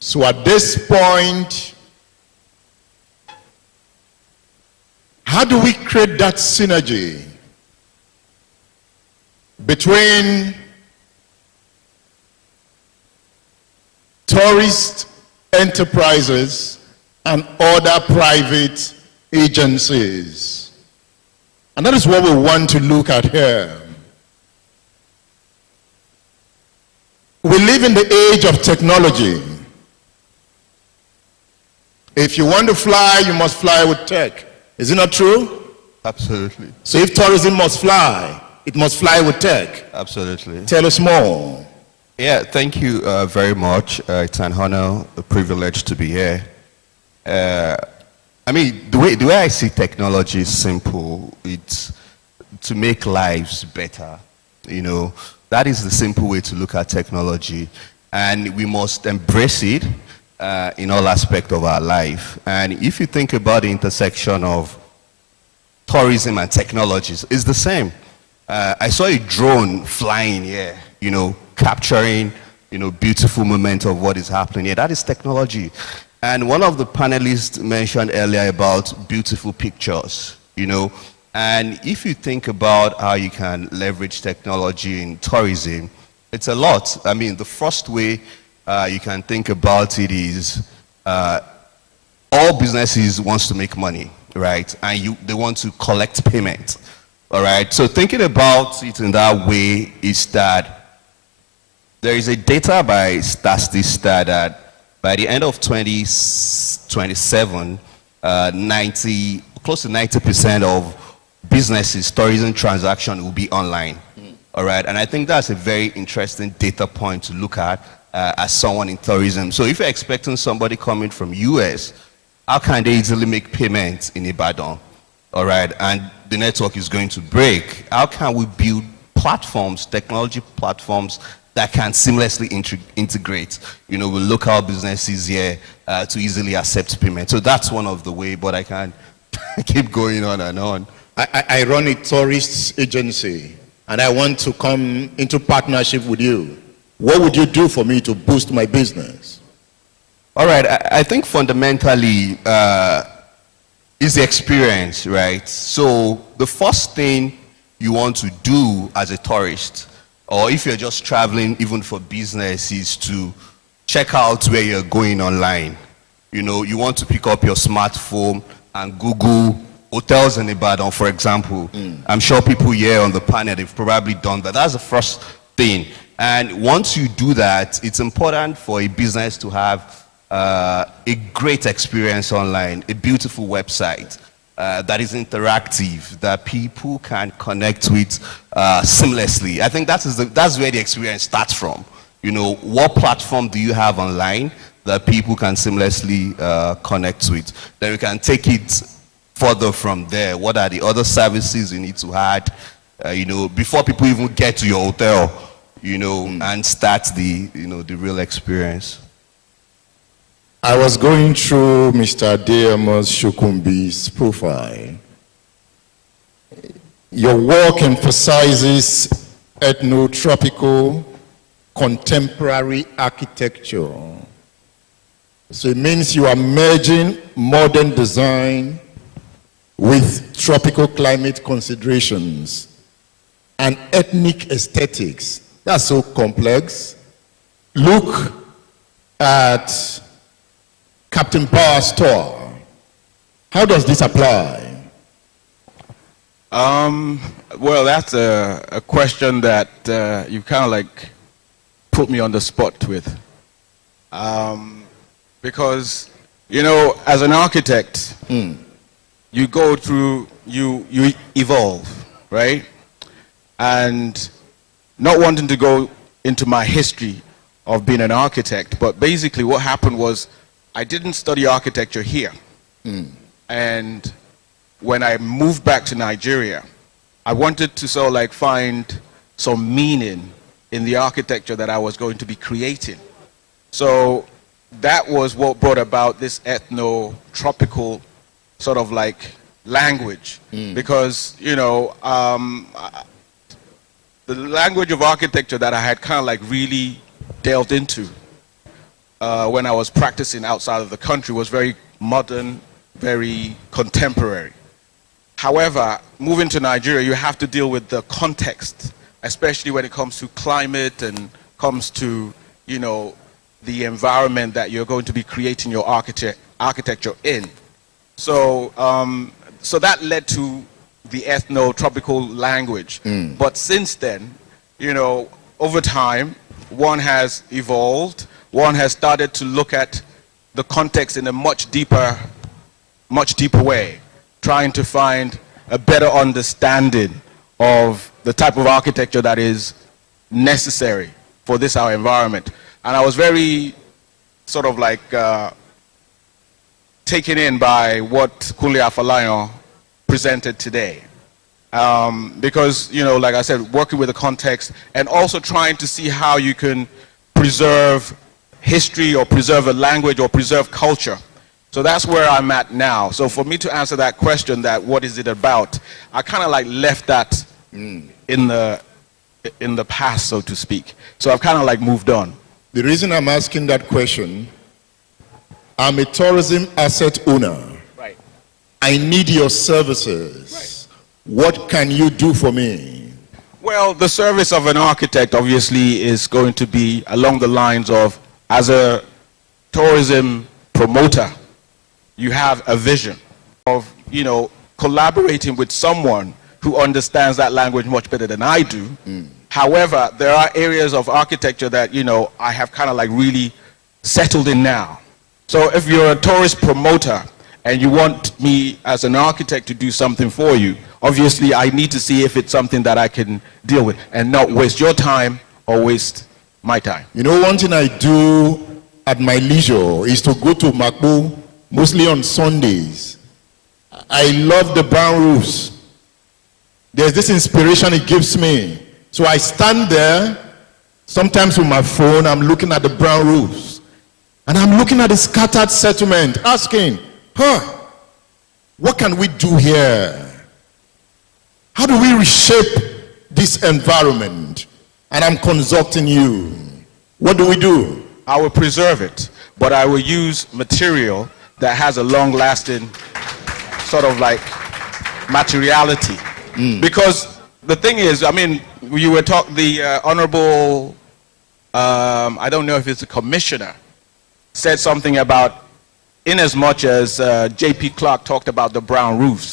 So at this point, how do we create that synergy between tourist enterprises and other private agencies? And that is what we want to look at here. We live in the age of technology. If you want to fly, you must fly with tech. Is it not true? Absolutely. So if tourism must fly, it must fly with tech. Absolutely. Tell us more. Yeah, thank you very much. It's an honor, a privilege to be here. I mean, the way I see technology is simple. It's to make lives better. You know, that is the simple way to look at technology. And we must embrace it in all aspects of our life. And if you think about the intersection of tourism and technologies, it's the same. I saw a drone flying here, you know, capturing, you know, beautiful moment of what is happening here. That is technology. And one of the panelists mentioned earlier about beautiful pictures, you know. And if you think about how you can leverage technology in tourism, it's a lot. I mean, the first way you can think about it is all businesses wants to make money, right? And they want to collect payment, all right? So thinking about it in that way is that there is a data by Statista that by the end of 2027, close to 90% of businesses, tourism transaction will be online. All right, and I think that's a very interesting data point to look at as someone in tourism. So if you're expecting somebody coming from US, how can they easily make payments in Ibadan? All right, and the network is going to break. How can we build platforms, technology platforms that can seamlessly integrate, you know, with local businesses here to easily accept payment? So that's one of the way, but I can keep going on and on. I run a tourist agency, and I want to come into partnership with you. What would you do for me to boost my business? All right, I think fundamentally is the experience, right? So the first thing you want to do as a tourist, or if you're just traveling even for business, is to check out where you're going online. You know, you want to pick up your smartphone and Google hotels in Ibadan, for example. I'm sure people here on the panel, they've probably done that. That's the first thing. And once you do that, it's important for a business to have a great experience online, a beautiful website that is interactive, that people can connect with seamlessly. I think that's where the experience starts from. You know, what platform do you have online that people can seamlessly connect with? Then we can take it further from there. What are the other services you need to add, you know, before people even get to your hotel, you know, and start the, you know, the real experience. I was going through Mr. Adeyemo Shokumbi's profile. Your work emphasizes ethno-tropical contemporary architecture. So it means you are merging modern design with tropical climate considerations and ethnic aesthetics. That's so complex. Look at Captain Power's store. How does this apply? Well, that's a question that you kind of like put me on the spot with. Because, you know, as an architect, you go through, you evolve, right? And not wanting to go into my history of being an architect, but basically what happened was I didn't study architecture here. And when I moved back to Nigeria, I wanted to sort of like find some meaning in the architecture that I was going to be creating. So that was what brought about this ethno-tropical sort of like language. Because, you know, the language of architecture that I had kind of like really delved into when I was practicing outside of the country was very modern, very contemporary. However, moving to Nigeria, you have to deal with the context, especially when it comes to climate and comes to, you know, the environment that you're going to be creating your architecture in. So, so that led to the ethno-tropical language. But since then, you know, over time, one has evolved, one has started to look at the context in a much deeper way, trying to find a better understanding of the type of architecture that is necessary for this our environment. And I was very sort of like taken in by what Kunle Afolayan presented today. Because, you know, like I said, working with the context and also trying to see how you can preserve history or preserve a language or preserve culture. So that's where I'm at now. So for me to answer that question, that what is it about, I kind of like left that in the past, so to speak. So I've kind of like moved on. The reason I'm asking that question, I'm a tourism asset owner. Right. I need your services. Right. What can you do for me? Well, the service of an architect obviously is going to be along the lines of, as a tourism promoter, you have a vision of, you know, collaborating with someone who understands that language much better than I do. However, there are areas of architecture that, you know, I have kind of like really settled in now. So if you're a tourist promoter and you want me as an architect to do something for you, obviously I need to see if it's something that I can deal with and not waste your time or waste my time. You know, one thing I do at my leisure is to go to Makbo, mostly on Sundays. I love the brown roofs. There's this inspiration it gives me. So I stand there, sometimes with my phone, I'm looking at the brown roofs. And I'm looking at the scattered settlement, asking, what can we do here? How do we reshape this environment? And I'm consulting you. What do we do? I will preserve it, but I will use material that has a long-lasting sort of like materiality. Because the thing is, I mean, you were talking, the honorable, I don't know if it's a commissioner, said something about, in as much as J.P. Clark talked about the brown roofs,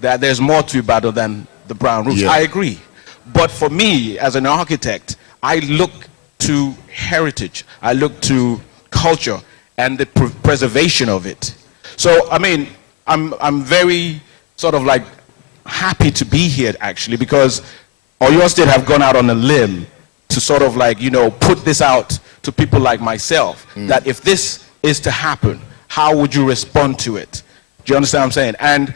that there's more to Ibadan than the brown roofs. I agree. But for me, as an architect, I look to heritage, I look to culture and the preservation of it. So, I mean, I'm very sort of like happy to be here actually, because Oyo State have gone out on a limb to sort of like, you know, put this out to people like myself, that if this is to happen, how would you respond to it? Do you understand what I'm saying? And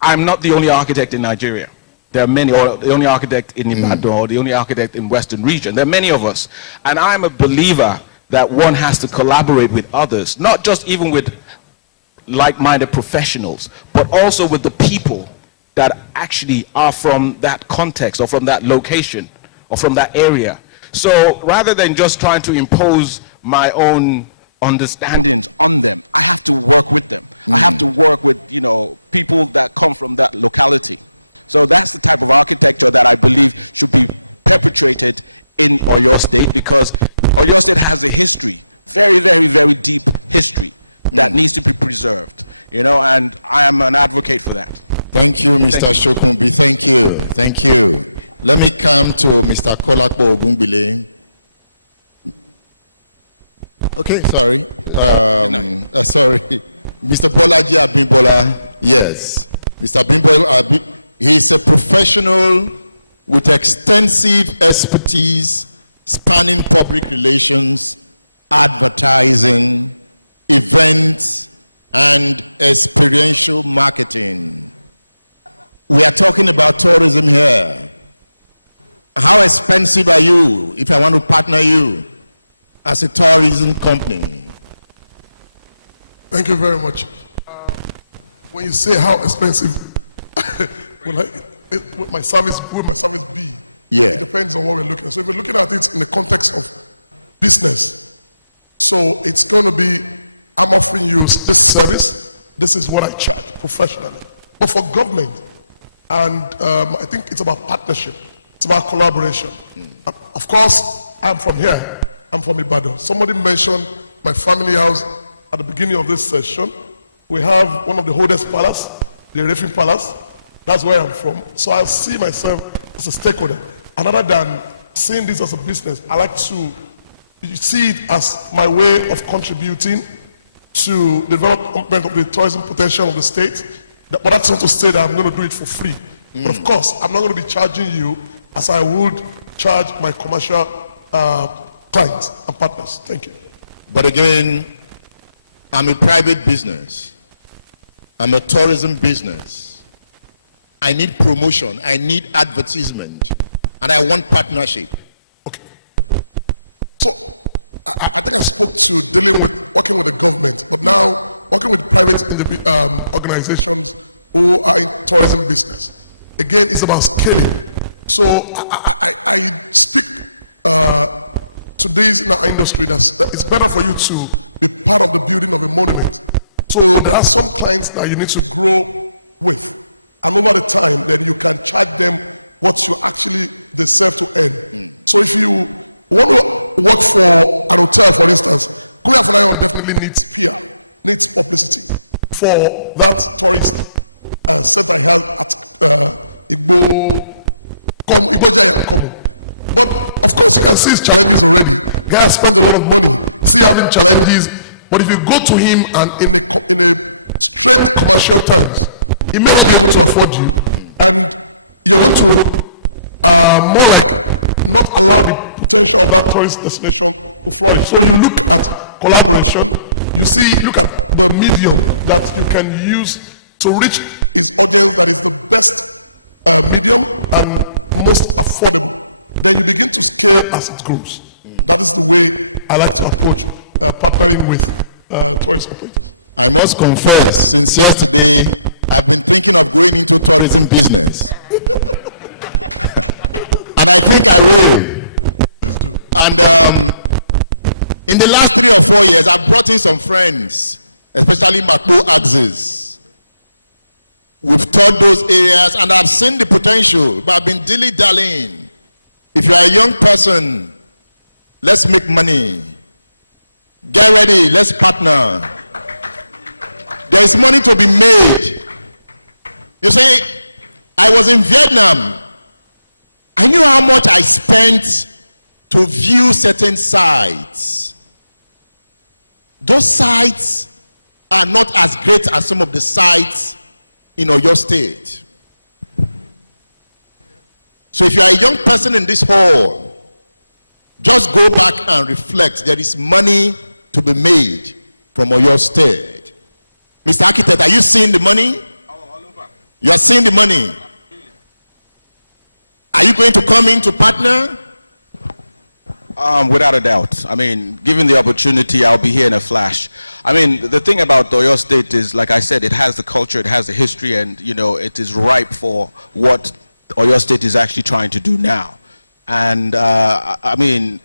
I'm not the only architect in Nigeria. There are many, or the only architect in Ibadan, or the only architect in Western region. There are many of us. And I'm a believer that one has to collaborate with others, not just even with like-minded professionals, but also with the people that actually are from that context or from that location or from that area. So rather than just trying to impose my own understandings on them, I have to work with them. I have to work with, you know, people that come from that locality. So that's the type of architecture that I believe should be perpetrated in Oyo State, because Oyo State has a history, very, very, very deep history that needs to be preserved, you know, and I am an advocate for that. Thank you, Mr. Shokunbi. Thank you. Thank you. Let me come to Mr. Kolakbo Ogunbile. Okay, sorry. Sorry. Mr. Bolaji Abimbola, yes. Mr. Abimbola, he's a professional with extensive expertise spanning public relations, advertising, events, and experiential marketing. We are talking about tourism here. How expensive are you if I want to partner you as a tourism company? Thank you very much. When you say how expensive will my service be? Yeah. It depends on what we're looking at. So if we're looking at it in the context of business, so it's going to be, I'm offering you this service, this is what I charge professionally. But for government, and I think it's about partnership, it's about collaboration. Of course, I'm from here, I'm from Ibadan. Somebody mentioned my family house at the beginning of this session. We have one of the oldest palace, the Refin Palace. That's where I'm from. So I see myself as a stakeholder. And other than seeing this as a business, I like to see it as my way of contributing to development of the tourism potential of the state. But that's not to say that I'm going to do it for free. But of course, I'm not going to be charging you as I would charge my commercial clients and partners. Thank you. But again, I'm a private business. I'm a tourism business. I need promotion. I need advertisement. And I want partnership. Okay. So, I think I spoke to dealing with working with the government, but now working with private organizations who are in tourism business. Again, it's about scaling. So I speak to these in our industry that it's better for you to be part of the building of a monument. So there are some clients that you need to grow with. And over the time, then you can charge them what you actually deserve to earn. So if you want to work for an hotel, for instance, Korea Lion definitely needs PR, needs publicity for that tourist center I have at Igbo Giant Komu. But of course, you can see his challenges already. Guy has spent a lot of money, see having challenges. But if you go to him and in a straight commercial terms, he may not be able to afford you, and you're going to more like not allow the potential of that tourist destination to flourish. So you look at collaboration. You see, look at the medium that you can use to reach his audience that is the best medium and most affordable. Then you begin to scale as it grows. That is the way I like to approach partnering with tourist operators. I must confess, since yesterday, I've been thinking of going into tourism business. And I think I will. Please do. And in the last 3 or 4 years, I've brought in some friends, especially Makbo Axis. We've toured those areas and I've seen the potential, but I've been dilly-dallying. If you are a young person, let's make money. Get ready, let's partner. There is money to be made. You say, I was in Vietnam. I knew how much I spent to view certain sites. Those sites are not as great as some of the sites in Oyo State. So if you are a young person in this hall, just go back and reflect. There is money to be made from Oyo State. Mr. Architect, are you seeing the money? You are seeing the money. Are you going to come in to partner? Without a doubt. I mean, given the opportunity, I'll be here in a flash. I mean, the thing about Oyo State is, like I said, it has the culture, it has the history, and, you know, it is ripe for what Oyo State is actually trying to do now. And I mean,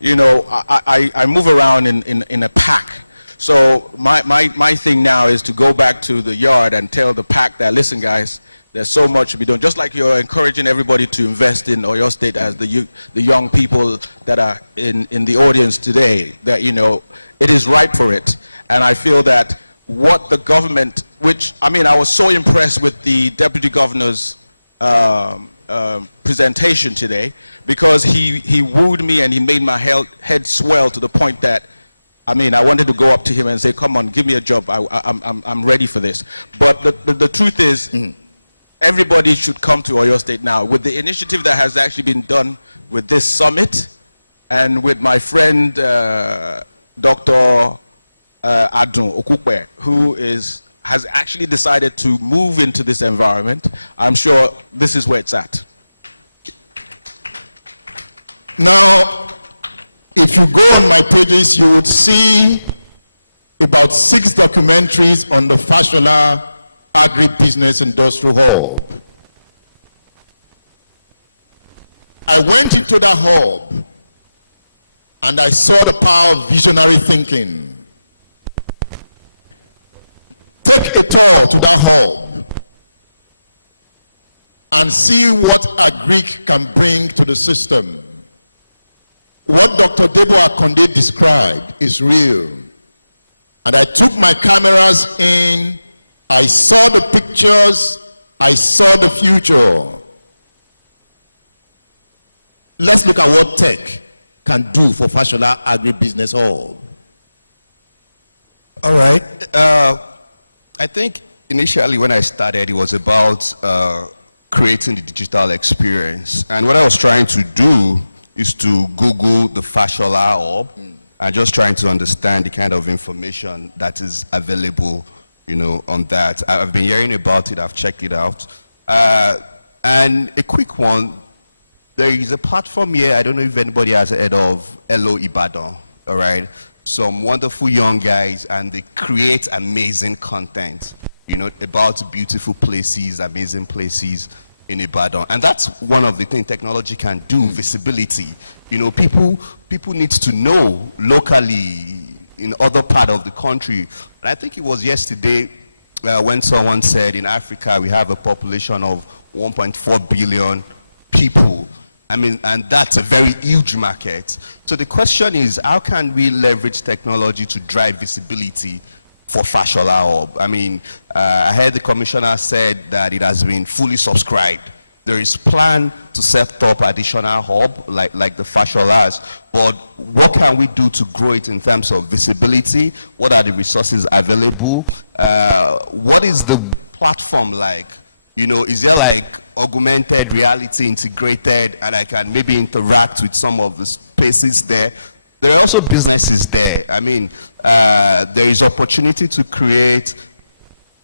you know, I move around in a pack. So my thing now is to go back to the yard and tell the pack that, listen guys, there's so much to be done. Just like you're encouraging everybody to invest in Oyo State as the young people that are in the audience today, that, you know, it is ripe for it. And I feel that what the government, which, I mean, I was so impressed with the Deputy Governor's presentation today, because he wooed me and he made my head swell to the point that, I mean, I wanted to go up to him and say, come on, give me a job. I'm ready for this. But the truth is, everybody should come to Oyo State now. With the initiative that has actually been done with this summit, and with my friend Dr. Adun Okukwe, who has actually decided to move into this environment, I'm sure this is where it's at. Now, if you go on my pages, you would see about 6 documentaries on the Fashola Agribusiness Industrial Hub. I went into that hub and I saw the power of visionary thinking. Take a tour to that hub and see what Agric can bring to the system. What Dr. Debo Akonde described is real. And I took my cameras in, I saw the pictures, I saw the future. Let's look at what tech can do for Fashola Agribusiness Hub. All right. I think initially when I started, it was about creating the digital experience. And what I was trying to do is to Google the Fashola Hub and just trying to understand the kind of information that is available, you know, on that. I've been hearing about it, I've checked it out. And a quick one, there is a platform here, I don't know if anybody has heard of Hello Ibadan, all right? Some wonderful young guys, and they create amazing content, you know, about beautiful places, amazing places in Ibadan. And that's one of the things technology can do, visibility. You know, people need to know locally in other part of the country. And I think it was yesterday when someone said in Africa we have a population of 1.4 billion people. I mean, and that's a very huge market. So the question is, how can we leverage technology to drive visibility for Fashola Hub? I mean, I heard the commissioner said that it has been fully subscribed. There is plan to set up additional hub like the Fasholas, but what can we do to grow it in terms of visibility? What are the resources available? What is the platform like? You know, is there like augmented reality integrated and I can maybe interact with some of the spaces there? There are also businesses there. I mean, there is opportunity to create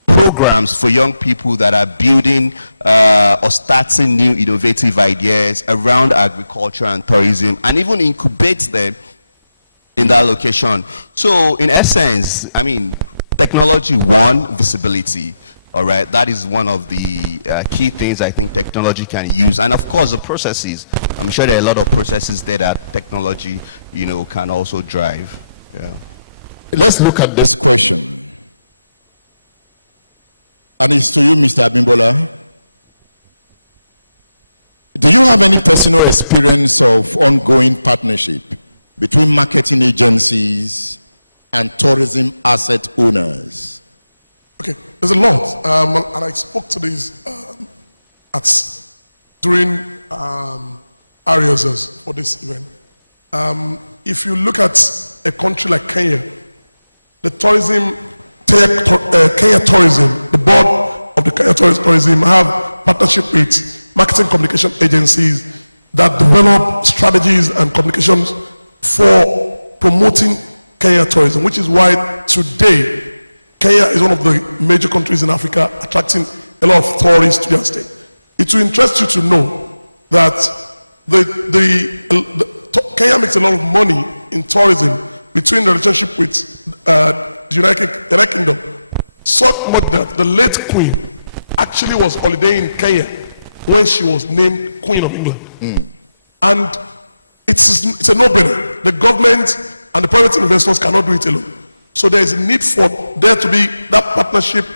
programs for young people that are building or starting new innovative ideas around agriculture and tourism, and even incubate them in that location. So in essence, I mean, technology, one, visibility. All right, that is one of the key things I think technology can use. And of course, the processes. I'm sure there are a lot of processes there that technology, you know, can also drive. Yeah. Let's look at this question. And it's to you, Mr. Abimbola. Do you have any personal experience of ongoing partnership between marketing agencies and tourism asset owners? Okay, there's a lot, and I spoke to these during areas for this event. If you look at a country like Kenya, the Kenya Tourism, the board of the Kenya Tourism have partnership with marketing communication agencies that develop strategies and communications for promoting Kenya tourism, which is why today Kenya is one of the major countries in Africa attracting a lot of tourists to their state. It will interest you to know that Kenya makes a lot of money in tourism between the relationship with the United Kingdom, so much that the late Queen actually was holidaying in Kenya when she was named Queen of England. And it's a no-brainer. The government and the private investors cannot do it alone. So there is a need for there to be that partnership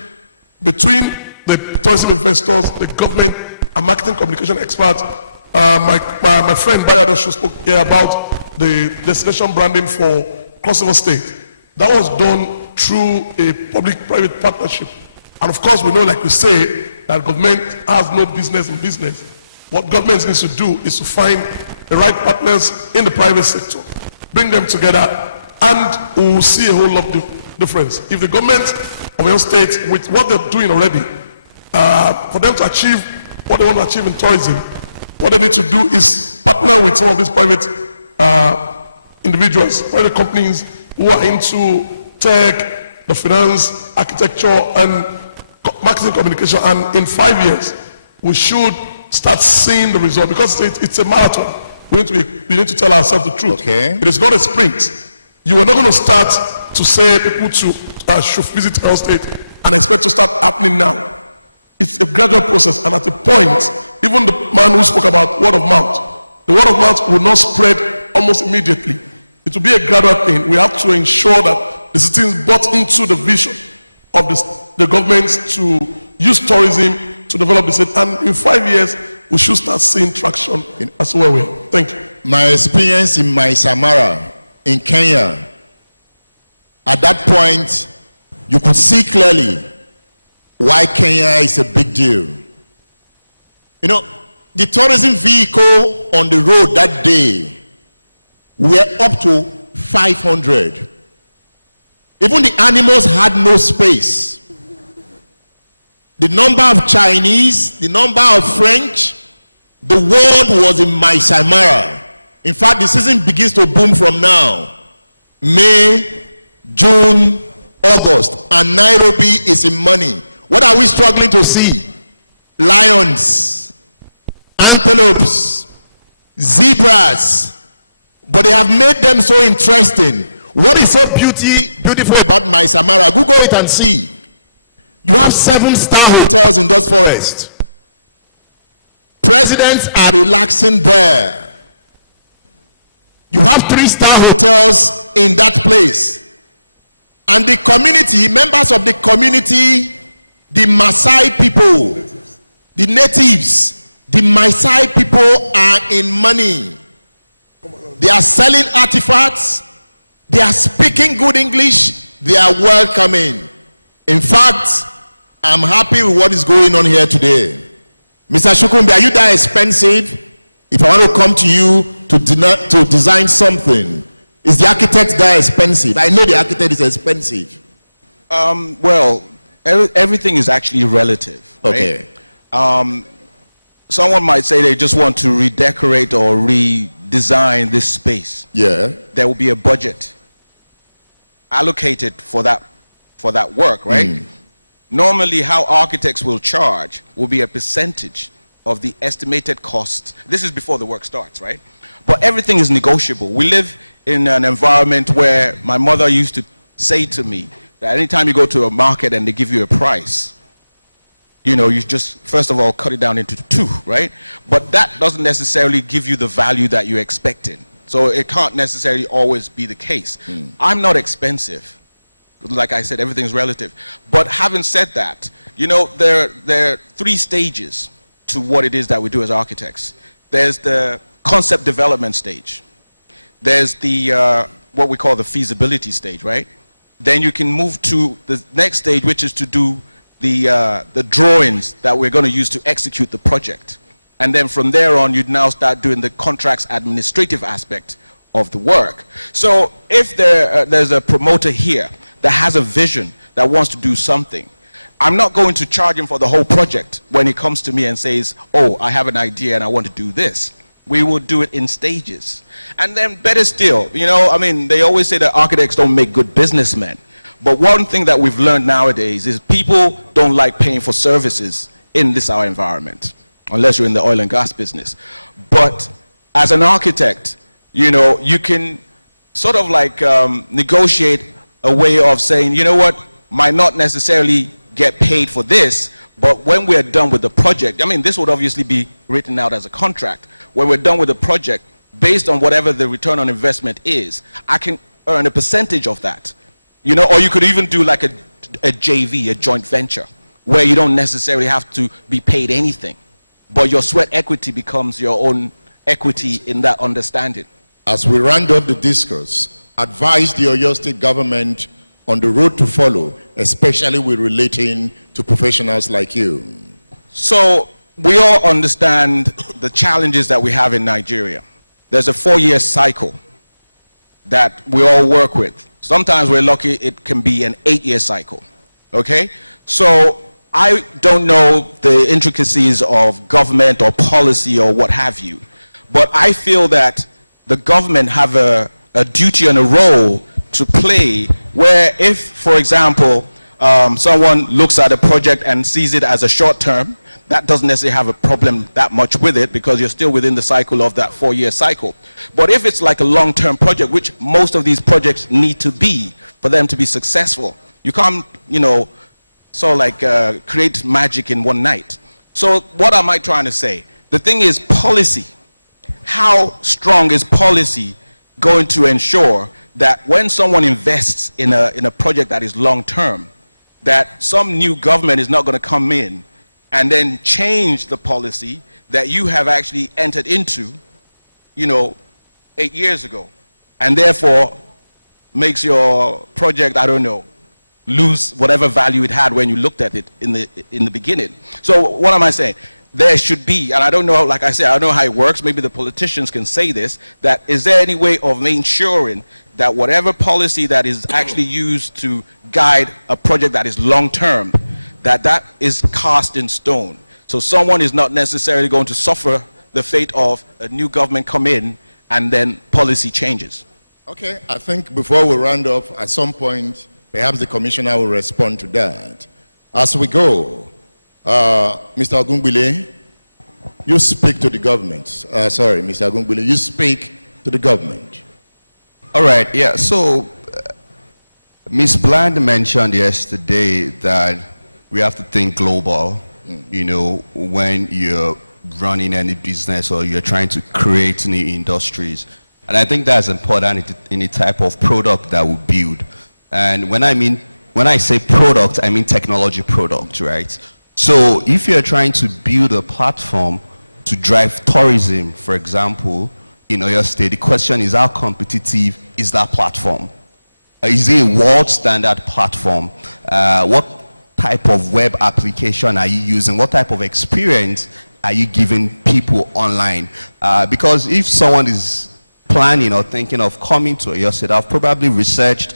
between the tourism investors, the government, and marketing communication experts. My friend Bayadosho spoke here about the destination branding for crossover state. That was done through a public-private partnership. And of course, we know, like we say, that government has no business in business. What government needs to do is to find the right partners in the private sector, bring them together, and we'll see a whole lot of difference. If the government of your state, with what they're doing already, for them to achieve what they want to achieve in tourism, what they need to do is partner with some of these private individuals, private companies who are into tech, the finance, architecture, and marketing communication. And in 5 years, we should start seeing the result, because it's a marathon. We need to tell ourselves the truth. Okay. It is not a sprint. You are not going to start to say people should visit our state and expect to start happening now. It's a gradual process, and at a point, even the man who spoke about word of mouth, the word of mouth will not spread almost immediately. It will be a gradual thing. We have to ensure that the citizens bought into the vision of the government to use tourism to develop the state. And in 5 years, we should start seeing traction as well. Thank you. My experience in Samara in Kenya, at that point, you could see clearly why Kenya is a big deal. You know, the tourism vehicle on the road that day were up to 500. Even the animals had no space. The number of Chinese, the number of French, the world was in Samara. In fact, the season begins to boom from now. May, June, August, and Nairobi is in money. What are we struggling to see? Lions, antelopes, zebras, but they have made them so interesting. What is so beautiful about Samara? Google it and see. You have 7-star hotels in those forests. Presidents are relaxing there. You have 3-star hotels in that place. And the community, members of the community, the Maasai people, the natives, the Maasai people are in money. They are selling artifacts. They are speaking good English. They are welcoming. In fact, I'm happy with what is going on here today. Mr. Shukumbi, are you that expensive? If I want to come to you to design something, is the architect that expensive? I know the architect is expensive. Well, everything is actually relative. Right? Okay. Someone might say they just want to redecorate or redesign this space. Yeah. There will be a budget allocated for that work, right? Normally, how architects will charge will be a percentage of the estimated cost. This is before the work starts, right? But everything is negotiable. We live in an environment where my mother used to say to me that anytime you go to a market and they give you a price, you know, you just, first of all, cut it down into 2, right? But that doesn't necessarily give you the value that you expected. So it can't necessarily always be the case. I'm not expensive. Like I said, everything's relative. But having said that, you know, there are 3 stages to what it is that we do as architects. There's the concept development stage. There's the what we call the feasibility stage, right? Then you can move to the next stage, which is to do the drawings that we're going to use to execute the project. And then from there on, you'd now start doing the contracts administrative aspect of the work. So if there's a promoter here that has a vision that wants to do something, I'm not going to charge him for the whole project when he comes to me and says, oh, I have an idea and I want to do this. We will do it in stages. And then better still, you know, I mean, they always say that architects don't make good businessmen. But one thing that we've learned nowadays is people don't like paying for services in our environment, unless you're in the oil and gas business. But as an architect, you know, you can sort of like negotiate a way of saying, you know what, might not necessarily get paid for this, but when we're done with the project, I mean, this would obviously be written out as a contract. when we're done with the project, based on whatever the return on investment is, I can earn a percentage of that. You know, or you could even do like a JV, a joint venture, where you don't necessarily have to be paid anything, but your sweat equity becomes your own equity in that understanding. As we round up the discourse, advise the Oyo State government on the road to follow, especially with relating to professionals like you. So we all understand the challenges that we have in Nigeria. There's a 4-year cycle that we all work with. Sometimes we're lucky it can be an 8-year cycle, okay? So I don't know the intricacies of government or policy or what have you, but I feel that the government have a duty and a role to play where if, for example, someone looks at a project and sees it as a short term, that doesn't necessarily have a problem that much with it because you're still within the cycle of that 4-year cycle. But if it's like a long-term project, which most of these projects need to be for them to be successful, you can't, you know, sort of like create magic in one night. So what am I trying to say? The thing is policy. How strong is policy going to ensure that when someone invests in a project that is long-term, that some new government is not going to come in and then change the policy that you have actually entered into, you know, 8 years ago, and therefore makes your project, I don't know, lose whatever value it had when you looked at it in the beginning. So what am I saying? There should be, and I don't know, like I said, I don't know how it works, maybe the politicians can say this, that is there any way of ensuring that whatever policy that is actually used to guide a project that is long-term, that is cast in stone. So someone is not necessarily going to suffer the fate of a new government come in and then policy changes. Okay, I think before we round off, at some point, perhaps the commissioner will respond to that. As we go, Mr. Ogungbile, you speak to the government. Sorry, Mr. Ogungbile, you speak to the government. All right, yeah, so Ms. Bland mentioned yesterday that we have to think global, you know, when you're running any business or you're trying to create new industries. And I think that's important in the type of product that we build. And when I say product, I mean technology product, right? So if you're trying to build a platform to drive tourism, for example, in Oyo State, the question is how competitive is that platform? Is it a world standard platform? What type of web application are you using? What type of experience are you giving people online? Because if someone is planning or thinking of coming to Oyo State, I've probably researched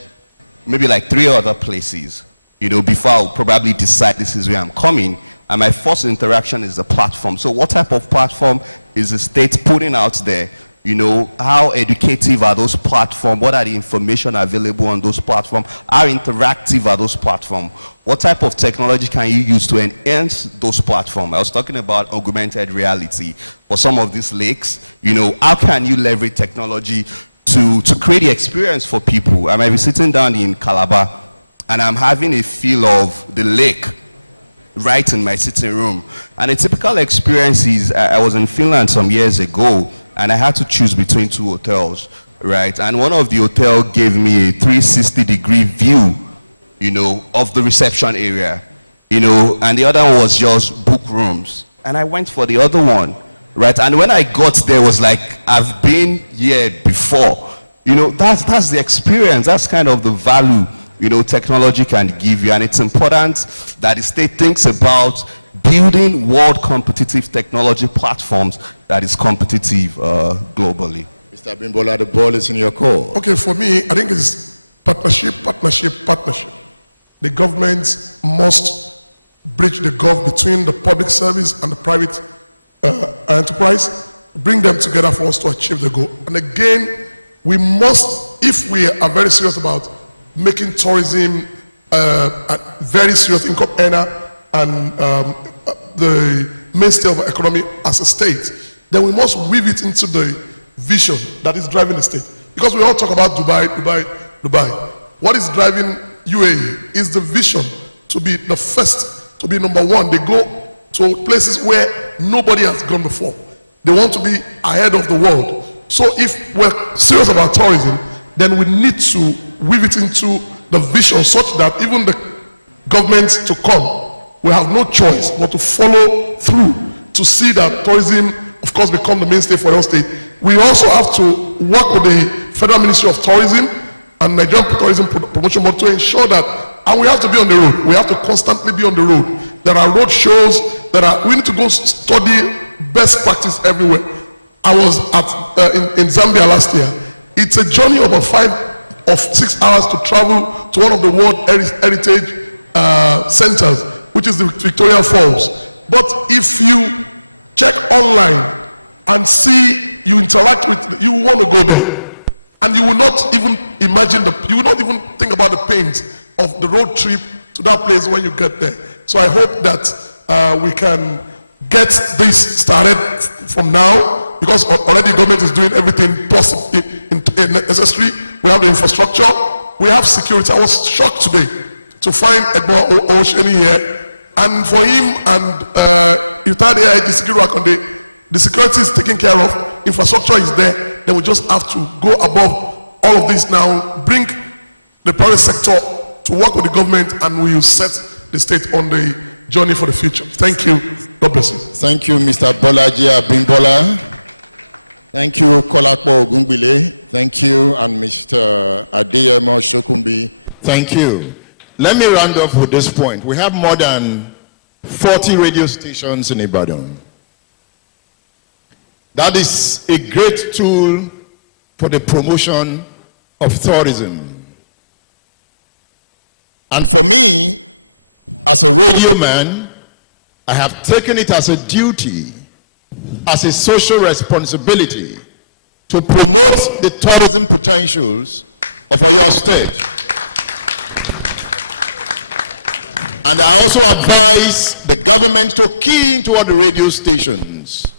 maybe like 3 other places, you know, before I'll probably decide this is where I'm coming. And my first interaction is the platform. So what type of platform is the state putting out there? You know, how educative are those platforms? What are the information available on those platforms? How interactive are those platforms? What type of technology can you use to enhance those platforms? I was talking about augmented reality. For some of these lakes, you know, how can you leverage technology to create the experience for people? I might be sitting down in Calabar and I'm having a feel of the lake right in my sitting room. And a typical experience is, I was in Finland some years ago, and I had to choose between 2 hotels, right? And one of the hotels gave me a 360-degree view, you know, of the reception area, you know, and the other one was just book rooms. And I went for the other one, right? And when I got there, it was like, I've been here before. You know, that's the experience. That's kind of the value, you know, technology can give you. And it's important that the state thinks about building world competitive technology platforms that is competitive globally. Mr. Bimbola, the ball is in your court. Okay, for me, I think it's partnership. The government must bridge the gulf between the public service and the private enterprise, bring them together for us to achieve the goal. And again, we must, if we are very serious about making tourism a very serious income earner and the mainstay of our economy as a state, then we must weave it into the vision that is driving the state. Because we all talk about Dubai. What is driving UAE is the vision to be the first, to be number one. They go to places where nobody has gone before. They want to be ahead of the world. So if we're serious about tourism, then we need to weave it into the vision such that even the governments to come will have no choice but to follow through to see that tourism, of course, become the mainstay for your state. We also have to work with the Federal Ministry of Tourism and Nigerian Tourism Promotion Board to ensure that, and we have to be on the road. We have to constantly be on the road. There are road shows we need to go study best practice everywhere. I was in Zambia last year. It's a journey of 5 or 6 hours to travel to one of the World Heritage centers, which is the Victoria Falls. But if you check online and see, you interact with, you want to go there, and you will not even imagine you will not even think about the pains of the road trip to that place when you get there. So I hope that we can get this started from now, because already the government is doing everything possible necessary. We have the infrastructure, we have security. I was shocked today to find Egbo Osheni here, and for him and retired AIG Security Akonde, the security is taken care of, infrastructure is there. Then we just have to go above all of this now, bring the private sector to work with the government, and we will set the state on the journey for the future. Thank you. God bless you. Thank you, Mr. Bolaji Abimbola. Thank you, Kolakpo Ogungbile. Thank you, and Mr. Adeyemo Shokumbi. Thank you. Let me round off with this point. We have more than 40 radio stations in Ibadan. That is a great tool for the promotion of tourism. And for me, as a radio man, I have taken it as a duty, as a social responsibility, to promote the tourism potentials of Oyo State. And I also advise the government to key into all the radio stations.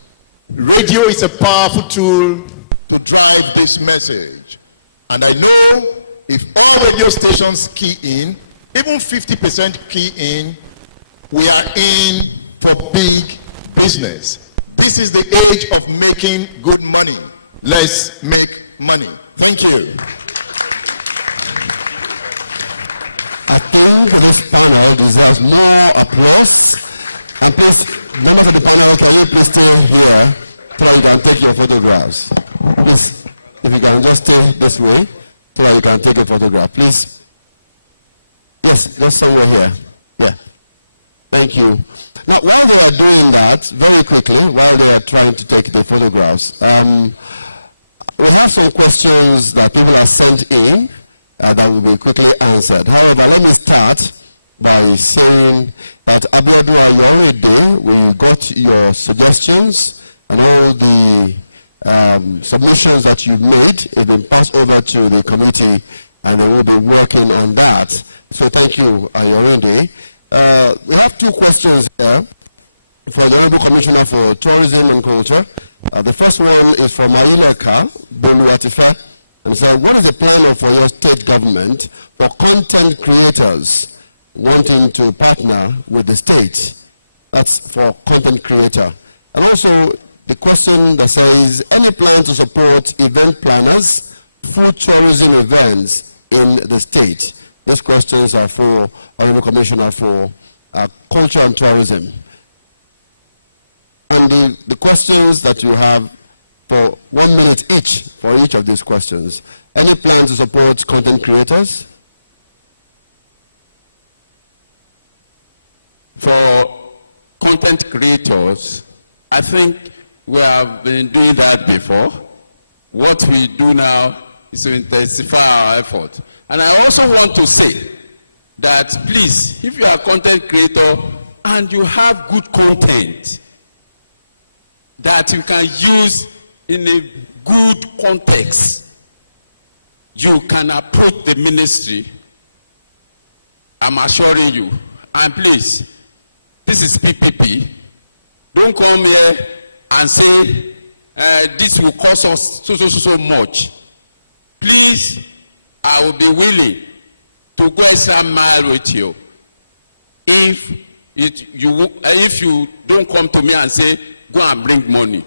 Radio is a powerful tool to drive this message. And I know if all radio stations key in, even 50% key in, we are in for big business. This is the age of making good money. Let's make money. Thank you. I think this panel deserves more applause. And please, members of the panel, can you please stay here so that you can take your photographs? Please, if you can just stay this way so that you can take a photograph. Please. Yes, just somewhere here. Yeah. Thank you. Now, while they are doing that, very quickly, while they are trying to take the photographs, we have some questions that people have sent in that will be quickly answered. However, let me start by saying that Abiodun Ayorede, we got your suggestions and all the submissions that you made. It's been passed over to the committee and they will be working on that. So thank you, Ayorede. We have two questions here for the Honorable Commissioner for Tourism and Culture. The first one is from Aileka Boluatife, and said, what is the plan for your state government for content creators wanting to partner with the state? That's for content creator. And also the question that says, any plan to support event planners, food tourism events in the state? These questions are for Honorable Commissioner for Culture and Tourism. And the questions that you have for 1 minute each for each of these questions. Any plan to support content creators? For content creators, I think we have been doing that before. What we do now is to intensify our effort. And I also want to say that please, if you are a content creator and you have good content that you can use in a good context, you can approach the ministry. I'm assuring you. And please, this is PPP. Don't come here and say this will cost us so much. Please, I will be willing to go extra mile with you. If you don't come to me and say, go and bring money.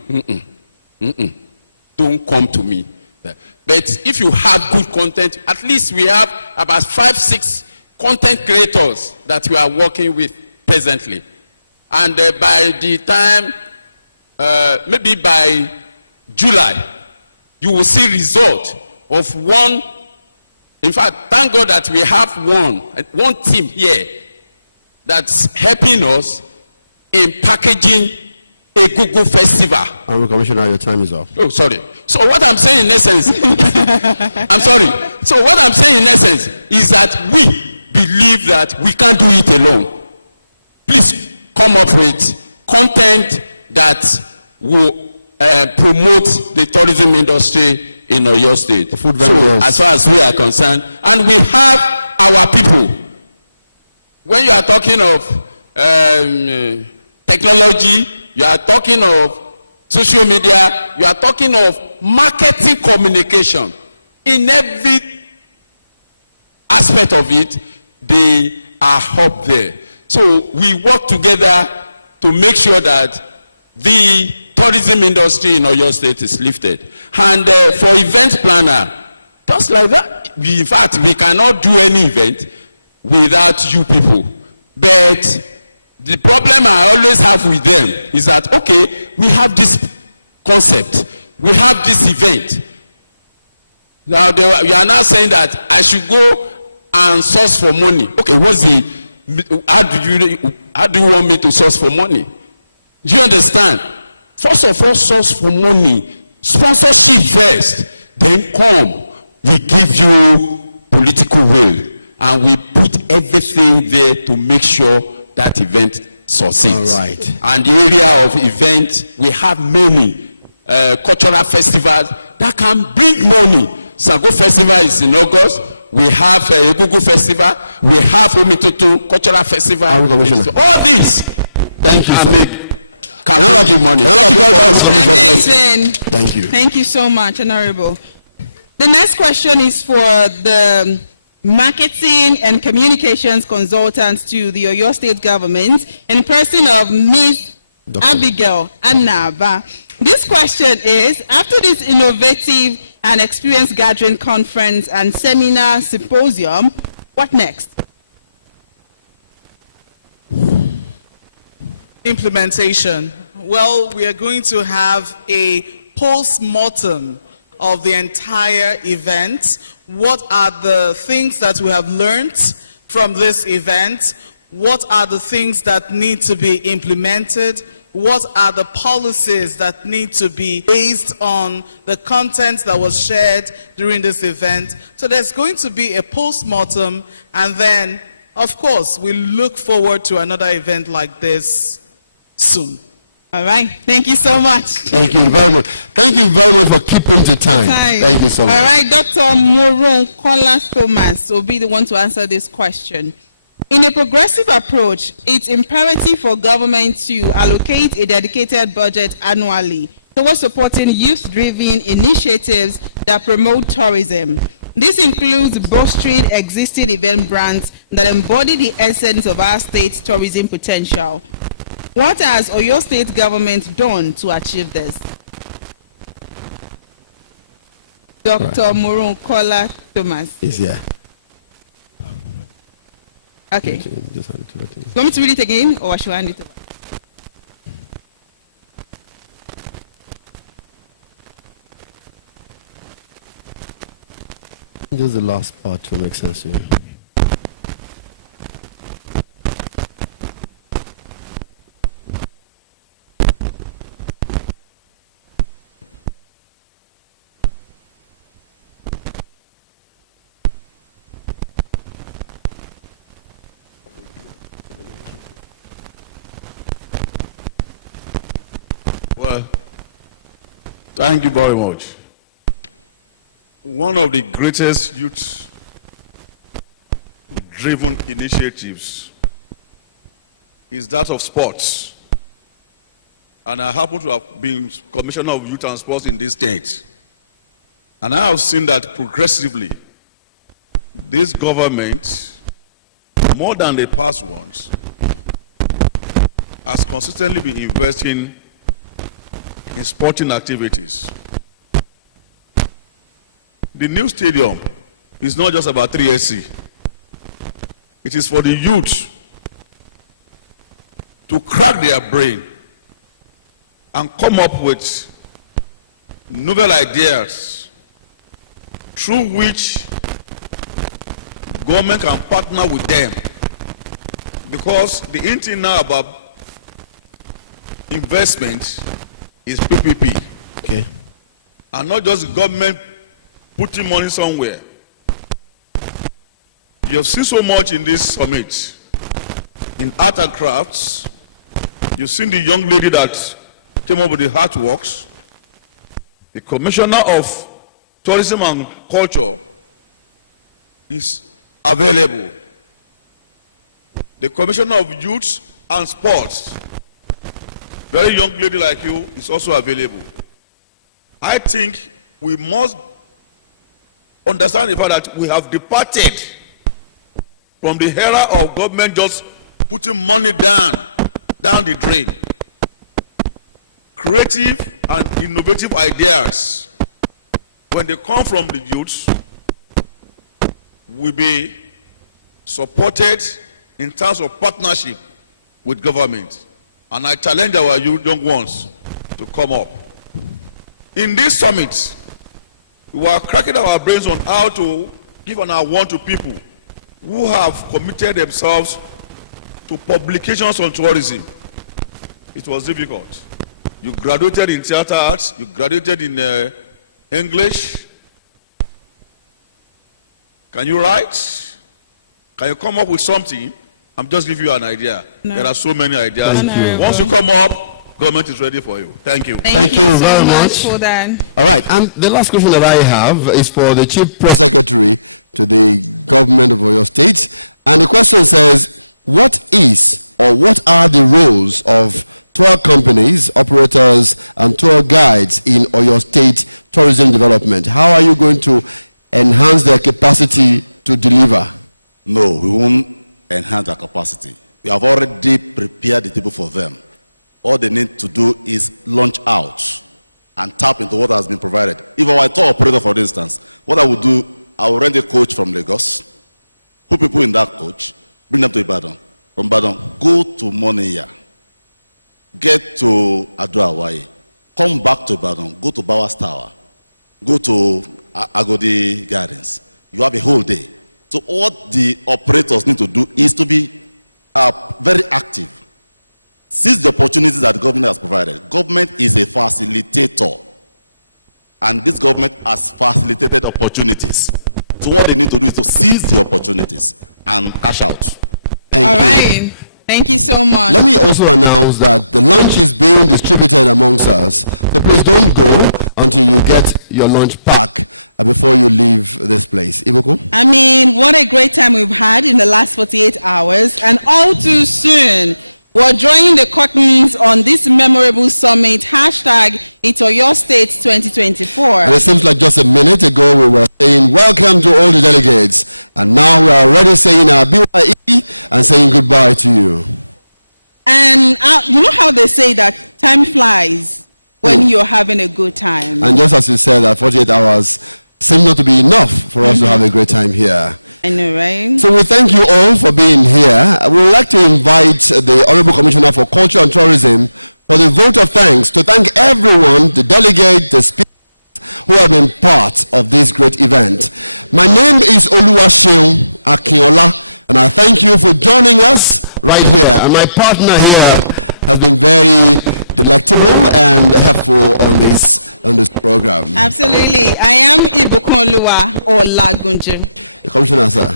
Don't come to me. But if you have good content, at least we have about 5-6 content creators that we are working with presently. And by the time, maybe by July, you will see result of one. In fact, thank God that we have one team here that's helping us in packaging a Google festival. Honorable Commissioner, your time is up. Oh, sorry. So what I'm saying in essence, I'm sorry. So what I'm saying in essence is that we believe that we can't do it alone. Please come up with content that will promote the tourism industry in Oyo State. So as far as we are concerned, and we have our people. When you are talking of technology, you are talking of social media, you are talking of marketing communication. In every aspect of it, they are up there. So we work together to make sure that the tourism industry in Oyo State is lifted. And for event planner, just like that, in fact, we cannot do any event without you people. But the problem I always have with them is that, okay, we have this concept, we have this event. Now you are now saying that I should go and source for money. Okay, how do you want me to source for money? Do you understand? First of all, source for money, sponsorship first, then come, we give you political will, and we put everything there to make sure that event succeeds. All right. And the area of event, we have many cultural festivals that can bring money. Sango Festival is in August. We have a Google Festival. We have Omitoto Cultural Festival. All these can bring you money. Thank you very much. Amazing. Thank you. Thank you so much, Honorable. The next question is for the marketing and communications consultant to the Oyo State government in person of Ms. Abigail Anaba. This question is, after this innovative and experience gathering conference and seminar symposium, what next? Implementation. Well, we are going to have a post-mortem of the entire event. What are the things that we have learned from this event? What are the things that need to be implemented? What are the policies that need to be based on the content that was shared during this event? So there's going to be a post-mortem, and then, of course, we look forward to another event like this soon. All right. Thank you so much. Thank you very much. Thank you very much for keeping the time. Thank you so much. All right, Dr. Moron Kola Thomas will be the one to answer this question. In a progressive approach, it's imperative for government to allocate a dedicated budget annually towards supporting youth-driven initiatives that promote tourism. This includes bolstering existing event brands that embody the essence of our state's tourism potential. What has Oyo State government done to achieve this? Dr. Moron Kola Thomas. Is here. Okay. Just hand it over to you. You want me to read it again, or I should hand it over? Just the last part to make sense to you. Well, thank you very much. One of the greatest youth-driven initiatives is that of sports. And I happen to have been Commissioner of Youth and Sports in this state. And I have seen that progressively, this government, more than the past ones, has consistently been investing in sporting activities. The new stadium is not just about 3SC. It is for the youth to crack their brain and come up with novel ideas through which government can partner with them. Because the thing now about investment is PPP. Okay. And not just government putting money somewhere. You have seen so much in this summit. In art and crafts, you've seen the young lady that came up with the artworks. The Commissioner of Tourism and Culture is available. The Commissioner of Youth and Sports, very young lady like you, is also available. I think we must understand the fact that we have departed from the era of government just putting money down the drain. Creative and innovative ideas, when they come from the youth, will be supported in terms of partnership with government. And I challenge our young ones to come up. In this summit, we are cracking our brains on how to give an award to people who have committed themselves to publications on tourism. It was difficult. You graduated in theater arts, you graduated in English. Can you write? Can you come up with something? I'm just giving you an idea. No. There are so many ideas. Thank you. Once you come up, government is ready for you. Thank you. Thank you you so very much much for that. All right, and the last question that I have is for the Chief Press Secretary to the government of Oyo State. And the question says, what is or what are the roles of tour companies, operators, and tour guides in Oyo State tourism development? How are you going to enhance their capacity to deliver? No, we won't enhance their capacity. We have already prepared the table for them. All they need to do is launch out and tap into what has been provided. If I were a tour operator, for instance, what I would do, I would rent a coach from Lagos, put people in that coach, bring them to Ibadan. From Ibadan, go to Moniya, get to Ado-Awaye, come back to Ibadan, go to Bowers Tower, go to Agodi Gardens. You have a whole day. So what the operators need to do is to be very active. Seize the opportunities that the government has provided. Government is a facilitator. And this government has facilitated opportunities. So what they need to do is to seize the opportunities and cash out. All right. Thank you so much. Let me also announce that the lunch is being distributed amongst us. So please don't go until you get your lunch pack before you leave this place. Iboko? I mean, what a great time we've had in the last 48 hours. And all too soon, we're drawing the curtains on this memorable summit, hashtag It's Oyo State 2024. And it seems like just a minute ago we were saying welcome to all the delegates. And now we are already saying our BYE and saying goodbye to you. And you know how they say that time flies when you're having a good time. And just as you said, that 48 hours seem not to be enough for us to have a great time here. I know, right? So we thank you all for being here. We would like to invite the Honorable Commissioner for Culture and Tourism for the vote of thanks to thank everyone, the delegate, the speakers who have been part of this great event. My name is Oluwaseun Akinola, and I thank you for joining us right here. And my partner here has been very delectable and helpful on this program. Absolutely. I am Ibukunluwa Olagunju. The Commissioner, sir.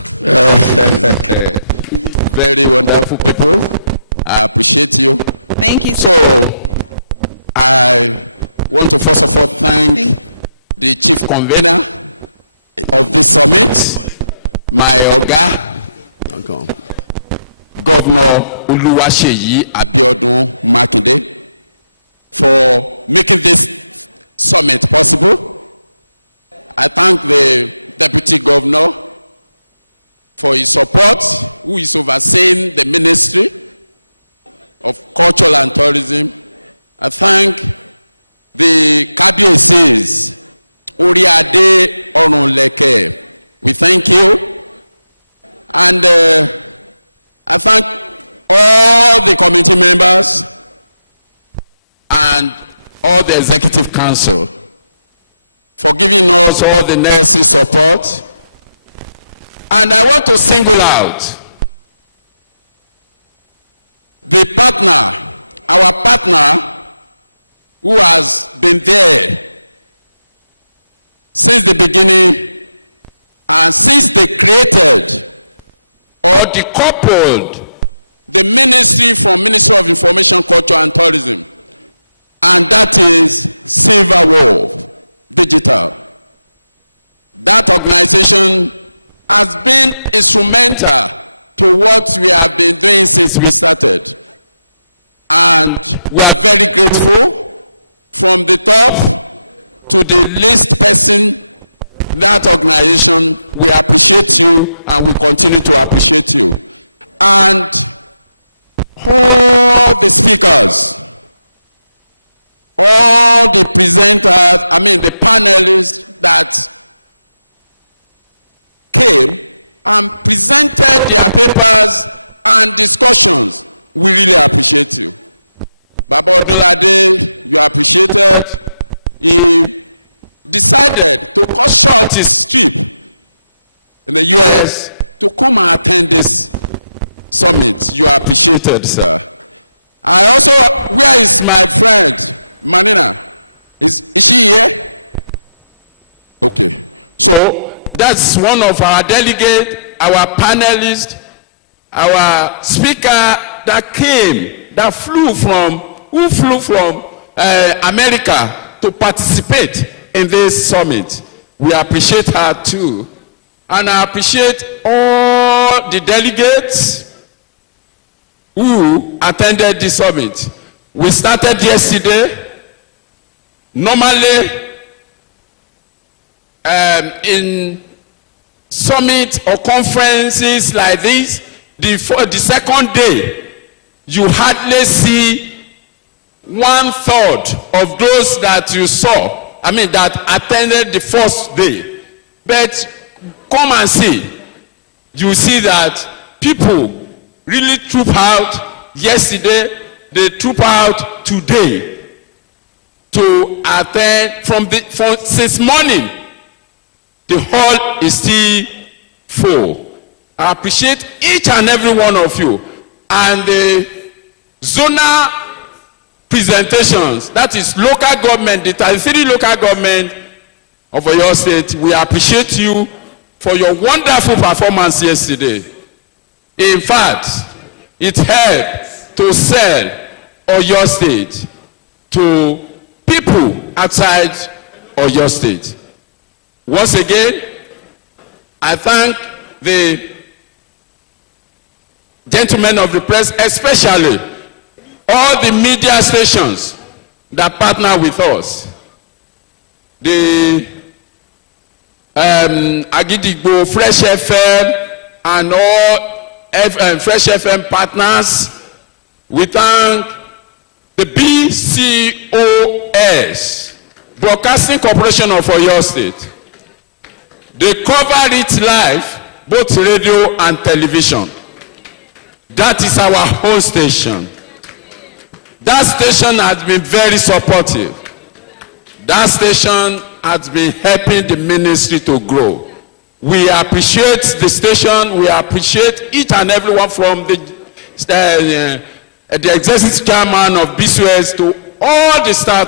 Very wonderful people. I appreciate you. Thank you, sir. So, I want to first of all thank the chief convener of this summit, my Oga, Governor Oluwaseyi Abiodun Makinde, for making this summit possible. I thank the Deputy Governor for his support, who is overseeing the Ministry of Culture and Tourism. I thank the Kabiyesi's, Oriade Orunleke. We thank you. And I thank all the committee members and all the executive council for giving us all the necessary support. And I want to single out the partner, our partner, who has been there since the beginning and since they created or decoupled the ministry from Ministry of Information, Culture and Tourism, and that is Silver Wolf Digital. That organization has been instrumental to what we have been doing since we started. And we are very grateful from the top to the least person in that organization. We appreciate you and we continue to appreciate you. And all the speakers, all the presenters, the panelists that came and presented their papers and discussions, we really appreciate you. Baba Odunlade, you appreciated. He decided to cut short his trip in the US to come and attend this summit. You appreciated, sir. I also, where is my friend, Manina? Is she here? Okay. So, that's one of our delegates, our panelists, our speaker that came, that flew from America to participate in this summit. We appreciate her too. And I appreciate all the delegates who attended this summit. We started yesterday. Normally, in summit or conferences like this, the second day, you hardly see 1/3 of those that you saw, that attended the first day. But come and see, you see that people really troop out yesterday, they troop out today to attend since morning. The hall is still full. I appreciate each and every one of you. And the zonal presentations, that is local government, the 33 local government of Oyo State, we appreciate you for your wonderful performance yesterday. In fact, it helped to sell Oyo State to people outside Oyo State. Once again, I thank the gentlemen of the press, especially all the media stations that partner with us. The Agidigbo, Fresh FM, and all Fresh FM partners. We thank the BCOS, Broadcasting Corporation of Oyo State. They cover it live, both radio and television. That is our home station. That station has been very supportive. That station has been helping the ministry to grow. We appreciate the station. We appreciate each and everyone from the executive chairman of BCOS to all the staff.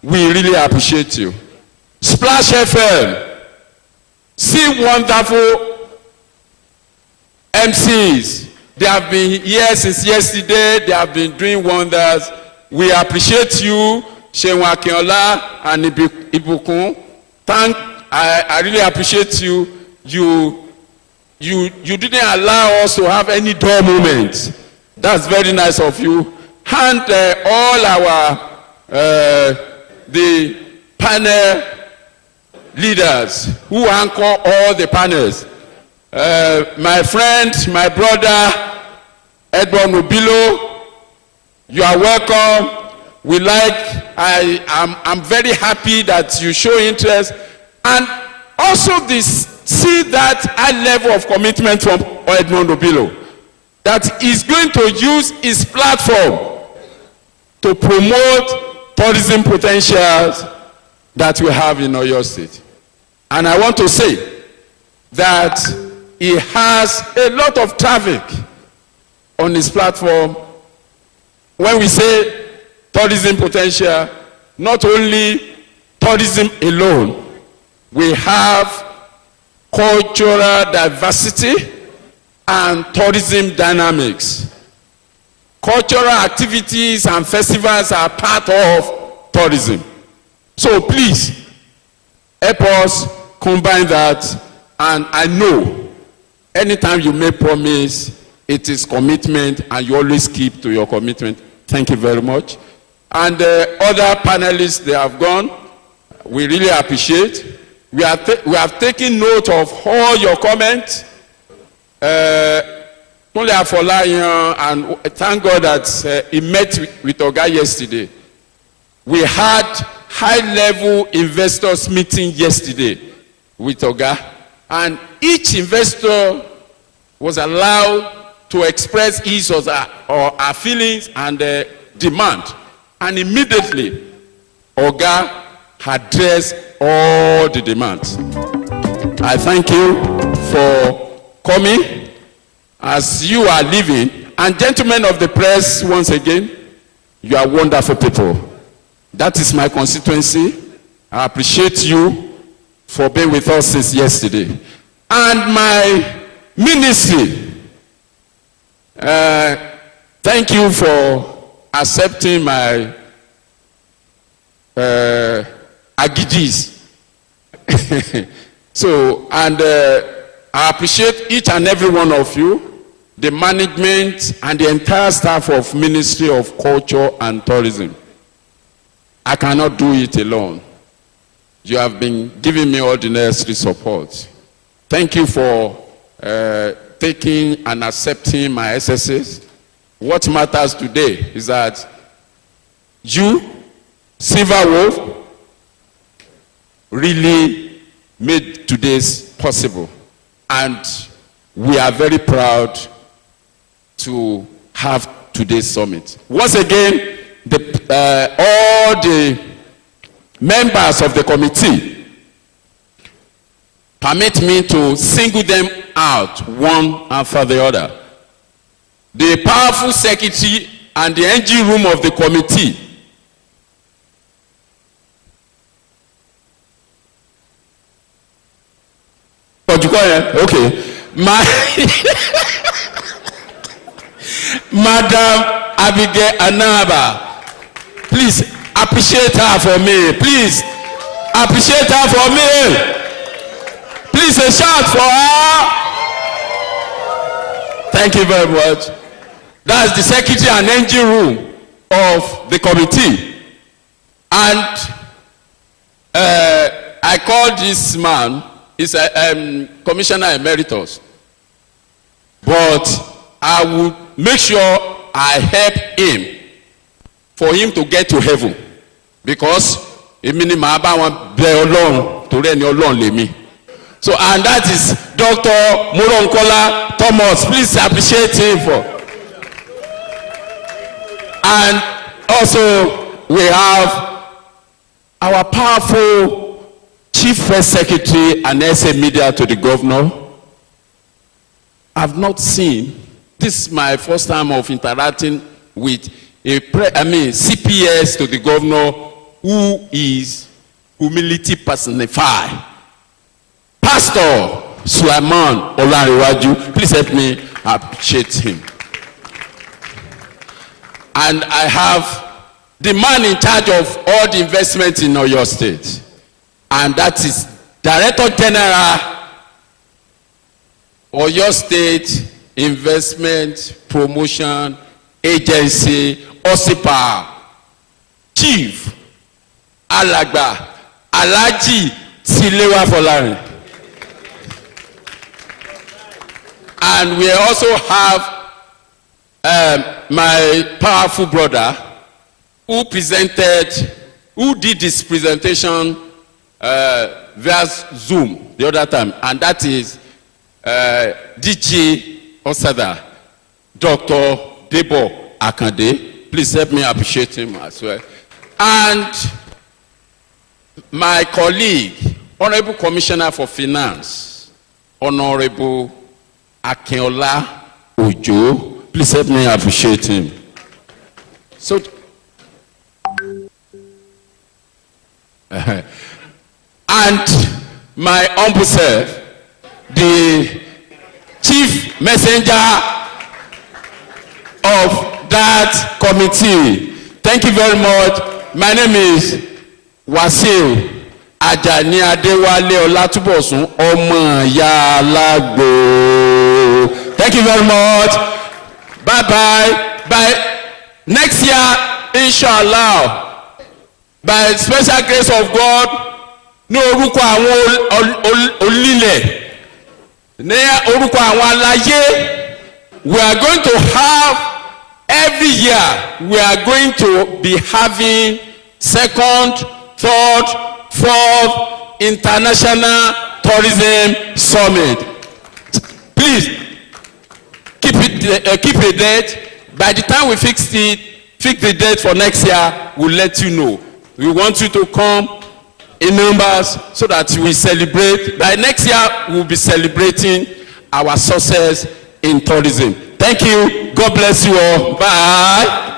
We really appreciate you. Splash FM. See wonderful MCs. They have been here since yesterday. They have been doing wonders. We appreciate you, Seun Akinola and Ibukun. I really appreciate you. You didn't allow us to have any dull moments. That's very nice of you. And all our the panel leaders who anchor all the panels. My friend, my brother, Edward Nobilo, you are welcome. I'm very happy that you show interest, and also see that high level of commitment from Edmond Obilo, that he's going to use his platform to promote tourism potentials that we have in Oyo State. And I want to say that he has a lot of traffic on his platform. When we say tourism potential, not only tourism alone, we have cultural diversity and tourism dynamics. Cultural activities and festivals are part of tourism. So please, help us combine that, and I know anytime you make promise, it is commitment, and you always keep to your commitment. Thank you very much. And other panelists, they have gone. We really appreciate. We have taken note of all your comments. Only Afolayan, and thank God that he met with Oga yesterday. We had high-level investors meeting yesterday with Oga, and each investor was allowed to express his or her feelings and demand. And immediately, Oga addressed all the demands. I thank you for coming as you are leaving. And gentlemen of the press, once again, you are wonderful people. That is my constituency. I appreciate you for being with us since yesterday. And my ministry, thank you for accepting my agidis. So, and I appreciate each and every one of you, the management and the entire staff of Ministry of Culture and Tourism. I cannot do it alone. You have been giving me all the necessary support. Thank you for taking and accepting my SSS. What matters today is that you, Silver Wolf, really made today's possible. And we are very proud to have today's summit. Once again, all the members of the committee, permit me to single them out one after the other. The powerful secretary and the engine room of the committee. Okay. Madam Abigail Anaba, please appreciate her for me. Please appreciate her for me. Please a shout for her. Thank you very much. That's the secretary and engine room of the committee. And I called this man, he's a commissioner emeritus. But I will make sure I help him for him to get to heaven. Because so, and that is Dr. Moronkola Thomas. Please appreciate him for. And also we have our powerful Chief Press Secretary and SA Media to the governor. I've not seen, this is my first time of interacting with a CPS to the governor who is humility personified. Pastor Sulaiman Olariwaju, please help me appreciate him. And I have the man in charge of all the investments in Oyo State, and that is Director General Oyo State Investment Promotion Agency, OSIPA, Chief Alagba Alaji Tilewa Folarin. And we also have my powerful brother, who did this presentation via Zoom the other time, and that is DG Osada, Dr. Debo Akande. Please help me appreciate him as well. And my colleague, Honorable Commissioner for Finance, Honorable Akinola Ojo. Please help me appreciate him. So, and my humble self, the chief messenger of that committee. Thank you very much. My name is Wasiu Ajani Adewale Olatubosun Ọmọ Ìyá Alágbo. Thank you very much. Bye bye. By next year, inshallah, by special grace of God, ní orúkọ àwọn olílẹ̀, ní orúkọ àwọn aláyé, we are going to have every year, we are going to be having second, third, fourth international tourism summit. Please keep a date. By the time we fix the date for next year, we'll let you know. We want you to come in numbers so that we celebrate. By next year, we'll be celebrating our success in tourism. Thank you. God bless you all. Bye.